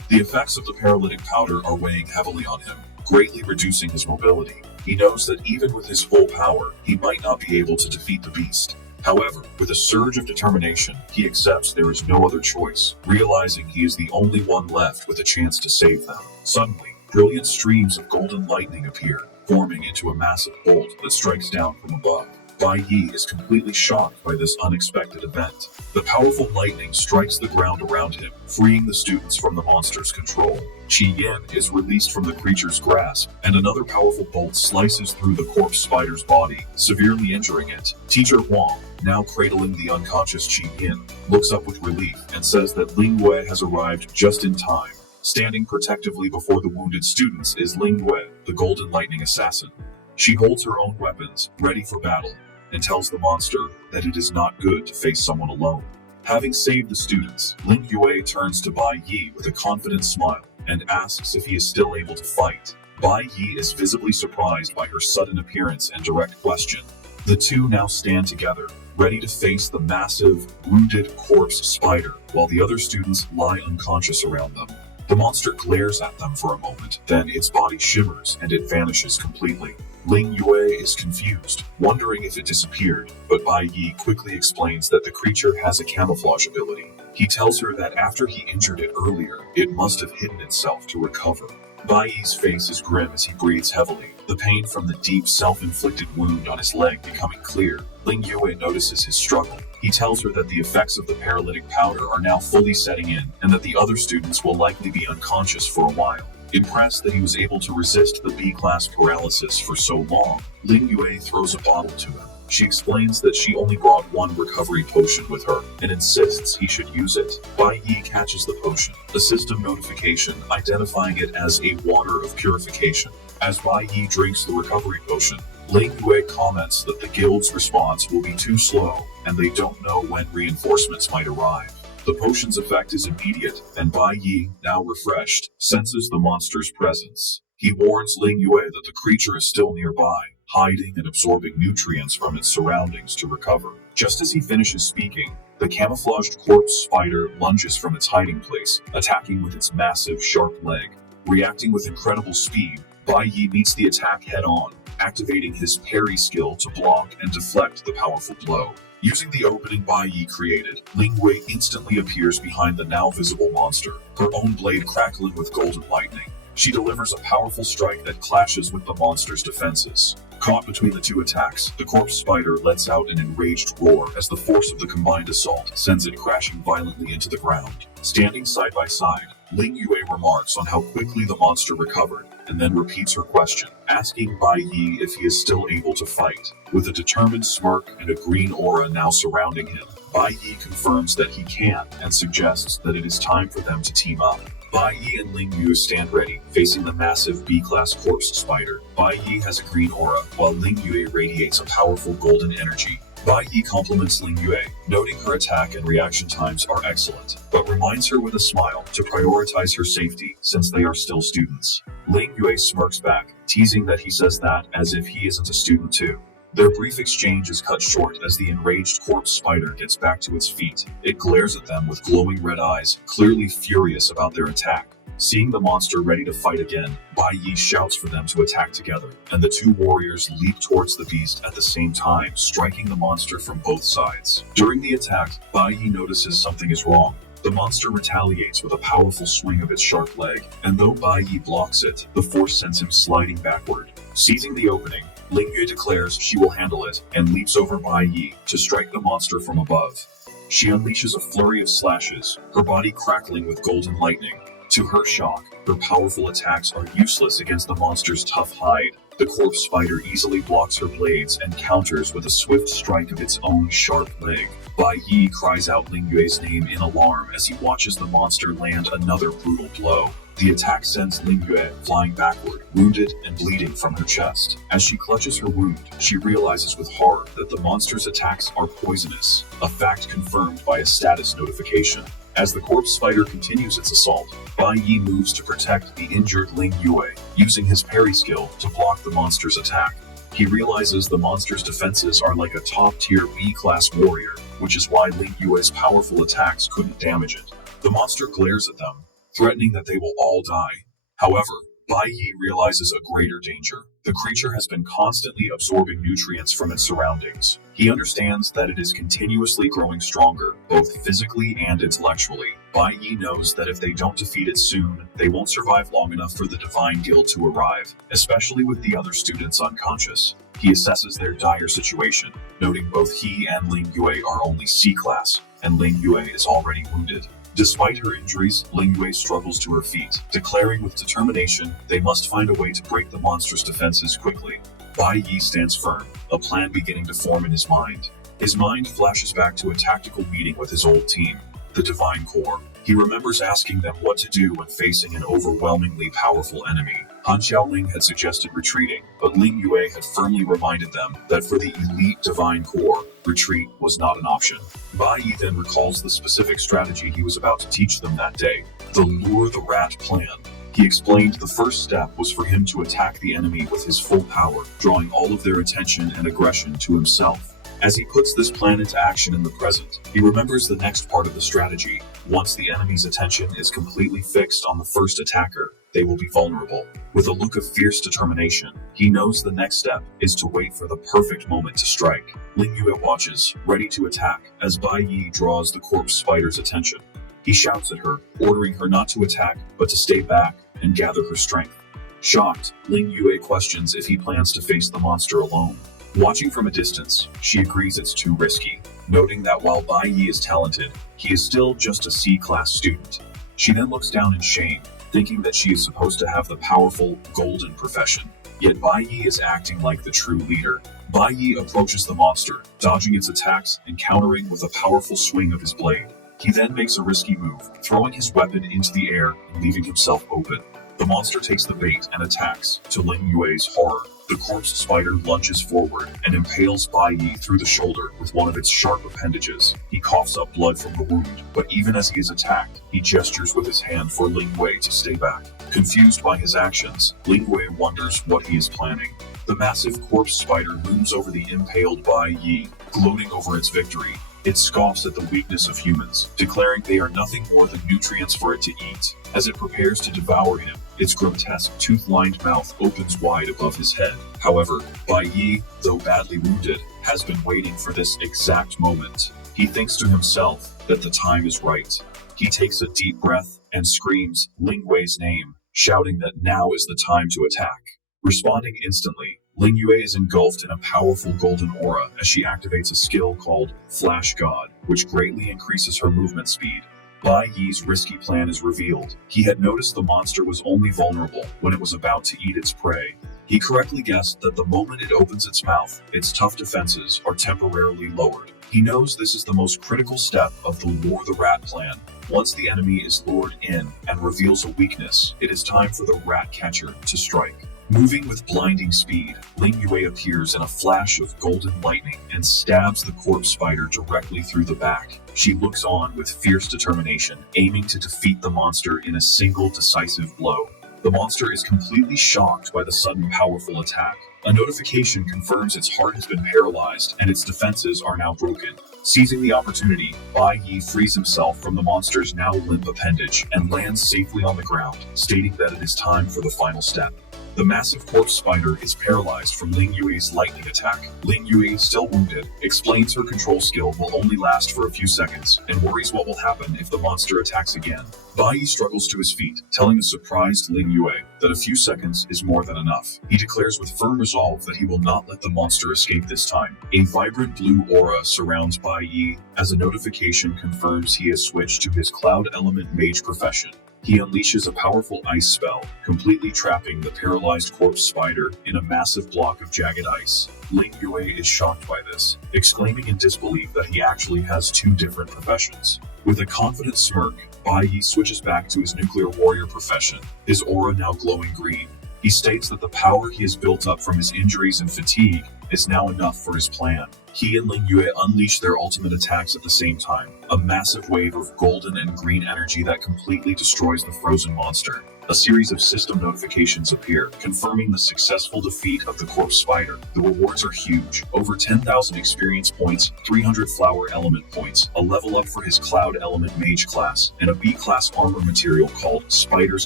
The effects of the paralytic powder are weighing heavily on him, greatly reducing his mobility. He knows that even with his full power, he might not be able to defeat the beast. However, with a surge of determination, he accepts there is no other choice, realizing he is the only one left with a chance to save them. Suddenly, brilliant streams of golden lightning appear, forming into a massive bolt that strikes down from above. Bai Yi is completely shocked by this unexpected event. The powerful lightning strikes the ground around him, freeing the students from the monster's control. Qi Yin is released from the creature's grasp, and another powerful bolt slices through the corpse spider's body, severely injuring it. Teacher Huang, now cradling the unconscious Qi Yin, looks up with relief and says that Ling Yue has arrived just in time. Standing protectively before the wounded students is Ling Yue, the Golden Lightning Assassin. She holds her own weapons, ready for battle, and tells the monster that it is not good to face someone alone. Having saved the students, Ling Yue turns to Bai Yi with a confident smile and asks if he is still able to fight. Bai Yi is visibly surprised by her sudden appearance and direct question. The two now stand together, ready to face the massive, wounded corpse spider, while the other students lie unconscious around them. The monster glares at them for a moment, then its body shimmers and it vanishes completely. Ling Yue is confused, wondering if it disappeared, but Bai Yi quickly explains that the creature has a camouflage ability. He tells her that after he injured it earlier, it must have hidden itself to recover. Bai Yi's face is grim as he breathes heavily, the pain from the deep self-inflicted wound on his leg becoming clear. Ling Yue notices his struggle. He tells her that the effects of the paralytic powder are now fully setting in, and that the other students will likely be unconscious for a while. Impressed that he was able to resist the B-class paralysis for so long, Ling Yue throws a bottle to him. She explains that she only brought one recovery potion with her, and insists he should use it. Bai Yi catches the potion, a system notification identifying it as a water of purification. As Bai Yi drinks the recovery potion, Ling Yue comments that the guild's response will be too slow, and they don't know when reinforcements might arrive. The potion's effect is immediate, and Bai Yi, now refreshed, senses the monster's presence. He warns Ling Yue that the creature is still nearby, hiding and absorbing nutrients from its surroundings to recover. Just as he finishes speaking, the camouflaged corpse spider lunges from its hiding place, attacking with its massive, sharp leg. Reacting with incredible speed, Bai Yi meets the attack head-on, activating his parry skill to block and deflect the powerful blow. Using the opening Bai Yi created, Ling Yue instantly appears behind the now visible monster, her own blade crackling with golden lightning. She delivers a powerful strike that clashes with the monster's defenses. Caught between the two attacks, the corpse spider lets out an enraged roar as the force of the combined assault sends it crashing violently into the ground. Standing side by side, Ling Yue remarks on how quickly the monster recovered, and then repeats her question, asking Bai Yi if he is still able to fight. With a determined smirk and a green aura now surrounding him, Bai Yi confirms that he can and suggests that it is time for them to team up. Bai Yi and Ling Yue stand ready, facing the massive B-class corpse spider. Bai Yi has a green aura, while Ling Yue radiates a powerful golden energy, Bai Yi compliments Ling Yue, noting her attack and reaction times are excellent, but reminds her with a smile to prioritize her safety since they are still students. Ling Yue smirks back, teasing that he says that as if he isn't a student too. Their brief exchange is cut short as the enraged corpse spider gets back to its feet. It glares at them with glowing red eyes, clearly furious about their attack. Seeing the monster ready to fight again, Bai Yi shouts for them to attack together, and the two warriors leap towards the beast at the same time, striking the monster from both sides. During the attack, Bai Yi notices something is wrong. The monster retaliates with a powerful swing of its sharp leg, and though Bai Yi blocks it, the force sends him sliding backward. Seizing the opening, Ling Yue declares she will handle it and leaps over Bai Yi to strike the monster from above. She unleashes a flurry of slashes, her body crackling with golden lightning. To her shock, her powerful attacks are useless against the monster's tough hide. The corpse spider easily blocks her blades and counters with a swift strike of its own sharp leg. Bai Yi cries out Ling Yue's name in alarm as he watches the monster land another brutal blow. The attack sends Ling Yue flying backward, wounded and bleeding from her chest. As she clutches her wound, she realizes with horror that the monster's attacks are poisonous, a fact confirmed by a status notification. As the corpse spider continues its assault, Bai Yi moves to protect the injured Ling Yue, using his parry skill to block the monster's attack. He realizes the monster's defenses are like a top-tier B-class warrior, which is why Ling Yue's powerful attacks couldn't damage it. The monster glares at them, threatening that they will all die. However, Bai Yi realizes a greater danger. The creature has been constantly absorbing nutrients from its surroundings. He understands that it is continuously growing stronger, both physically and intellectually. Bai Yi knows that if they don't defeat it soon, they won't survive long enough for the Divine Guild to arrive, especially with the other students unconscious. He assesses their dire situation, noting both he and Ling Yue are only C-class, and Ling Yue is already wounded. Despite her injuries, Ling Yue struggles to her feet, declaring with determination they must find a way to break the monster's defenses quickly. Bai Yi stands firm, a plan beginning to form in his mind. His mind flashes back to a tactical meeting with his old team, the Divine Corps. He remembers asking them what to do when facing an overwhelmingly powerful enemy. Han Xiaoling had suggested retreating, but Ling Yue had firmly reminded them that for the elite Divine Corps, retreat was not an option. Bai Yi then recalls the specific strategy he was about to teach them that day, the Lure the Rat plan. He explained the first step was for him to attack the enemy with his full power, drawing all of their attention and aggression to himself. As he puts this plan into action in the present, he remembers the next part of the strategy. Once the enemy's attention is completely fixed on the first attacker, they will be vulnerable. With a look of fierce determination, he knows the next step is to wait for the perfect moment to strike. Ling Yue watches, ready to attack, as Bai Yi draws the corpse spider's attention. He shouts at her, ordering her not to attack, but to stay back and gather her strength. Shocked, Ling Yue questions if he plans to face the monster alone. Watching from a distance, she agrees it's too risky, noting that while Bai Yi is talented, he is still just a C-class student. She then looks down in shame, thinking that she is supposed to have the powerful, golden profession. Yet Bai Yi is acting like the true leader. Bai Yi approaches the monster, dodging its attacks and countering with a powerful swing of his blade. He then makes a risky move, throwing his weapon into the air and leaving himself open. The monster takes the bait and attacks, to Ling Yue's horror. The corpse spider lunges forward and impales Bai Yi through the shoulder with one of its sharp appendages. He coughs up blood from the wound, but even as he is attacked, he gestures with his hand for Ling Yue to stay back. Confused by his actions, Ling Yue wonders what he is planning. The massive corpse spider looms over the impaled Bai Yi, gloating over its victory. It scoffs at the weakness of humans, declaring they are nothing more than nutrients for it to eat. As it prepares to devour him, its grotesque, tooth-lined mouth opens wide above his head. However, Bai Yi, though badly wounded, has been waiting for this exact moment. He thinks to himself that the time is right. He takes a deep breath and screams Ling Yue's name, shouting that now is the time to attack. Responding instantly, Ling Yue is engulfed in a powerful golden aura as she activates a skill called Flash God, which greatly increases her movement speed. Bai Yi's risky plan is revealed. He had noticed the monster was only vulnerable when it was about to eat its prey. He correctly guessed that the moment it opens its mouth, its tough defenses are temporarily lowered. He knows this is the most critical step of the Lure the Rat plan. Once the enemy is lured in and reveals a weakness, it is time for the rat catcher to strike. Moving with blinding speed, Ling Yue appears in a flash of golden lightning and stabs the corpse spider directly through the back. She looks on with fierce determination, aiming to defeat the monster in a single decisive blow. The monster is completely shocked by the sudden powerful attack. A notification confirms its heart has been paralyzed and its defenses are now broken. Seizing the opportunity, Bai Yi frees himself from the monster's now limp appendage and lands safely on the ground, stating that it is time for the final step. The massive corpse spider is paralyzed from Ling Yue's lightning attack. Ling Yue, still wounded, explains her control skill will only last for a few seconds and worries what will happen if the monster attacks again. Bai Yi struggles to his feet, telling the surprised Ling Yue that a few seconds is more than enough. He declares with firm resolve that he will not let the monster escape this time. A vibrant blue aura surrounds Bai Yi as a notification confirms he has switched to his cloud element mage profession. He unleashes a powerful ice spell, completely trapping the paralyzed corpse spider in a massive block of jagged ice. Ling Yue is shocked by this, exclaiming in disbelief that he actually has two different professions. With a confident smirk, Bai Yi switches back to his nuclear warrior profession, his aura now glowing green. He states that the power he has built up from his injuries and fatigue is now enough for his plan. He and Ling Yue unleash their ultimate attacks at the same time, a massive wave of golden and green energy that completely destroys the frozen monster. A series of system notifications appear, confirming the successful defeat of the corpse spider. The rewards are huge, over 10,000 experience points, 300 flower element points, a level up for his cloud element mage class, and a B-class armor material called Spider's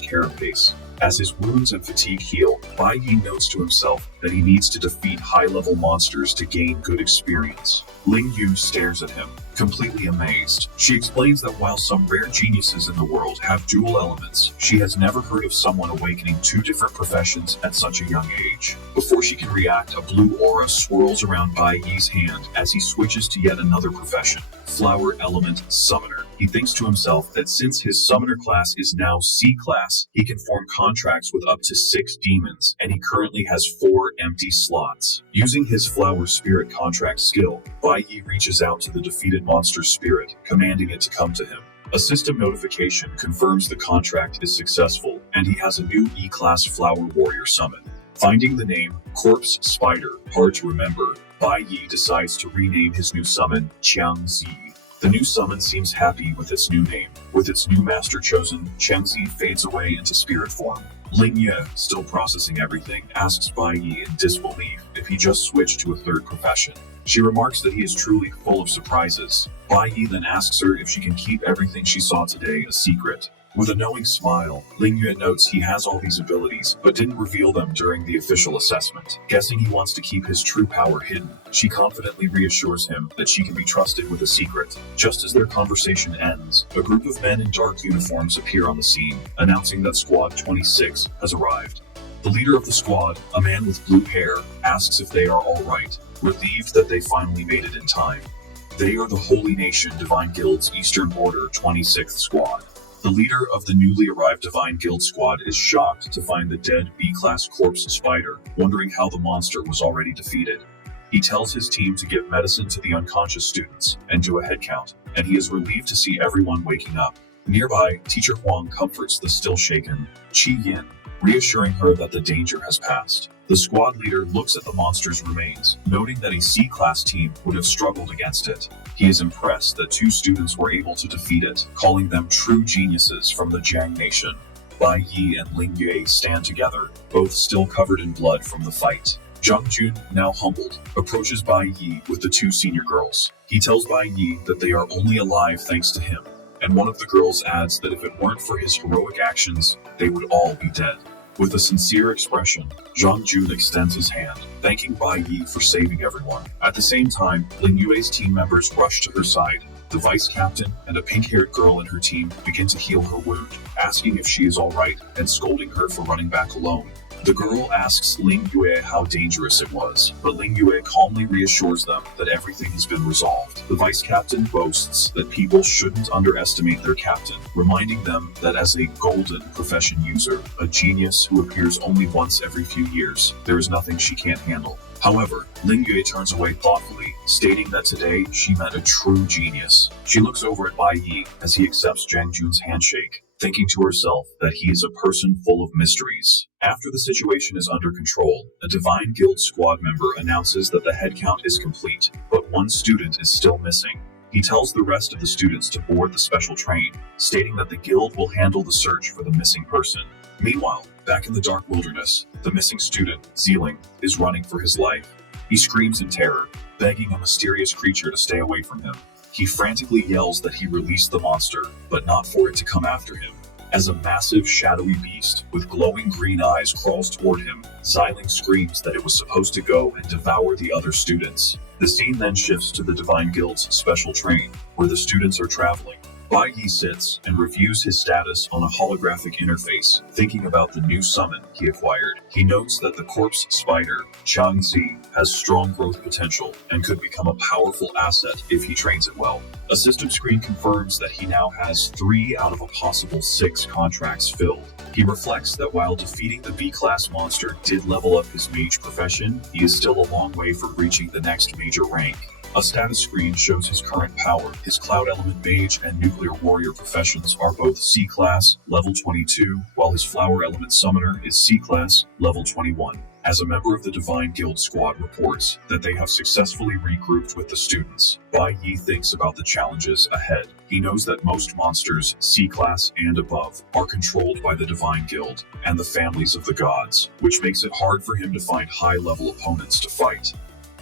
Carapace. As his wounds and fatigue heal, Bai Yi notes to himself that he needs to defeat high-level monsters to gain good experience. Ling Yu stares at him, completely amazed. She explains that while some rare geniuses in the world have dual elements, she has never heard of someone awakening two different professions at such a young age. Before she can react, a blue aura swirls around Bai Yi's hand as he switches to yet another profession, Flower Element Summoner. He thinks to himself that since his summoner class is now C class, he can form contracts with up to 6 demons, and he currently has 4 empty slots. Using his flower spirit contract skill, Bai Yi reaches out to the defeated monster's spirit, commanding it to come to him. A system notification confirms the contract is successful, and he has a new E-class flower warrior summon. Finding the name Corpse Spider hard to remember, Bai Yi decides to rename his new summon Qiangzi. The new summon seems happy with its new name. With its new master chosen, Qiangzi fades away into spirit form. Ling Ye, still processing everything, asks Bai Yi in disbelief if he just switched to a third profession. She remarks that he is truly full of surprises. Bai Yi then asks her if she can keep everything she saw today a secret. With a knowing smile, Ling Yue notes he has all these abilities, but didn't reveal them during the official assessment. Guessing he wants to keep his true power hidden, she confidently reassures him that she can be trusted with a secret. Just as their conversation ends, a group of men in dark uniforms appear on the scene, announcing that Squad 26 has arrived. The leader of the squad, a man with blue hair, asks if they are all right, relieved that they finally made it in time. They are the Holy Nation Divine Guild's Eastern Order 26th Squad. The leader of the newly arrived Divine Guild squad is shocked to find the dead B-class corpse spider, wondering how the monster was already defeated. He tells his team to give medicine to the unconscious students and do a head count, and he is relieved to see everyone waking up. Nearby, Teacher Huang comforts the still shaken Qi Yin, reassuring her that the danger has passed. The squad leader looks at the monster's remains, noting that a C-class team would have struggled against it. He is impressed that 2 students were able to defeat it, calling them true geniuses from the Jiang Nation. Bai Yi and Ling Yue stand together, both still covered in blood from the fight. Zhang Jun, now humbled, approaches Bai Yi with the 2 senior girls. He tells Bai Yi that they are only alive thanks to him, and one of the girls adds that if it weren't for his heroic actions, they would all be dead. With a sincere expression, Zhang Jun extends his hand, thanking Bai Yi for saving everyone. At the same time, Ling Yue's team members rush to her side. The vice captain and a pink-haired girl in her team begin to heal her wound, asking if she is alright and scolding her for running back alone. The girl asks Ling Yue how dangerous it was, but Ling Yue calmly reassures them that everything has been resolved. The vice captain boasts that people shouldn't underestimate their captain, reminding them that as a golden profession user, a genius who appears only once every few years, there is nothing she can't handle. However, Ling Yue turns away thoughtfully, stating that today she met a true genius. She looks over at Bai Yi as he accepts Zhang Jun's handshake, thinking to herself that he is a person full of mysteries. After the situation is under control, a Divine Guild squad member announces that the headcount is complete, but one student is still missing. He tells the rest of the students to board the special train, stating that the guild will handle the search for the missing person. Meanwhile, back in the dark wilderness, the missing student, Zeeling, is running for his life. He screams in terror, begging a mysterious creature to stay away from him. He frantically yells that he released the monster, but not for it to come after him. As a massive, shadowy beast with glowing green eyes crawls toward him, Zeeling screams that it was supposed to go and devour the other students. The scene then shifts to the Divine Guild's special train, where the students are traveling. Bai Yi sits and reviews his status on a holographic interface, thinking about the new summon he acquired. He notes that the corpse spider, Changzi, has strong growth potential and could become a powerful asset if he trains it well. A system screen confirms that he now has 3 out of a possible 6 contracts filled. He reflects that while defeating the B-class monster did level up his mage profession, he is still a long way from reaching the next major rank. A status screen shows his current power. His Cloud Element Mage and Nuclear Warrior professions are both C-Class, level 22, while his Flower Element Summoner is C-Class, level 21. As a member of the Divine Guild squad reports that they have successfully regrouped with the students, Bai Yi thinks about the challenges ahead. He knows that most monsters, C-Class and above, are controlled by the Divine Guild and the families of the gods, which makes it hard for him to find high-level opponents to fight.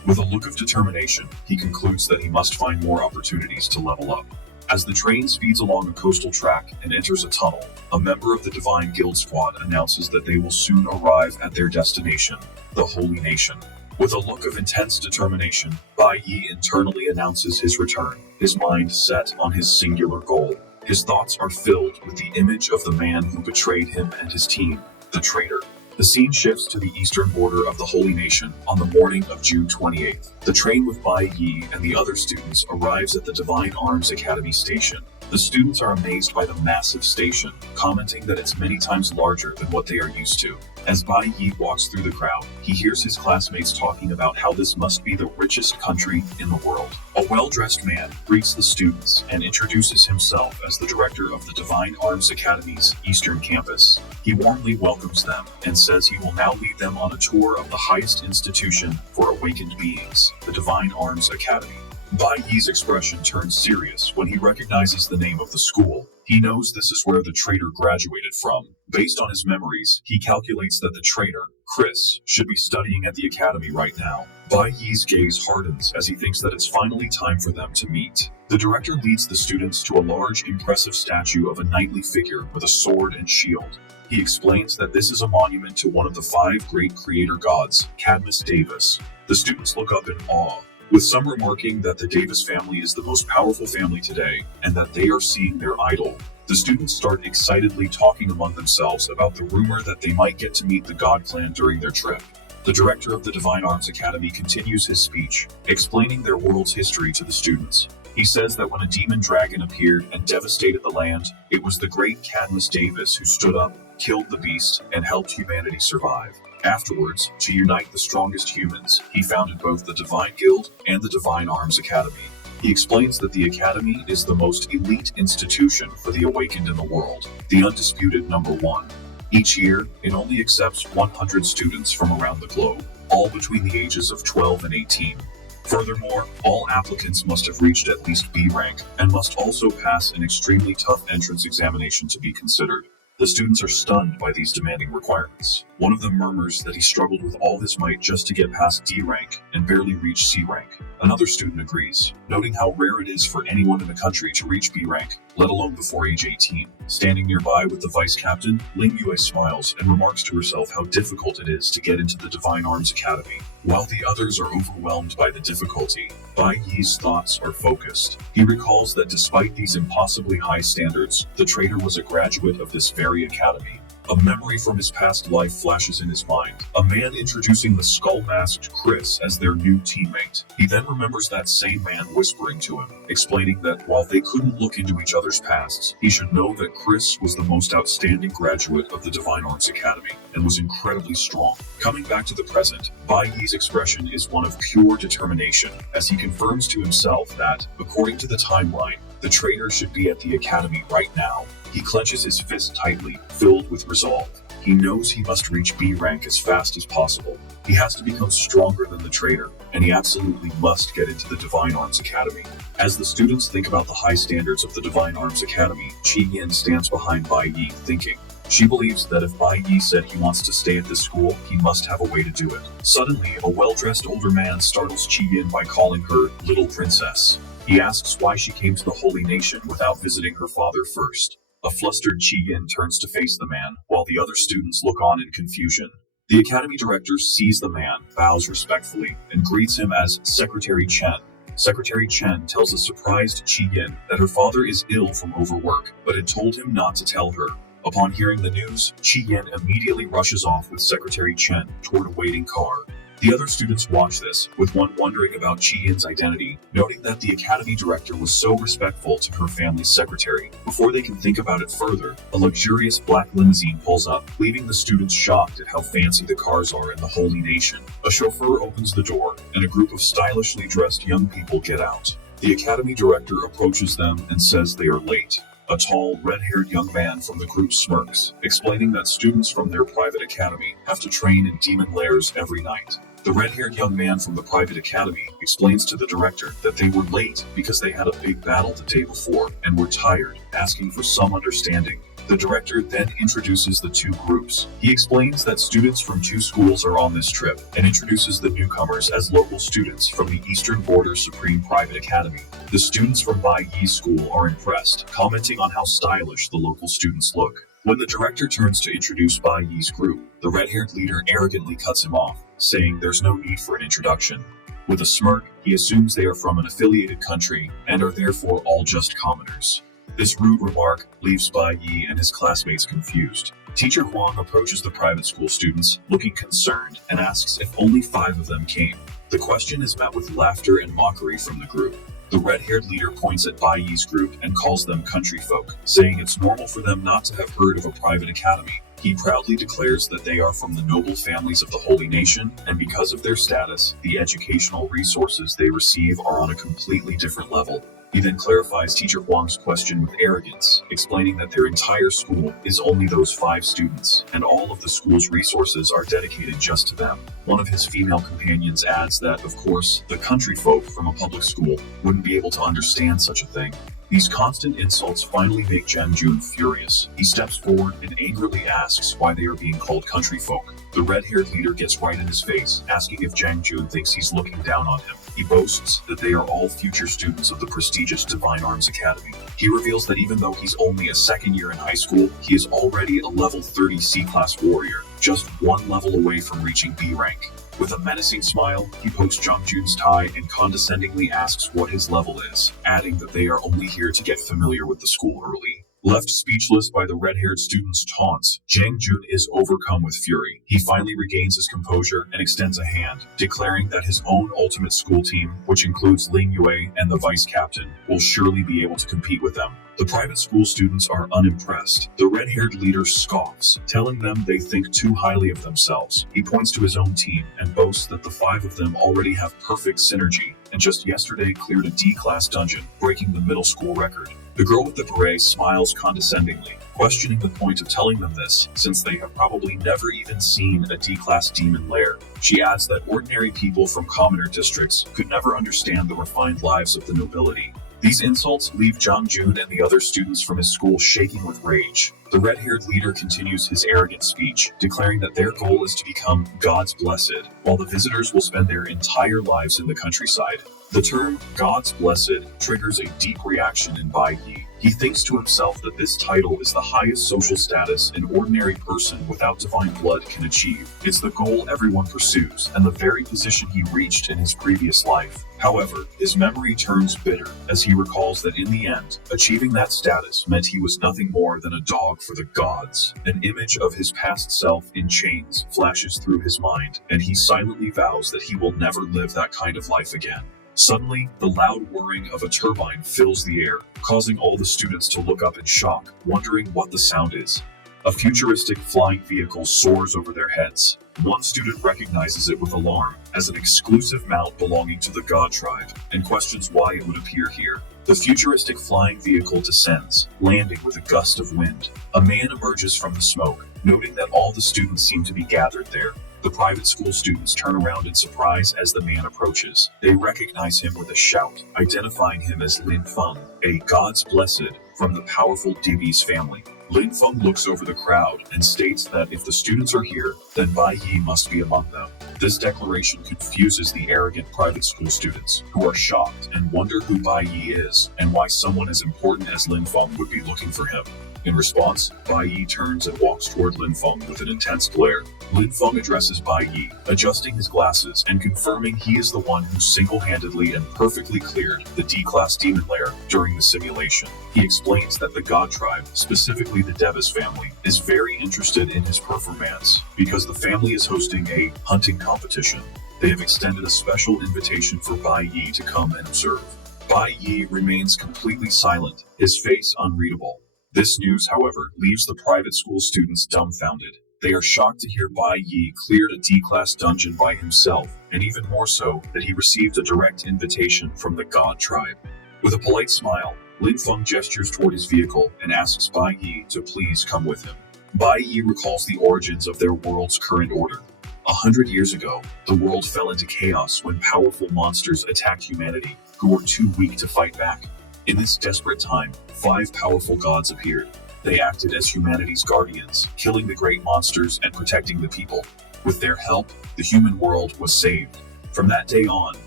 With a look of determination, he concludes that he must find more opportunities to level up. As the train speeds along a coastal track and enters a tunnel, a member of the Divine Guild squad announces that they will soon arrive at their destination, the Holy Nation. With a look of intense determination, Bai Yi internally announces his return, his mind set on his singular goal. His thoughts are filled with the image of the man who betrayed him and his team, the traitor. The scene shifts to the eastern border of the Holy Nation on the morning of June 28th. The train with Bai Yi and the other students arrives at the Divine Arms Academy station. The students are amazed by the massive station, commenting that it's many times larger than what they are used to. As Bai Yi walks through the crowd, he hears his classmates talking about how this must be the richest country in the world. A well-dressed man greets the students and introduces himself as the director of the Divine Arms Academy's Eastern Campus. He warmly welcomes them and says he will now lead them on a tour of the highest institution for awakened beings, the Divine Arms Academy. Bai Yi's expression turns serious when he recognizes the name of the school. He knows this is where the traitor graduated from. Based on his memories, he calculates that the traitor, Chris, should be studying at the academy right now. Bai Yi's gaze hardens as he thinks that it's finally time for them to meet. The director leads the students to a large, impressive statue of a knightly figure with a sword and shield. He explains that this is a monument to one of the 5 great creator gods, Cadmus Davis. The students look up in awe, with some remarking that the Davis family is the most powerful family today and that they are seeing their idol. The students start excitedly talking among themselves about the rumor that they might get to meet the God Clan during their trip. The director of the Divine Arms Academy continues his speech, explaining their world's history to the students. He says that when a demon dragon appeared and devastated the land, it was the great Cadmus Davis who stood up, killed the beast, and helped humanity survive. Afterwards, to unite the strongest humans, he founded both the Divine Guild and the Divine Arms Academy. He explains that the Academy is the most elite institution for the awakened in the world, the undisputed number 1. Each year, it only accepts 100 students from around the globe, all between the ages of 12 and 18. Furthermore, all applicants must have reached at least B rank and must also pass an extremely tough entrance examination to be considered. The students are stunned by these demanding requirements. One of them murmurs that he struggled with all his might just to get past D rank and barely reach C rank. Another student agrees, noting how rare it is for anyone in the country to reach B rank, let alone before age 18. Standing nearby with the vice captain, Ling Yue smiles and remarks to herself how difficult it is to get into the Divine Arms Academy. While the others are overwhelmed by the difficulty, Bai Yi's thoughts are focused. He recalls that despite these impossibly high standards, the traitor was a graduate of this very academy. A memory from his past life flashes in his mind, a man introducing the skull-masked Chris as their new teammate. He then remembers that same man whispering to him, explaining that while they couldn't look into each other's pasts, he should know that Chris was the most outstanding graduate of the Divine Arms Academy and was incredibly strong. Coming back to the present, Bai Yi's expression is one of pure determination, as he confirms to himself that, according to the timeline, the traitor should be at the academy right now. He clenches his fist tightly, filled with resolve. He He knows he must reach B rank as fast as possible. He has to become stronger than the traitor, and he absolutely must get into the Divine Arms Academy. As the students think about the high standards of the Divine Arms Academy, Chi Yin stands behind Bai Yi, thinking. She believes that if Bai Yi said he wants to stay at this school, he must have a way to do it. Suddenly, a well-dressed older man startles Chi Yin by calling her Little Princess. He asks why she came to the Holy Nation without visiting her father first. A flustered Chi Yin turns to face the man, while the other students look on in confusion. The academy director sees the man, bows respectfully, and greets him as Secretary Chen. Secretary Chen tells a surprised Chi Yin that her father is ill from overwork, but had told him not to tell her. Upon hearing the news, Chi Yin immediately rushes off with Secretary Chen toward a waiting car. The other students watch this, with one wondering about Chi Yin's identity, noting that the academy director was so respectful to her family's secretary. Before they can think about it further, a luxurious black limousine pulls up, leaving the students shocked at how fancy the cars are in the Holy Nation. A chauffeur opens the door, and a group of stylishly dressed young people get out. The academy director approaches them and says they are late. A tall, red-haired young man from the group smirks, explaining that students from their private academy have to train in demon lairs every night. The red-haired young man from the private academy explains to the director that they were late because they had a big battle the day before and were tired, asking for some understanding. The director then introduces the two groups. He explains that students from two schools are on this trip and introduces the newcomers as local students from the Eastern Border Supreme Private Academy. The students from Bai Yi's school are impressed, commenting on how stylish the local students look. When the director turns to introduce Bai Yi's group, the red-haired leader arrogantly cuts him off, saying there's no need for an introduction. With a smirk, he assumes they are from an affiliated country and are therefore all just commoners. This rude remark leaves Bai Yi and his classmates confused. Teacher Huang approaches the private school students, looking concerned, and asks if only 5 of them came. The question is met with laughter and mockery from the group. The red-haired leader points at Bai Yi's group and calls them country folk, saying it's normal for them not to have heard of a private academy. He proudly declares that they are from the noble families of the Holy Nation, and because of their status, the educational resources they receive are on a completely different level. He then clarifies Teacher Huang's question with arrogance, explaining that their entire school is only those 5 students, and all of the school's resources are dedicated just to them. One of his female companions adds that, of course, the country folk from a public school wouldn't be able to understand such a thing. These constant insults finally make Zhang Jun furious. He steps forward and angrily asks why they are being called country folk. The red-haired leader gets right in his face, asking if Zhang Jun thinks he's looking down on him. He boasts that they are all future students of the prestigious Divine Arms Academy. He reveals that even though he's only a second year in high school, he is already a level 30 C-class warrior, just 1 level away from reaching B rank. With a menacing smile, he pokes Zhang Jun's tie and condescendingly asks what his level is, adding that they are only here to get familiar with the school early. Left speechless by the red-haired student's taunts, Zhang Jun is overcome with fury. He finally regains his composure and extends a hand, declaring that his own ultimate school team, which includes Ling Yue and the vice captain, will surely be able to compete with them. The private school students are unimpressed. The red-haired leader scoffs, telling them they think too highly of themselves. He points to his own team and boasts that the 5 of them already have perfect synergy, and just yesterday cleared a D-class dungeon, breaking the middle school record. The girl with the beret smiles condescendingly, questioning the point of telling them this, since they have probably never even seen a D-class demon lair. She adds that ordinary people from commoner districts could never understand the refined lives of the nobility. These insults leave Zhang Jun and the other students from his school shaking with rage. The red-haired leader continues his arrogant speech, declaring that their goal is to become God's blessed, while the visitors will spend their entire lives in the countryside. The term God's blessed triggers a deep reaction in Bai Yi. He thinks to himself that this title is the highest social status an ordinary person without divine blood can achieve. It's the goal everyone pursues, and the very position he reached in his previous life. However, his memory turns bitter as he recalls that in the end, achieving that status meant he was nothing more than a dog for the gods. An image of his past self in chains flashes through his mind, and he silently vows that he will never live that kind of life again. Suddenly, the loud whirring of a turbine fills the air, causing all the students to look up in shock, wondering what the sound is. A futuristic flying vehicle soars over their heads. One student recognizes it with alarm as an exclusive mount belonging to the God Tribe and questions why it would appear here. The futuristic flying vehicle descends, landing with a gust of wind. A man emerges from the smoke, noting that all the students seem to be gathered there. The private school students turn around in surprise as the man approaches. They recognize him with a shout, identifying him as Lin Feng, a God's Blessed from the powerful Dibi's family. Lin Feng looks over the crowd and states that if the students are here, then Bai Yi must be among them. This declaration confuses the arrogant private school students, who are shocked and wonder who Bai Yi is and why someone as important as Lin Feng would be looking for him. In response, Bai Yi turns and walks toward Lin Feng with an intense glare. Lin Feng addresses Bai Yi, adjusting his glasses and confirming he is the one who single-handedly and perfectly cleared the D-Class demon lair during the simulation. He explains that the God Tribe, specifically the Devis family, is very interested in his performance because the family is hosting a hunting competition. They have extended a special invitation for Bai Yi to come and observe. Bai Yi remains completely silent, his face unreadable. This news, however, leaves the private school students dumbfounded. They are shocked to hear Bai Yi cleared a D-Class dungeon by himself, and even more so that he received a direct invitation from the God Tribe. With a polite smile, Lin Feng gestures toward his vehicle and asks Bai Yi to please come with him. Bai Yi recalls the origins of their world's current order. 100 years ago, the world fell into chaos when powerful monsters attacked humanity, who were too weak to fight back. In this desperate time, 5 powerful gods appeared. They acted as humanity's guardians, killing the great monsters and protecting the people. With their help, the human world was saved. From that day on,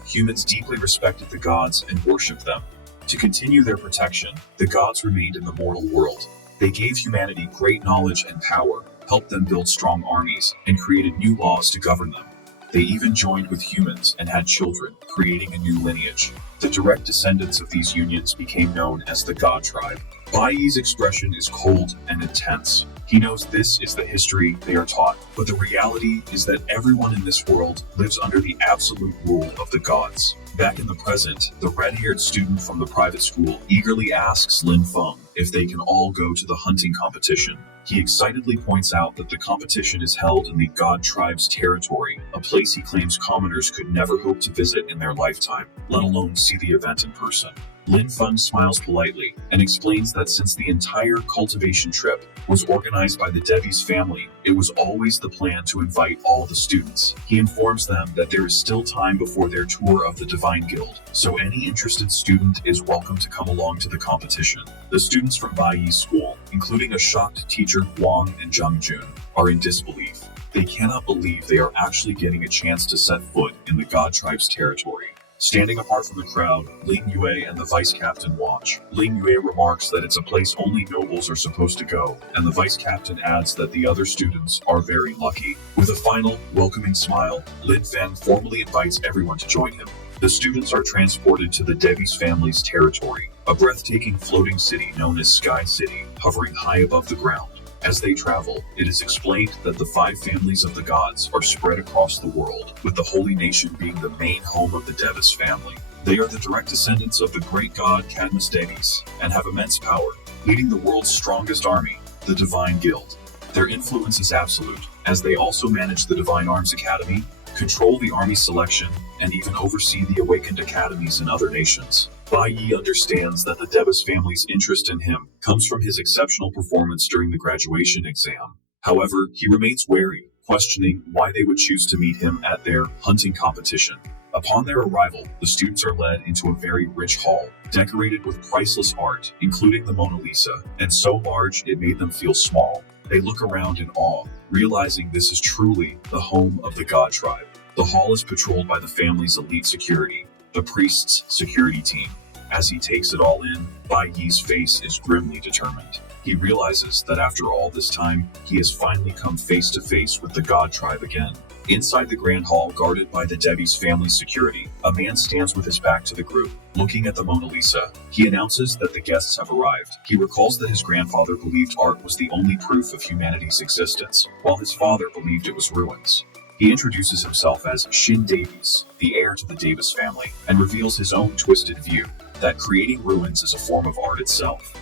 humans deeply respected the gods and worshipped them. To continue their protection, the gods remained in the mortal world. They gave humanity great knowledge and power, helped them build strong armies, and created new laws to govern them. They even joined with humans and had children, creating a new lineage. The direct descendants of these unions became known as the God Tribe. Bai Yi's expression is cold and intense. He knows this is the history they are taught, but the reality is that everyone in this world lives under the absolute rule of the gods. Back in the present, the red-haired student from the private school eagerly asks Lin Feng if they can all go to the hunting competition. He excitedly points out that the competition is held in the God Tribe's territory, a place he claims commoners could never hope to visit in their lifetime, let alone see the event in person. Lin Feng smiles politely and explains that since the entire cultivation trip was organized by the Devi's family, it was always the plan to invite all the students. He informs them that there is still time before their tour of the Divine Guild, so any interested student is welcome to come along to the competition. The students from Bai Yi's school, including a shocked teacher Wang and Zhang Jun, are in disbelief. They cannot believe they are actually getting a chance to set foot in the God Tribe's territory. Standing apart from the crowd, Ling Yue and the vice captain watch. Ling Yue remarks that it's a place only nobles are supposed to go, and the vice captain adds that the other students are very lucky. With a final, welcoming smile, Lin Feng formally invites everyone to join him. The students are transported to the Devi's family's territory, a breathtaking floating city known as Sky City, hovering high above the ground. As they travel, it is explained that the 5 families of the gods are spread across the world, with the Holy Nation being the main home of the Devis family. They are the direct descendants of the great god Cadmus Devis, and have immense power, leading the world's strongest army, the Divine Guild. Their influence is absolute, as they also manage the Divine Arms Academy, control the army selection, and even oversee the awakened academies in other nations. Bai Yi understands that the Devis family's interest in him comes from his exceptional performance during the graduation exam. However, he remains wary, questioning why they would choose to meet him at their hunting competition. Upon their arrival, the students are led into a very rich hall, decorated with priceless art, including the Mona Lisa, and so large it made them feel small. They look around in awe, realizing this is truly the home of the God Tribe. The hall is patrolled by the family's elite security, the priest's security team. As he takes it all in, Bai Yi's face is grimly determined. He realizes that after all this time, he has finally come face to face with the God Tribe again. Inside the grand hall guarded by the Devi's family security, a man stands with his back to the group, looking at the Mona Lisa. He announces that the guests have arrived. He recalls that his grandfather believed art was the only proof of humanity's existence, while his father believed it was ruins. He introduces himself as Shin Davies, the heir to the Davis family, and reveals his own twisted view, that creating ruins is a form of art itself.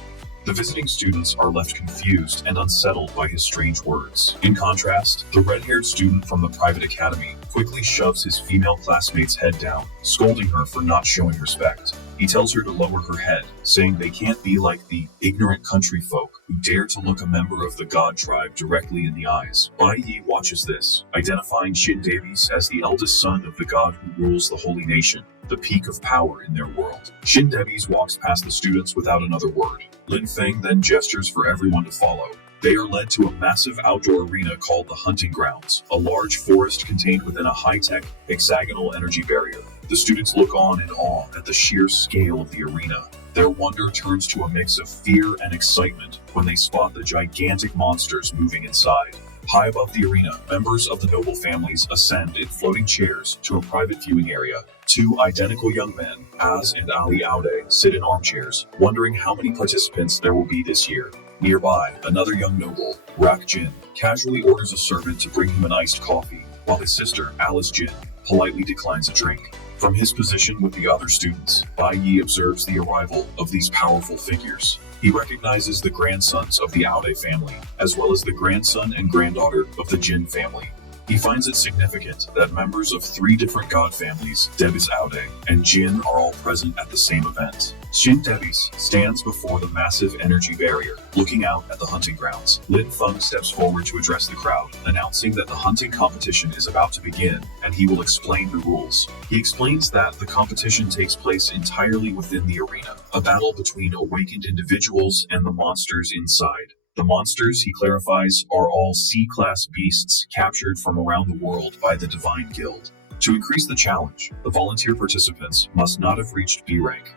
The visiting students are left confused and unsettled by his strange words. In contrast, the red-haired student from the private academy quickly shoves his female classmate's head down, scolding her for not showing respect. He tells her to lower her head, saying they can't be like the ignorant country folk who dare to look a member of the god tribe directly in the eyes. Bai Yi watches this, identifying Shin Davies as the eldest son of the god who rules the holy nation, the peak of power in their world. Shin Davies walks past the students without another word. Lin Feng then gestures for everyone to follow. They are led to a massive outdoor arena called the Hunting Grounds, a large forest contained within a high-tech, hexagonal energy barrier. The students look on in awe at the sheer scale of the arena. Their wonder turns to a mix of fear and excitement when they spot the gigantic monsters moving inside. High above the arena, members of the noble families ascend in floating chairs to a private viewing area. Two identical young men, Az and Ali Aude, sit in armchairs, wondering how many participants there will be this year. Nearby, another young noble, Rak Jin, casually orders a servant to bring him an iced coffee, while his sister, Alice Jin, politely declines a drink. From his position with the other students, Bai Yi observes the arrival of these powerful figures. He recognizes the grandsons of the Aude family, as well as the grandson and granddaughter of the Jin family. He finds it significant that members of three different god families, Davies Aude and Jin, are all present at the same event. Shin Davies stands before the massive energy barrier, looking out at the hunting grounds. Lin Feng steps forward to address the crowd, announcing that the hunting competition is about to begin, and he will explain the rules. He explains that the competition takes place entirely within the arena, a battle between awakened individuals and the monsters inside. The monsters, he clarifies, are all C-class beasts captured from around the world by the Divine Guild. To increase the challenge, the volunteer participants must not have reached B rank.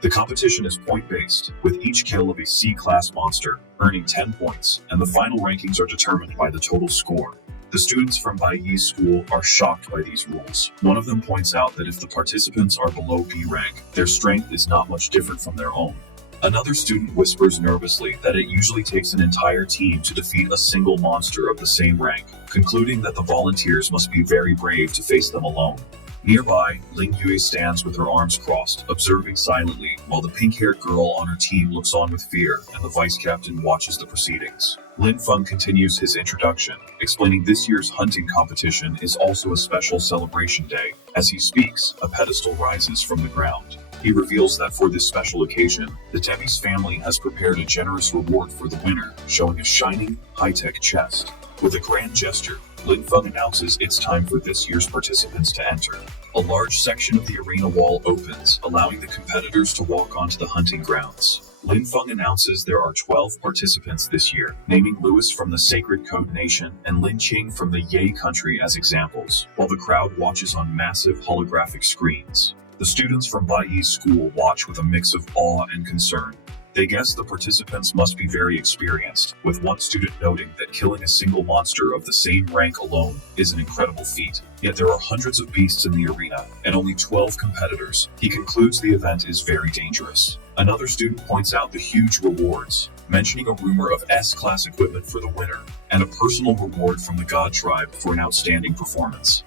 The competition is point-based, with each kill of a C-class monster earning 10 points, and the final rankings are determined by the total score. The students from Bai Yi's school are shocked by these rules. One of them points out that if the participants are below B rank, their strength is not much different from their own. Another student whispers nervously that it usually takes an entire team to defeat a single monster of the same rank, concluding that the volunteers must be very brave to face them alone. Nearby, Ling Yue stands with her arms crossed, observing silently, while the pink-haired girl on her team looks on with fear, and the vice-captain watches the proceedings. Lin Feng continues his introduction, explaining this year's hunting competition is also a special celebration day. As he speaks, a pedestal rises from the ground. He reveals that for this special occasion, the Davies family has prepared a generous reward for the winner, showing a shining, high-tech chest. With a grand gesture, Lin Feng announces it's time for this year's participants to enter. A large section of the arena wall opens, allowing the competitors to walk onto the hunting grounds. Lin Feng announces there are 12 participants this year, naming Louis from the Sacred Code Nation and Lin Qing from the Ye country as examples, while the crowd watches on massive holographic screens. The students from Bai Yi's school watch with a mix of awe and concern. They guess the participants must be very experienced, with one student noting that killing a single monster of the same rank alone is an incredible feat. Yet there are hundreds of beasts in the arena, and only 12 competitors. He concludes the event is very dangerous. Another student points out the huge rewards, mentioning a rumor of S-class equipment for the winner, and a personal reward from the God Tribe for an outstanding performance.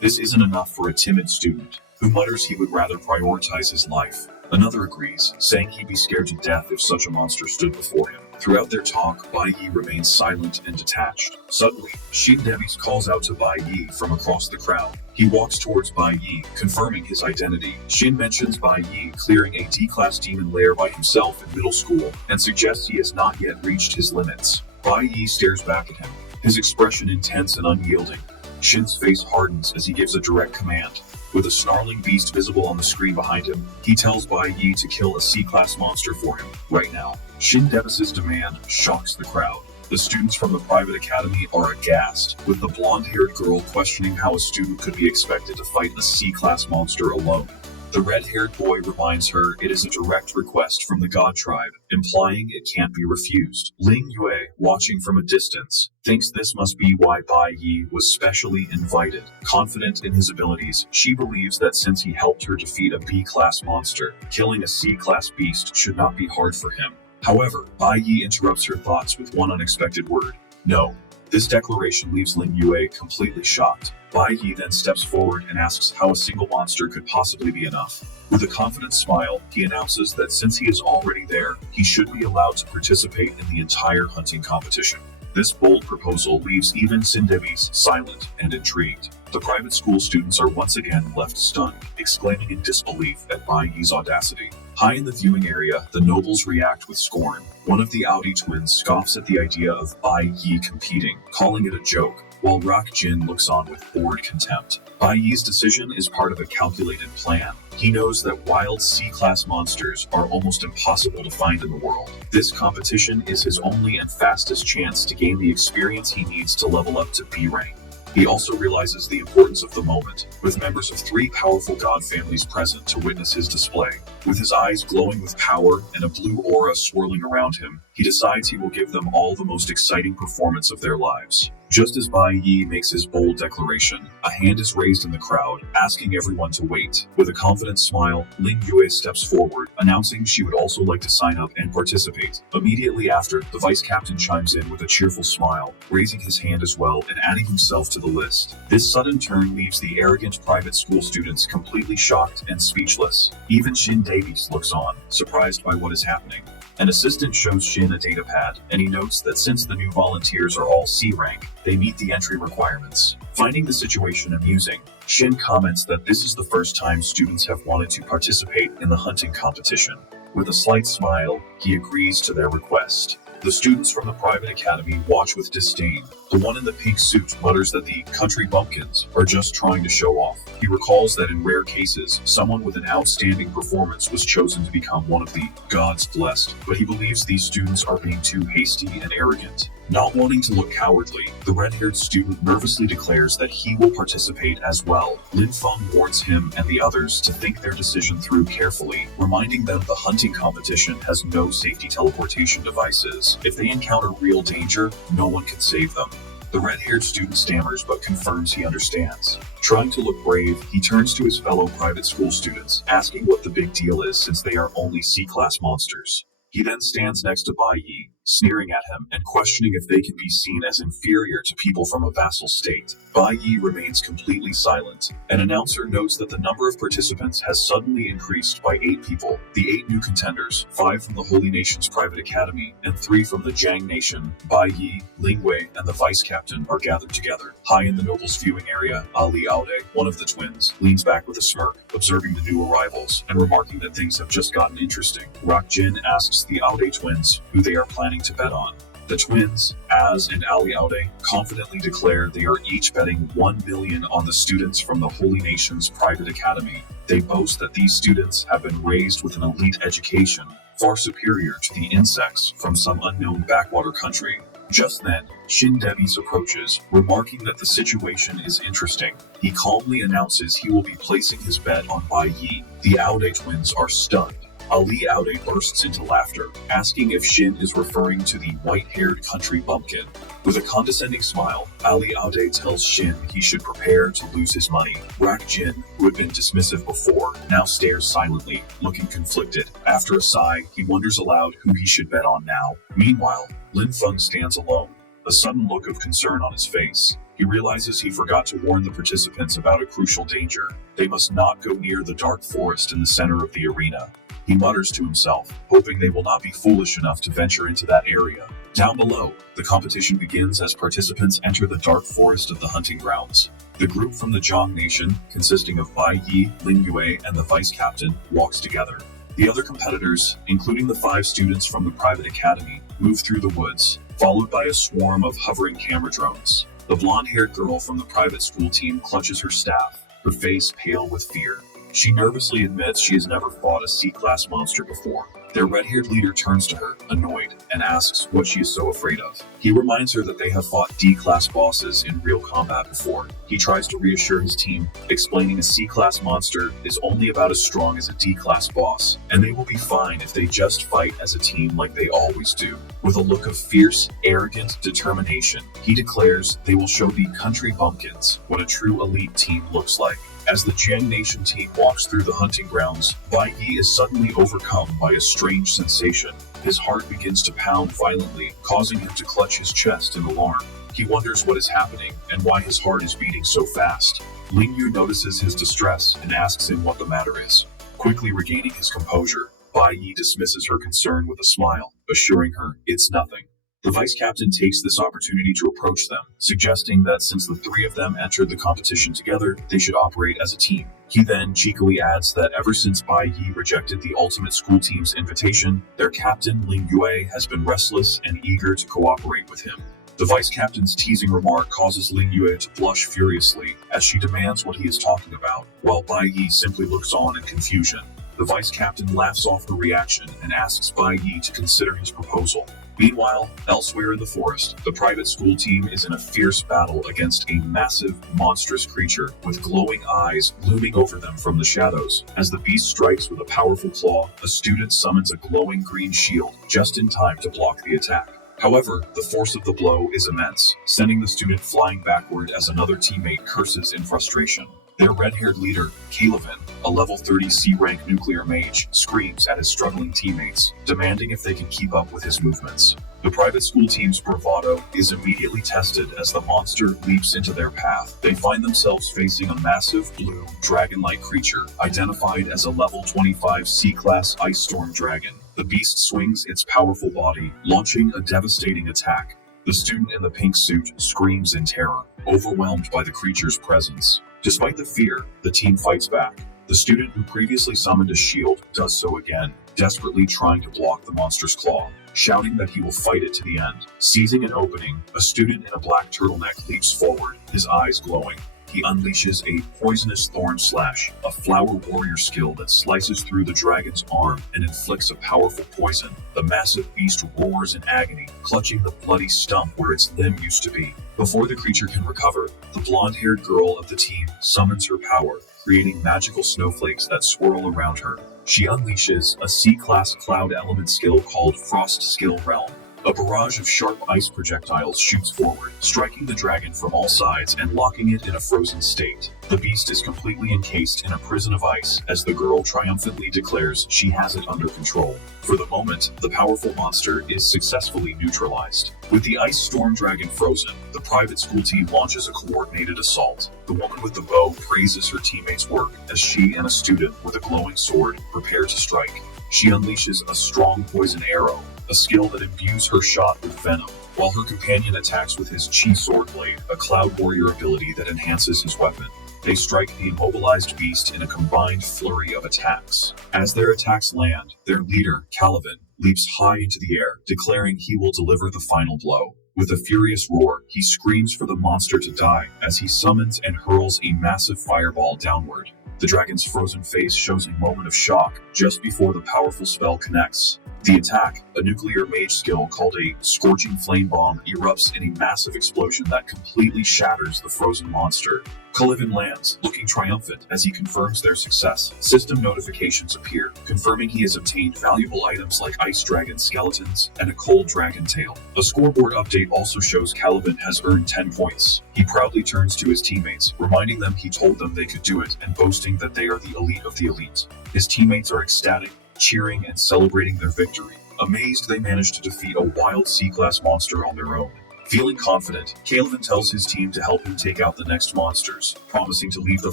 This isn't enough for a timid student, who mutters he would rather prioritize his life. Another agrees, saying he'd be scared to death if such a monster stood before him. Throughout their talk, Bai Yi remains silent and detached. Suddenly, Shin Davies calls out to Bai Yi from across the crowd. He walks towards Bai Yi, confirming his identity. Shin mentions Bai Yi clearing a D-class demon lair by himself in middle school, and suggests he has not yet reached his limits. Bai Yi stares back at him, his expression intense and unyielding. Shin's face hardens as he gives a direct command. With a snarling beast visible on the screen behind him, he tells Bai Yi to kill a C-class monster for him, right now. Shin Davis' demand shocks the crowd. The students from the private academy are aghast, with the blonde-haired girl questioning how a student could be expected to fight a C-class monster alone. The red-haired boy reminds her it is a direct request from the God Tribe, implying it can't be refused. Ling Yue, watching from a distance, thinks this must be why Bai Yi was specially invited. Confident in his abilities, she believes that since he helped her defeat a B-class monster, killing a C-class beast should not be hard for him. However, Bai Yi interrupts her thoughts with one unexpected word. No. This declaration leaves Lin Yue completely shocked. Bai Yi then steps forward and asks how a single monster could possibly be enough. With a confident smile, he announces that since he is already there, he should be allowed to participate in the entire hunting competition. This bold proposal leaves even Sindebi's silent and intrigued. The private school students are once again left stunned, exclaiming in disbelief at Bai Yi's audacity. High in the viewing area, the nobles react with scorn. One of the Audi twins scoffs at the idea of Bai Yi competing, calling it a joke, while Rock Jin looks on with bored contempt. Bai Yi's decision is part of a calculated plan. He knows that wild C-class monsters are almost impossible to find in the world. This competition is his only and fastest chance to gain the experience he needs to level up to B rank. He also realizes the importance of the moment, with members of 3 powerful god families present to witness his display. With his eyes glowing with power and a blue aura swirling around him, he decides he will give them all the most exciting performance of their lives. Just as Bai Yi makes his bold declaration, a hand is raised in the crowd, asking everyone to wait. With a confident smile, Lin Yue steps forward, announcing she would also like to sign up and participate. Immediately after, the vice captain chimes in with a cheerful smile, raising his hand as well and adding himself to the list. This sudden turn leaves the arrogant private school students completely shocked and speechless. Even Shin Davies looks on, surprised by what is happening. An assistant shows Shin a datapad, and he notes that since the new volunteers are all C rank, they meet the entry requirements. Finding the situation amusing, Shin comments that this is the first time students have wanted to participate in the hunting competition. With a slight smile, he agrees to their request. The students from the private academy watch with disdain. The one in the pink suit mutters that the country bumpkins are just trying to show off. He recalls that in rare cases, someone with an outstanding performance was chosen to become one of the gods blessed, but he believes these students are being too hasty and arrogant. Not wanting to look cowardly, the red-haired student nervously declares that he will participate as well. Lin Feng warns him and the others to think their decision through carefully, reminding them the hunting competition has no safety teleportation devices. If they encounter real danger, no one can save them. The red-haired student stammers but confirms he understands. Trying to look brave, he turns to his fellow private school students, asking what the big deal is since they are only C-class monsters. He then stands next to Bai Yi, sneering at him and questioning if they can be seen as inferior to people from a vassal state. Bai Yi remains completely silent. An announcer notes that the number of participants has suddenly increased by 8 people. The 8 new contenders, 5 from the Holy Nation's private academy, and 3 from the Jiang Nation, Bai Yi, Ling Wei, and the vice captain are gathered together. High in the nobles' viewing area, Ali Aude, one of the twins, leans back with a smirk, observing the new arrivals, and remarking that things have just gotten interesting. Rock Jin asks the Aude twins who they are planning to bet on. The twins, Az and Ali Aude, confidently declare they are each betting 1 million on the students from the Holy Nation's private academy. They boast that these students have been raised with an elite education, far superior to the insects from some unknown backwater country. Just then, Shin Davies approaches, remarking that the situation is interesting. He calmly announces he will be placing his bet on Bai Yi. The Aude twins are stunned. Ali Aude bursts into laughter, asking if Shin is referring to the white-haired country bumpkin. With a condescending smile, Ali Aude tells Shin he should prepare to lose his money. Rak Jin, who had been dismissive before, now stares silently, looking conflicted. After a sigh, he wonders aloud who he should bet on now. Meanwhile, Lin Feng stands alone, a sudden look of concern on his face. He realizes he forgot to warn the participants about a crucial danger. They must not go near the dark forest in the center of the arena. He mutters to himself, hoping they will not be foolish enough to venture into that area. Down below, the competition begins as participants enter the dark forest of the hunting grounds. The group from the Jiang Nation, consisting of Bai Yi, Lin Yue, and the vice captain, walks together. The other competitors, including the 5 students from the private academy, move through the woods, followed by a swarm of hovering camera drones. The blonde-haired girl from the private school team clutches her staff, her face pale with fear. She nervously admits she has never fought a C-class monster before. Their red-haired leader turns to her, annoyed, and asks what she is so afraid of. He reminds her that they have fought D-class bosses in real combat before. He tries to reassure his team, explaining a C-class monster is only about as strong as a D-class boss, and they will be fine if they just fight as a team like they always do. With a look of fierce, arrogant determination, he declares they will show the country bumpkins what a true elite team looks like. As the Jiang Nation team walks through the hunting grounds, Bai Yi is suddenly overcome by a strange sensation. His heart begins to pound violently, causing him to clutch his chest in alarm. He wonders what is happening and why his heart is beating so fast. Ling Yu notices his distress and asks him what the matter is. Quickly regaining his composure, Bai Yi dismisses her concern with a smile, assuring her it's nothing. The vice captain takes this opportunity to approach them, suggesting that since the three of them entered the competition together, they should operate as a team. He then cheekily adds that ever since Bai Yi rejected the ultimate school team's invitation, their captain Ling Yue has been restless and eager to cooperate with him. The vice captain's teasing remark causes Ling Yue to blush furiously as she demands what he is talking about, while Bai Yi simply looks on in confusion. The vice captain laughs off the reaction and asks Bai Yi to consider his proposal. Meanwhile, elsewhere in the forest, the private school team is in a fierce battle against a massive, monstrous creature with glowing eyes looming over them from the shadows. As the beast strikes with a powerful claw, a student summons a glowing green shield just in time to block the attack. However, the force of the blow is immense, sending the student flying backward as another teammate curses in frustration. Their red-haired leader, Calvin, a level 30 C-rank nuclear mage, screams at his struggling teammates, demanding if they can keep up with his movements. The private school team's bravado is immediately tested as the monster leaps into their path. They find themselves facing a massive, blue, dragon-like creature, identified as a level 25 C-class ice storm dragon. The beast swings its powerful body, launching a devastating attack. The student in the pink suit screams in terror, overwhelmed by the creature's presence. Despite the fear, the team fights back. The student who previously summoned a shield does so again, desperately trying to block the monster's claw, shouting that he will fight it to the end. Seizing an opening, a student in a black turtleneck leaps forward, his eyes glowing. He unleashes a poisonous thorn slash, a flower warrior skill that slices through the dragon's arm and inflicts a powerful poison. The massive beast roars in agony, clutching the bloody stump where its limb used to be. Before the creature can recover, the blonde-haired girl of the team summons her power, creating magical snowflakes that swirl around her. She unleashes a C-class cloud element skill called Frost Skill Realm. A barrage of sharp ice projectiles shoots forward, striking the dragon from all sides and locking it in a frozen state. The beast is completely encased in a prison of ice as the girl triumphantly declares she has it under control. For the moment, the powerful monster is successfully neutralized. With the ice storm dragon frozen, the private school team launches a coordinated assault. The woman with the bow praises her teammates' work as she and a student with a glowing sword prepare to strike. She unleashes a strong poison arrow, a skill that imbues her shot with venom, while her companion attacks with his Chi sword blade, a cloud warrior ability that enhances his weapon. They strike the immobilized beast in a combined flurry of attacks. As their attacks land, their leader, Calvin, leaps high into the air, declaring he will deliver the final blow. With a furious roar, he screams for the monster to die as he summons and hurls a massive fireball downward. The dragon's frozen face shows a moment of shock just before the powerful spell connects. The attack, a nuclear mage skill called a Scorching Flame Bomb, erupts in a massive explosion that completely shatters the frozen monster. Cullivan lands, looking triumphant as he confirms their success. System notifications appear, confirming he has obtained valuable items like ice dragon skeletons and a cold dragon tail. A scoreboard update also shows Caliban has earned 10 points. He proudly turns to his teammates, reminding them he told them they could do it and boasting that they are the elite of the elite. His teammates are ecstatic, cheering and celebrating their victory. Amazed they managed to defeat a wild C-class monster on their own. Feeling confident, Calvin tells his team to help him take out the next monsters, promising to leave the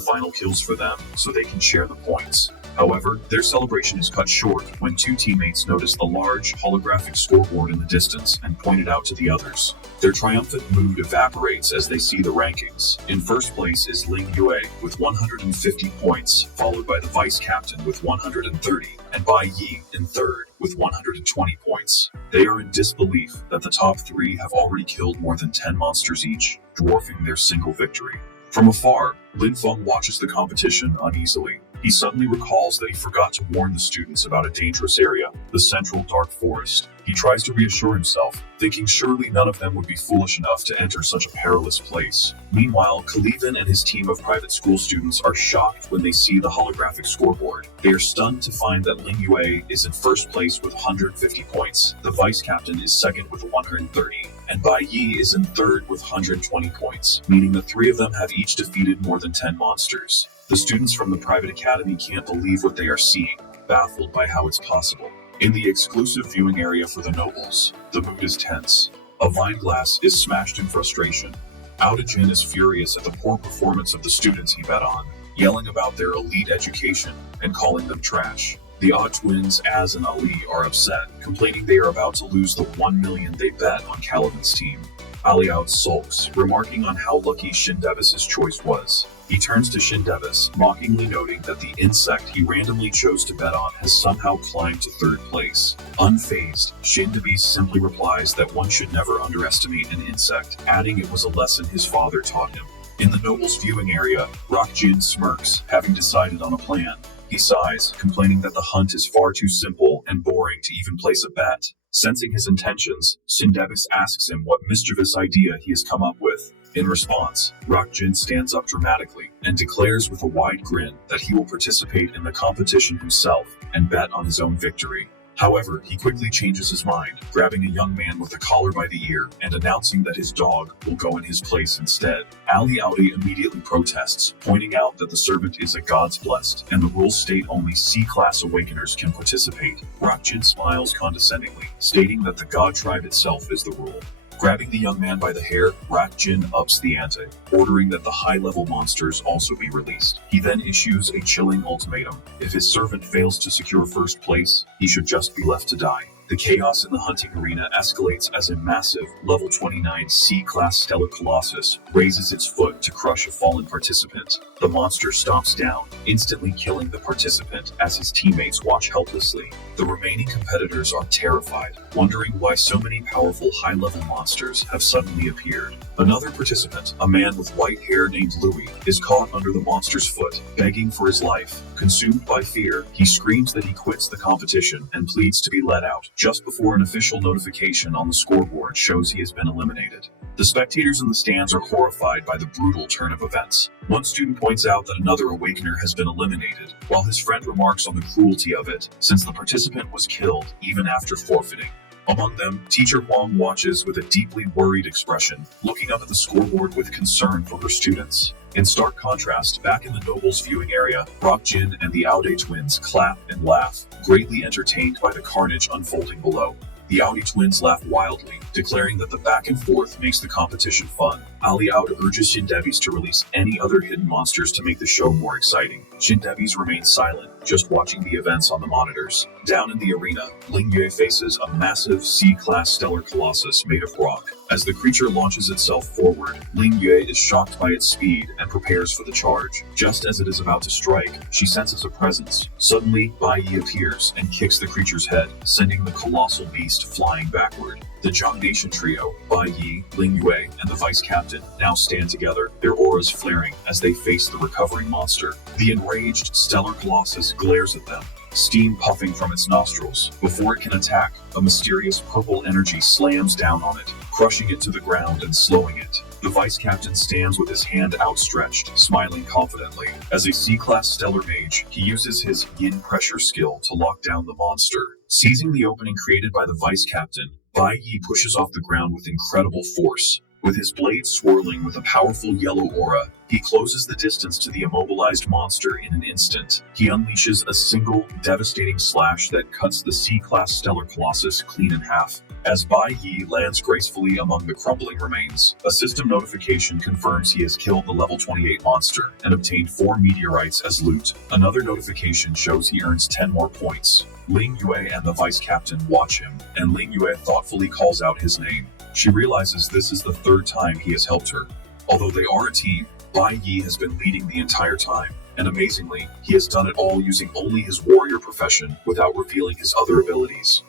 final kills for them so they can share the points. However, their celebration is cut short when two teammates notice the large, holographic scoreboard in the distance and point it out to the others. Their triumphant mood evaporates as they see the rankings. In first place is Ling Yue with 150 points, followed by the vice captain with 130, and Bai Yi in third with 120 points. They are in disbelief that the top three have already killed more than 10 monsters each, dwarfing their single victory. From afar, Lin Feng watches the competition uneasily. He suddenly recalls that he forgot to warn the students about a dangerous area, the central dark forest. He tries to reassure himself, thinking surely none of them would be foolish enough to enter such a perilous place. Meanwhile, Khalifin and his team of private school students are shocked when they see the holographic scoreboard. They are stunned to find that Ling Yue is in first place with 150 points, the vice captain is second with 130, and Bai Yi is in third with 120 points, meaning the three of them have each defeated more than 10 monsters. The students from the private academy can't believe what they are seeing, baffled by how it's possible. In the exclusive viewing area for the nobles, the mood is tense. A vine glass is smashed in frustration. Aoda-jin is furious at the poor performance of the students he bet on, yelling about their elite education and calling them trash. The odd twins, Az and Ali, are upset, complaining they are about to lose the 1 million they bet on Caliban's team. Ali out sulks, remarking on how lucky Shindevis's choice was. He turns to Shindevis, mockingly noting that the insect he randomly chose to bet on has somehow climbed to third place. Unfazed, Shindevis simply replies that one should never underestimate an insect, adding it was a lesson his father taught him. In the nobles' viewing area, Rockjin smirks, having decided on a plan. He sighs, complaining that the hunt is far too simple and boring to even place a bet. Sensing his intentions, Shindevis asks him what mischievous idea he has come up with. In response, Rockjin stands up dramatically and declares with a wide grin that he will participate in the competition himself and bet on his own victory. However, he quickly changes his mind, grabbing a young man with a collar by the ear and announcing that his dog will go in his place instead. Ali Audi immediately protests, pointing out that the servant is a God's blessed, and the rules state only C-class awakeners can participate. Rockjin smiles condescendingly, stating that the God tribe itself is the rule. Grabbing the young man by the hair, Rockjin ups the ante, ordering that the high-level monsters also be released. He then issues a chilling ultimatum. If his servant fails to secure first place, he should just be left to die. The chaos in the hunting arena escalates as a massive, level 29 C-class stellar colossus raises its foot to crush a fallen participant. The monster stomps down, instantly killing the participant as his teammates watch helplessly. The remaining competitors are terrified, wondering why so many powerful high-level monsters have suddenly appeared. Another participant, a man with white hair named Louis, is caught under the monster's foot, begging for his life. Consumed by fear, he screams that he quits the competition and pleads to be let out, just before an official notification on the scoreboard shows he has been eliminated. The spectators in the stands are horrified by the brutal turn of events. One student points out that another awakener has been eliminated, while his friend remarks on the cruelty of it, since the participant was killed even after forfeiting. Among them, Teacher Huang watches with a deeply worried expression, looking up at the scoreboard with concern for her students. In stark contrast, back in the nobles' viewing area, Rockjin and the Aode twins clap and laugh, greatly entertained by the carnage unfolding below. The Audi twins laugh wildly, declaring that the back and forth makes the competition fun. Ali Audi urges Shindevis to release any other hidden monsters to make the show more exciting. Shindevis remains silent, just watching the events on the monitors. Down in the arena, Ling Yue faces a massive C-class stellar colossus made of rock. As the creature launches itself forward, Ling Yue is shocked by its speed and prepares for the charge. Just as it is about to strike, she senses a presence. Suddenly, Bai Yi appears and kicks the creature's head, sending the colossal beast flying backward. The Zhang Nation trio, Bai Yi, Ling Yue, and the vice captain, now stand together, their auras flaring as they face the recovering monster. The enraged stellar colossus glares at them, steam puffing from its nostrils. Before it can attack, a mysterious purple energy slams down on it, crushing it to the ground and slowing it. The vice captain stands with his hand outstretched, smiling confidently. As a C-class stellar mage, he uses his yin pressure skill to lock down the monster. Seizing the opening created by the vice captain, Bai Yi pushes off the ground with incredible force. With his blade swirling with a powerful yellow aura, he closes the distance to the immobilized monster in an instant. He unleashes a single, devastating slash that cuts the C-class stellar colossus clean in half. As Bai Yi lands gracefully among the crumbling remains, a system notification confirms he has killed the level 28 monster and obtained 4 meteorites as loot. Another notification shows he earns 10 more points. Ling Yue and the vice captain watch him, and Ling Yue thoughtfully calls out his name. She realizes this is the 3rd time he has helped her. Although they are a team, Bai Yi has been leading the entire time, and amazingly, he has done it all using only his warrior profession without revealing his other abilities.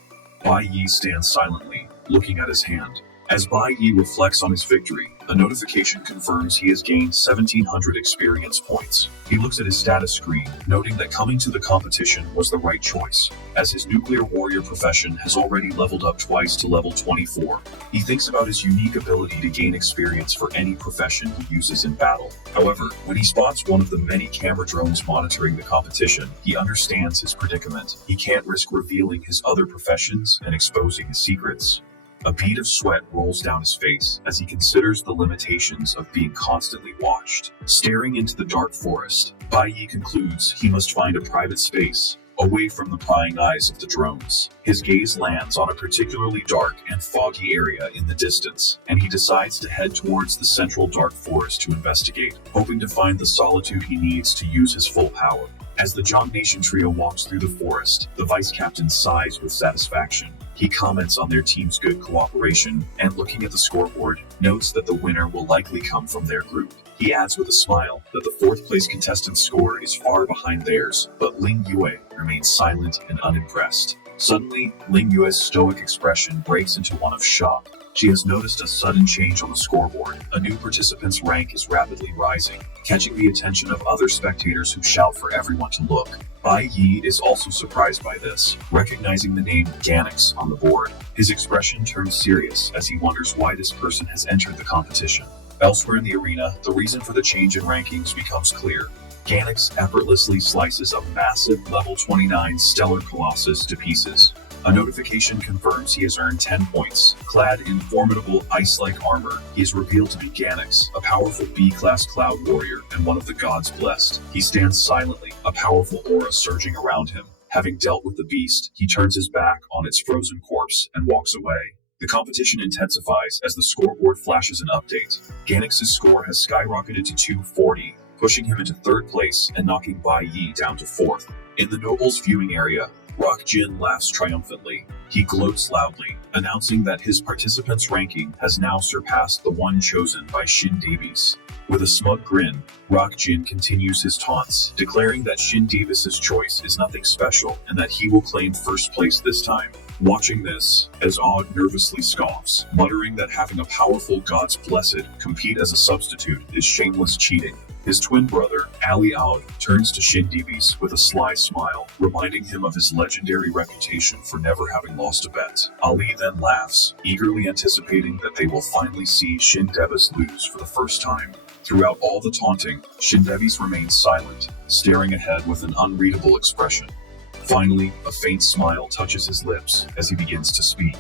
Bai Yi stands silently, looking at his hand. As Bai Yi reflects on his victory, a notification confirms he has gained 1,700 experience points. He looks at his status screen, noting that coming to the competition was the right choice, as his nuclear warrior profession has already leveled up twice to level 24. He thinks about his unique ability to gain experience for any profession he uses in battle. However, when he spots one of the many camera drones monitoring the competition, he understands his predicament. He can't risk revealing his other professions and exposing his secrets. A bead of sweat rolls down his face as he considers the limitations of being constantly watched. Staring into the dark forest, Bai Yi concludes he must find a private space away from the prying eyes of the drones. His gaze lands on a particularly dark and foggy area in the distance, and he decides to head towards the central dark forest to investigate, hoping to find the solitude he needs to use his full power. As the Jong Nation trio walks through the forest, the vice captain sighs with satisfaction. He comments on their team's good cooperation, and looking at the scoreboard, notes that the winner will likely come from their group. He adds with a smile that the fourth place contestant's score is far behind theirs, but Ling Yue remains silent and unimpressed. Suddenly, Ling Yue's stoic expression breaks into one of shock. She has noticed a sudden change on the scoreboard. A new participant's rank is rapidly rising, catching the attention of other spectators who shout for everyone to look. Bai Yi is also surprised by this, recognizing the name Ganix on the board. His expression turns serious as he wonders why this person has entered the competition. Elsewhere in the arena, the reason for the change in rankings becomes clear. Ganix effortlessly slices a massive level 29 stellar colossus to pieces. A notification confirms he has earned 10 points. Clad in formidable ice-like armor, he is revealed to be Ganix, a powerful B-class cloud warrior and one of the gods blessed. He stands silently, a powerful aura surging around him. Having dealt with the beast, he turns his back on its frozen corpse and walks away. The competition intensifies as the scoreboard flashes an update. Ganix's score has skyrocketed to 240, pushing him into third place and knocking Bai Yi down to fourth. In the nobles' viewing area, Rock Jin laughs triumphantly. He gloats loudly, announcing that his participants' ranking has now surpassed the one chosen by Shin Davies. With a smug grin, Rock Jin continues his taunts, declaring that Shin Davis's choice is nothing special and that he will claim first place this time. Watching this, as Odd nervously scoffs, muttering that having a powerful God's Blessed compete as a substitute is shameless cheating. His twin brother, Ali Aud, turns to Shin Davies with a sly smile, reminding him of his legendary reputation for never having lost a bet. Ali then laughs, eagerly anticipating that they will finally see Shin Davis lose for the first time. Throughout all the taunting, Shin Davis remains silent, staring ahead with an unreadable expression. Finally, a faint smile touches his lips as he begins to speak.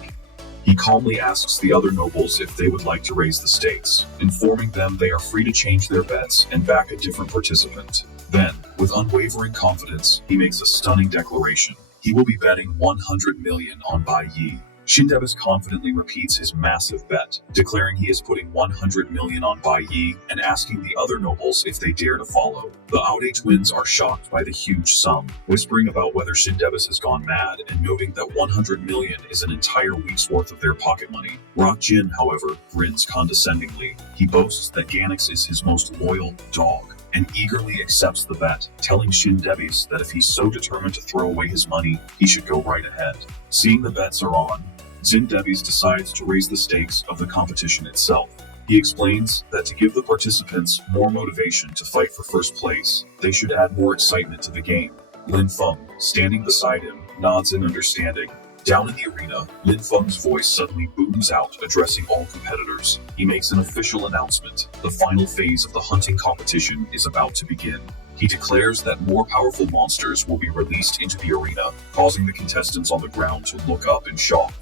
He calmly asks the other nobles if they would like to raise the stakes, informing them they are free to change their bets and back a different participant. Then, with unwavering confidence, he makes a stunning declaration. He will be betting 100 million on Bai Yi. Shin Davis confidently repeats his massive bet, declaring he is putting 100 million on Bai Yi and asking the other nobles if they dare to follow. The Aude twins are shocked by the huge sum, whispering about whether Shin Davis has gone mad and noting that 100 million is an entire week's worth of their pocket money. Rock Jin, however, grins condescendingly. He boasts that Ganix is his most loyal dog, and eagerly accepts the bet, telling Shin Davis that if he's so determined to throw away his money, he should go right ahead. Seeing the bets are on, Shin Davis decides to raise the stakes of the competition itself. He explains that to give the participants more motivation to fight for first place, they should add more excitement to the game. Lin Feng, standing beside him, nods in understanding. Down in the arena, Lin Feng's voice suddenly booms out, addressing all competitors. He makes an official announcement. The final phase of the hunting competition is about to begin. He declares that more powerful monsters will be released into the arena, causing the contestants on the ground to look up in shock.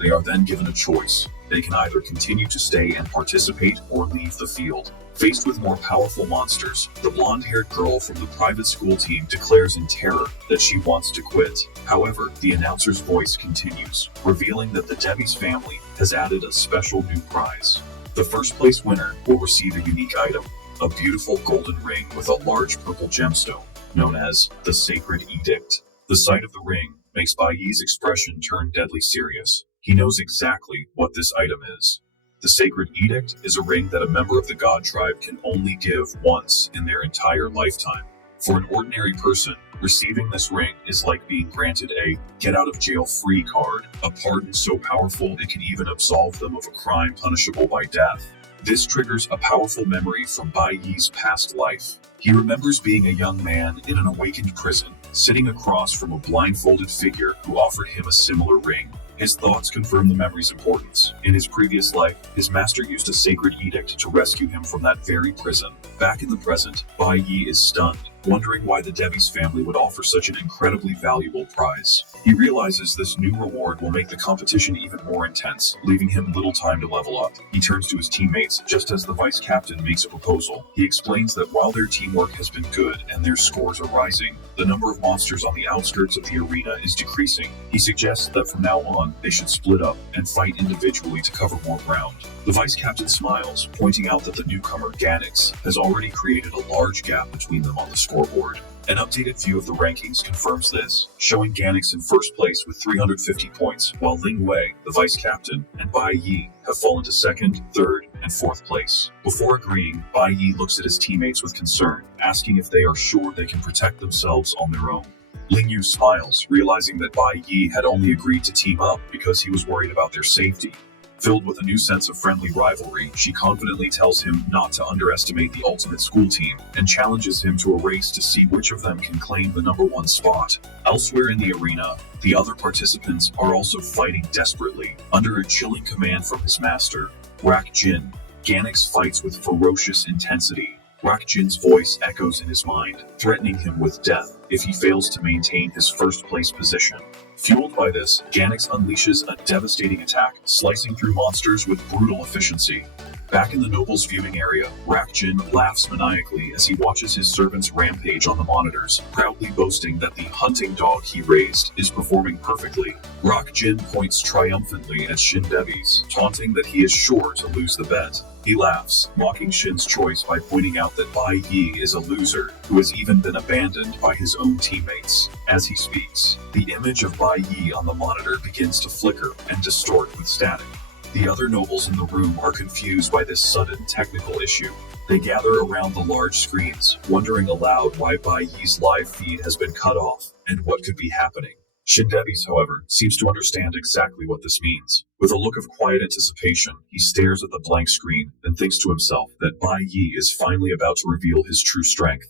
They are then given a choice. They can either continue to stay and participate or leave the field. Faced with more powerful monsters, the blonde-haired girl from the private school team declares in terror that she wants to quit. However, the announcer's voice continues, revealing that the Davis family has added a special new prize. The first place winner will receive a unique item, a beautiful golden ring with a large purple gemstone, known as the Sacred Edict. The sight of the ring makes Bai Yi's expression turn deadly serious. He knows exactly what this item is. The Sacred Edict is a ring that a member of the God tribe can only give once in their entire lifetime. For an ordinary person, receiving this ring is like being granted a get-out-of-jail-free card, a pardon so powerful it can even absolve them of a crime punishable by death. This triggers a powerful memory from Bai Yi's past life. He remembers being a young man in an awakened prison, sitting across from a blindfolded figure who offered him a similar ring. His thoughts confirm the memory's importance. In his previous life, his master used a sacred edict to rescue him from that very prison. Back in the present, Bai Yi is stunned. wondering why the Devi's family would offer such an incredibly valuable prize. He realizes this new reward will make the competition even more intense, leaving him little time to level up. He turns to his teammates just as the vice captain makes a proposal. He explains that while their teamwork has been good and their scores are rising, the number of monsters on the outskirts of the arena is decreasing. He suggests that from now on, they should split up and fight individually to cover more ground. The vice captain smiles, pointing out that the newcomer, Ganix, has already created a large gap between them on the scoreboard. An updated view of the rankings confirms this, showing Ganix in first place with 350 points, while Ling Wei, the vice captain, and Bai Yi have fallen to second, third, and fourth place. Before agreeing, Bai Yi looks at his teammates with concern, asking if they are sure they can protect themselves on their own. Ling Yu smiles, realizing that Bai Yi had only agreed to team up because he was worried about their safety. Filled with a new sense of friendly rivalry, she confidently tells him not to underestimate the ultimate school team, and challenges him to a race to see which of them can claim the #1 spot. Elsewhere in the arena, the other participants are also fighting desperately. Under a chilling command from his master, Rak Jin, Ganix fights with ferocious intensity. Rak Jin's voice echoes in his mind, threatening him with death if he fails to maintain his first-place position. Fueled by this, Ganix unleashes a devastating attack, slicing through monsters with brutal efficiency. Back in the nobles' viewing area, Rak Jin laughs maniacally as he watches his servants rampage on the monitors, proudly boasting that the hunting dog he raised is performing perfectly. Rak Jin points triumphantly at Shin Devi's, taunting that he is sure to lose the bet. He laughs, mocking Shin's choice by pointing out that Bai Yi is a loser who has even been abandoned by his own teammates. As he speaks, the image of Bai Yi on the monitor begins to flicker and distort with static. The other nobles in the room are confused by this sudden technical issue. They gather around the large screens, wondering aloud why Bai Yi's live feed has been cut off and what could be happening. Shindevis, however, seems to understand exactly what this means. With a look of quiet anticipation, he stares at the blank screen and thinks to himself that Bai Yi is finally about to reveal his true strength.